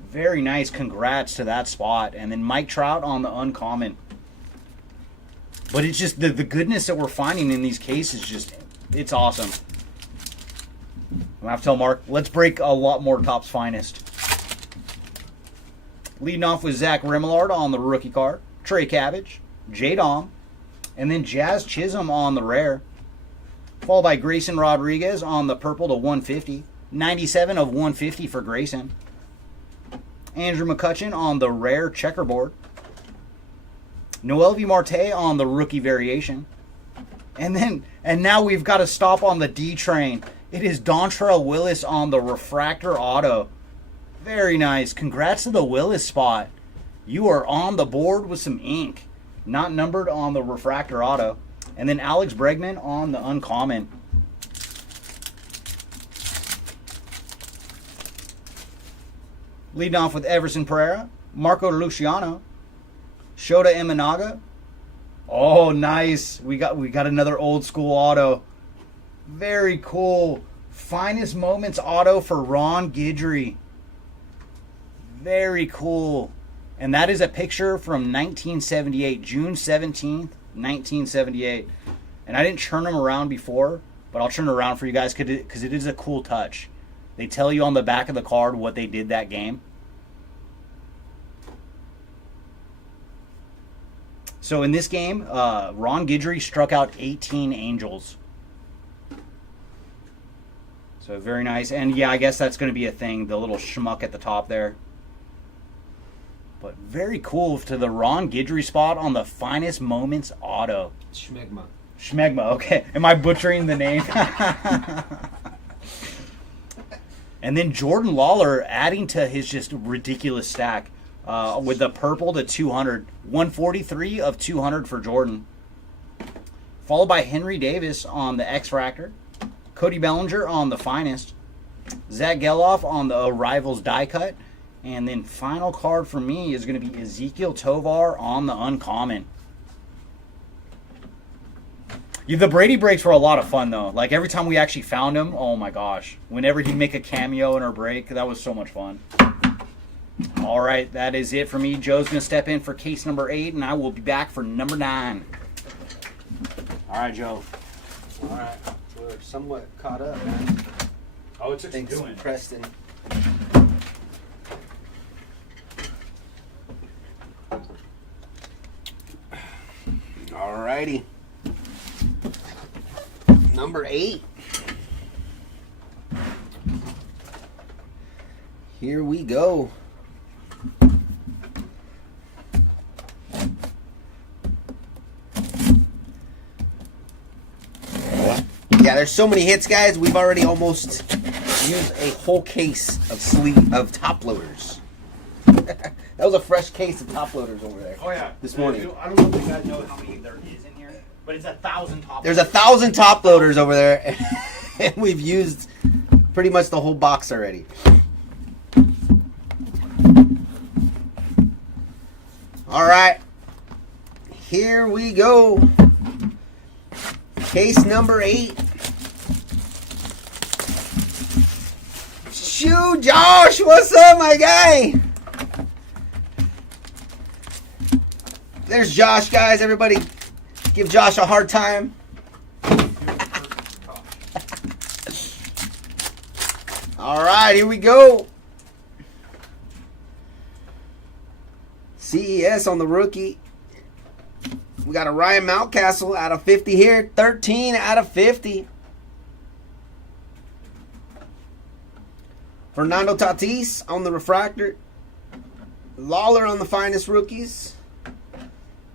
Very nice. Congrats to that spot. And then Mike Trout on the uncommon. But it's just the goodness that we're finding in these cases. Just, it's awesome. I'm going to have to tell Mark, let's break a lot more Topps Finest. Leading off with Zach Remillard on the rookie card. Trey Cabbage. J. Dom. And then Jazz Chisholm on the rare. Followed by Grayson Rodriguez on the purple to 150. 97 of 150 for Grayson. Andrew McCutcheon on the rare checkerboard. Noelvi Marte on the rookie variation. And now we've got to stop on the D train. It is Dontrell Willis on the refractor auto. Very nice. Congrats to the Willis spot. You are on the board with some ink. Not numbered on the refractor auto. And then Alex Bregman on the uncommon. Leading off with Everson Pereira, Marco Luciano, Shota Imanaga. Oh, nice. We got another old school auto. Very cool. Finest Moments auto for Ron Guidry. Very cool. And that is a picture from 1978, June 17th, 1978. And I didn't turn them around before, but I'll turn it around for you guys because it is a cool touch. They tell you on the back of the card what they did that game. So in this game, Ron Guidry struck out 18 Angels. So very nice. And yeah, I guess that's going to be a thing, the little schmuck at the top there. But very cool to the Ron Guidry spot on the Finest Moments auto. Schmegma, okay. Am I butchering the name? And then Jordan Lawler adding to his just ridiculous stack with the purple to 200. 143 of 200 for Jordan. Followed by Henry Davis on the X-Fractor. Cody Bellinger on the Finest. Zach Geloff on the Rivals die cut. And then final card for me is going to be Ezekiel Tovar on the Uncommon. Yeah, the Brady breaks were a lot of fun, though. Like, every time we actually found him, oh my gosh. Whenever he'd make a cameo in our break, that was so much fun. All right, that is it for me. Joe's going to step in for case number 8, and I will be back for number 9. All right, Joe. All right. We're somewhat caught up, man. Oh, it's Thanks, doing. Preston. All righty. Number 8. Here we go. Yeah, there's so many hits, guys. We've already almost used a whole case of top loaders. That was a fresh case of top loaders over there. Oh, yeah. This morning. I don't know if you guys know how many there is in here, but it's 1,000 top There's 1,000 top loaders over there, and we've used pretty much the whole box already. All right, here we go. Case number 8. Shoo, Josh, what's up, my guy? There's Josh, guys. Everybody give Josh a hard time. All right, here we go. CES on the rookie. We got a Ryan Mountcastle out of 50 here. 13 out of 50. Fernando Tatis on the refractor. Lawler on the Finest rookies.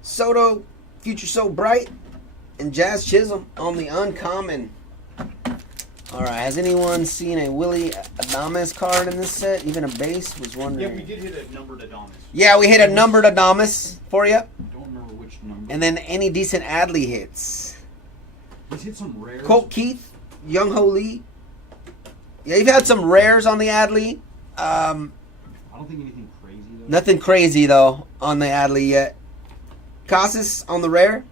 Soto, Future So Bright. And Jazz Chisholm on the Uncommon. All right, has anyone seen a Willie Adames card in this set? Even a base? Was wondering. Yeah, we did hit a numbered Adames. Yeah, we hit a numbered Adames for you. I don't remember which number. And then any decent Adley hits. Let's hit some rares. Colt Keith, Young Ho Lee. Yeah, you've had some rares on the Adley. I don't think anything crazy, though. Nothing crazy, though, on the Adley yet. Casas on the rare.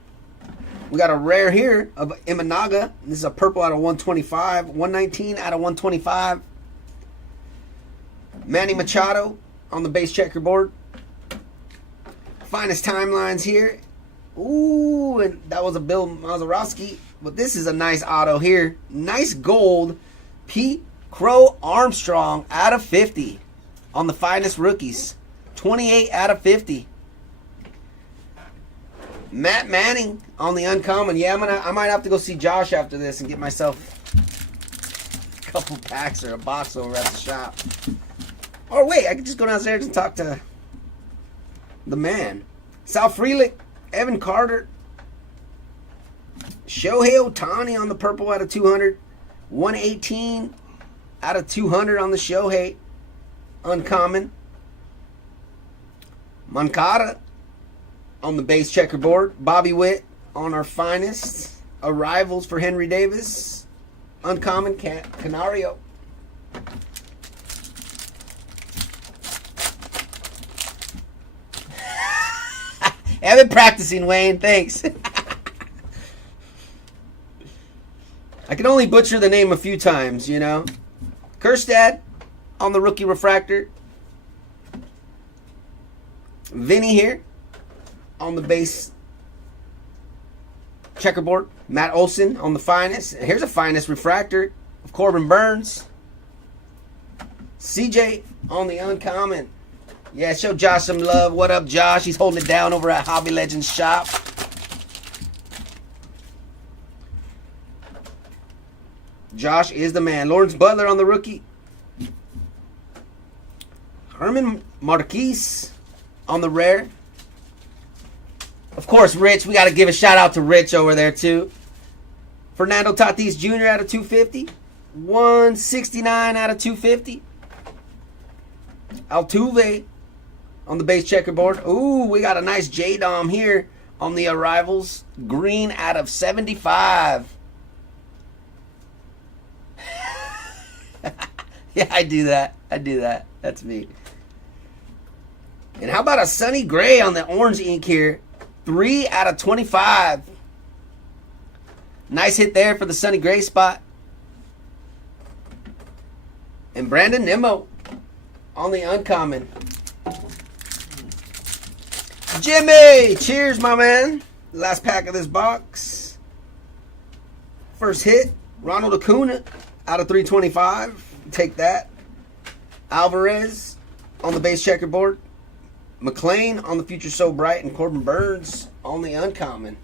We got a rare here of Imanaga. This is a purple out of 125. 119 out of 125. Manny Machado on the base checkerboard. Finest timelines here. Ooh, and that was a Bill Mazeroski. But this is a nice auto here. Nice gold. Pete Crow Armstrong out of 50 on the Finest rookies. 28 out of 50. Matt Manning on the Uncommon. Yeah, I might have to go see Josh after this and get myself a couple packs or a box over at the shop. Or wait, I could just go downstairs and talk to the man. Sal Frelick, Evan Carter, Shohei Ohtani on the purple out of 200. 118 out of 200 on the Shohei. Uncommon. Moncada on the base checkerboard. Bobby Witt on our Finest. Arrivals for Henry Davis. Uncommon Canario. I've been practicing, Wayne. Thanks. I can only butcher the name a few times, you know. Kerstad on the rookie refractor. Vinny here on the base checkerboard. Matt Olson on the finest. And here's a finest refractor of Corbin Burns. CJ on the uncommon. Yeah, show Josh some love. What up, Josh? He's holding it down over at Hobby Legends shop. Josh is the man. Lawrence Butler on the rookie. Herman Marquise on the rare. Of course, Rich. We got to give a shout out to Rich over there, too. Fernando Tatis Jr. out of 250. 169 out of 250. Altuve on the base checkerboard. Ooh, we got a nice J-Dom here on the arrivals. Green out of 75. Yeah, I do that. That's me. And how about a Sonny Gray on the orange ink here? 3 out of 25. Nice hit there for the Sonny Gray spot. And Brandon Nimmo on the uncommon. Jimmy! Cheers, my man. Last pack of this box. First hit, Ronald Acuna out of 325. Take that. Alvarez on the base checkerboard. McLean on the Future So Bright. And Corbin Burns on the uncommon.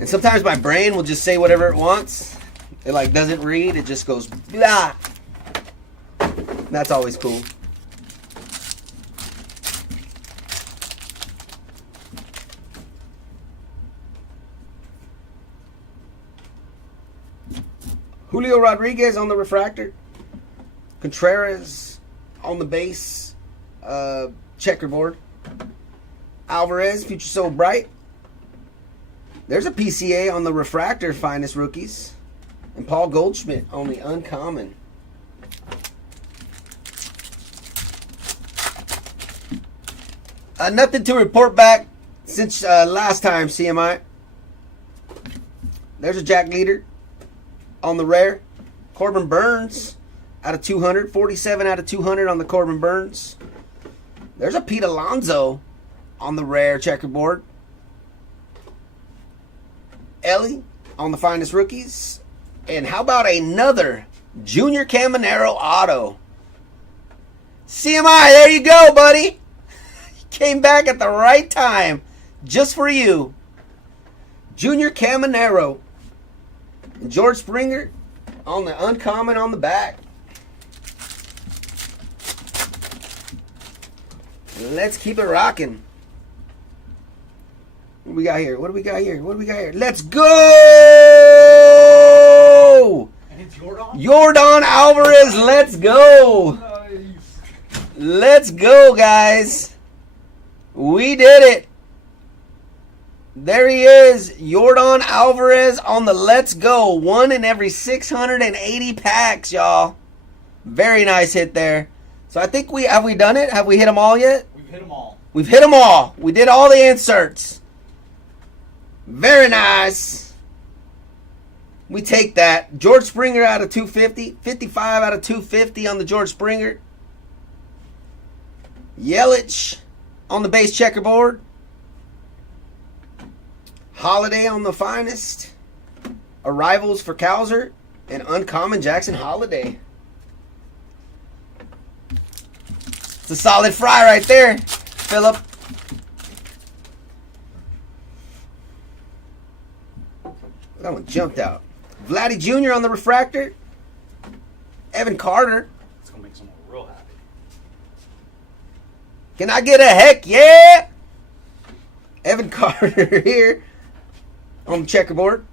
And sometimes my brain will just say whatever it wants. It like doesn't read. It just goes blah. That's always cool. Julio Rodriguez on the refractor. Contreras on the base checkerboard. Alvarez, Future So Bright. There's a PCA on the refractor, finest rookies. And Paul Goldschmidt on the uncommon. Nothing to report back since last time, CMI. There's a Jack Leader on the rare. Corbin Burns out of 200. 47 out of 200 on the Corbin Burns. There's a Pete Alonso on the rare checkerboard. Ellie on the finest rookies. And how about another Junior Caminero auto? CMI, there you go, buddy. Came back at the right time. Just for you. Junior Caminero. And George Springer on the uncommon on the back. Let's keep it rocking. What do we got here? Let's go! And it's Yordan? Yordan Alvarez, let's go! Let's go, guys. We did it. There he is. Yordan Alvarez on the let's go. 1 in every 680 packs, y'all. Very nice hit there. So I think have we done it? Have we hit them all yet? We've hit them all. We've hit them all. We did all the inserts. Very nice. We take that. George Springer out of 250. 55 out of 250 on the George Springer. Yelich on the base checkerboard. Holiday on the finest. Arrivals for Cowser. And uncommon Jackson Holiday. It's a solid fry right there, Philip. That one jumped out. Vladdy Jr. on the refractor. Evan Carter. It's going to make someone real happy. Can I get a heck yeah? Evan Carter here on the checkerboard.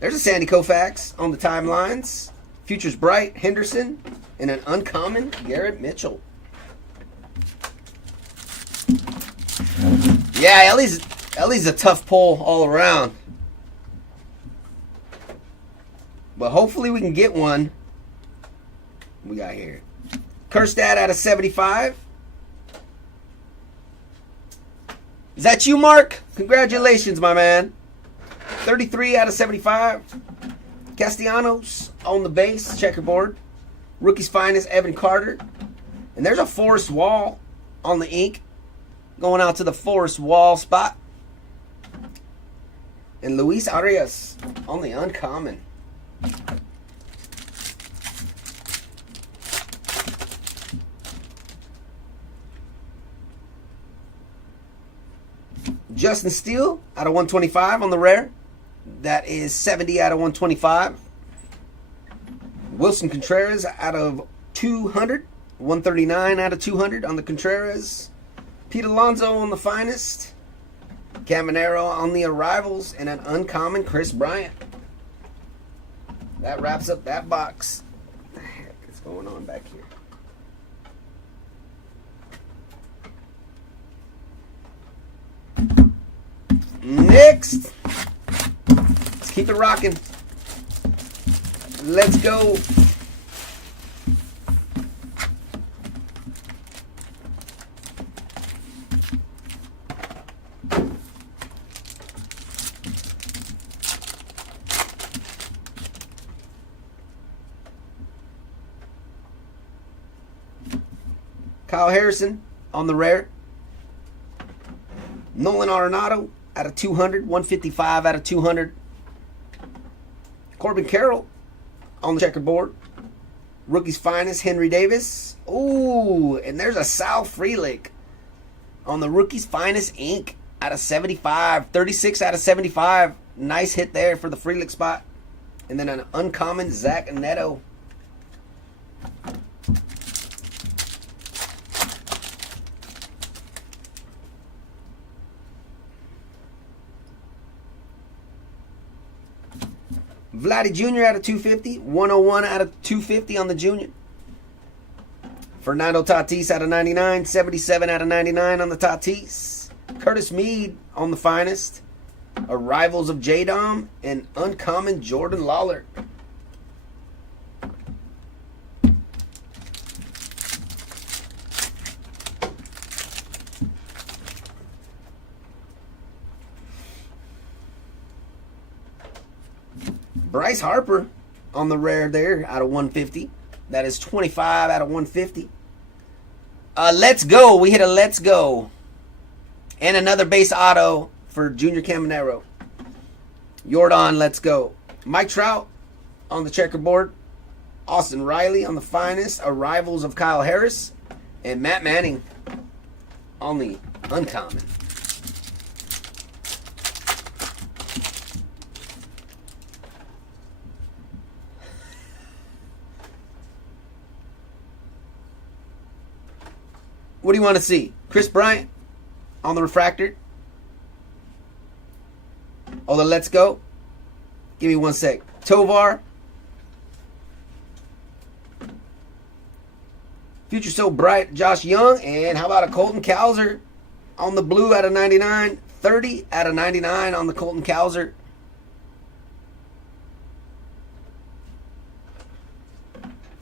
There's a Sandy Koufax on the timelines. Future's Bright, Henderson, and an uncommon Garrett Mitchell. Yeah, Ellie's a tough pull all around. But hopefully we can get one we got here? Kerstad out of 75. Is that you, Mark? Congratulations, my man. 33 out of 75. Castellanos on the base, checkerboard. Rookie's finest, Evan Carter. And there's a Forrest Wall on the ink. Going out to the Forrest Wall spot. And Luis Arias on the uncommon. Justin Steele out of 125 on the rare. That is 70 out of 125. Wilson Contreras out of 200. 139 out of 200 on the Contreras. Pete Alonso on the finest. Caminero on the arrivals. And an uncommon Chris Bryant. That wraps up that box. What the heck is going on back here? Next, let's keep it rocking. Let's go. Kyle Harrison on the rare. Nolan Arenado out of 200, 155 out of 200. Corbin Carroll on the checkerboard. Rookie's finest, Henry Davis. Ooh, and there's a Sal Frelick on the Rookie's finest ink out of 75. 36 out of 75. Nice hit there for the Frelick spot. And then an uncommon Zach Neto. Vladdy Jr. out of 250. 101 out of 250 on the Junior. Fernando Tatis out of 99. 77 out of 99 on the Tatis. Curtis Mead on the finest. Arrivals of J-Dom. And uncommon Jordan Lawler. Bryce Harper on the rare there out of 150. That is 25 out of 150. Let's go. We hit a let's go. And another base auto for Junior Caminero. Jordan, let's go. Mike Trout on the checkerboard. Austin Riley on the finest. Arrivals of Kyle Harris. And Matt Manning on the uncommon. What do you want to see? Chris Bryant on the refractor. Oh, the let's go. Give me one sec. Tovar. Future so bright. Josh Young. And how about a Colton Cowser on the blue out of 99. 30 out of 99 on the Colton Cowser.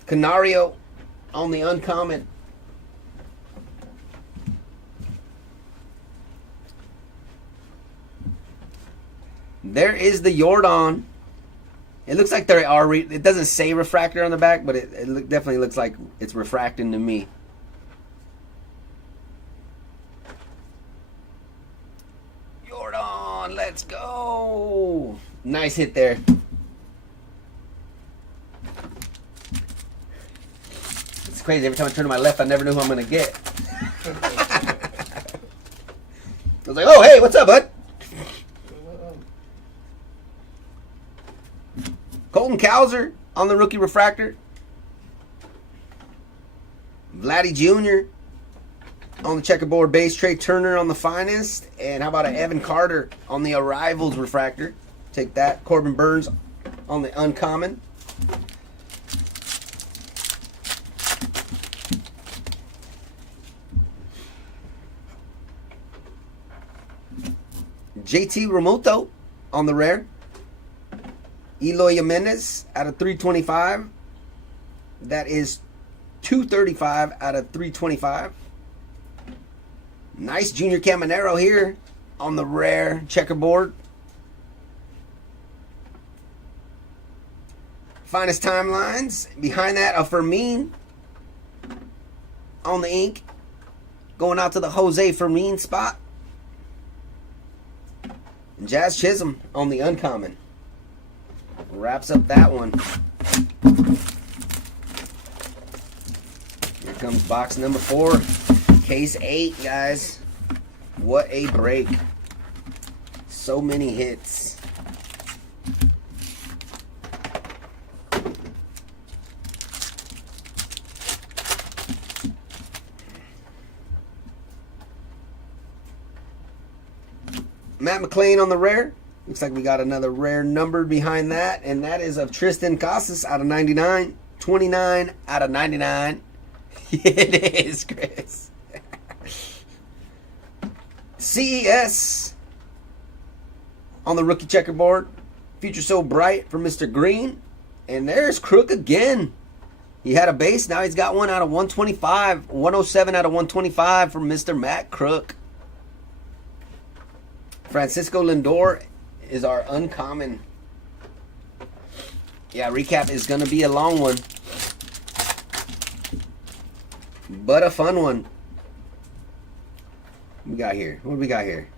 Canario on the uncommon. There is the Jordan. It looks like there are. It doesn't say refractor on the back, but it definitely looks like it's refracting to me. Jordan, let's go! Nice hit there. It's crazy. Every time I turn to my left, I never know who I'm gonna get. I was like, "Oh, hey, what's up, bud?" Colton Cowser on the rookie refractor. Vladdy Jr. on the checkerboard base. Trey Turner on the finest. And how about an Evan Carter on the arrivals refractor? Take that. Corbin Burns on the uncommon. JT Realmuto on the rare. Eloy Jimenez out of 325. That is 235 out of 325. Nice Junior Caminero here on the rare checkerboard. Finest Timelines. Behind that, a Fermin on the ink. Going out to the Jose Fermin spot. And Jazz Chisholm on the uncommon. Wraps up that one. Here comes box number 4. Case 8, guys. What a break. So many hits. Matt McLean on the rare. Looks like we got another rare number behind that, and that is of Tristan Casas out of 99. 29 out of 99. It is, Chris. CES on the rookie checkerboard. Future So Bright for Mr. Green. And there's Crook again. He had a base. Now he's got one out of 125. 107 out of 125 for Mr. Matt Crook. Francisco Lindor is our uncommon. Yeah, recap is going to be a long one, but a fun one. What we got here? What do we got here?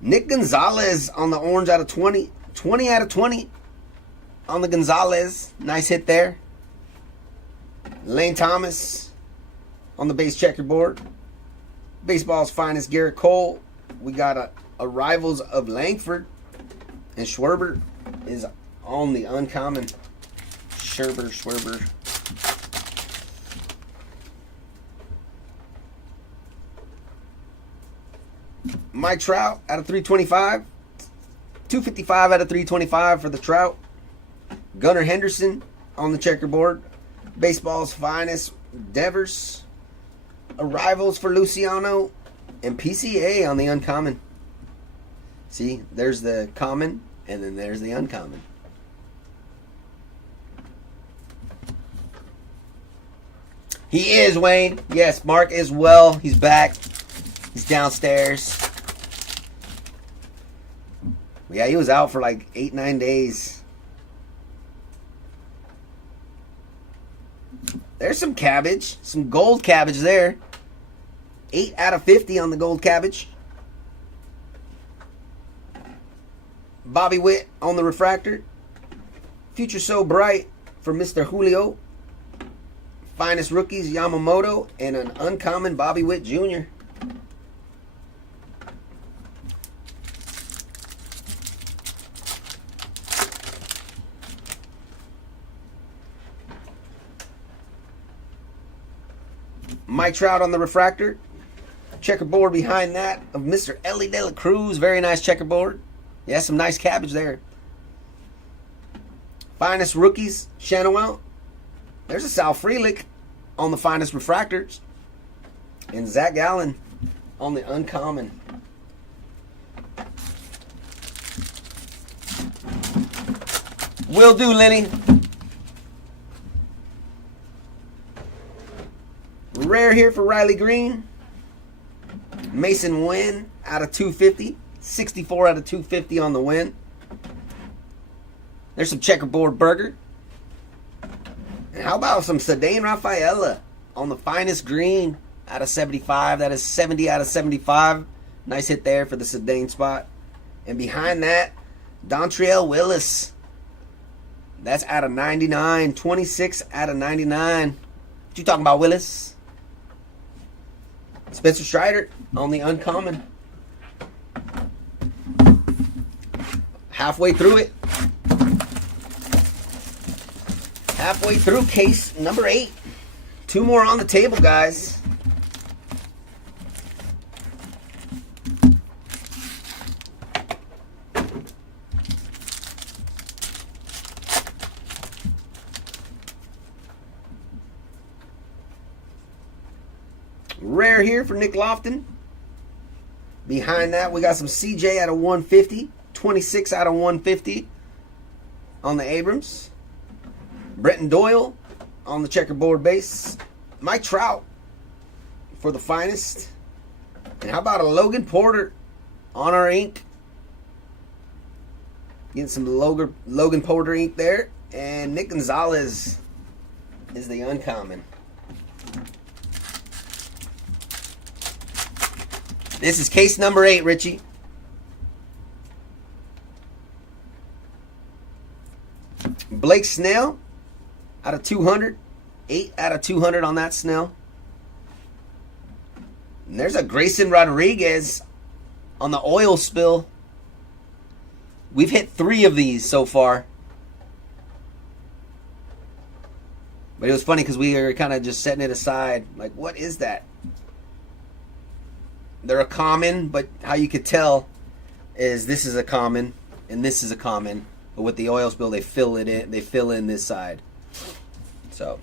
Nick Gonzalez on the orange out of 20. 20 out of 20 on the Gonzalez. Nice hit there. Lane Thomas on the base checkerboard. Baseball's finest Garrett Cole. We got a Rivals of Langford. And Schwerber is on the uncommon. Schwerber. Mike Trout out of 325. 255 out of 325 for the Trout. Gunnar Henderson on the checkerboard. Baseball's finest Devers. Arrivals for Luciano. And PCA on the uncommon. See, there's the common, and then there's the uncommon. He is, Wayne. Yes, Mark is well. He's back. He's downstairs. Yeah, he was out for like 8-9 days. There's some cabbage. Some gold cabbage there. 8 out of 50 on the gold cabbage. Bobby Witt on the refractor. Future So Bright for Mr. Julio. Finest rookies, Yamamoto. And an uncommon Bobby Witt Jr. Mike Trout on the refractor. Checkerboard behind that of Mr. Ellie De La Cruz. Very nice checkerboard. Yeah, some nice cabbage there. Finest rookies, Shanawell. There's a Sal Frelick on the finest refractors. And Zach Gallen on the uncommon. Will do, Lenny. Rare here for Riley Green. Mason Wynn out of 250. 64 out of 250 on the win. There's some checkerboard burger. And how about some Cedane Rafaela on the finest green out of 75. That is 70 out of 75. Nice hit there for the Cedane spot. And behind that, Dontrell Willis. That's out of 99. 26 out of 99. What you talking about, Willis? Spencer Strider on the uncommon. Halfway through it. Halfway through case number 8. 2 more on the table, guys. Rare here for Nick Lofton. Behind that, we got some CJ out of 150. 26 out of 150 on the Abrams. Brenton Doyle on the checkerboard base. Mike Trout for the finest. And how about a Logan Porter on our ink? Getting some Logan Porter ink there. And Nick Gonzalez is the uncommon. This is case number 8, Richie. Blake Snell out of 200. 8 out of 200 on that Snell. And there's a Grayson Rodriguez on the oil spill. We've hit 3 of these so far. But it was funny because we were kind of just setting it aside. Like, what is that? They're a common, but how you could tell is this is a common and this is a common. But with the oil spill, they fill it in. They fill in this side. So,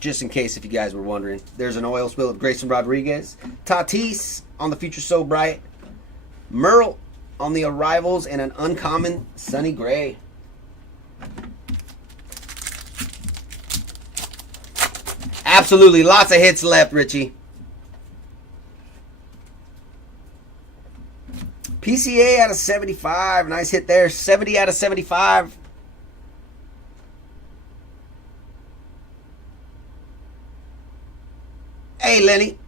just in case if you guys were wondering, there's an oil spill of Grayson Rodriguez. Tatis on the Future So Bright. Merle on the Arrivals, and an uncommon Sonny Gray. Absolutely, lots of hits left, Richie. PCA out of 75. Nice hit there. 70 out of 75. Hey, Lenny.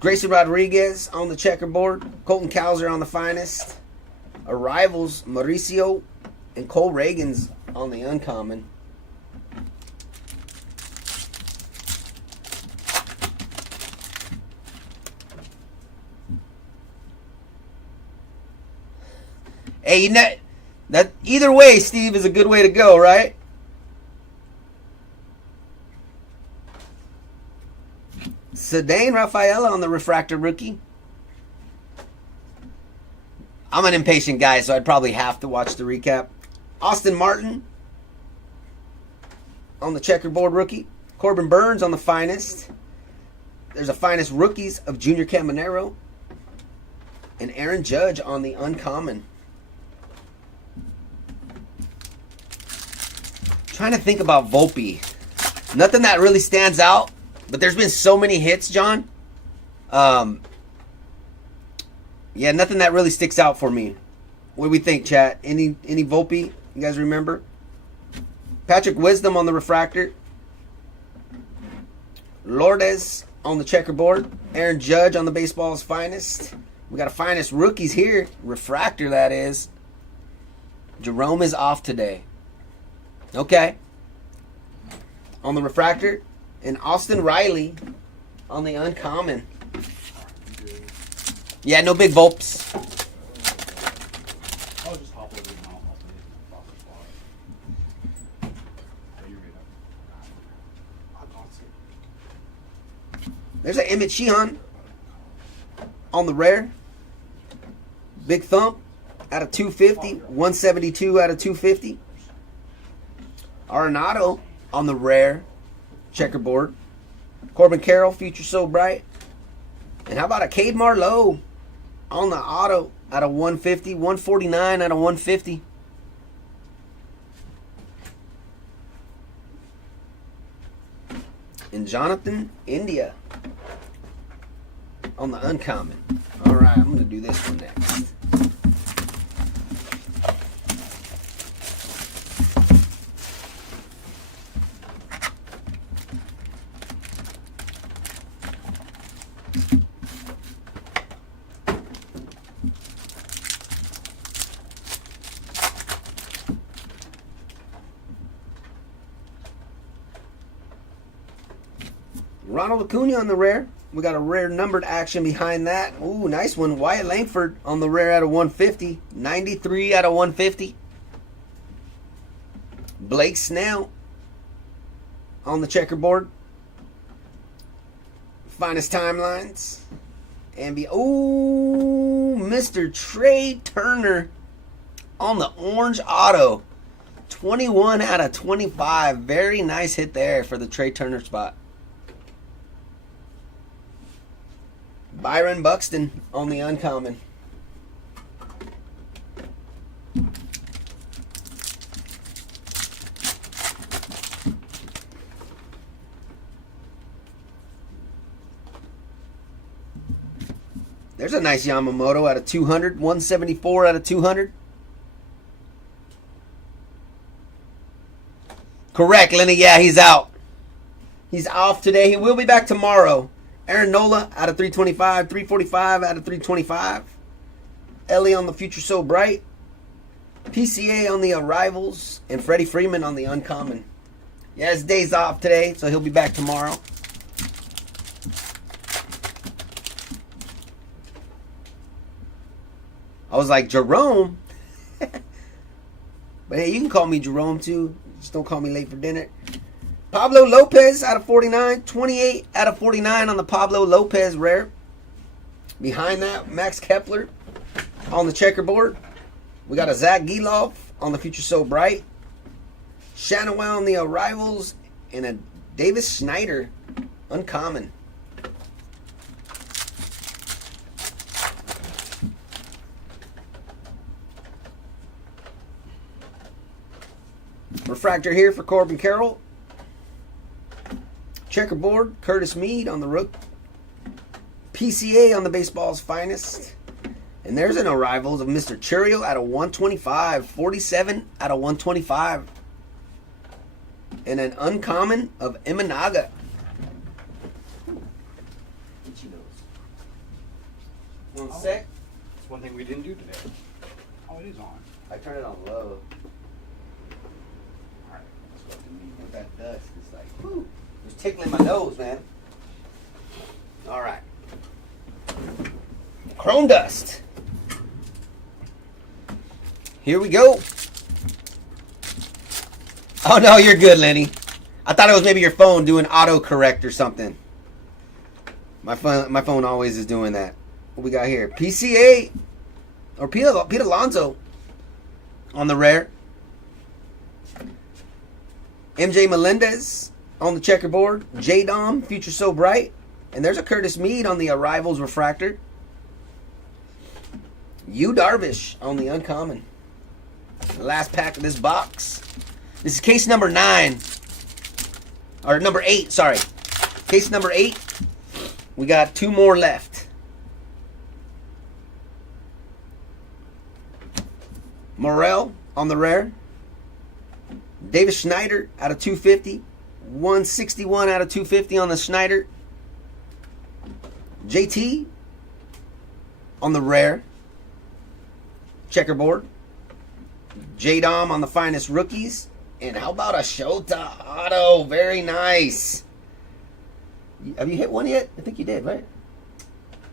Grayson Rodriguez on the checkerboard. Colton Cowser on the finest. Arrivals, Mauricio, and Cole Reagans on the uncommon. Hey, that either way, Steve, is a good way to go, right? Cedane Rafaela on the Refractor rookie. I'm an impatient guy, so I'd probably have to watch the recap. Austin Martin on the checkerboard rookie. Corbin Burns on the finest. There's a finest rookies of Junior Caminero. And Aaron Judge on the uncommon. Trying to think about Volpe. Nothing that really stands out, but there's been so many hits, John. Yeah, nothing that really sticks out for me. What do we think, chat? Any Volpe? You guys remember? Patrick Wisdom on the Refractor. Lourdes on the checkerboard. Aaron Judge on the baseball's finest. We got a finest rookies here. Refractor, that is. Jerome is off today. Okay. On the Refractor. And Austin Riley on the uncommon. Yeah, no big Volpes. I'll just hop over and I'll There's an Emmett Sheehan on the rare. Big Thump out of 250. 172 out of 250. Arenado on the rare checkerboard. Corbin Carroll, Future So Bright. And how about a Cade Marlowe on the auto out of 150. 149 out of 150. And Jonathan India on the uncommon. All right, I'm going to do this one next. Ronald Acuna on the rare. We got a rare numbered action behind that. Ooh, nice one. Wyatt Langford on the rare out of 150. 93 out of 150. Blake Snell on the checkerboard. Finest timelines. And ooh, Mr. Trey Turner on the orange auto. 21 out of 25. Very nice hit there for the Trey Turner spot. Byron Buxton on the uncommon. There's a nice Yamamoto out of 200. 174 out of 200. Correct, Lenny. Yeah, he's out. He's off today. He will be back tomorrow. Aaron Nola out of 325. 345 out of 325. Ellie on the Future So Bright. PCA on the Arrivals. And Freddie Freeman on the Uncommon. Yeah, his day's off today, so he'll be back tomorrow. I was like, Jerome? But hey, you can call me Jerome too. Just don't call me late for dinner. Pablo Lopez out of 49. 28 out of 49 on the Pablo Lopez rare. Behind that, Max Kepler on the checkerboard. We got a Zach Gelof on the Future So Bright. Shanaway on the Arrivals. And a Davis Schneider Uncommon. Refractor here for Corbin Carroll. Checkerboard, Curtis Mead on the Rook. PCA on the Baseball's Finest. And there's an Arrivals of Mr. Churio out of 125. 47 out of 125. And an Uncommon of Imanaga. One sec. That's one thing we didn't do today. Oh, it is on. I turn it on low. Alright, let's go to me. With that dust, it's like, whew. It's tickling my nose, man. All right. Chrome dust. Here we go. Oh, no, you're good, Lenny. I thought it was maybe your phone doing autocorrect or something. My phone always is doing that. What we got here? PCA or Pete Alonso on the rare. MJ Melendez on the checkerboard. J-Dom, Future So Bright. And there's a Curtis Mead on the Arrivals refractor. Yu Darvish on the Uncommon. The last pack of this box. This is case number 9. Or number 8, sorry. Case number 8. We got 2 more left. Morel on the rare. Davis Schneider out of 250. 161 out of 250 on the Schneider. JT on the rare. Checkerboard. J-Dom on the Finest Rookies. And how about a Shota auto? Very nice. Have you hit one yet? I think you did, right?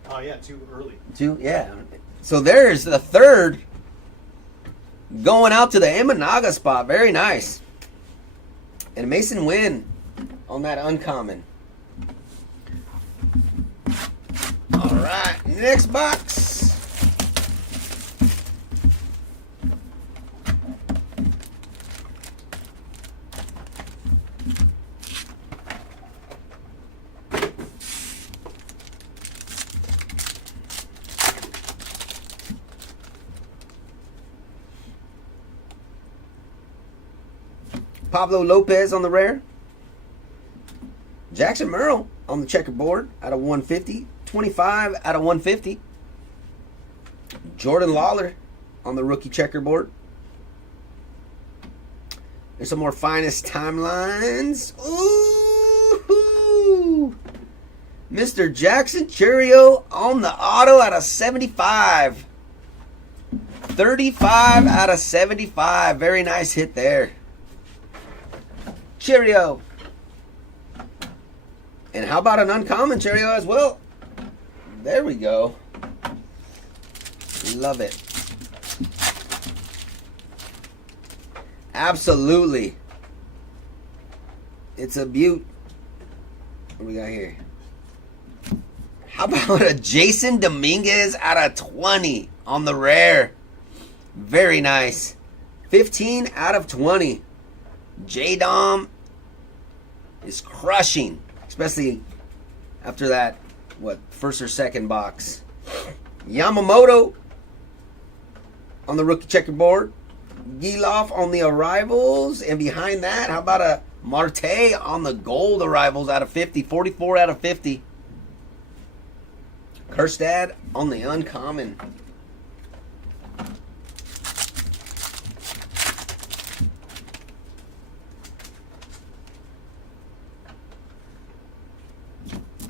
Oh, yeah, too early. 2? Yeah. So there's the third going out to the Imanaga spot. Very nice. And Mason Wynn on that Uncommon. All right, next box. Pablo Lopez on the rare. Jackson Merrill on the checkerboard out of 150. 25 out of 150. Jordan Lawler on the rookie checkerboard. There's some more Finest timelines. Ooh! Mr. Jackson Churio on the auto out of 75. 35 out of 75. Very nice hit there. Cheerio. And how about an Uncommon Cheerio as well? There we go. Love it. Absolutely. It's a beaut. What do we got here? How about a Jason Dominguez out of 20 on the rare? Very nice. 15 out of 20. J-Dom is crushing, especially after that, first or second box. Yamamoto on the rookie checkerboard. Gelof on the Arrivals. And behind that, how about a Marte on the gold Arrivals out of 50. 44 out of 50. Kerstad on the uncommon.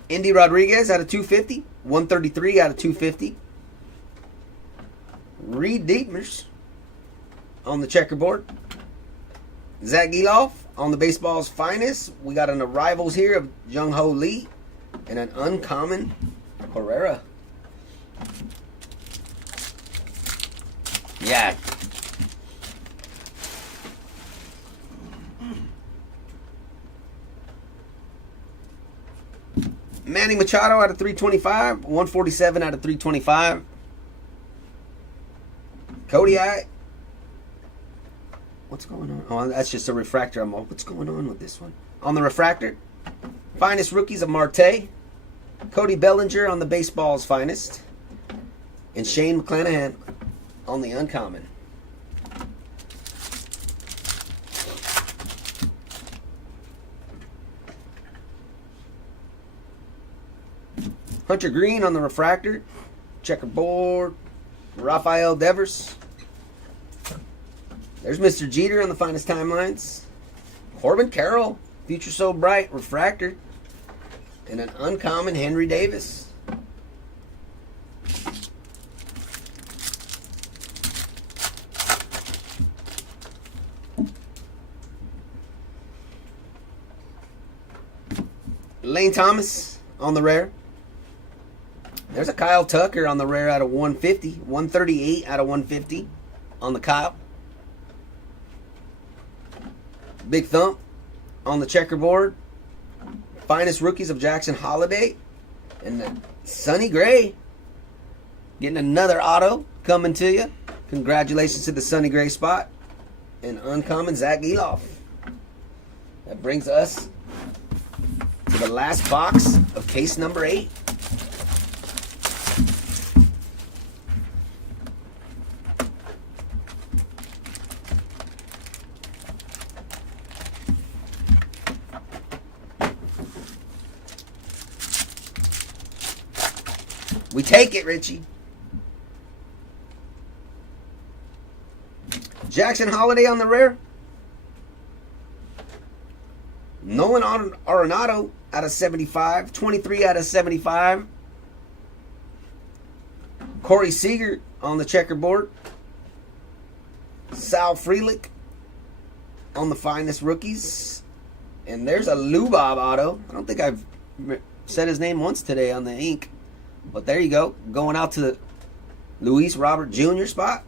Indy Rodriguez out of 250. 133 out of 250. Reed Dietmers on the checkerboard. Zach Eloff on the baseball's finest. We got an arrivals here of Jung Ho Lee and an uncommon Herrera. Yeah. Manny Machado out of 325. 147 out of 325. Cody I. What's going on? Oh, that's just a refractor. What's going on with this one? On the refractor, finest rookies of Marte. Cody Bellinger on the baseball's finest. And Shane McClanahan on the uncommon. Hunter Green on the refractor. Checkerboard. Rafael Devers. There's Mr. Jeter on the finest timelines. Corbin Carroll. Future So Bright. Refractor. And an uncommon Henry Davis. Lane Thomas on the rare. There's a Kyle Tucker on the rare out of 150. 138 out of 150 on the Kyle. Big Thump on the checkerboard. Finest rookies of Jackson Holiday. And Sonny Gray getting another auto coming to you. Congratulations to the Sonny Gray spot. And uncommon Zach Eloff. That brings us to the last box of case number 8. We take it, Richie. Jackson Holiday on the rare. Nolan Arenado out of 75. 23 out of 75. Corey Seager on the checkerboard. Sal Frelick on the finest rookies. And there's a Lubob auto. I don't think I've said his name once today on the ink. But there you go. Going out to the Luis Robert Jr. spot.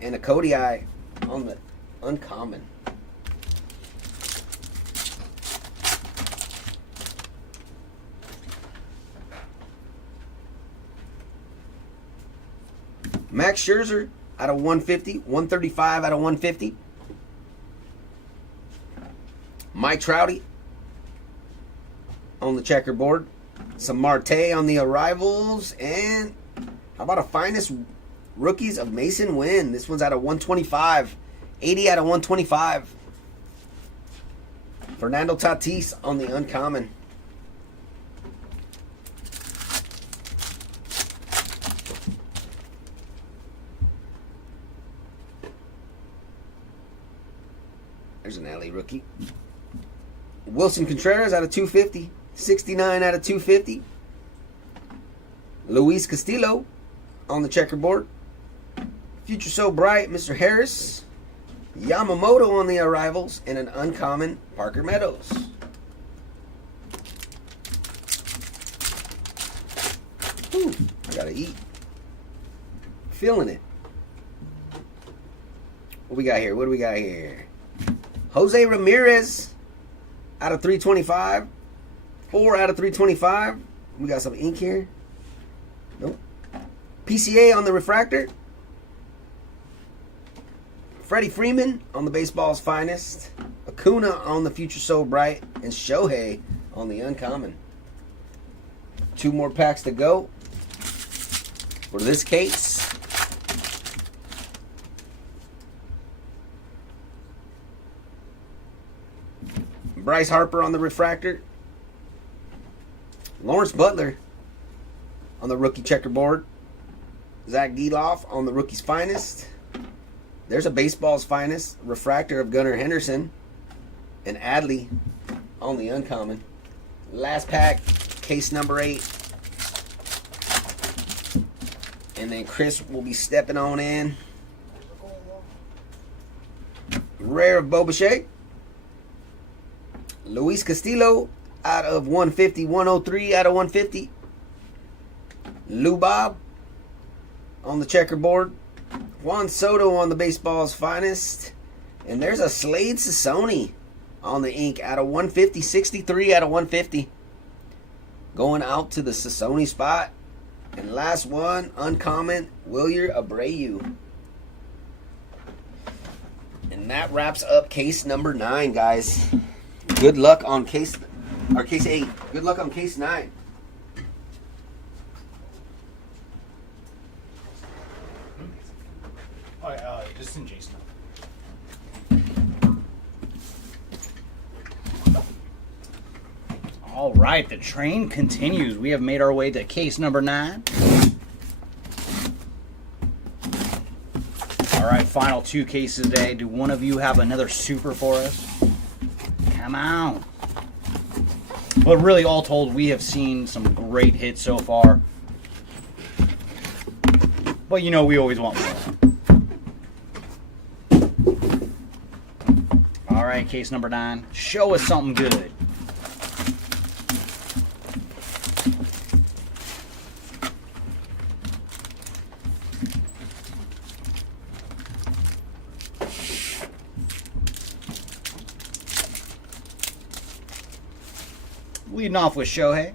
And a Cody I on the uncommon. Max Scherzer out of 150. 135 out of 150. Mike Trouty on the checkerboard. Some Marte on the arrivals. And how about a finest rookies of Mason Wynn? This one's out of 125. 80 out of 125. Fernando Tatis on the uncommon. There's an alley rookie. Wilson Contreras out of 250. 69 out of 250. Luis Castillo on the checkerboard. Future So Bright, Mr. Harris. Yamamoto on the arrivals. And an uncommon Parker Meadows. Whew, I gotta eat. Feeling it. What we got here? What do we got here? Jose Ramirez out of 325. 4 out of 325. We got some ink here. Nope. PCA on the refractor. Freddie Freeman on the baseball's finest. Acuna on the Future So Bright. And Shohei on the uncommon. 2 more packs to go for this case. Bryce Harper on the refractor. Lawrence Butler on the rookie checkerboard. Zach Geloff on the Rookie's Finest. There's a Baseball's Finest refractor of Gunnar Henderson. And Adley on the uncommon. Last pack, case number 8. And then Chris will be stepping on in. Rare of Bobichet. Luis Castillo out of 150. 103 out of 150. Lou Bob on the checkerboard. Juan Soto on the Baseball's Finest. And there's a Slade Sassoni on the ink out of 150. 63 out of 150. Going out to the Sassoni spot. And last one, uncommon, Wilyer Abreu. And that wraps up case number 9, guys. Good luck on case 8. Good luck on case 9. Just in Jason. All right, the train continues. We have made our way to case number 9. All right, final 2 cases today. Do one of you have another super for us? Come on. But really, all told, we have seen some great hits so far. But you know, we always want more. All right, case number 9. Show us something good. Leading off with Shohei.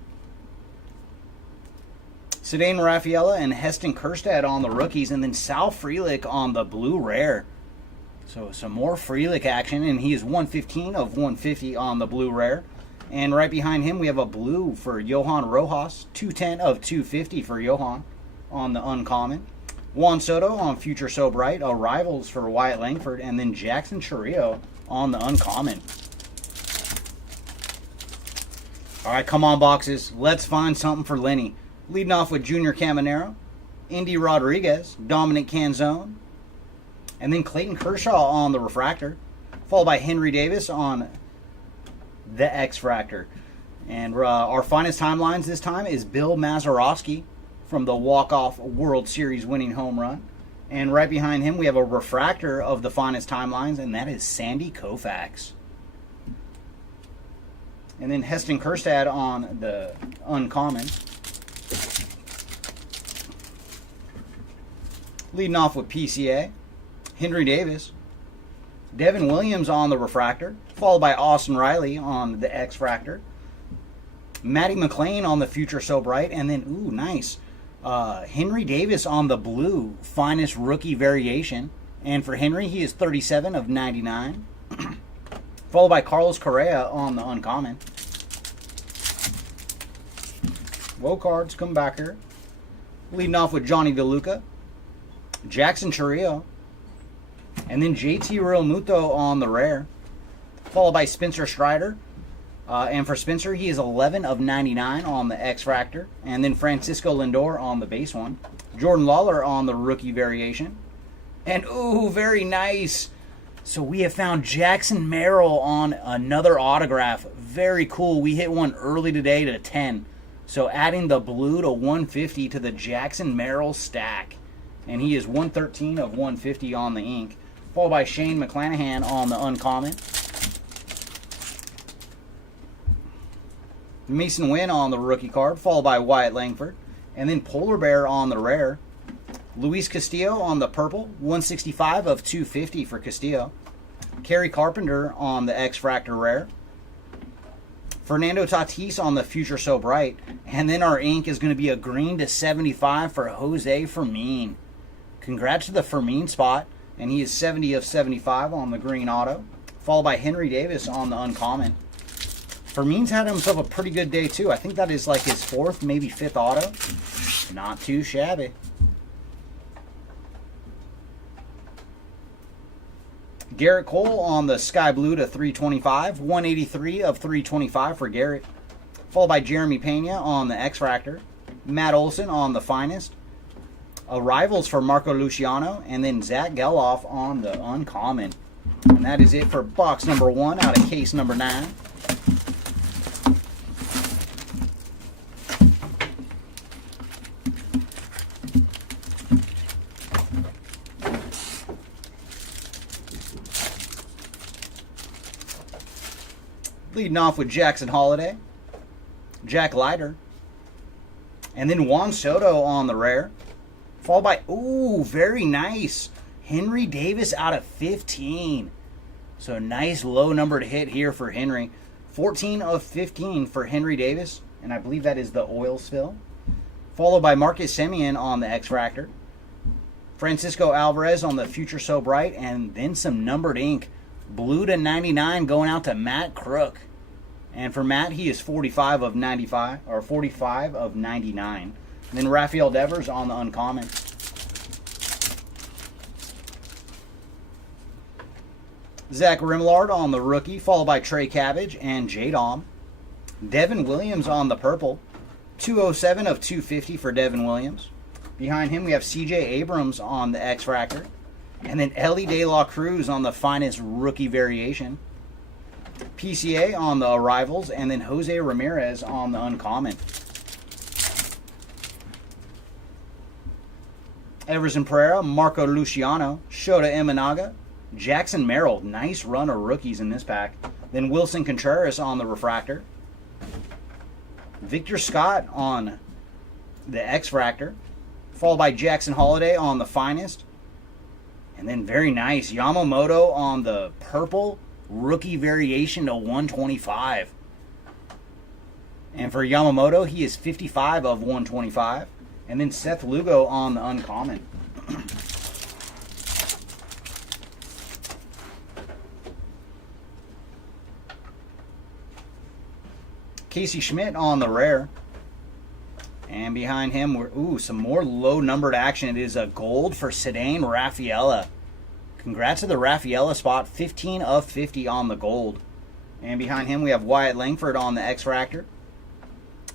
Cedane Rafaela and Heston Kjerstad on the rookies, and then Sal Frelick on the blue rare. So some more Frelick action, and he is 115 of 150 on the blue rare. And right behind him, we have a blue for Johan Rojas, 210 of 250 for Johan on the uncommon. Juan Soto on Future So Bright, arrivals for Wyatt Langford, and then Jackson Chourio on the uncommon. All right, come on, boxes. Let's find something for Lenny. Leading off with Junior Caminero, Indy Rodriguez, Dominic Canzone, and then Clayton Kershaw on the refractor, followed by Henry Davis on the X-Fractor. And our finest timelines this time is Bill Mazeroski from the walk-off World Series winning home run. And right behind him, we have a refractor of the finest timelines, and that is Sandy Koufax. And then Heston Kjerstad on the uncommon. Leading off with PCA, Henry Davis, Devin Williams on the refractor, followed by Austin Riley on the X-Fractor, Matty McLean on the Future So Bright, and then, ooh, nice, Henry Davis on the blue, finest rookie variation. And for Henry, he is 37 of 99. Followed by Carlos Correa on the uncommon. Whoa, cards, come back here. Leading off with Johnny DeLuca, Jackson Chourio, and then JT Realmuto on the rare. Followed by Spencer Strider. And for Spencer, he is 11 of 99 on the X-Fractor. And then Francisco Lindor on the base one. Jordan Lawler on the rookie variation. And, ooh, very nice. So we have found Jackson Merrill on another autograph. Very cool. We hit one early today to 10. So adding the blue to 150 to the Jackson Merrill stack. And he is 113 of 150 on the ink. Followed by Shane McClanahan on the uncommon. Mason Wynn on the rookie card, followed by Wyatt Langford. And then Polar Bear on the rare. Luis Castillo on the purple, 165 of 250 for Castillo. Kerry Carpenter on the X-Fractor rare. Fernando Tatis on the Future So Bright. And then our ink is going to be a green to 75 for Jose Fermin. Congrats to the Fermin spot. And he is 70 of 75 on the green auto. Followed by Henry Davis on the uncommon. Fermin's had himself a pretty good day too. I think that is like his 4th, maybe 5th auto. Not too shabby. Garrett Cole on the Sky Blue to 325. 183 of 325 for Garrett. Followed by Jeremy Pena on the X-Fractor. Matt Olson on the finest. Arrivals for Marco Luciano, and then Zach Geloff on the uncommon. And that is it for box number 1 out of case number 9. Leading off with Jackson Holiday, Jack Leiter, and then Juan Soto on the rare. Followed by, ooh, very nice, Henry Davis out of 15. So nice low number to hit here for Henry. 14 of 15 for Henry Davis, and I believe that is the oil spill. Followed by Marcus Semien on the X-Fractor. Francisco Alvarez on the Future So Bright, and then some numbered ink. Blue to 99 going out to Matt Crook. And for Matt, he is 45 of 95, or 45 of 99. And then Rafael Devers on the uncommon. Zach Rimlard on the rookie, followed by Trey Cabbage and J-Dom. Devin Williams on the purple. 207 of 250 for Devin Williams. Behind him, we have CJ Abrams on the X-Fractor. And then Ellie De La Cruz on the finest rookie variation. PCA on the arrivals, and then Jose Ramirez on the uncommon. Everson Pereira, Marco Luciano, Shota Imanaga, Jackson Merrill. Nice run of rookies in this pack. Then Wilson Contreras on the refractor. Victor Scott on the X-Fractor. Followed by Jackson Holiday on the finest. And then very nice, Yamamoto on the purple rookie variation to 125. And for Yamamoto, he is 55 of 125. And then Seth Lugo on the uncommon. Casey Schmidt on the rare. And behind him, we're some more low-numbered action. It is a gold for Cedane Rafaela. Congrats to the Rafaela spot. 15 of 50 on the gold. And behind him, we have Wyatt Langford on the X-Fractor.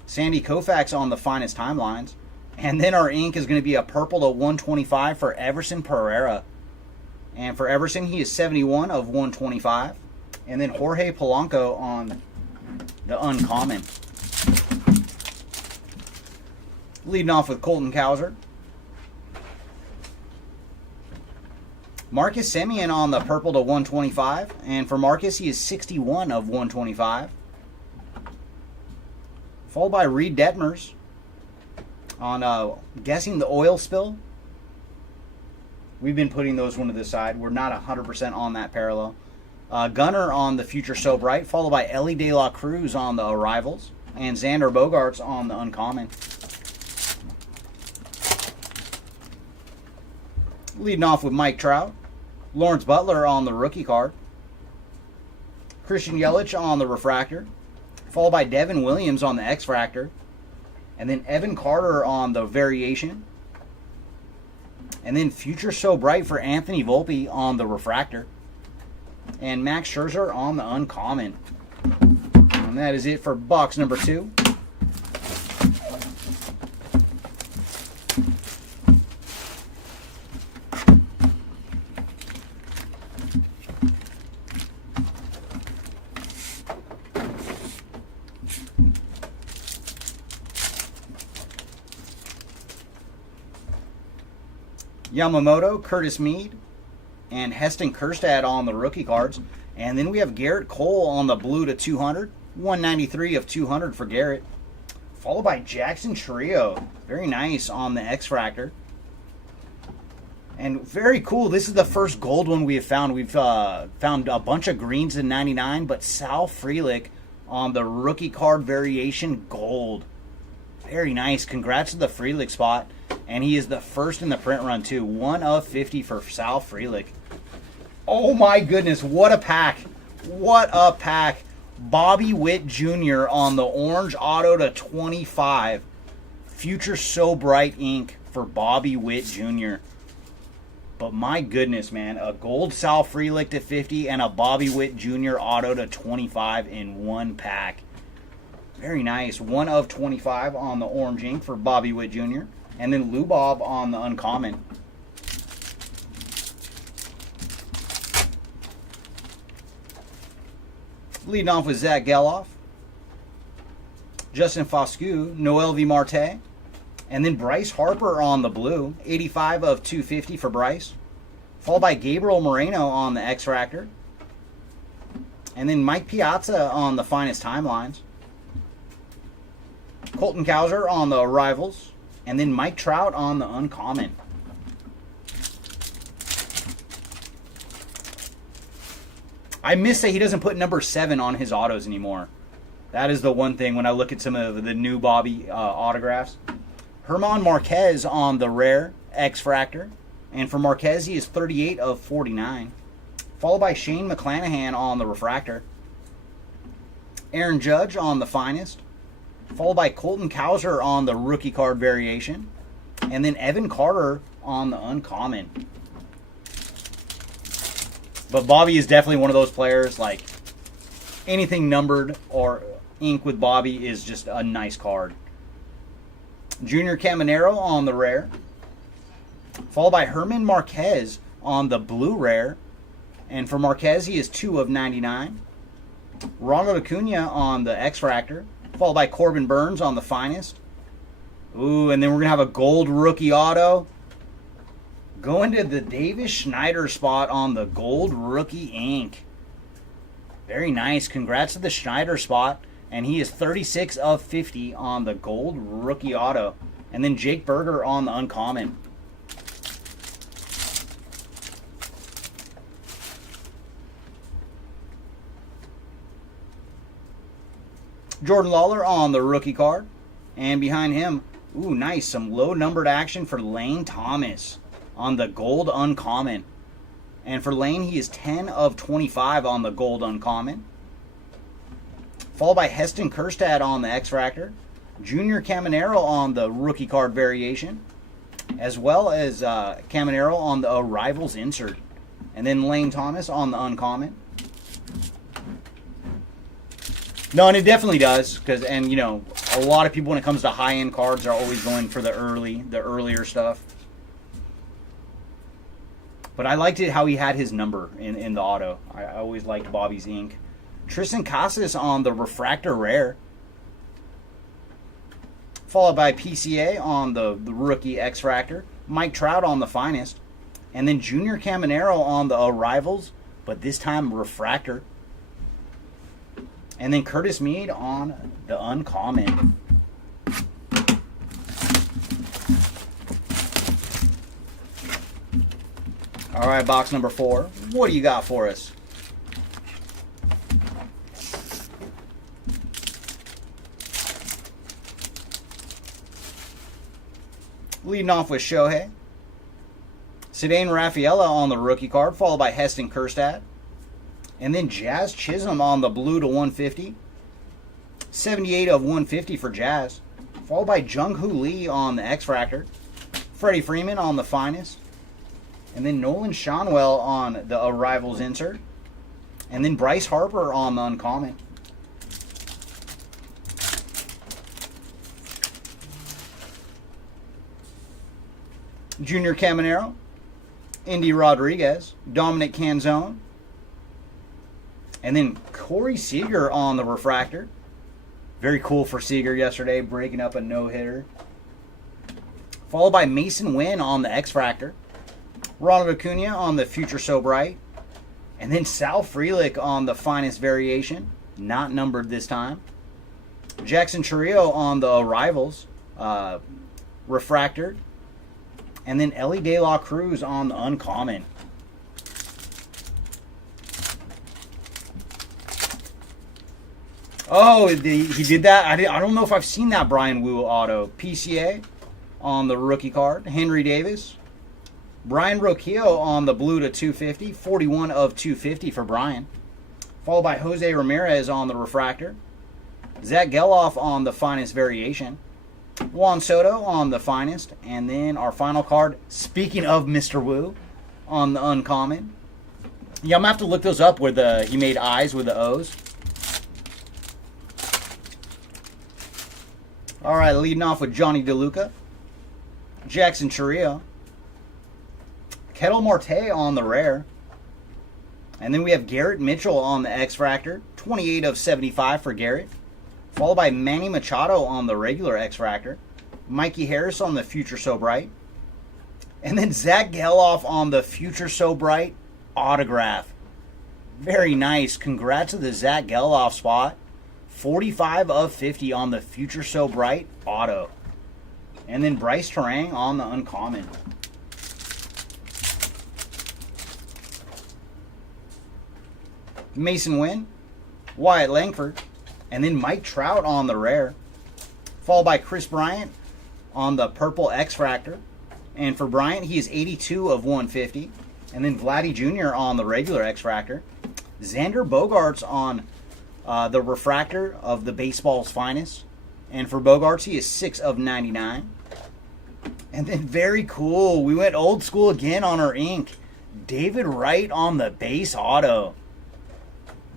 Sandy Koufax on the finest timelines. And then our ink is going to be a purple to 125 for Everson Pereira. And for Everson, he is 71 of 125. And then Jorge Polanco on the uncommon. Leading off with Colton Cowser. Marcus Semien on the purple to 125. And for Marcus, he is 61 of 125. Followed by Reed Detmers on guessing the oil spill. We've been putting those one to the side. We're not 100% on that parallel. Gunner on the Future So Bright. Followed by Ellie De La Cruz on the arrivals. And Xander Bogaerts on the uncommon. Leading off with Mike Trout. Lawrence Butler on the rookie card. Christian Yelich on the refractor. Followed by Devin Williams on the X-Fractor. And then Evan Carter on the variation. And then Future So Bright for Anthony Volpe on the refractor. And Max Scherzer on the uncommon. And that is it for box number 2. Yamamoto, Curtis Mead, and Heston Kjerstad on the rookie cards. And then we have Garrett Cole on the blue to 200. 193 of 200 for Garrett. Followed by Jackson Trio. Very nice on the X-Fractor. And very cool. This is the first gold one we have found. We've found a bunch of greens in 99, but Sal Frelick on the rookie card variation gold. Very nice. Congrats to the Frelick spot. And he is the first in the print run, too. 1 of 50 for Sal Frelick. Oh, my goodness. What a pack. What a pack. Bobby Witt Jr. on the orange auto to 25. Future So Bright ink for Bobby Witt Jr. But my goodness, man. A gold Sal Frelick to 50 and a Bobby Witt Jr. auto to 25 in one pack. Very nice. 1 of 25 on the orange ink for Bobby Witt Jr. And then Lou Bob on the uncommon. Leading off with Zach Geloff, Justin Foscue, Noel V. Marte, and then Bryce Harper on the blue. 85 of 250 for Bryce. Followed by Gabriel Moreno on the X-Fractor. And then Mike Piazza on the finest timelines. Colton Cowser on the arrivals. And then Mike Trout on the uncommon. I miss that he doesn't put number 7 on his autos anymore. That is the one thing when I look at some of the new Bobby autographs. Herman Marquez on the rare X-Fractor. And for Marquez, he is 38 of 49. Followed by Shane McClanahan on the refractor. Aaron Judge on the finest. Followed by Colton Cowser on the rookie card variation. And then Evan Carter on the uncommon. But Bobby is definitely one of those players, like, anything numbered or ink with Bobby is just a nice card. Junior Caminero on the rare. Followed by Herman Marquez on the blue rare. And for Marquez, he is 2 of 99. Ronald Acuna on the X-Fractor. Followed by Corbin Burns on the finest. Ooh, and then we're going to have a gold rookie auto. Going to the Davis Schneider spot on the gold rookie ink. Very nice. Congrats to the Schneider spot. And he is 36 of 50 on the gold rookie auto. And then Jake Berger on the uncommon. Jordan Lawler on the rookie card. And behind him, ooh, nice. Some low numbered action for Lane Thomas on the gold uncommon. And for Lane, he is 10 of 25 on the gold uncommon. Followed by Heston Kjerstad on the X-Fractor. Junior Caminero on the rookie card variation. As well as Caminero on the Arrivals insert. And then Lane Thomas on the uncommon. No, and it definitely does. And, you know, a lot of people when it comes to high-end cards are always going for the earlier stuff. But I liked it how he had his number in the auto. I always liked Bobby's ink. Tristan Casas on the Refractor Rare. Followed by PCA on the rookie X-Fractor. Mike Trout on the finest. And then Junior Caminero on the Arrivals, but this time Refractor. And then Curtis Meade on the uncommon. All right, box number 4. What do you got for us? Leading off with Shohei. Cedane Rafaela on the rookie card, followed by Heston Kjerstad. And then Jazz Chisholm on the blue to 150. 78 of 150 for Jazz. Followed by Jung-Hoo Lee on the X-Fractor. Freddie Freeman on the finest. And then Nolan Shanwell on the Arrivals insert. And then Bryce Harper on the uncommon. Junior Caminero. Indy Rodriguez. Dominic Canzone. And then Corey Seager on the Refractor. Very cool for Seager yesterday, breaking up a no-hitter. Followed by Mason Wynn on the X-Fractor. Ronald Acuna on the Future So Bright. And then Sal Frelick on the finest variation. Not numbered this time. Jackson Chourio on the Arrivals. Refractor. And then Ellie De La Cruz on the uncommon. Oh, he did that? I don't know if I've seen that Brian Wu auto. PCA on the rookie card. Henry Davis. Brian Roquillo on the blue to 250. 41 of 250 for Brian. Followed by Jose Ramirez on the refractor. Zach Geloff on the finest variation. Juan Soto on the finest. And then our final card, speaking of Mr. Wu, on the uncommon. Yeah, I'm going to have to look those up where he made eyes with the O's. All right, leading off with Johnny DeLuca, Jackson Chourio, Kettle Marte on the rare. And then we have Garrett Mitchell on the X-Fractor, 28 of 75 for Garrett. Followed by Manny Machado on the regular X-Fractor. Mikey Harris on the Future So Bright. And then Zach Geloff on the Future So Bright autograph. Very nice. Congrats to the Zach Geloff spot. 45 of 50 on the Future So Bright auto. And then Bryce Terang on the uncommon. Mason Wynn, Wyatt Langford, and then Mike Trout on the rare. Followed by Chris Bryant on the purple X-Fractor. And for Bryant, he is 82 of 150. And then Vladdy Jr. on the regular X-Fractor. Xander Bogaerts on the refractor of the baseball's finest. And for Bogaerts, he is 6 of 99. And then very cool, we went old school again on our ink. David Wright on the base auto.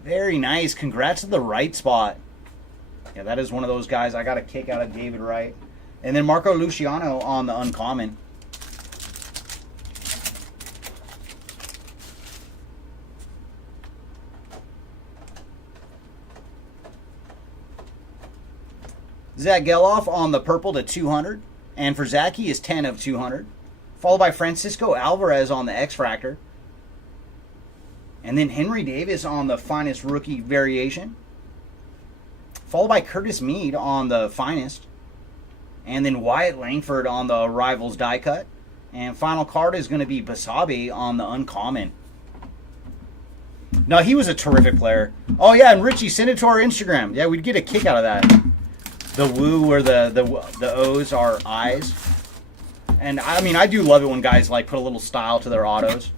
Very nice. Congrats to the right spot. Yeah, that is one of those guys. I got a kick out of David Wright. And then Marco Luciano on the uncommon. Zach Geloff on the purple to 200. And for Zach, he is 10 of 200. Followed by Francisco Alvarez on the X-Fractor. And then Henry Davis on the finest rookie variation. Followed by Curtis Mead on the finest. And then Wyatt Langford on the Rivals die cut. And final card is going to be Basabe on the uncommon. No, he was a terrific player. Oh yeah, and Richie, send it to our Instagram. Yeah, we'd get a kick out of that. The woo where the O's are I's. And I mean, I do love it when guys like put a little style to their autos.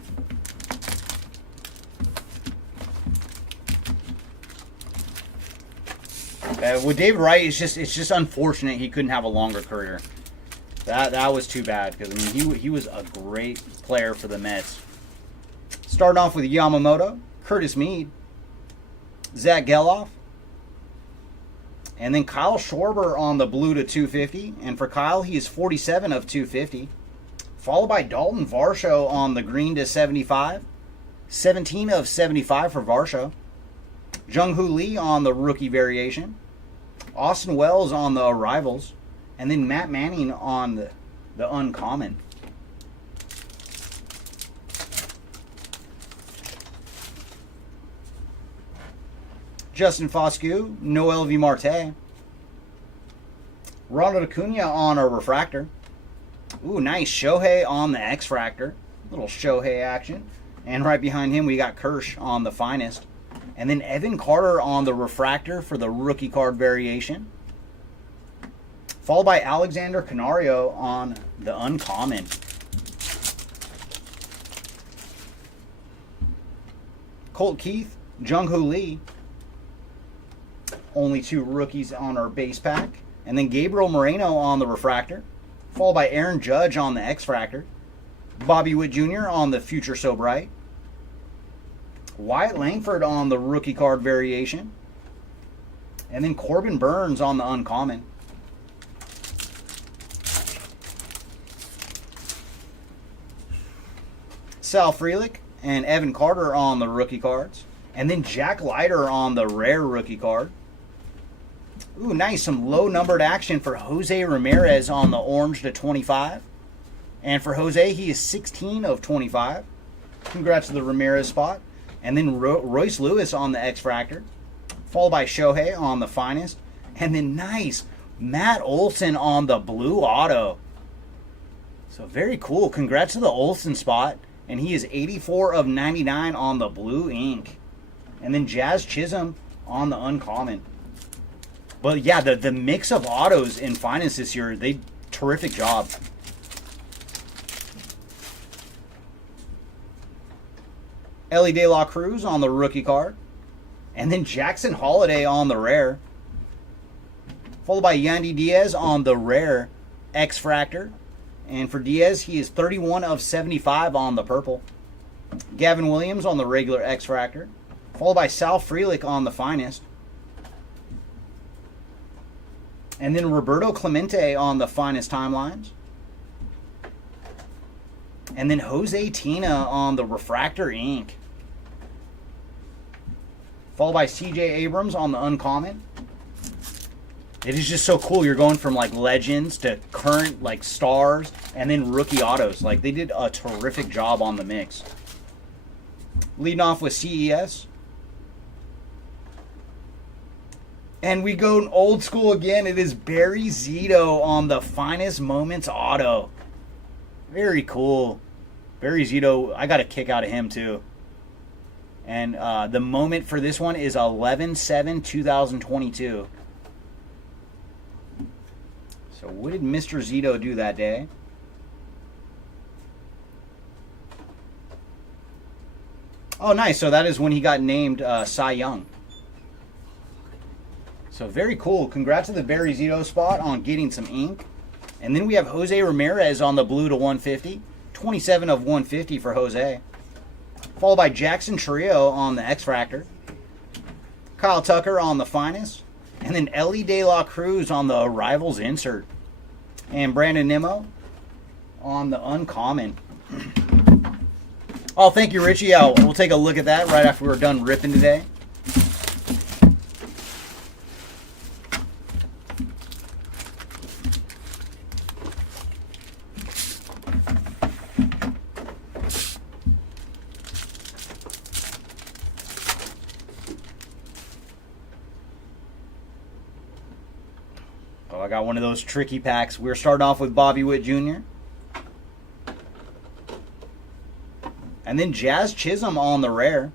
With David Wright, it's just unfortunate he couldn't have a longer career. That was too bad because I mean he was a great player for the Mets. Starting off with Yamamoto, Curtis Mead, Zach Geloff, and then Kyle Schwarber on the blue to 250. And for Kyle, he is 47 of 250. Followed by Dalton Varsho on the green to 75. 17 of 75 for Varsho. Jung-Hoo Lee on the rookie variation. Austin Wells on the arrivals. And then Matt Manning on the uncommon. Justin Foscue, Noel V. Marte. Ronald Acuna on a refractor. Ooh, nice. Shohei on the X-Fractor. Little Shohei action. And right behind him, we got Kirsch on the finest. And then Evan Carter on the refractor for the rookie card variation. Followed by Alexander Canario on the uncommon. Colt Keith, Jung-Hoo Lee. Only two rookies on our base pack. And then Gabriel Moreno on the refractor. Followed by Aaron Judge on the X-Fractor. Bobby Witt Jr. on the Future So Bright. Wyatt Langford on the rookie card variation. And then Corbin Burns on the uncommon. Sal Frelick and Evan Carter on the rookie cards. And then Jack Leiter on the rare rookie card. Ooh, nice. Some low-numbered action for Jose Ramirez on the orange to 25. And for Jose, he is 16 of 25. Congrats to the Ramirez spot. And then Royce Lewis on the X-Fractor. Followed by Shohei on the finest. And then nice. Matt Olson on the blue auto. So very cool. Congrats to the Olson spot. And he is 84 of 99 on the blue ink. And then Jazz Chisholm on the uncommon. But yeah, the mix of autos in finance this year, they terrific job. Ellie De La Cruz on the rookie card. And then Jackson Holiday on the rare. Followed by Yandy Diaz on the rare X-Fractor. And for Diaz, he is 31 of 75 on the purple. Gavin Williams on the regular X-Fractor. Followed by Sal Frelick on the finest. And then Roberto Clemente on the finest timelines. And then Jose Tina on the Refractor ink. Followed by CJ Abrams on the uncommon. It is just so cool. You're going from like legends to current like stars and then rookie autos. Like they did a terrific job on the mix. Leading off with CES. And we go old school again. It is Barry Zito on the finest moments auto. Very cool. Barry Zito, I got a kick out of him too. And the moment for this one is 11/7/2022. So what did Mr. Zito do that day? Oh, nice. So that is when he got named Cy Young. So very cool. Congrats to the Barry Zito spot on getting some ink. And then we have Jose Ramirez on the blue to 150. 27/150 for Jose. Followed by Jackson Trio on the X-Fractor. Kyle Tucker on the finest. And then Ellie De La Cruz on the Arrivals insert. And Brandon Nimmo on the uncommon. Oh, thank you, Richie. We'll take a look at that right after we're done ripping today. Oh, I got one of those tricky packs. We're starting off with Bobby Witt Jr. And then Jazz Chisholm on the rare.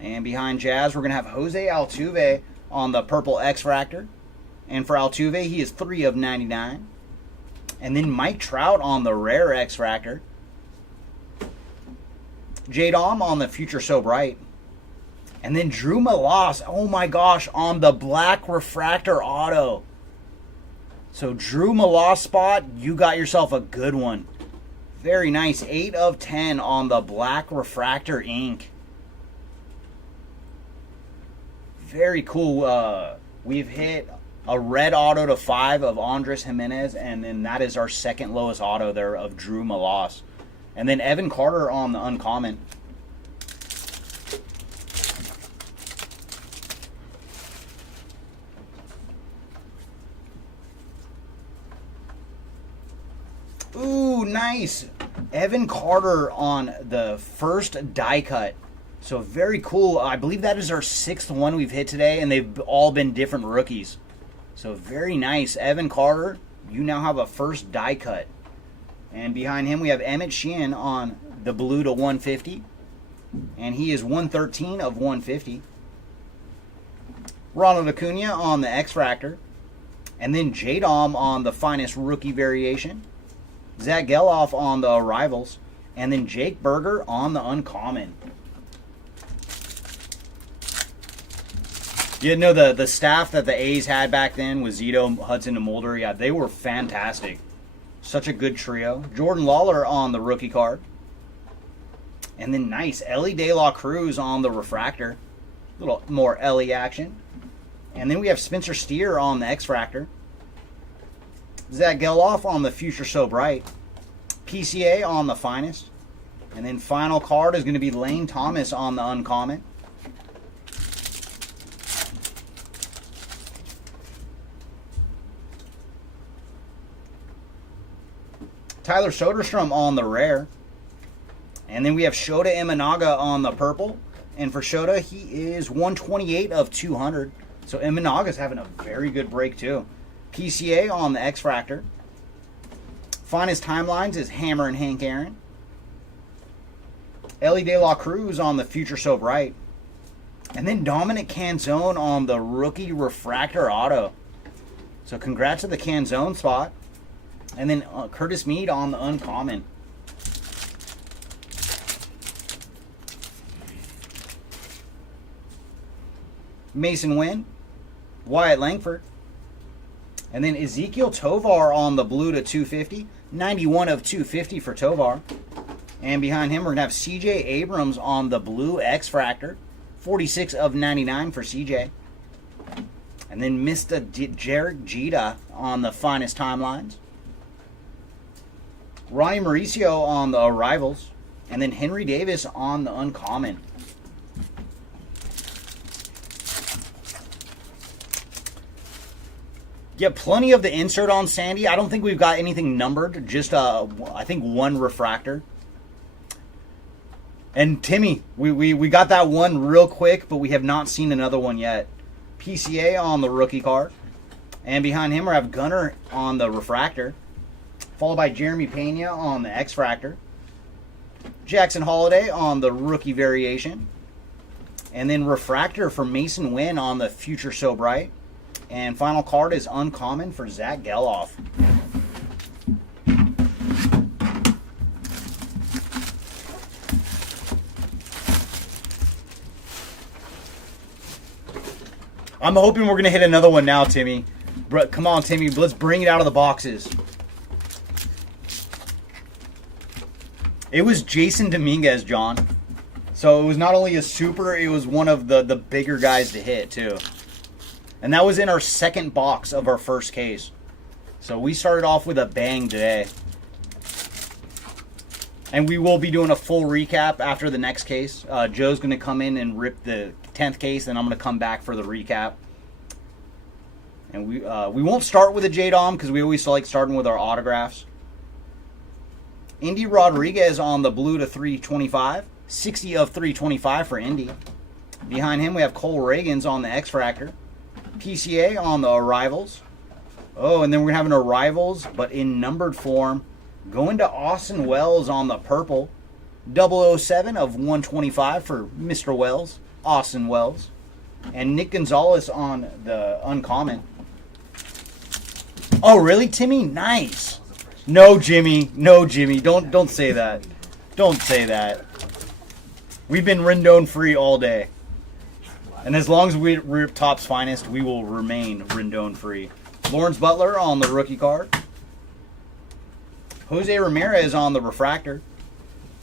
And behind Jazz, we're going to have Jose Altuve on the purple X-Fractor. And for Altuve, he is 3/99. And then Mike Trout on the rare X-Fractor. J-Dom on the Future So Bright. And then Drew Malas, oh my gosh, on the black refractor auto. So Drew Malas spot, you got yourself a good one. Very nice. 8/10 on the black refractor ink. Very cool. We've hit a red auto to 5 of Andres Jimenez, and then that is our second lowest auto there of Drew Malas. And then Evan Carter on the uncommon. Ooh, nice. Evan Carter on the first die cut. So very cool. I believe that is our 6th one we've hit today, and they've all been different rookies. So very nice. Evan Carter, you now have a first die cut. And behind him we have Emmett Sheehan on the blue to 150. And he is 113/150. Ronald Acuna on the X-Fractor. And then J-Dom on the finest rookie variation. Zach Geloff on the Arrivals. And then Jake Berger on the uncommon. You know, the staff that the A's had back then with Zito, Hudson, and Mulder, yeah, they were fantastic. Such a good trio. Jordan Lawler on the rookie card. And then nice, Ellie De La Cruz on the refractor. A little more Ellie action. And then we have Spencer Steer on the X-Fractor. Zach Geloff on the Future So Bright. PCA on the finest. And then final card is going to be Lane Thomas on the uncommon. Tyler Soderstrom on the rare. And then we have Shota Imanaga on the purple. And for Shota, he is 128/200. So Imanaga's having a very good break too. PCA on the X-Fractor. Finest timelines is Hammer and Hank Aaron. Ellie De La Cruz on the Future So Bright. And then Dominic Canzone on the rookie refractor auto. So congrats to the Canzone spot. And then Curtis Mead on the uncommon. Mason Wynn. Wyatt Langford. And then Ezekiel Tovar on the blue to 250. 91/250 for Tovar. And behind him, we're going to have CJ Abrams on the blue X-Fractor. 46/99 for CJ. And then Mr. Jarek Jeter on the finest timelines. Ronnie Mauricio on the arrivals. And then Henry Davis on the uncommon. Yeah, plenty of the insert on Sandy. I don't think we've got anything numbered. Just, I think, one refractor. And Timmy, we got that one real quick, but we have not seen another one yet. PCA on the rookie card. And behind him we have Gunner on the refractor. Followed by Jeremy Pena on the X-Fractor. Jackson Holiday on the rookie variation. And then refractor for Mason Wynn on the Future So Bright. And final card is uncommon for Zach Geloff. I'm hoping we're going to hit another one now, Timmy. Come on, Timmy. Let's bring it out of the boxes. It was Jason Dominguez, John. So it was not only a super, it was one of the bigger guys to hit, too. And that was in our second box of our first case. So we started off with a bang today. And we will be doing a full recap after the next case. Joe's going to come in and rip the 10th case, and I'm going to come back for the recap. And we won't start with a J-Dom because we always like starting with our autographs. Indy Rodriguez on the blue to 325. 60 of 325 for Indy. Behind him we have Cole Reagans on the X-Fractor. PCA on the arrivals. Oh, and then we're having arrivals, but in numbered form. Going to Austin Wells on the purple. 007 of 125 for Mr. Wells. Austin Wells. And Nick Gonzalez on the uncommon. Oh, really, Timmy? Nice. No, Jimmy. No, Jimmy. Don't say that. Don't say that. We've been Rendon free all day. And as long as we're Topps Finest, we will remain Rendon free. Lawrence Butler on the rookie card. Jose Ramirez on the refractor.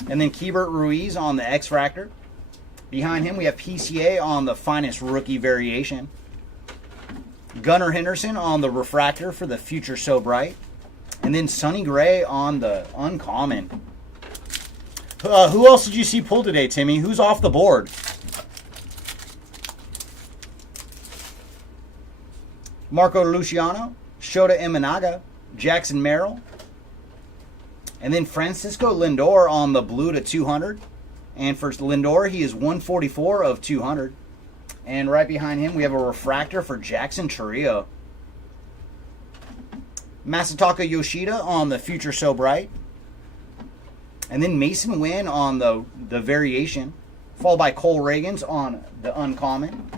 And then Keibert Ruiz on the X-Fractor. Behind him we have PCA on the finest rookie variation. Gunnar Henderson on the refractor for the Future So Bright. And then Sonny Gray on the uncommon. Who else did you see pull today, Timmy? Who's off the board? Marco Luciano, Shota Imanaga, Jackson Merrill, and then Francisco Lindor on the blue to 200. And for Lindor, he is 144 of 200. And right behind him, we have a refractor for Jackson Chourio. Masataka Yoshida on the Future So Bright. And then Mason Wynn on the variation, followed by Cole Reagans on the uncommon.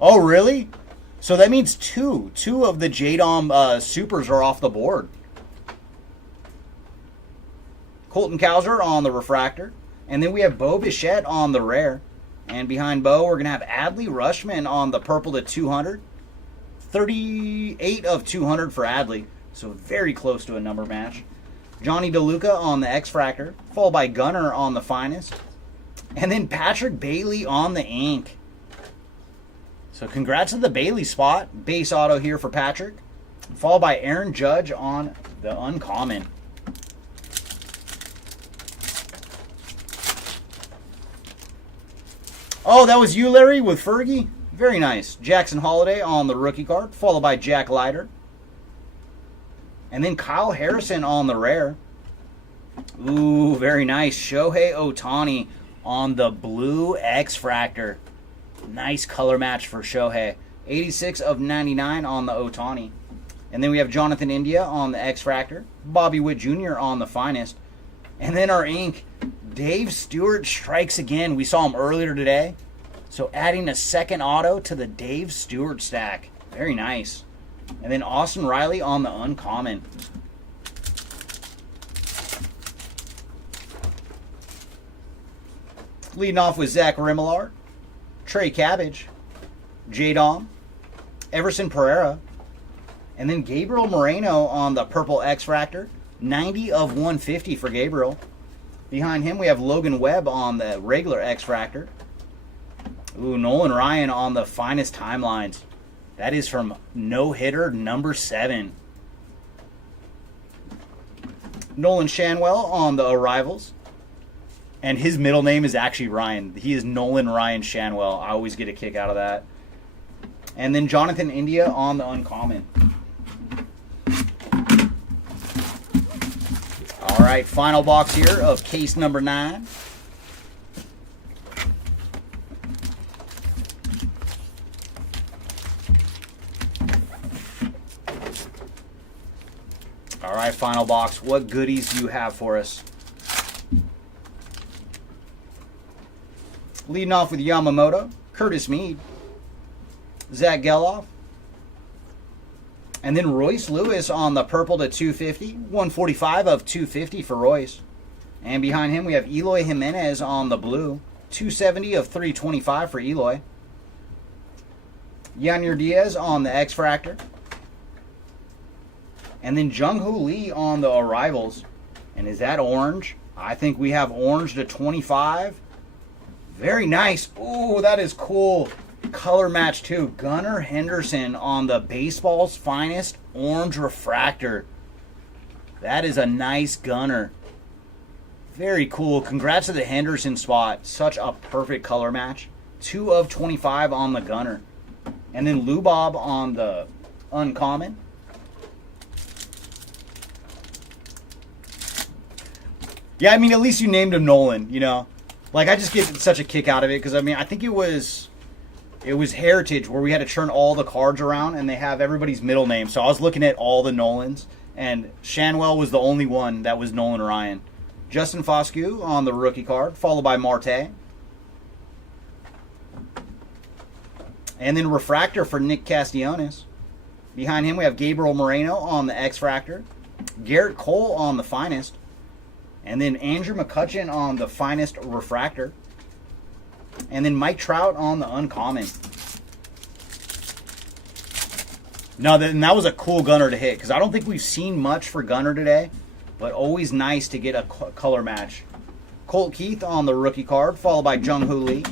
Oh, really? So that means two of the J-Dom supers are off the board. Colton Cowser on the refractor. And then we have Bo Bichette on the rare. And behind Bo, we're going to have Adley Rushman on the purple to 200. 38 of 200 for Adley. So very close to a number match. Johnny DeLuca on the X-Fractor. Followed by Gunner on the finest. And then Patrick Bailey on the ink. So congrats to the Bailey spot. Base auto here for Patrick. Followed by Aaron Judge on the uncommon. Oh, that was you, Larry, with Fergie? Very nice. Jackson Holiday on the rookie card. Followed by Jack Leiter. And then Kyle Harrison on the rare. Ooh, very nice. Shohei Ohtani on the blue X-Fractor. Nice color match for Shohei. 86 of 99 on the Ohtani. And then we have Jonathan India on the X-Fractor. Bobby Witt Jr. on the finest. And then our ink, Dave Stewart strikes again. We saw him earlier today. So adding a second auto to the Dave Stewart stack. Very nice. And then Austin Riley on the uncommon. Leading off with Zach Remillard, Trey Cabbage, J-Dom, Everson Pereira, and then Gabriel Moreno on the purple X-Fractor, 90 of 150 for Gabriel. Behind him, we have Logan Webb on the regular X-Fractor. Ooh, Nolan Ryan on the finest timelines. That is from no-hitter number 7. Nolan Shanwell on the arrivals. And his middle name is actually Ryan. He is Nolan Ryan Shanwell. I always get a kick out of that. And then Jonathan India on the uncommon. All right, final box here of case number 9. All right, final box. What goodies do you have for us? Leading off with Yamamoto, Curtis Mead, Zach Geloff, and then Royce Lewis on the purple to 250, 145 of 250 for Royce. And behind him we have Eloy Jimenez on the blue, 270 of 325 for Eloy. Yanyer Diaz on the X-Fractor. And then Jung-Hoo Lee on the arrivals. And is that orange? I think we have orange to 25. Very nice. Ooh, that is cool. Color match too. Gunnar Henderson on the baseball's finest orange refractor. That is a nice Gunnar. Very cool. Congrats to the Henderson spot. Such a perfect color match. 2 of 25 on the Gunnar. And then Lubob on the uncommon. Yeah, I mean, at least you named him Nolan, you know. Like, I just get such a kick out of it because, I mean, I think it was Heritage where we had to turn all the cards around and they have everybody's middle name. So I was looking at all the Nolans, and Shanwell was the only one that was Nolan Ryan. Justin Foscue on the rookie card, followed by Marte. And then Refractor for Nick Castellanos. Behind him, we have Gabriel Moreno on the X-Fractor. Garrett Cole on the finest. And then Andrew McCutcheon on the finest refractor. And then Mike Trout on the uncommon. No, and that was a cool Gunner to hit, because I don't think we've seen much for Gunner today, but always nice to get a color match. Colt Keith on the rookie card, followed by Jung-Hoo Lee.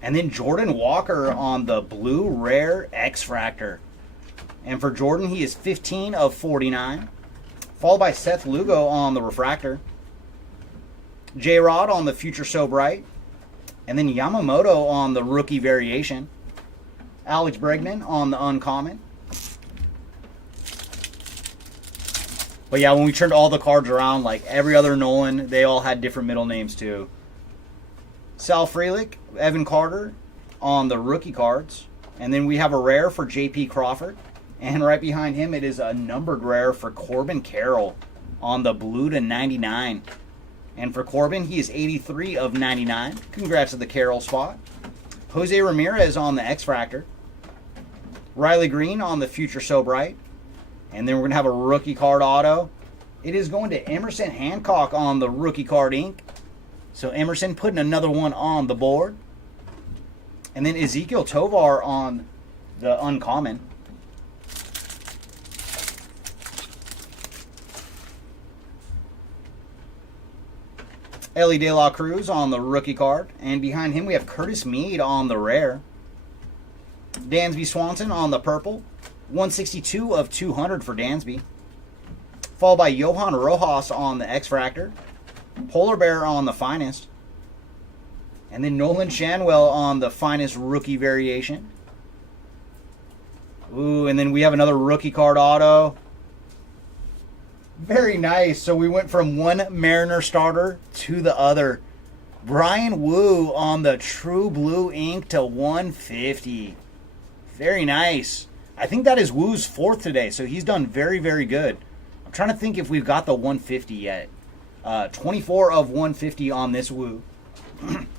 And then Jordan Walker on the blue rare X-Fractor. And for Jordan, he is 15 of 49. Followed by Seth Lugo on the refractor. J-Rod on the Future So Bright. And then Yamamoto on the rookie variation. Alex Bregman on the uncommon. But yeah, when we turned all the cards around, like every other Nolan, they all had different middle names too. Sal Frelick, Evan Carter on the rookie cards. And then we have a rare for J.P. Crawford. And right behind him, it is a numbered rare for Corbin Carroll on the blue to 99. And for Corbin, he is 83 of 99. Congrats to the Carroll spot. Jose Ramirez on the X-Fractor. Riley Green on the Future So Bright. And then we're going to have a rookie card auto. It is going to Emerson Hancock on the rookie card ink. So Emerson putting another one on the board. And then Ezekiel Tovar on the uncommon. Ellie De La Cruz on the rookie card. And behind him we have Curtis Mead on the rare. Dansby Swanson on the purple. 162 of 200 for Dansby. Followed by Johan Rojas on the X-Fractor. Polar Bear on the finest. And then Nolan Shanwell on the finest rookie variation. Ooh, and then we have another rookie card auto. Very nice. So we went from one Mariner starter to the other. Brian Wu on the True Blue ink to 150. Very nice. I think that is Wu's 4th today, so he's done very, very good. I'm trying to think if we've got the 150 yet. 24 of 150 on this Wu.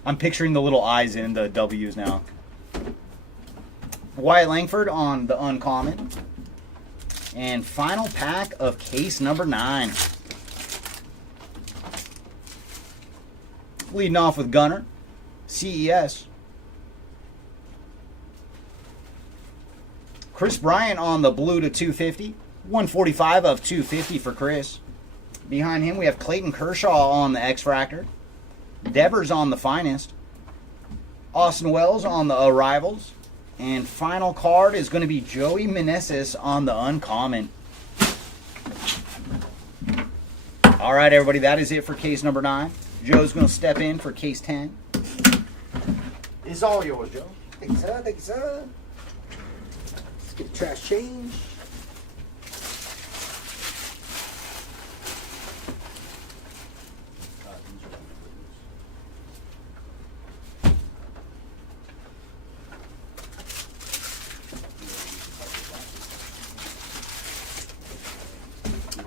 I'm picturing the little eyes in the W's now. Wyatt Langford on the uncommon. And final pack of case number 9. Leading off with Gunner, CES. Chris Bryant on the blue to 250. 145 of 250 for Chris. Behind him, we have Clayton Kershaw on the X-Fractor. Devers on the Finest. Austin Wells on the Arrivals. And final card is going to be Joey Meneses on the Uncommon. All right, everybody, that is it for case number 9. Joe's going to step in for case 10. It's all yours, Joe. Thank you, sir. Thank you, sir. Let's get the trash change.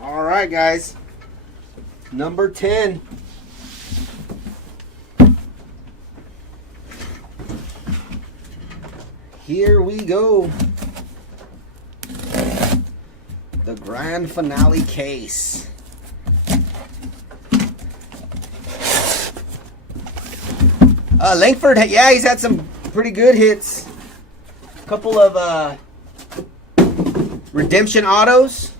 All right, guys. Number 10. Here we go. The grand finale case. Langford, yeah, he's had some pretty good hits. A couple of redemption autos.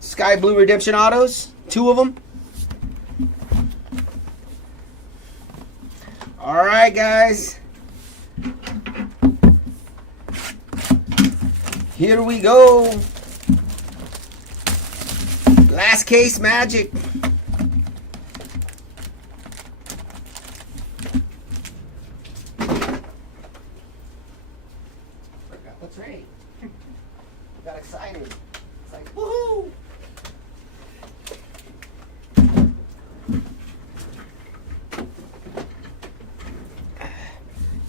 Sky blue redemption autos. 2 of them. All right, guys. Here we go. Last case magic. What's right? Got excited. It's like, woohoo!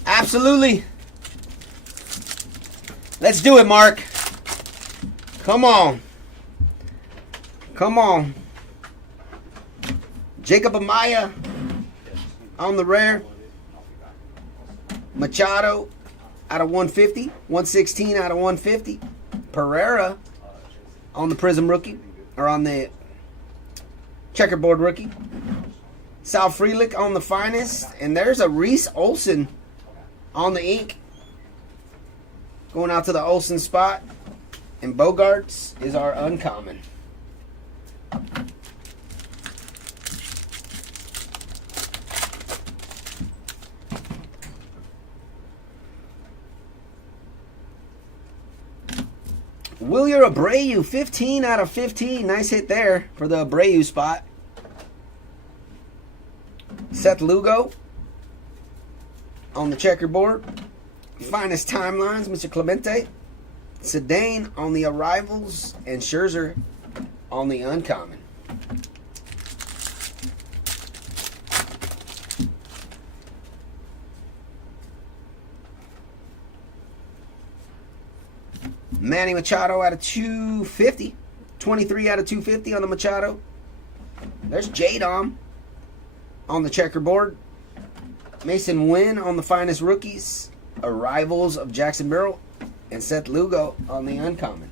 Absolutely. Let's do it, Mark. Come on. Come on. Jacob Amaya on the rare. Machado out of 150. 116 out of 150. Pereira on the Prism rookie. Or on the checkerboard rookie. Sal Frelick on the Finest. And there's a Reese Olson on the ink. Going out to the Olsen spot. And Bogarts is our uncommon. Wilyer Abreu, 15 out of 15. Nice hit there for the Abreu spot. Seth Lugo on the checkerboard. Finest timelines, Mr. Clemente. Sedane on the Arrivals. And Scherzer on the uncommon. Manny Machado out of 250. 23 out of 250 on the Machado. There's J-Dom on the checkerboard. Mason Wynn on the Finest Rookies. Arrivals of Jackson Burrell. And Seth Lugo on the uncommon.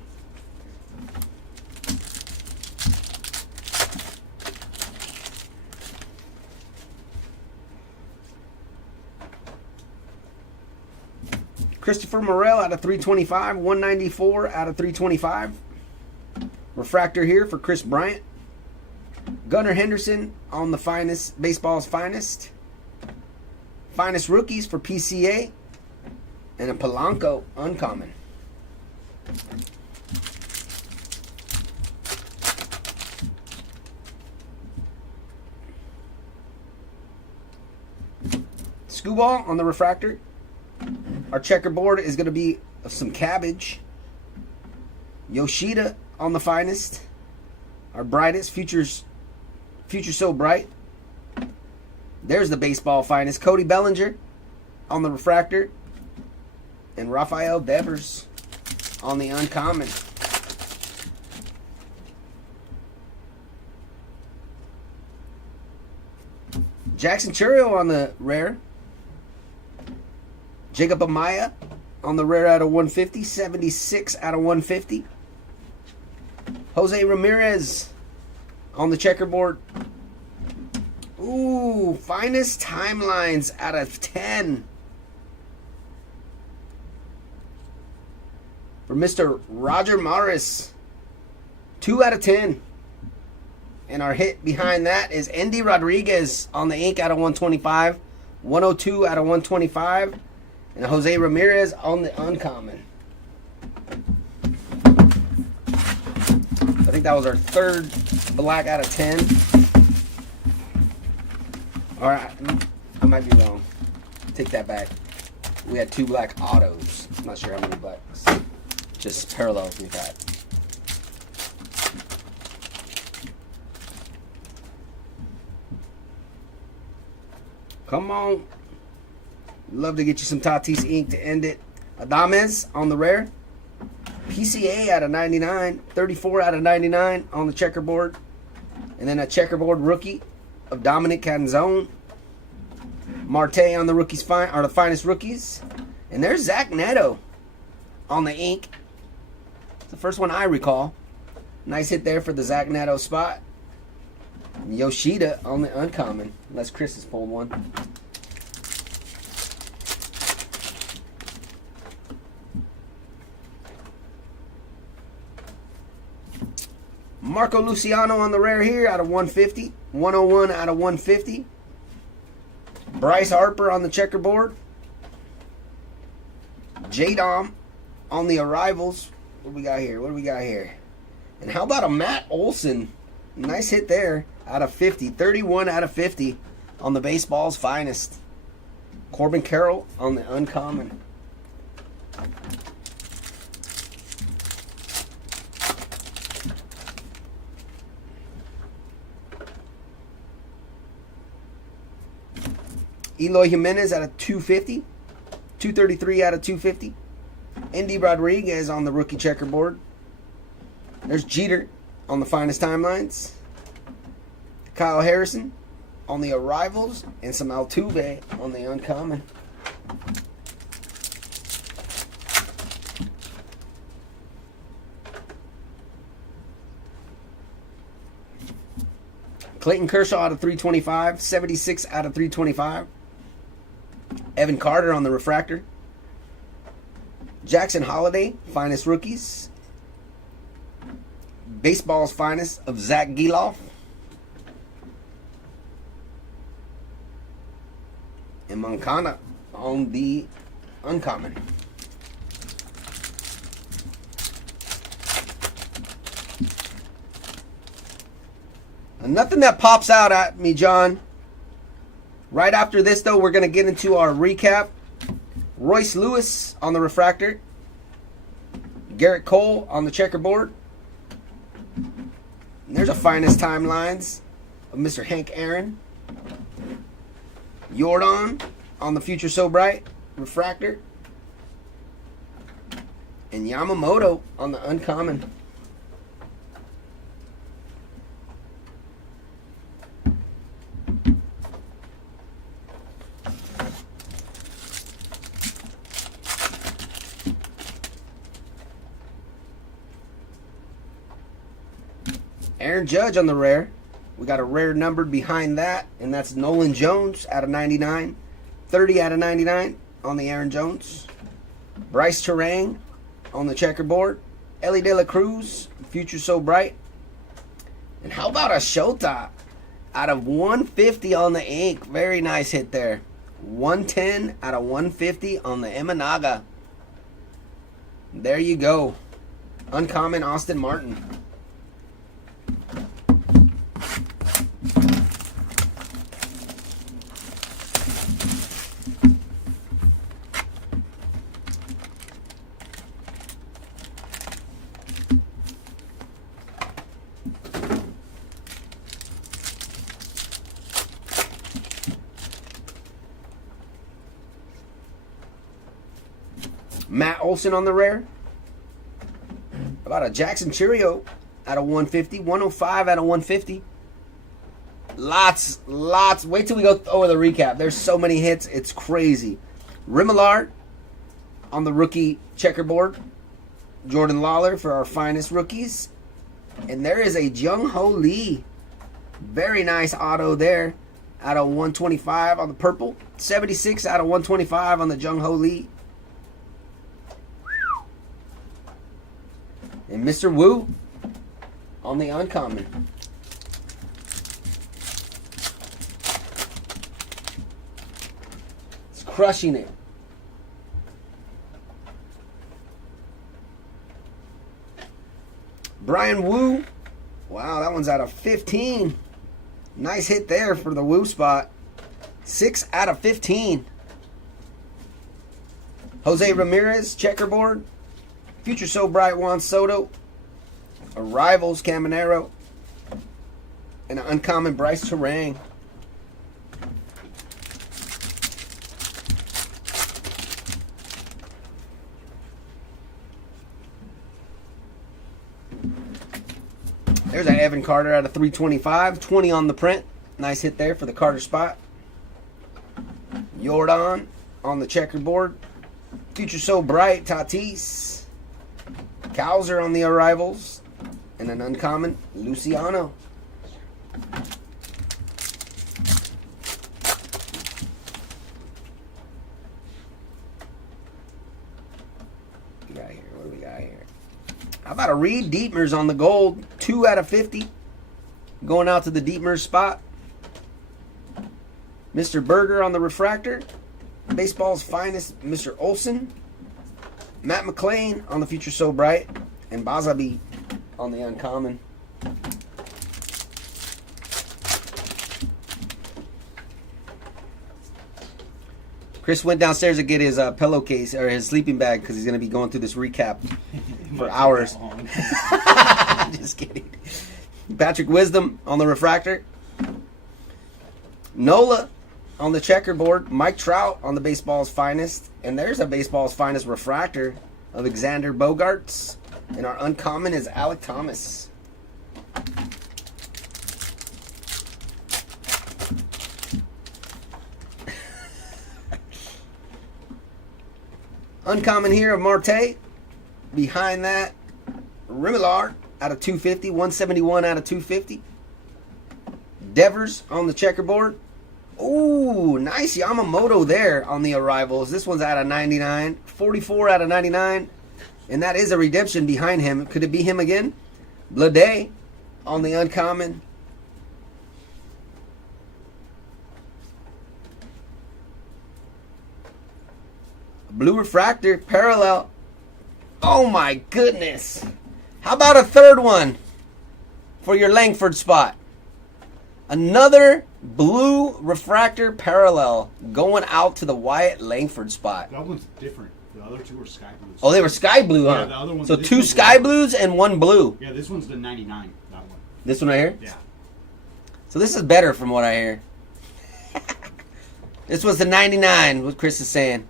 Christopher Morel out of 325. 194 out of 325. Refractor here for Chris Bryant. Gunnar Henderson on the Finest, Baseball's Finest. Finest Rookies for PCA. And a Polanco uncommon. Scooball on the refractor. Our checkerboard is going to be some Cabbage. Yoshida on the Finest. Our brightest, Future So Bright. There's the Baseball Finest. Cody Bellinger on the refractor. And Rafael Devers on the uncommon. Jackson Churro on the rare. Jacob Amaya on the rare out of 150. 76 out of 150. Jose Ramirez on the checkerboard. Ooh, Finest timelines out of 10. for Mr. Roger Maris. 2 out of 10. And our hit behind that is Andy Rodriguez on the ink out of 125. 102 out of 125. And Jose Ramirez on the uncommon. I think that was our third black out of 10. Alright, I might be wrong. Take that back. We had 2 black autos. I'm not sure how many blacks. Just parallels we've had. Come on. Love to get you some Tatis ink to end it. Adames on the rare. PCA out of 99. 34 out of 99 on the checkerboard. And then a checkerboard rookie of Dominic Canzone. Marte on the rookies are the finest rookies. And there's Zach Neto on the ink. It's the first one I recall. Nice hit there for the Zach Neto spot. And Yoshida on the uncommon. Unless Chris has pulled one. Marco Luciano on the rare here out of 150. 101 out of 150. Bryce Harper on the checkerboard. J-Dom on the arrivals. What do we got here? What do we got here? And how about a Matt Olson? Nice hit there out of 50. 31 out of 50 on the baseball's finest. Corbin Carroll on the uncommon. Eloy Jimenez out of 250. 233 out of 250. Andy Rodriguez on the rookie checkerboard. There's Jeter on the finest timelines. Kyle Harrison on the arrivals. And some Altuve on the uncommon. Clayton Kershaw out of 325. 76 out of 325. Evan Carter on the refractor. Jackson Holiday, finest rookies. Baseball's finest of Zach Geloff. And Moncada on the uncommon. And nothing that pops out at me, John. Right after this, though, we're going to get into our recap. Royce Lewis on the refractor. Garrett Cole on the checkerboard. And there's a finest timelines of Mr. Hank Aaron. Jordan on the Future So Bright refractor. And Yamamoto on the uncommon. Aaron Judge on the rare. We got a rare numbered behind that, and that's Nolan Jones out of 99. 30 out of 99 on the Aaron Jones. Bryce Terang on the checkerboard. Ellie De La Cruz, Future So Bright. And how about a Shota out of 150 on the ink? Very nice hit there. 110 out of 150 on the Imanaga. There you go. Uncommon Austin Martin. Matt Olson on the rare. About a Jackson Cheerio out of 150. 105 out of 150. Lots. Wait till we go over the recap. There's so many hits. It's crazy. Rimillard on the rookie checkerboard. Jordan Lawler for our finest rookies. And there is a Jung Ho Lee. Very nice auto there. Out of 125 on the purple. 76 out of 125 on the Jung Ho Lee. And Mr. Wu on the uncommon. It's crushing it. Brian Wu. Wow, that one's out of 15. Nice hit there for the Wu spot. 6 out of 15. Jose Ramirez, checkerboard. Future So Bright, Juan Soto. Arrivals, Caminero. And an uncommon Bryce Terang. There's an Evan Carter out of 325. 20 on the print. Nice hit there for the Carter spot. Jordan on the checkerboard. Future So Bright, Tatis. Cowser on the arrivals. And an uncommon, Luciano. What do we got here? What do we got here? How about a Reed Dietmers on the gold? 2 out of 50. Going out to the Dietmers spot. Mr. Berger on the refractor. Baseball's finest, Mr. Olson. Matt McClain on the Future So Bright. And Bazabi on the uncommon. Chris went downstairs to get his pillowcase or his sleeping bag because he's going to be going through this recap for hours. Just kidding. Patrick Wisdom on the refractor. Nola on the checkerboard. Mike Trout on the Baseball's finest. And there's a Baseball's finest refractor of Xander Bogaerts. And our uncommon is Alec Thomas. Uncommon here of Marte. Behind that, Remillard out of 250. 171 out of 250. Devers on the checkerboard. Ooh, nice Yamamoto there on the arrivals. This one's out of 99. 44 out of 99. And that is a redemption behind him. Could it be him again? Blade on the uncommon. Blue refractor, parallel. Oh my goodness. How about a third one for your Langford spot? Another blue refractor parallel going out to the Wyatt Langford spot. That one's different. The other two were sky blues. Oh, they were sky blue, huh? Yeah, the other one's so 2 sky blues and 1 blue. Yeah, this one's the 99. That one. This one right here? Yeah. So this is better from what I hear. This was the 99, what Chris is saying.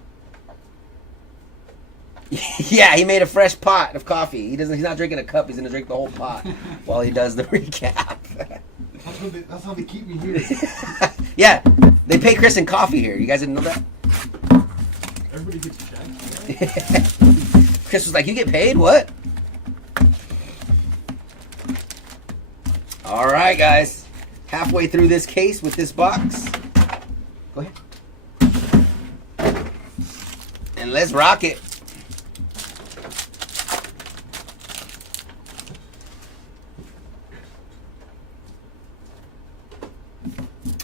Yeah, he made a fresh pot of coffee. He's not drinking a cup. He's going to drink the whole pot while he does the recap. That's how they keep me here. Yeah, they pay Chris in coffee here. You guys didn't know that? Everybody gets checked. Chris was like, you get paid? What? All right, guys. Halfway through this case with this box. Go ahead. And let's rock it.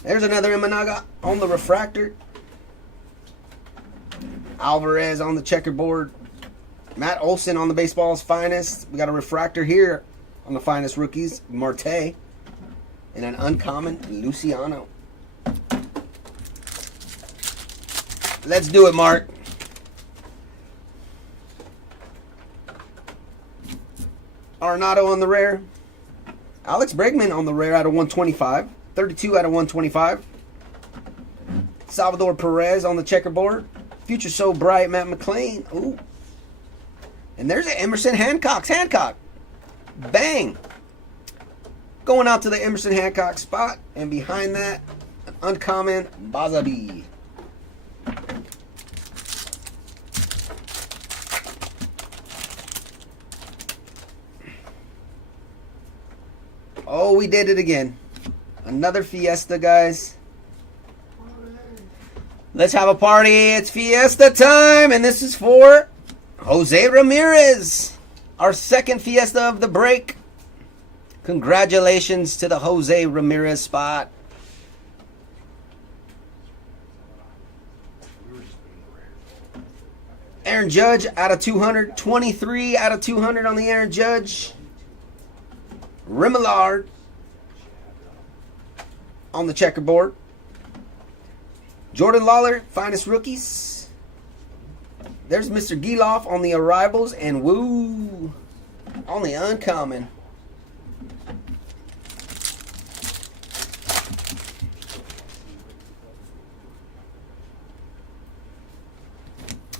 There's another Imanaga on the refractor. Alvarez on the checkerboard. Matt Olson on the Baseball's finest. We got a refractor here on the finest rookies. Marte. And an uncommon Luciano. Let's do it, Mark. Arenado on the rare. Alex Bregman on the rare out of 125. 32 out of 125. Salvador Perez on the checkerboard. Future So Bright, Matt McClain. Ooh. And there's an Emerson Hancock. Bang. Going out to the Emerson Hancock spot. And behind that, an uncommon Bazabi. Oh, we did it again. Another Fiesta, guys. Let's have a party. It's Fiesta time. And this is for Jose Ramirez Our second Fiesta of the break. Congratulations to the Jose Ramirez spot. Aaron Judge out of 200. 23 out of 200 on the Aaron Judge. Remillard on the checkerboard. Jordan Lawler, finest rookies. There's Mr. Geloff on the arrivals. And woo, on the uncommon.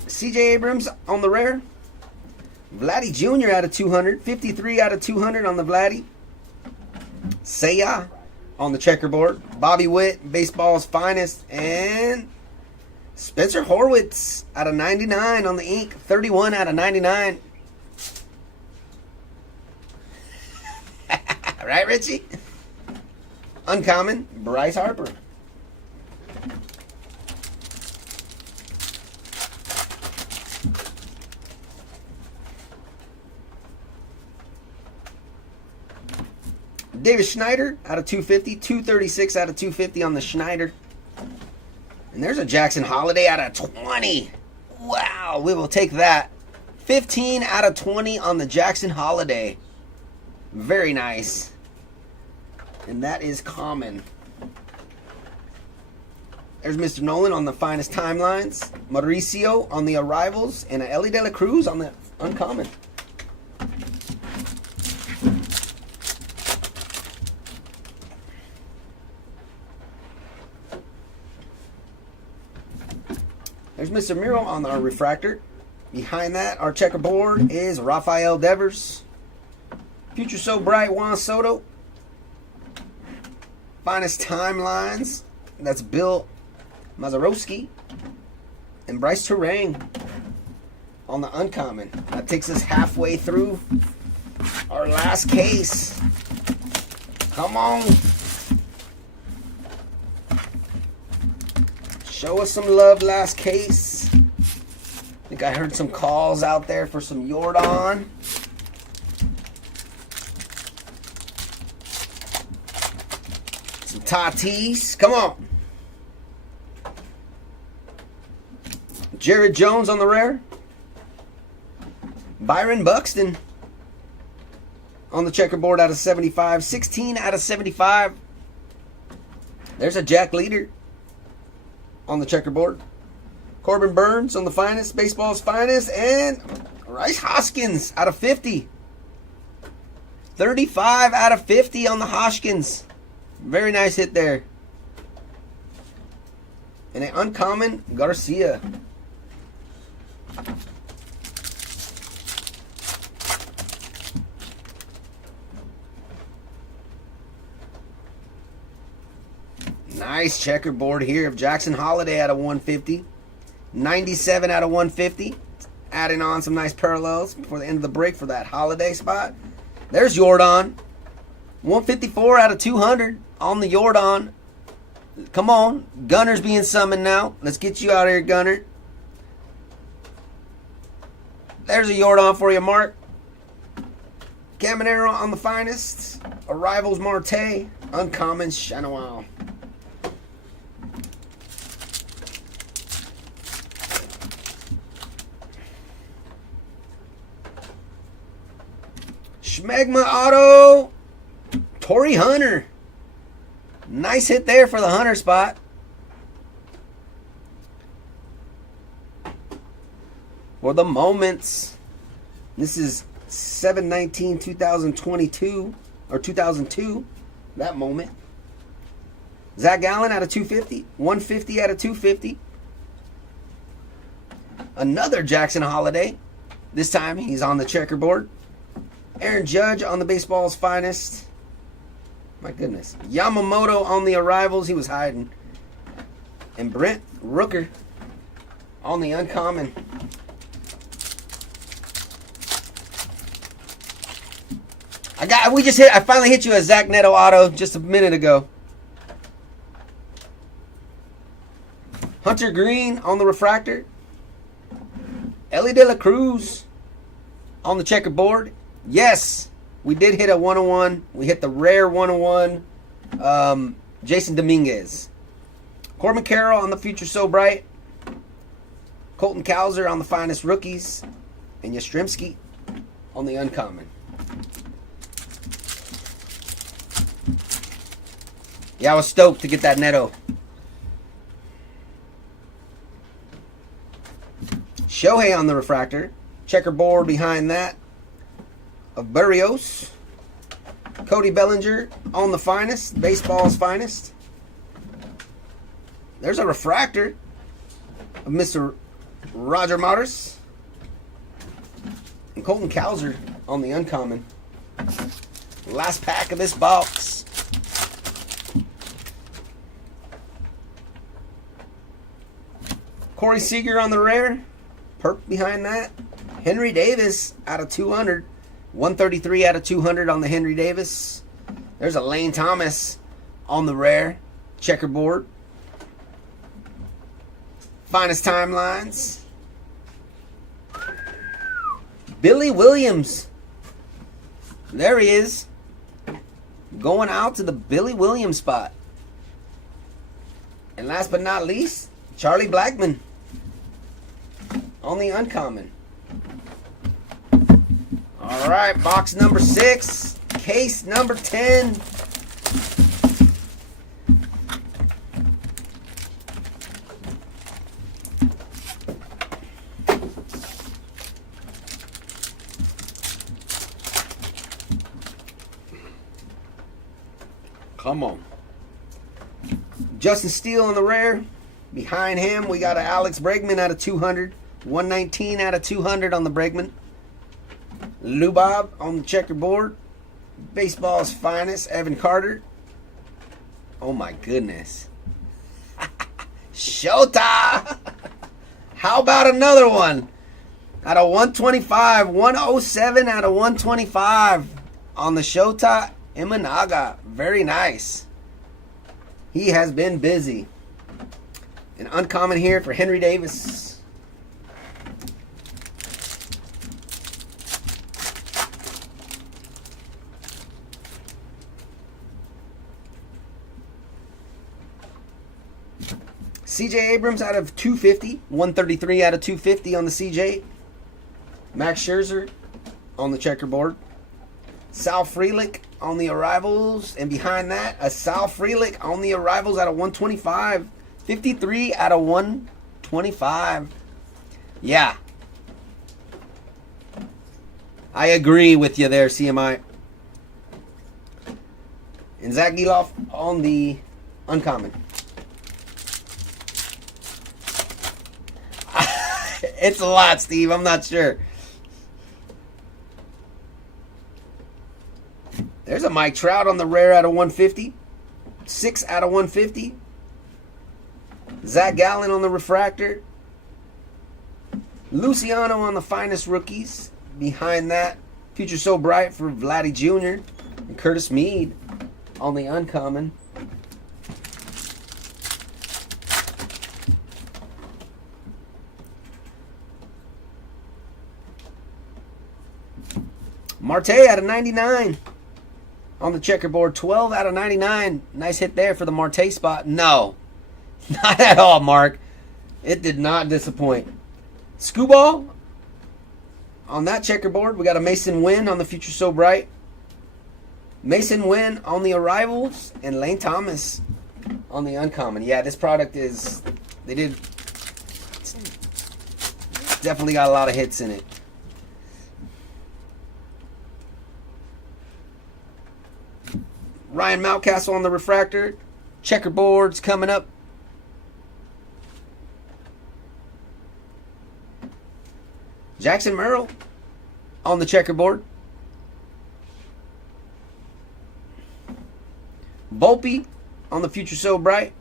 CJ Abrams on the rare. Vladdy Jr. out of 200. 53 out of 200 on the Vladdy. Seiya on the checkerboard. Bobby Witt, baseball's finest. And Spencer Horwitz out of 99 on the ink. 31 out of 99. Right, Richie? Uncommon, Bryce Harper. David Schneider out of 250. 236 out of 250 on the Schneider. And there's a Jackson Holiday out of 20. Wow, we will take that. 15 out of 20 on the Jackson Holiday. Very nice. And that is common. There's Mr. Nolan on the finest timelines. Mauricio on the arrivals. And a Ellie De La Cruz on the uncommon. There's Mr. Miro on our refractor. Behind that, our checkerboard is Rafael Devers. Future So Bright, Juan Soto. Finest timelines. That's Bill Mazeroski. And Bryce Terang on the uncommon. That takes us halfway through our last case. Come on. Show us some love, last case. I think I heard some calls out there for some Jordan. Some Tatis. Come on. Jared Jones on the rare. Byron Buxton on the checkerboard out of 75. 16 out of 75. There's a Jack Leader on the checkerboard. Corbin Burns on the finest, baseball's finest, and Rice Hoskins out of 50. 35 out of 50 on the Hoskins. Very nice hit there. And an uncommon Garcia. Nice checkerboard here of Jackson Holiday out of 150. 97 out of 150. Adding on some nice parallels before the end of the break for that Holiday spot. There's Jordan. 154 out of 200 on the Jordan. Come on. Gunner's being summoned now. Let's get you out here, Gunner. There's a Jordan for you, Mark. Caminero on the finest. Arrivals Marte. Uncommon Chanel. Schmegma Auto, Torrey Hunter. Nice hit there for the Hunter spot. For the moments. This is 7/19/2022 or 2002. That moment. Zach Gallen out of 250. 150 out of 250. Another Jackson Holiday. This time he's on the checkerboard. Aaron Judge on the baseball's finest. My goodness. Yamamoto on the arrivals. He was hiding. And Brent Rooker on the uncommon. I finally hit you a Zach Neto auto just a minute ago. Hunter Green on the refractor. Ellie De La Cruz on the checkerboard. Yes, we did hit a 101. We hit the rare 101. Jason Dominguez. Corbin Carroll on the Future So Bright. Colton Cowser on the Finest Rookies. And Yastrzemski on the Uncommon. Yeah, I was stoked to get that Neto. Shohei on the Refractor. Checkerboard behind that of Barrios. Cody Bellinger on the Finest. Baseball's Finest. There's a Refractor of Mr. Roger Maris. And Colton Cowser on the Uncommon. Last pack of this box. Corey Seager on the rare. Perp behind that. Henry Davis out of 200. 133 out of 200 on the Henry Davis. There's a Lane Thomas on the rare. Checkerboard. Finest Timelines. Billy Williams. There he is. Going out to the Billy Williams spot. And last but not least, Charlie Blackmon on the Uncommon. All right, box number 6, case number 10. Come on. Justin Steele on the rare. Behind him, we got an Alex Bregman out of 200. 119 out of 200 on the Bregman. Lou Bob on the checkerboard. Baseball's Finest, Evan Carter. Oh my goodness. Shota! How about another one? Out of 125. 107 out of 125 on the Shota Imanaga. Very nice. He has been busy. An Uncommon here for Henry Davis. CJ Abrams out of 250. 133 out of 250 on the CJ. Max Scherzer on the checkerboard. Sal Frelick on the Arrivals. And behind that, a Sal Frelick on the Arrivals out of 125. 53 out of 125. Yeah. I agree with you there, CMI. And Zach Geloff on the Uncommon. It's a lot, Steve. I'm not sure. There's a Mike Trout on the rare out of 150. 6 out of 150. Zach Gallen on the Refractor. Luciano on the Finest Rookies. Behind that, Future So Bright for Vladdy Jr. And Curtis Mead on the Uncommon. Marte out of 99 on the checkerboard. 12 out of 99. Nice hit there for the Marte spot. No, not at all, Mark. It did not disappoint. Scooball on that checkerboard. We got a Mason Wynn on the Future So Bright. Mason Wynn on the Arrivals. And Lane Thomas on the Uncommon. Yeah, this product is... definitely got a lot of hits in it. Ryan Mountcastle on the Refractor. Checkerboards coming up. Jackson Merrill on the checkerboard. Volpe on the Future So Bright.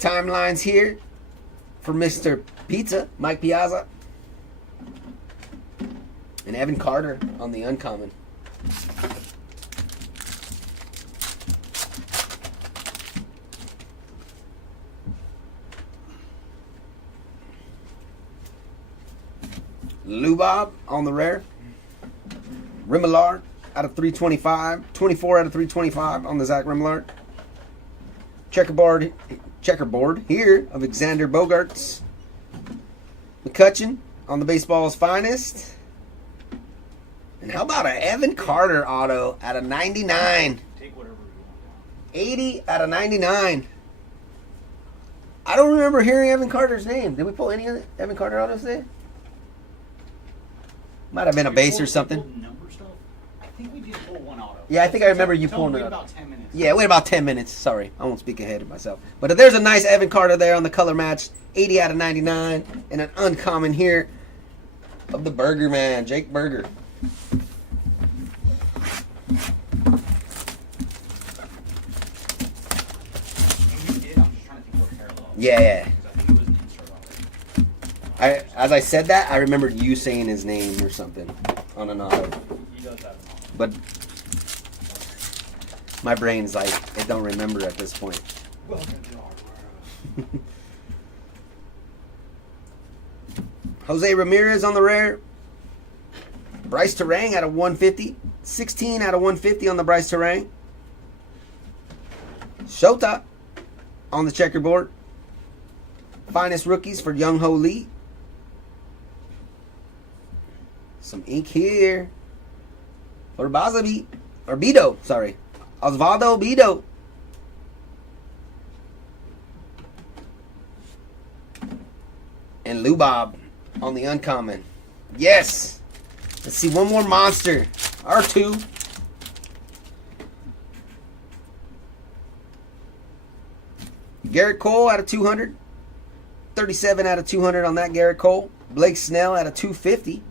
Timelines here for Mr. Pizza, Mike Piazza. And Evan Carter on the Uncommon. Lubob on the rare. Remillard out of 325. 24 out of 325 on the Zach Remillard. Checkerboard here of Xander Bogaerts. McCutcheon on the baseball's finest. And how about an Evan Carter auto out of 99? Take whatever you want. 80 out of 99. I don't remember hearing Evan Carter's name. Did we pull any other Evan Carter autos today? Might have been a base or something. Number stuff? I think we did pull one auto. Yeah, I think I remember you pulling it. About 10 minutes. Yeah, wait about 10 minutes. Sorry, I won't speak ahead of myself. But if there's a nice Evan Carter there on the color match, 80 out of 99, and an uncommon here of the Burger Man, Jake Burger. Yeah. As I said that, I remembered you saying his name or something on an auto. He does have an auto. But my brain's like, it don't remember at this point. Welcome to our world. Jose Ramirez on the rare. Bryce Terang out of 150. 16 out of 150 on the Bryce Terang. Shota on the checkerboard. Finest rookies for Young Ho Lee. Some ink here for Bido, sorry. Osvaldo Bido. And Lubob on the uncommon. Yes. Let's see one more monster. R2. Garrett Cole out of 200. 37 out of 200 on that Garrett Cole. Blake Snell out of 250.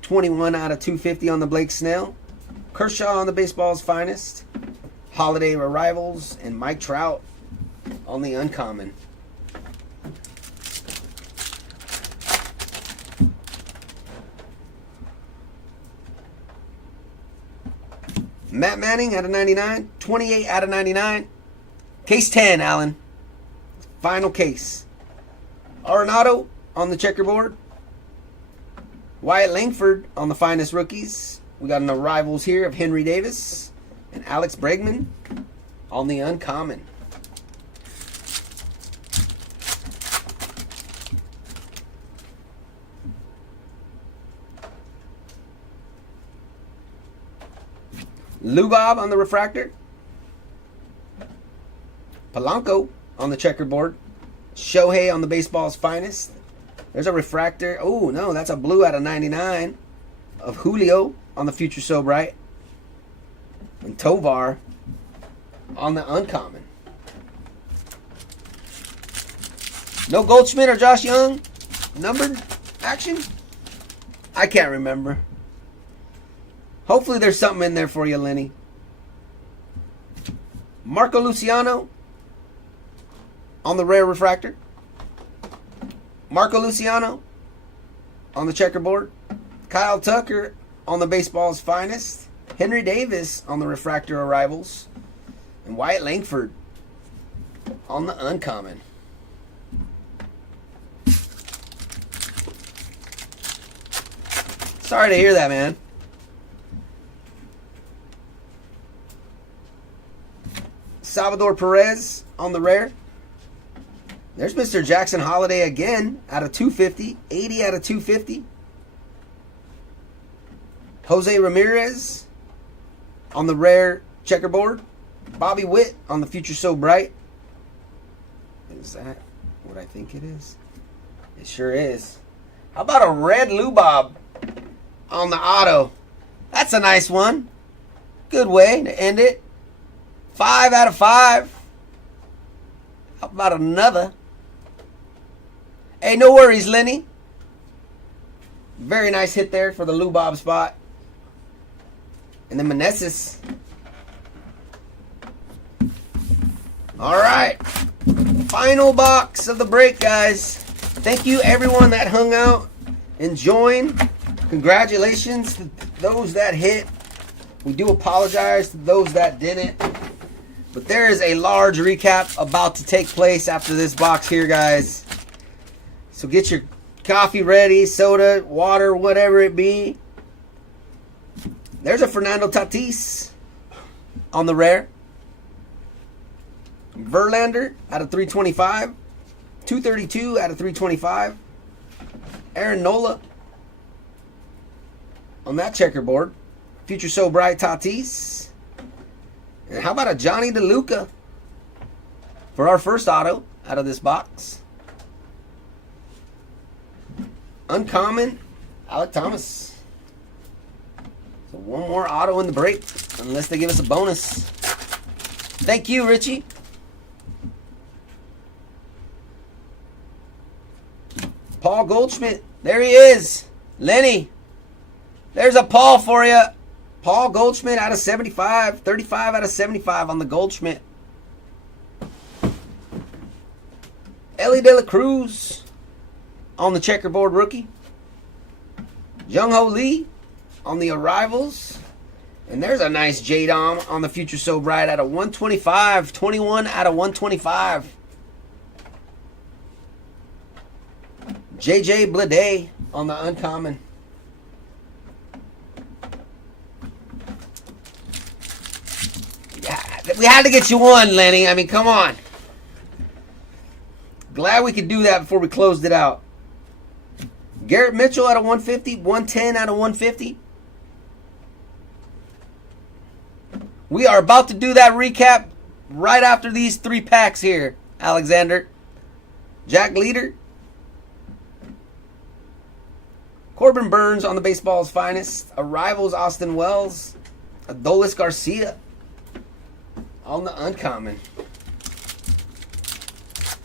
21 out of 250 on the Blake Snell. Kershaw on the baseball's finest. Holiday Arrivals. And Mike Trout on the uncommon. Matt Manning out of 99. 28 out of 99. Case 10, Alan. Final case. Arenado on the checkerboard. Wyatt Langford on the finest rookies. We got an arrivals here of Henry Davis and Alex Bregman on the uncommon. Lubob on the refractor. Polanco on the checkerboard. Shohei on the baseball's finest. There's a refractor. Oh, no, that's a blue out of 99 of Julio on the Future So Bright. And Tovar on the uncommon. No Goldschmidt or Josh Young numbered action? I can't remember. Hopefully there's something in there for you, Lenny. Marco Luciano on the rare refractor. Marco Luciano on the checkerboard. Kyle Tucker on the baseball's finest. Henry Davis on the refractor arrivals. And Wyatt Langford on the uncommon. Sorry to hear that, man. Salvador Perez on the rare. There's Mr. Jackson Holiday again out of 250. 80 out of 250. Jose Ramirez on the rare checkerboard. Bobby Witt on the Future So Bright. Is that what I think it is? It sure is. How about a red Lubob on the auto? That's a nice one. Good way to end it. 5 out of 5. How about another? Hey, no worries, Lenny. Very nice hit there for the Lubob spot. And then Meneses. All right. Final box of the break, guys. Thank you, everyone that hung out and joined. Congratulations to those that hit. We do apologize to those that didn't. But there is a large recap about to take place after this box here, guys. So get your Coffee ready, soda, water, whatever it be. There's a Fernando Tatis on the rare. Verlander out of 325. 232 out of 325. Aaron Nola on that checkerboard. Future So Bright Tatis. And how about a Johnny DeLuca for our first auto out of this box? Uncommon, Alec Thomas. So one more auto in the break, unless they give us a bonus. Thank you, Richie. Paul Goldschmidt. There he is. Lenny. There's a Paul for you. Paul Goldschmidt out of 75. 35 out of 75 on the Goldschmidt. Ellie De La Cruz on the checkerboard rookie. Jung Ho Lee on the arrivals. And there's a nice J-Dom on the Future So Bright out of 125. 21 out of 125. JJ Bleday on the uncommon. Yeah, we had to get you one, Lenny. I mean, come on. Glad we could do that before we closed it out. Garrett Mitchell out of 150. 110 out of 150. We are about to do that recap right after these 3 packs here, Alexander. Jack Leader. Corbin Burns on the baseball's finest. Arrivals Austin Wells. Adolis Garcia on the uncommon.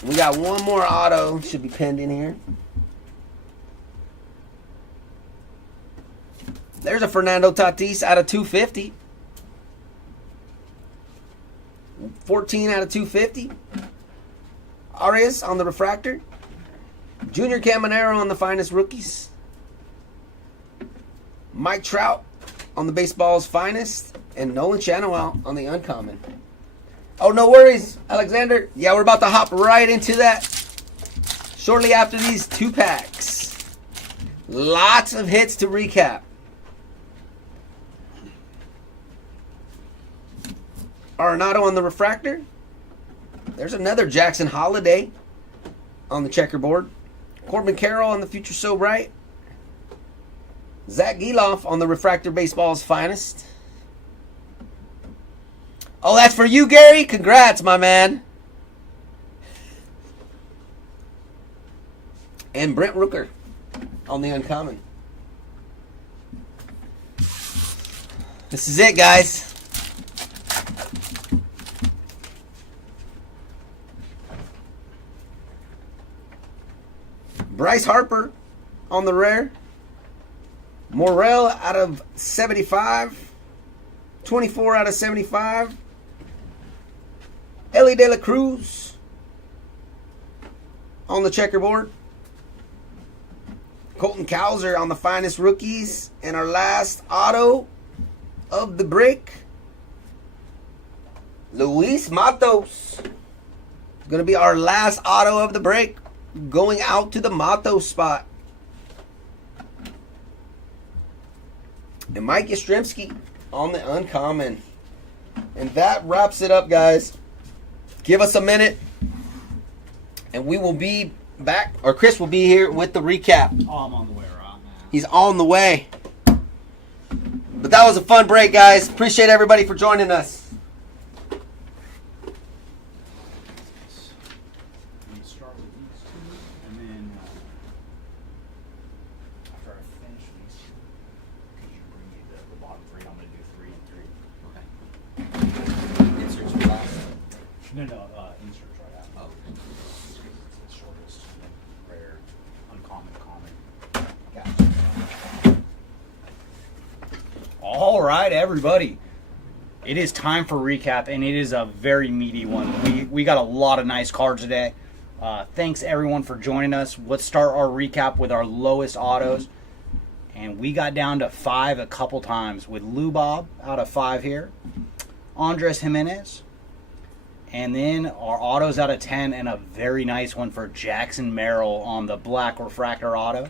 We got one more auto. Should be pending here. There's a Fernando Tatis out of 250. 14 out of 250. Arias on the refractor. Junior Caminero on the finest rookies. Mike Trout on the baseball's finest. And Nolan Chanowell on the uncommon. Oh, no worries, Alexander. Yeah, we're about to hop right into that shortly after these 2 packs. Lots of hits to recap. Arenado on the refractor. There's another Jackson Holiday on the checkerboard. Corbin Carroll on the Future So Bright. Zach Geloff on the refractor baseball's finest. Oh, that's for you, Gary? Congrats, my man. And Brent Rooker on the uncommon. This is it, guys. Bryce Harper on the rare. Morel out of 75. 24 out of 75. Ellie De La Cruz on the checkerboard. Colton Cowser on the finest rookies. And our last auto of the break, Luis Matos. Going to be our last auto of the break. Going out to the Matos spot. And Mike Yastrzemski on the uncommon. And that wraps it up, guys. Give us a minute, and we will be back, or Chris will be here with the recap. Oh, I'm on the way right now. He's on the way. But that was a fun break, guys. Appreciate everybody for joining us. Start with these 2, and then after I finish these 2, could you bring me the bottom 3? I'm going to do 3 and 3. Okay. Inserts for last. No, inserts right out. Oh, it's the shortest, rare, uncommon, common. Gotcha. All right, everybody. It is time for recap, and it is a very meaty one. We got a lot of nice cards today. Thanks, everyone, for joining us. Let's start our recap with our lowest autos. And we got down to 5 a couple times with Lou Bob out of 5 here. Andres Jimenez. And then our autos out of 10, and a very nice one for Jackson Merrill on the black refractor auto.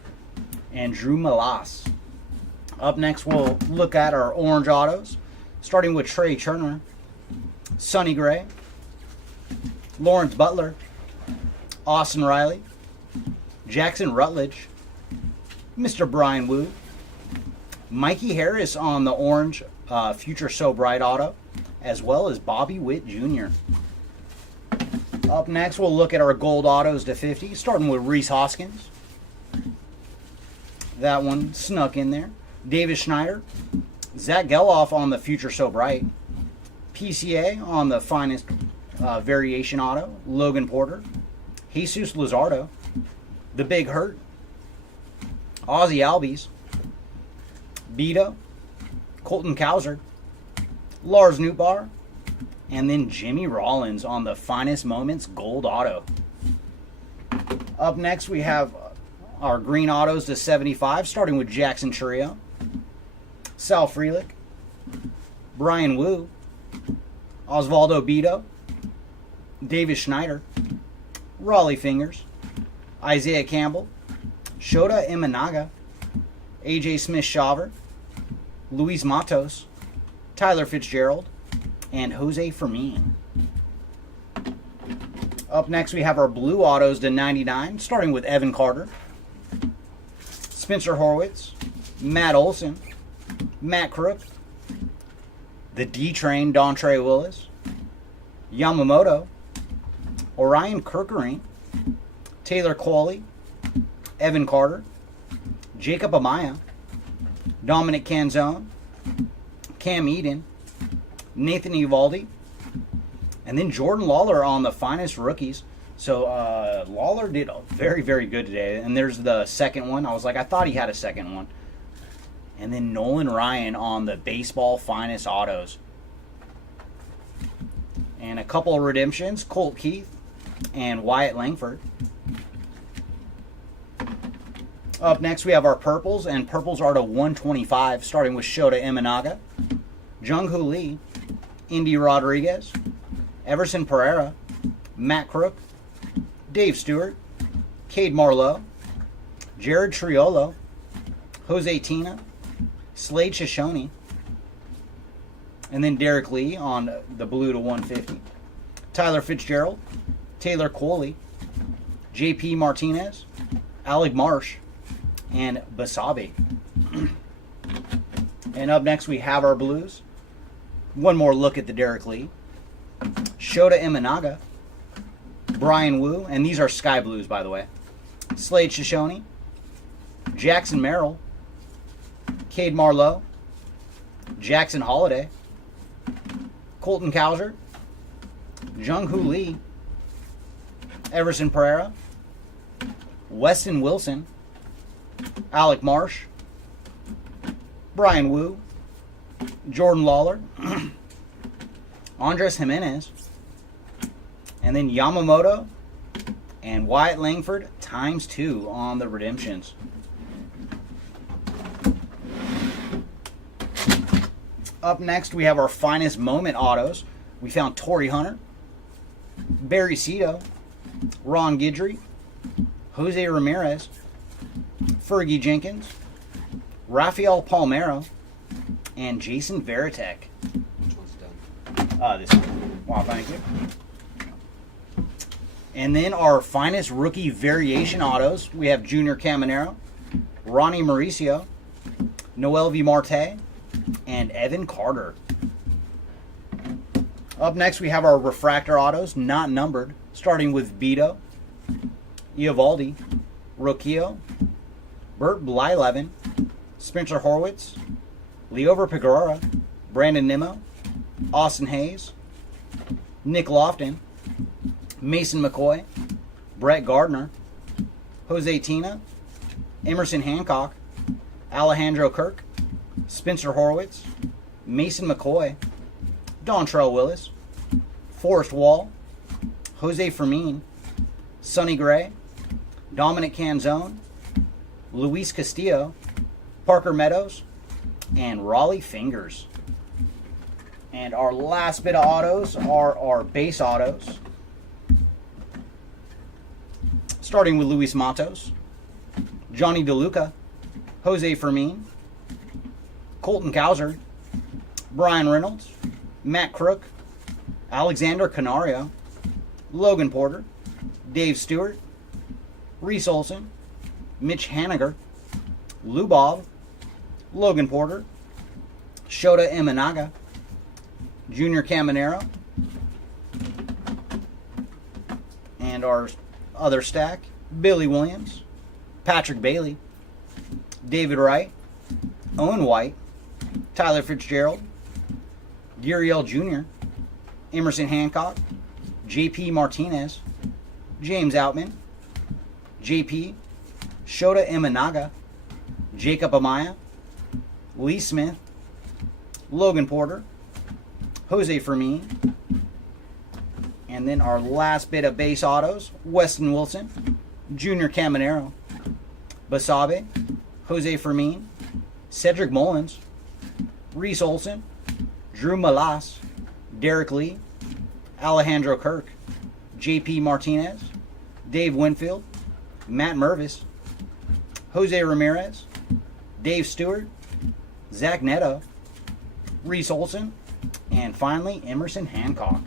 And Drew Malas. Up next, we'll look at our orange autos, starting with Trey Turner, Sonny Gray, Lawrence Butler, Austin Riley, Jackson Rutledge, Mr. Brian Wu, Mikey Harris on the orange Future So Bright auto, as well as Bobby Witt Jr. Up next, we'll look at our gold autos to 50, starting with Reese Hoskins. That one snuck in there. Davis Schneider, Zach Geloff on the Future So Bright, PCA on the finest variation auto, Logan Porter, Jesus Luzardo, The Big Hurt, Ozzy Albies, Beto, Colton Cowser, Lars Nootbaar, and then Jimmy Rollins on the Finest Moments Gold Auto. Up next, we have our green autos to 75, starting with Jackson Trio, Sal Frelick, Brian Wu, Osvaldo Beto, Davis Schneider, Raleigh Fingers, Isaiah Campbell, Shota Imanaga, AJ Smith-Shaver, Luis Matos, Tyler Fitzgerald, and Jose Fermin. Up next, we have our blue autos to 99, starting with Evan Carter, Spencer Horwitz, Matt Olson, Matt Crook, the D-Train Dontre Willis, Yamamoto, Orion Kirkering, Taylor Qualley, Evan Carter, Jacob Amaya, Dominic Canzone, Cam Eden, Nathan Eovaldi, and then Jordan Lawler on the Finest Rookies. So Lawler did very, very good today. And there's the second one. I was like, I thought he had a second one. And then Nolan Ryan on the Baseball Finest Autos. And a couple of redemptions, Colt Keith and Wyatt Langford. Up next, we have our purples, and purples are to 125, starting with Shota Imanaga, Jung-Hoo Lee, Indy Rodriguez, Everson Pereira, Matt Crook, Dave Stewart, Cade Marlowe, Jared Triolo, Jose Tina, Slade Shoshone, and then Derek Lee on the blue to 150, Tyler Fitzgerald, Taylor Coley, JP Martinez, Alec Marsh, and Basabe. And up next, we have our blues. One more look at the Derek Lee, Shota Imanaga, Brian Wu, and these are sky blues, by the way, Slade Shoshone, Jackson Merrill, Cade Marlowe, Jackson Holiday, Colton Cowser, Jung-Hoo Lee, Everson Pereira, Weston Wilson, Alec Marsh, Brian Wu, Jordan Lawler, Andres Jimenez, and then Yamamoto and Wyatt Langford ×2 on the redemptions. Up next, we have our Finest Moment autos. We found Torrey Hunter, Barry Cito, Ron Guidry, Jose Ramirez, Fergie Jenkins, Rafael Palmeiro, and Jason Varitek. Which one's done? This one. Wow, thank you. And then our Finest Rookie Variation autos. We have Junior Caminero, Ronnie Mauricio, Noel V. Marte, and Evan Carter. Up next, we have our Refractor autos, not numbered, starting with Beto, Eovaldi, Rocchio, Bert Blyleven, Spencer Horwitz, Leover Peguera, Brandon Nimmo, Austin Hayes, Nick Lofton, Mason McCoy, Brett Gardner, Jose Tina, Emerson Hancock, Alejandro Kirk, Spencer Horwitz, Mason McCoy, Dontrell Willis, Forrest Wall, Jose Fermin, Sonny Gray, Dominic Canzone, Luis Castillo, Parker Meadows, and Raleigh Fingers. And our last bit of autos are our base autos. Starting with Luis Matos, Johnny DeLuca, Jose Fermin, Colton Cowser, Brian Reynolds, Matt Crook, Alexander Canario, Logan Porter, Dave Stewart, Reese Olson, Mitch Haniger, Lou Bob, Logan Porter, Shota Imanaga, Junior Caminero, and our other stack, Billy Williams, Patrick Bailey, David Wright, Owen White, Tyler Fitzgerald, Guriel Jr., Emerson Hancock, JP Martinez, James Outman, JP, Shota Imanaga, Jacob Amaya, Lee Smith, Logan Porter, Jose Fermin, and then our last bit of base autos, Weston Wilson, Junior Caminero, Basabe, Jose Fermin, Cedric Mullins, Reese Olson, Drew Malas, Derek Lee, Alejandro Kirk, JP Martinez, Dave Winfield, Matt Mervis, Jose Ramirez, Dave Stewart, Zach Neto, Reese Olson, and finally Emerson Hancock.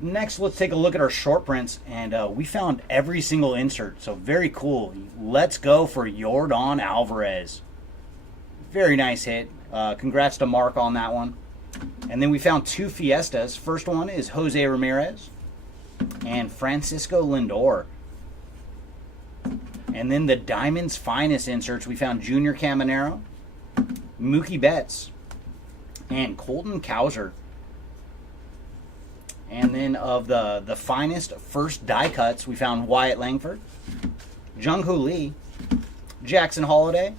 Next, let's take a look at our short prints, and we found every single insert, so very cool. Let's go for Yordan Alvarez. Very nice hit. Congrats to Mark on that one. And then we found two Fiestas. First one is Jose Ramirez and Francisco Lindor. And then the Diamond's Finest inserts, we found Junior Caminero, Mookie Betts, and Colton Cowser. And then of the finest first die cuts, we found Wyatt Langford, Jung-Hoo Lee, Jackson Holiday,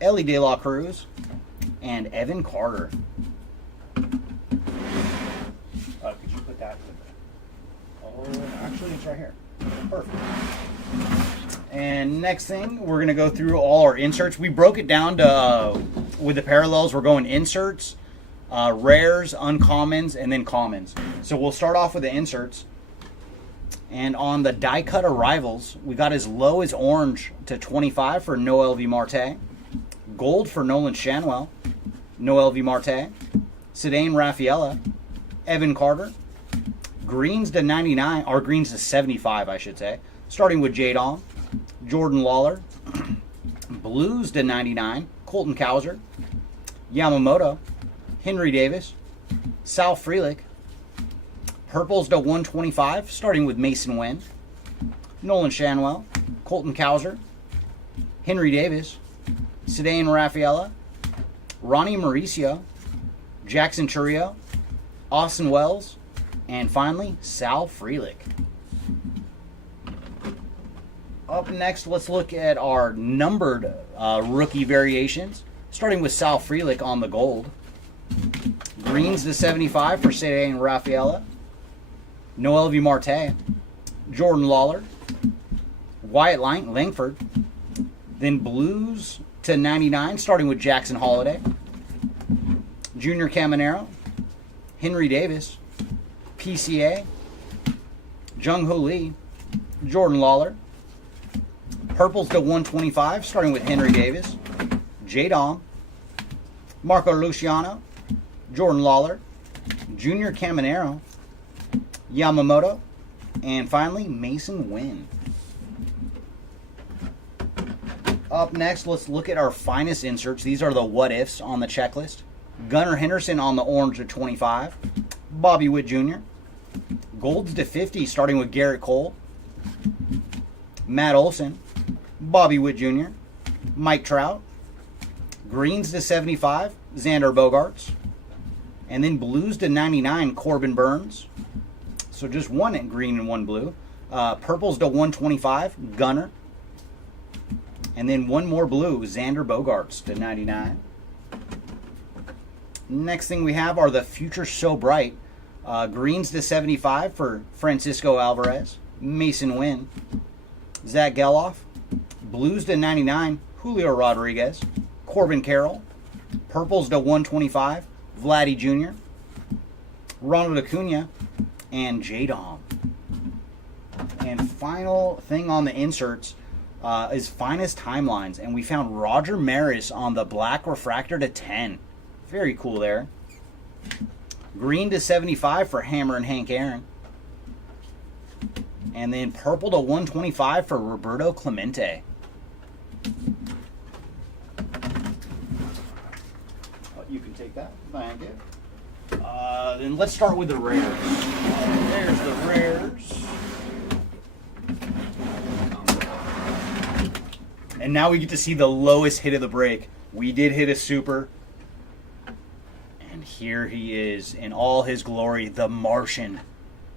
Ellie De La Cruz, and Evan Carter. Could you put that? Oh, actually, it's right here. Perfect. And next thing, we're going to go through all our inserts. We broke it down to, with the parallels, we're going inserts, rares, uncommons, and then commons. So we'll start off with the inserts. And on the die cut arrivals, we got as low as orange to 25 for Noel V. Marte, gold for Nolan Shanwell, Noel V. Marte, Cedane Rafaela, Evan Carter, greens to 99, or greens to 75, I should say, starting with J-Dom, Jordan Lawler, blues to 99, Colton Cowser, Yamamoto, Henry Davis, Sal Frelick, purples to 125, starting with Mason Wynn, Nolan Shanwell, Colton Cowser, Henry Davis, Cedane Rafaela, Ronnie Mauricio, Jackson Chourio, Austin Wells, and finally, Sal Frelick. Up next, let's look at our numbered rookie variations, starting with Sal Frelick on the gold. Greens to 75 for Cedane Rafaela, Noel V. Marte, Jordan Lawler, Wyatt Langford, then blues to 99, starting with Jackson Holiday, Junior Caminero, Henry Davis, PCA, Jung-Hoo Lee, Jordan Lawler, purples to 125, starting with Henry Davis, J-Dom, Marco Luciano, Jordan Lawler, Junior Caminero, Yamamoto, and finally Mason Wynn. Up next, let's look at our finest inserts. These are the what-ifs on the checklist. Gunnar Henderson on the orange to 25. Bobby Witt Jr. Golds to 50, starting with Garrett Cole. Matt Olson. Bobby Witt Jr. Mike Trout. Greens to 75, Xander Bogaerts. And then blues to 99, Corbin Burns. So just one in green and one blue. Purples to 125, Gunnar. And then one more blue, Xander Bogaerts to 99. Next thing we have are the Future So Bright. Greens to 75 for Francisco Alvarez, Mason Wynn, Zach Geloff. Blues to 99, Julio Rodriguez, Corbin Carroll. Purples to 125, Vladdy Jr., Ronald Acuna, and J-Dom. And final thing on the inserts is Finest Timelines. And we found Roger Maris on the black refractor to 10. Very cool there. Green to 75 for Hammer and Hank Aaron. And then purple to 125 for Roberto Clemente. You can take that. Thank you. Then let's start with the rares. There's the rares. And now we get to see the lowest hit of the break. We did hit a super. And here he is in all his glory, the Martian.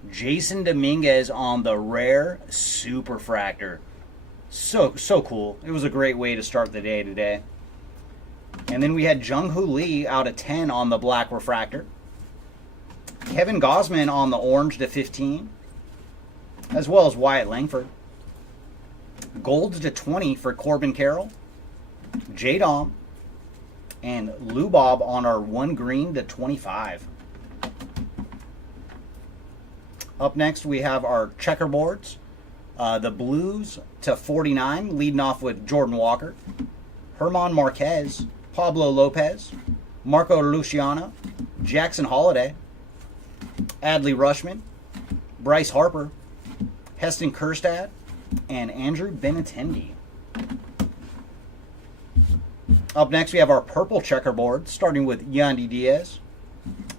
Jason Dominguez on the rare Superfractor. So cool. It was a great way to start the day today. And then we had Jung-Hoo Lee out of 10 on the black refractor. Kevin Gausman on the orange to 15. As well as Wyatt Langford. Golds to 20 for Corbin Carroll. J-Dom. And Lou Bob on our 1 green to 25. Up next we have our checkerboards. The blues to 49, leading off with Jordan Walker. Herman Marquez. Pablo Lopez. Marco Luciano. Jackson Holiday. Adley Rushman. Bryce Harper. Heston Kjerstad. And Andrew Benintendi. Up next we have our purple checkerboard, starting with Yandy Diaz.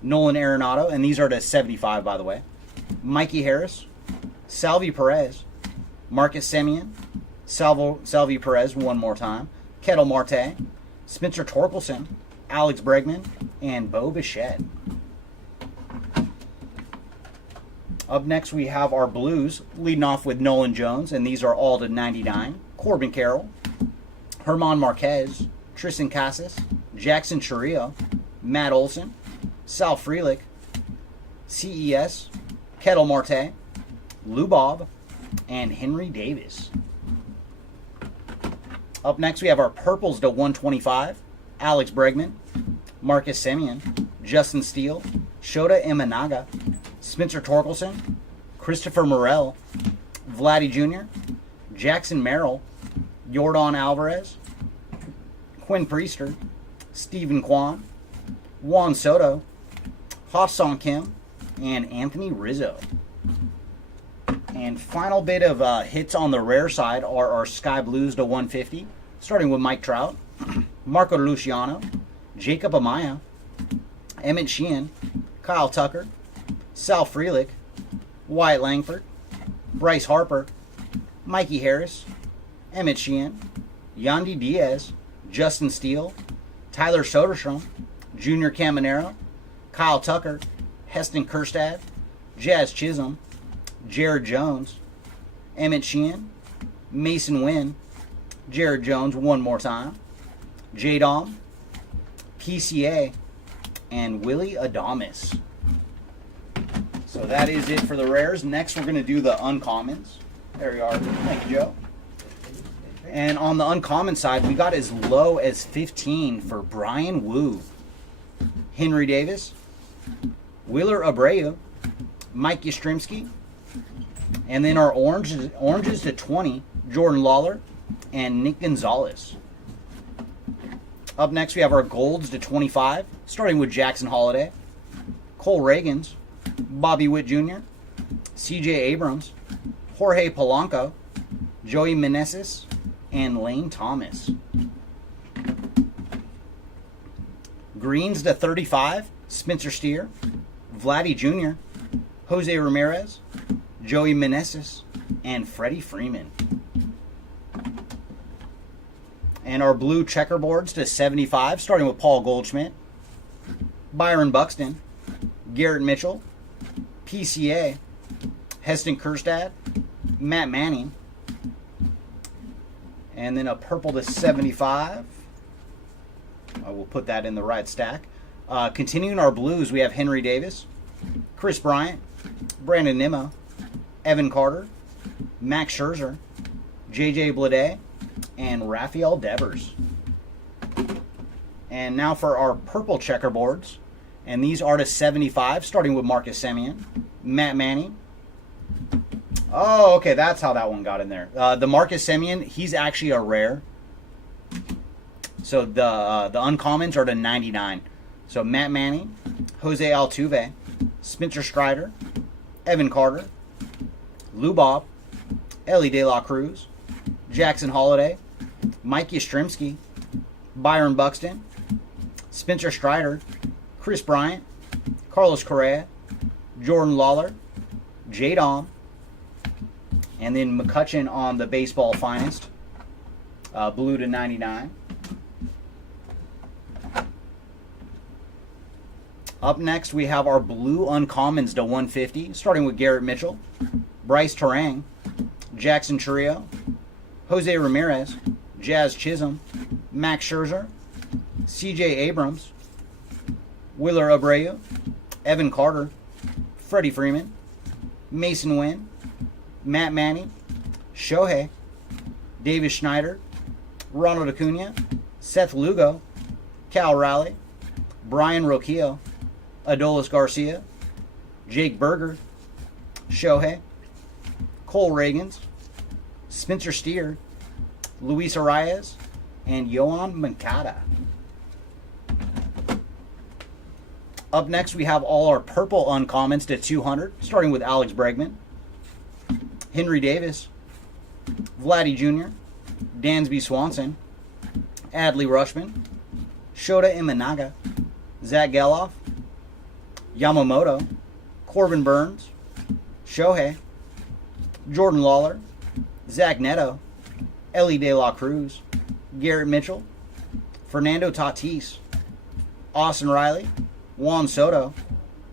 Nolan Arenado, and these are to 75 by the way. Mikey Harris. Salvi Perez. Marcus Semien. Salvi Perez one more time. Ketel Marte. Spencer Torkelson. Alex Bregman. And Bo Bichette. Up next we have our blues, leading off with Nolan Jones, and these are all to 99. Corbin Carroll. Herman Marquez. Tristan Casas. Jackson Chourio. Matt Olson. Sal Frelick. CES. Ketel Marte. Lou Bob. And Henry Davis. Up next we have our purples to 125. Alex Bregman. Marcus Semien. Justin Steele. Shota Imanaga. Spencer Torkelson. Christopher Morel. Vladdy Jr. Jackson Merrill. Yordan Alvarez. Quinn Priester. Stephen Kwan. Juan Soto. Ha-Sung Kim. And Anthony Rizzo. And final bit of hits on the rare side are our Sky Blues to 150, starting with Mike Trout, Marco Luciano, Jacob Amaya, Emmett Sheehan, Kyle Tucker, Sal Frelick, Wyatt Langford, Bryce Harper, Mikey Harris, Emmett Sheehan, Yandy Diaz, Justin Steele, Tyler Soderstrom, Junior Caminero, Kyle Tucker, Heston Kjerstad, Jazz Chisholm, Jared Jones, Emmett Sheehan, Mason Wynn, Jared Jones one more time, J-Dom, PCA, and Willie Adames. So that is it for the rares. Next we're going to do the uncommons. There we are. Thank you, Joe. And on the uncommon side, we got as low as 15 for Brian Wu, Henry Davis, Wheeler Abreu, Mike Yastrzemski, and then our oranges to 20, Jordan Lawler and Nick Gonzalez. Up next we have our golds to 25, starting with Jackson Holiday, Cole Reagans, Bobby Witt Jr., CJ Abrams, Jorge Polanco, Joey Meneses, and Lane Thomas. Greens to 35, Spencer Steer, Vladdy Jr., Jose Ramirez, Joey Meneses, and Freddie Freeman. And our blue checkerboards to 75, starting with Paul Goldschmidt, Byron Buxton, Garrett Mitchell, PCA, Heston Kjerstad, Matt Manning, and then a purple to 75. I will put that in the right stack. Continuing our blues, we have Henry Davis, Chris Bryant, Brandon Nimmo, Evan Carter, Max Scherzer, JJ Bleday, and Rafael Devers. And now for our purple checkerboards, And these are to 75, starting with Marcus Semien, Matt Manning. Oh, okay, that's how that one got in there. The Marcus Semien, he's actually a rare. So the uncommons are to 99. So Matt Manning, Jose Altuve, Spencer Strider, Evan Carter, Lou Bob, Ellie De La Cruz, Jackson Holiday, Mike Yastrzemski, Byron Buxton, Spencer Strider, Chris Bryant, Carlos Correa, Jordan Lawler, J. Dom, and then McCutcheon on the Baseball Finest, blue to 99. Up next, we have our blue uncommons to 150, starting with Garrett Mitchell, Bryce Terang, Jackson Chourio, Jose Ramirez, Jazz Chisholm, Max Scherzer, CJ Abrams, Willer Abreu, Evan Carter, Freddie Freeman, Mason Wynn, Matt Manning, Shohei, Davis Schneider, Ronald Acuna, Seth Lugo, Cal Raleigh, Brian Roquillo, Adolis Garcia, Jake Berger, Shohei, Cole Reagans, Spencer Steer, Luis Arias, and Yohan Moncada. Up next, we have all our purple uncommons to 200, starting with Alex Bregman, Henry Davis, Vladdy Jr., Dansby Swanson, Adley Rutschman, Shota Imanaga, Zach Geloff, Yamamoto, Corbin Burns, Shohei, Jordan Lawler, Zach Neto, Ellie De La Cruz, Garrett Mitchell, Fernando Tatis, Austin Riley, Juan Soto,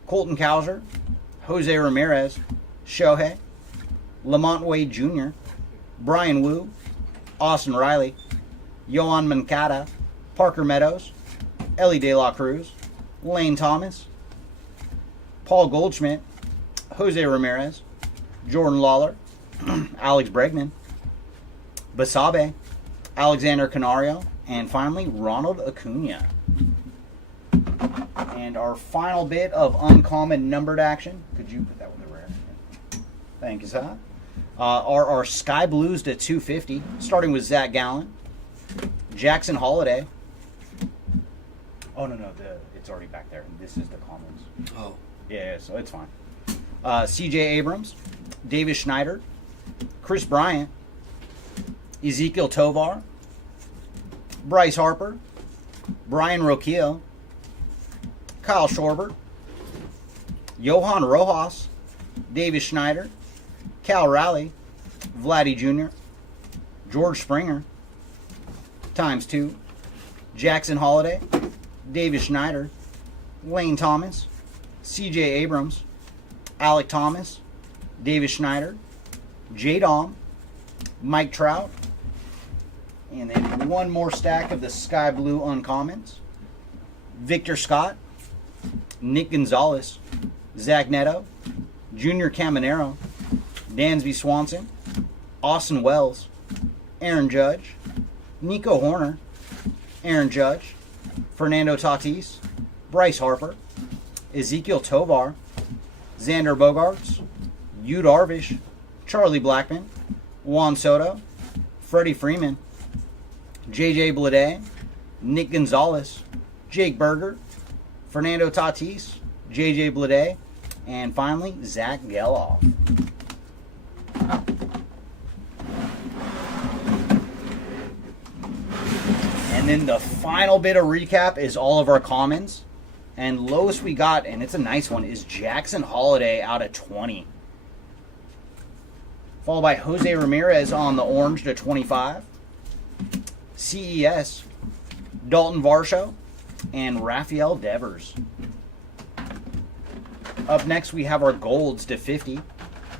Colton Cowser, Jose Ramirez, Shohei, Lamont Wade Jr., Brian Wu, Austin Riley, Yohan Moncada, Parker Meadows, Ellie De La Cruz, Lane Thomas, Paul Goldschmidt, Jose Ramirez, Jordan Lawler, Alex Bregman, Basabe, Alexander Canario, and finally Ronald Acuna. And our final bit of uncommon numbered action, could you put that with a rare? Thank you, sir. Are our Sky Blues to 250, starting with Zach Gallen, Jackson Holiday. Oh, no, it's already back there. This is the commons. Oh. Yeah, so it's fine. CJ Abrams, Davis Schneider, Chris Bryant, Ezekiel Tovar, Bryce Harper, Brian Roquillo, Kyle Schwarber, Johan Rojas, Davis Schneider, Cal Raleigh, Vladdy Jr., George Springer, times 2, Jackson Holiday, Davis Schneider, Lane Thomas, CJ Abrams, Alec Thomas, Davis Schneider, J. Dom, Mike Trout, and then one more stack of the Sky Blue Uncommons. Victor Scott, Nick Gonzalez, Zach Neto, Junior Caminero, Dansby Swanson, Austin Wells, Aaron Judge, Nico Horner, Aaron Judge, Fernando Tatis, Bryce Harper, Ezekiel Tovar, Xander Bogaerts, Yu Darvish, Charlie Blackmon, Juan Soto, Freddie Freeman, JJ Bleday, Nick Gonzalez, Jake Berger, Fernando Tatis, JJ Bleday, and finally Zach Geloff. And then the final bit of recap is all of our commons. And lowest we got, and it's a nice one, is Jackson Holiday out of 20. Followed by Jose Ramirez on the orange to 25. CES, Dalton Varsho, and Rafael Devers. Up next, we have our golds to 50,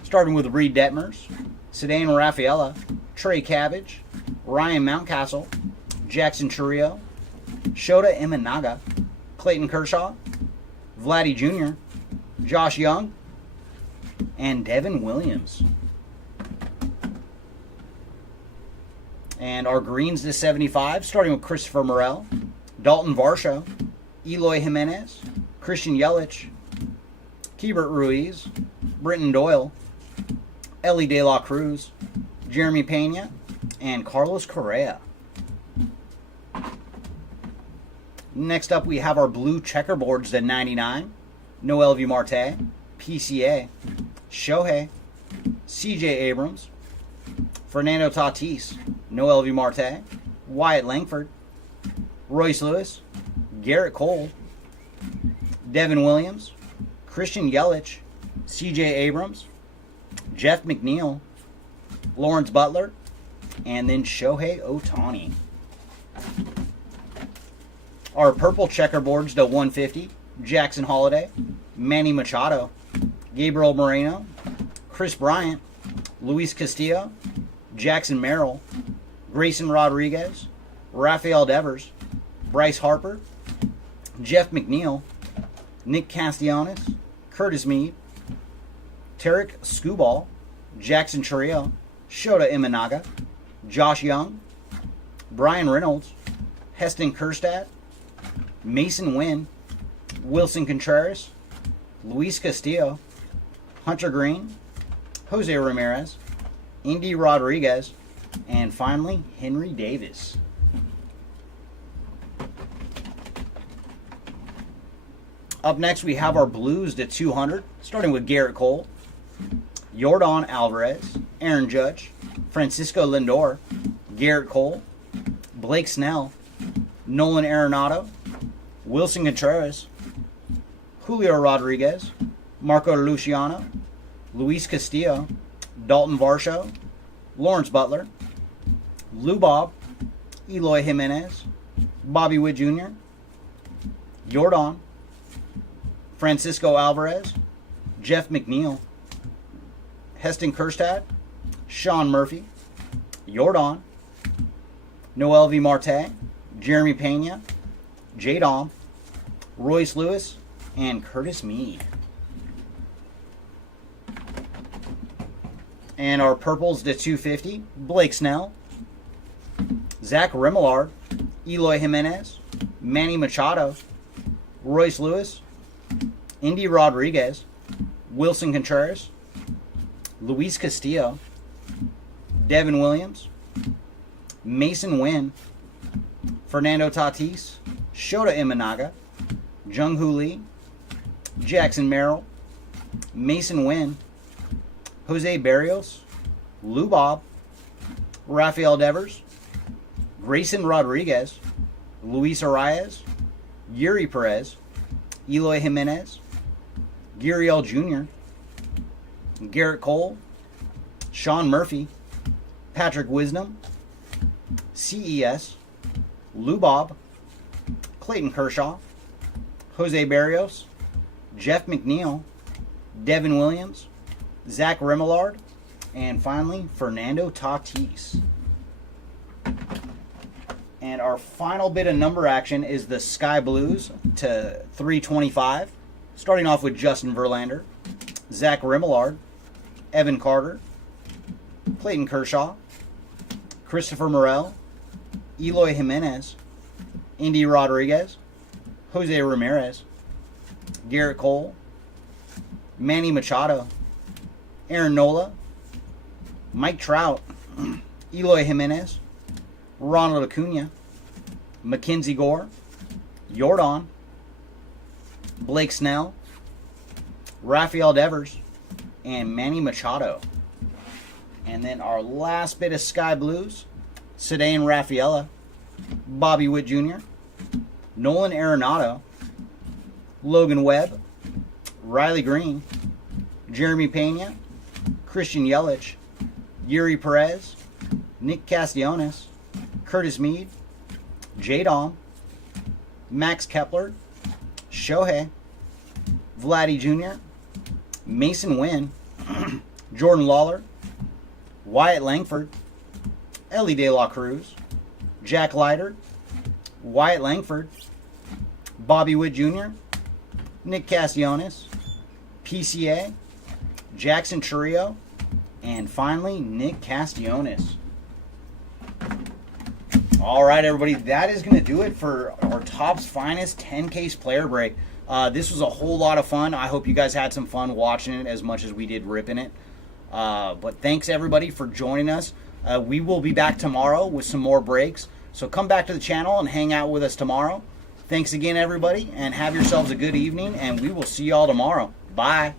starting with Reed Detmers, Ceddanne Rafaela, Trey Cabbage, Ryan Mountcastle, Jackson Chourio, Shota Imanaga, Clayton Kershaw, Vladdy Jr., Josh Young, and Devin Williams. And our greens to 75, starting with Christopher Morel, Dalton Varsho, Eloy Jimenez, Christian Yelich, Keibert Ruiz, Britton Doyle, Ellie De La Cruz, Jeremy Pena, and Carlos Correa. Next up, we have our blue checkerboards to 99. Noel V. Marte, PCA, Shohei, CJ Abrams, Fernando Tatis, Noel V. Marte, Wyatt Langford, Royce Lewis, Garrett Cole, Devin Williams, Christian Yelich, CJ Abrams, Jeff McNeil, Lawrence Butler, and then Shohei Ohtani. Our purple checkerboards to 150, Jackson Holliday, Manny Machado, Gabriel Moreno, Chris Bryant, Luis Castillo, Jackson Merrill, Grayson Rodriguez, Rafael Devers, Bryce Harper, Jeff McNeil, Nick Castellanos, Curtis Mead, Tarek Skubal, Jackson Chourio, Shota Imanaga, Josh Young, Brian Reynolds, Heston Kjerstad, Mason Wynn, Wilson Contreras, Luis Castillo, Hunter Green, Jose Ramirez, Indy Rodriguez, and finally, Henry Davis. Up next, we have our blues to 200, starting with Garrett Cole, Yordan Alvarez, Aaron Judge, Francisco Lindor, Garrett Cole, Blake Snell, Nolan Arenado, Wilson Contreras, Julio Rodriguez, Marco Luciano, Luis Castillo, Dalton Varsho, Lawrence Butler, Lou Bob, Eloy Jimenez, Bobby Witt Jr., Yordan, Francisco Alvarez, Jeff McNeil, Heston Kjerstad, Sean Murphy, Yordan, Noel V. Marte, Jeremy Pena, J. Dom, Royce Lewis, and Curtis Mead. And our purples to 250, Blake Snell, Zach Remillard, Eloy Jimenez, Manny Machado, Royce Lewis, Indy Rodriguez, Wilson Contreras, Luis Castillo, Devin Williams, Mason Wynn, Fernando Tatis, Shota Imanaga, Jung-Hoo Lee, Jackson Merrill, Mason Wynn, Jose Barrios, Lou Bob, Rafael Devers, Grayson Rodriguez, Luis Arias, Yuri Perez, Eloy Jimenez, Gurriel Jr., Garrett Cole, Sean Murphy, Patrick Wisdom, CES, Lou Bob, Clayton Kershaw, Jose Barrios, Jeff McNeil, Devin Williams, Zach Remillard, and finally, Fernando Tatis. And our final bit of number action is the Sky Blues to 325. Starting off with Justin Verlander, Zach Remillard, Evan Carter, Clayton Kershaw, Christopher Morel, Eloy Jimenez, Indy Rodriguez, Jose Ramirez, Garrett Cole, Manny Machado, Aaron Nola, Mike Trout, Eloy Jimenez, Ronald Acuna, Mackenzie Gore, Yordan, Blake Snell, Rafael Devers, and Manny Machado. And then our last bit of Sky Blues, Ceddanne Rafaela, Bobby Witt Jr., Nolan Arenado, Logan Webb, Riley Green, Jeremy Pena, Christian Yelich, Yuri Perez, Nick Castellanos, Curtis Mead, J. Dom, Max Kepler, Shohei, Vladdy Jr., Mason Wynn, Jordan Lawler, Wyatt Langford, Ellie De La Cruz, Jack Leiter, Wyatt Langford, Bobby Witt Jr., Nick Castellanos, PCA, Jackson Chourio, and finally, Nick Castellanos. All right, everybody, that is going to do it for our Topps Finest 10 case player break. This was a whole lot of fun. I hope you guys had some fun watching it as much as we did ripping it. But thanks everybody for joining us. We will be back tomorrow with some more breaks. So come back to the channel and hang out with us tomorrow. Thanks again, everybody, and have yourselves a good evening, and we will see y'all tomorrow. Bye.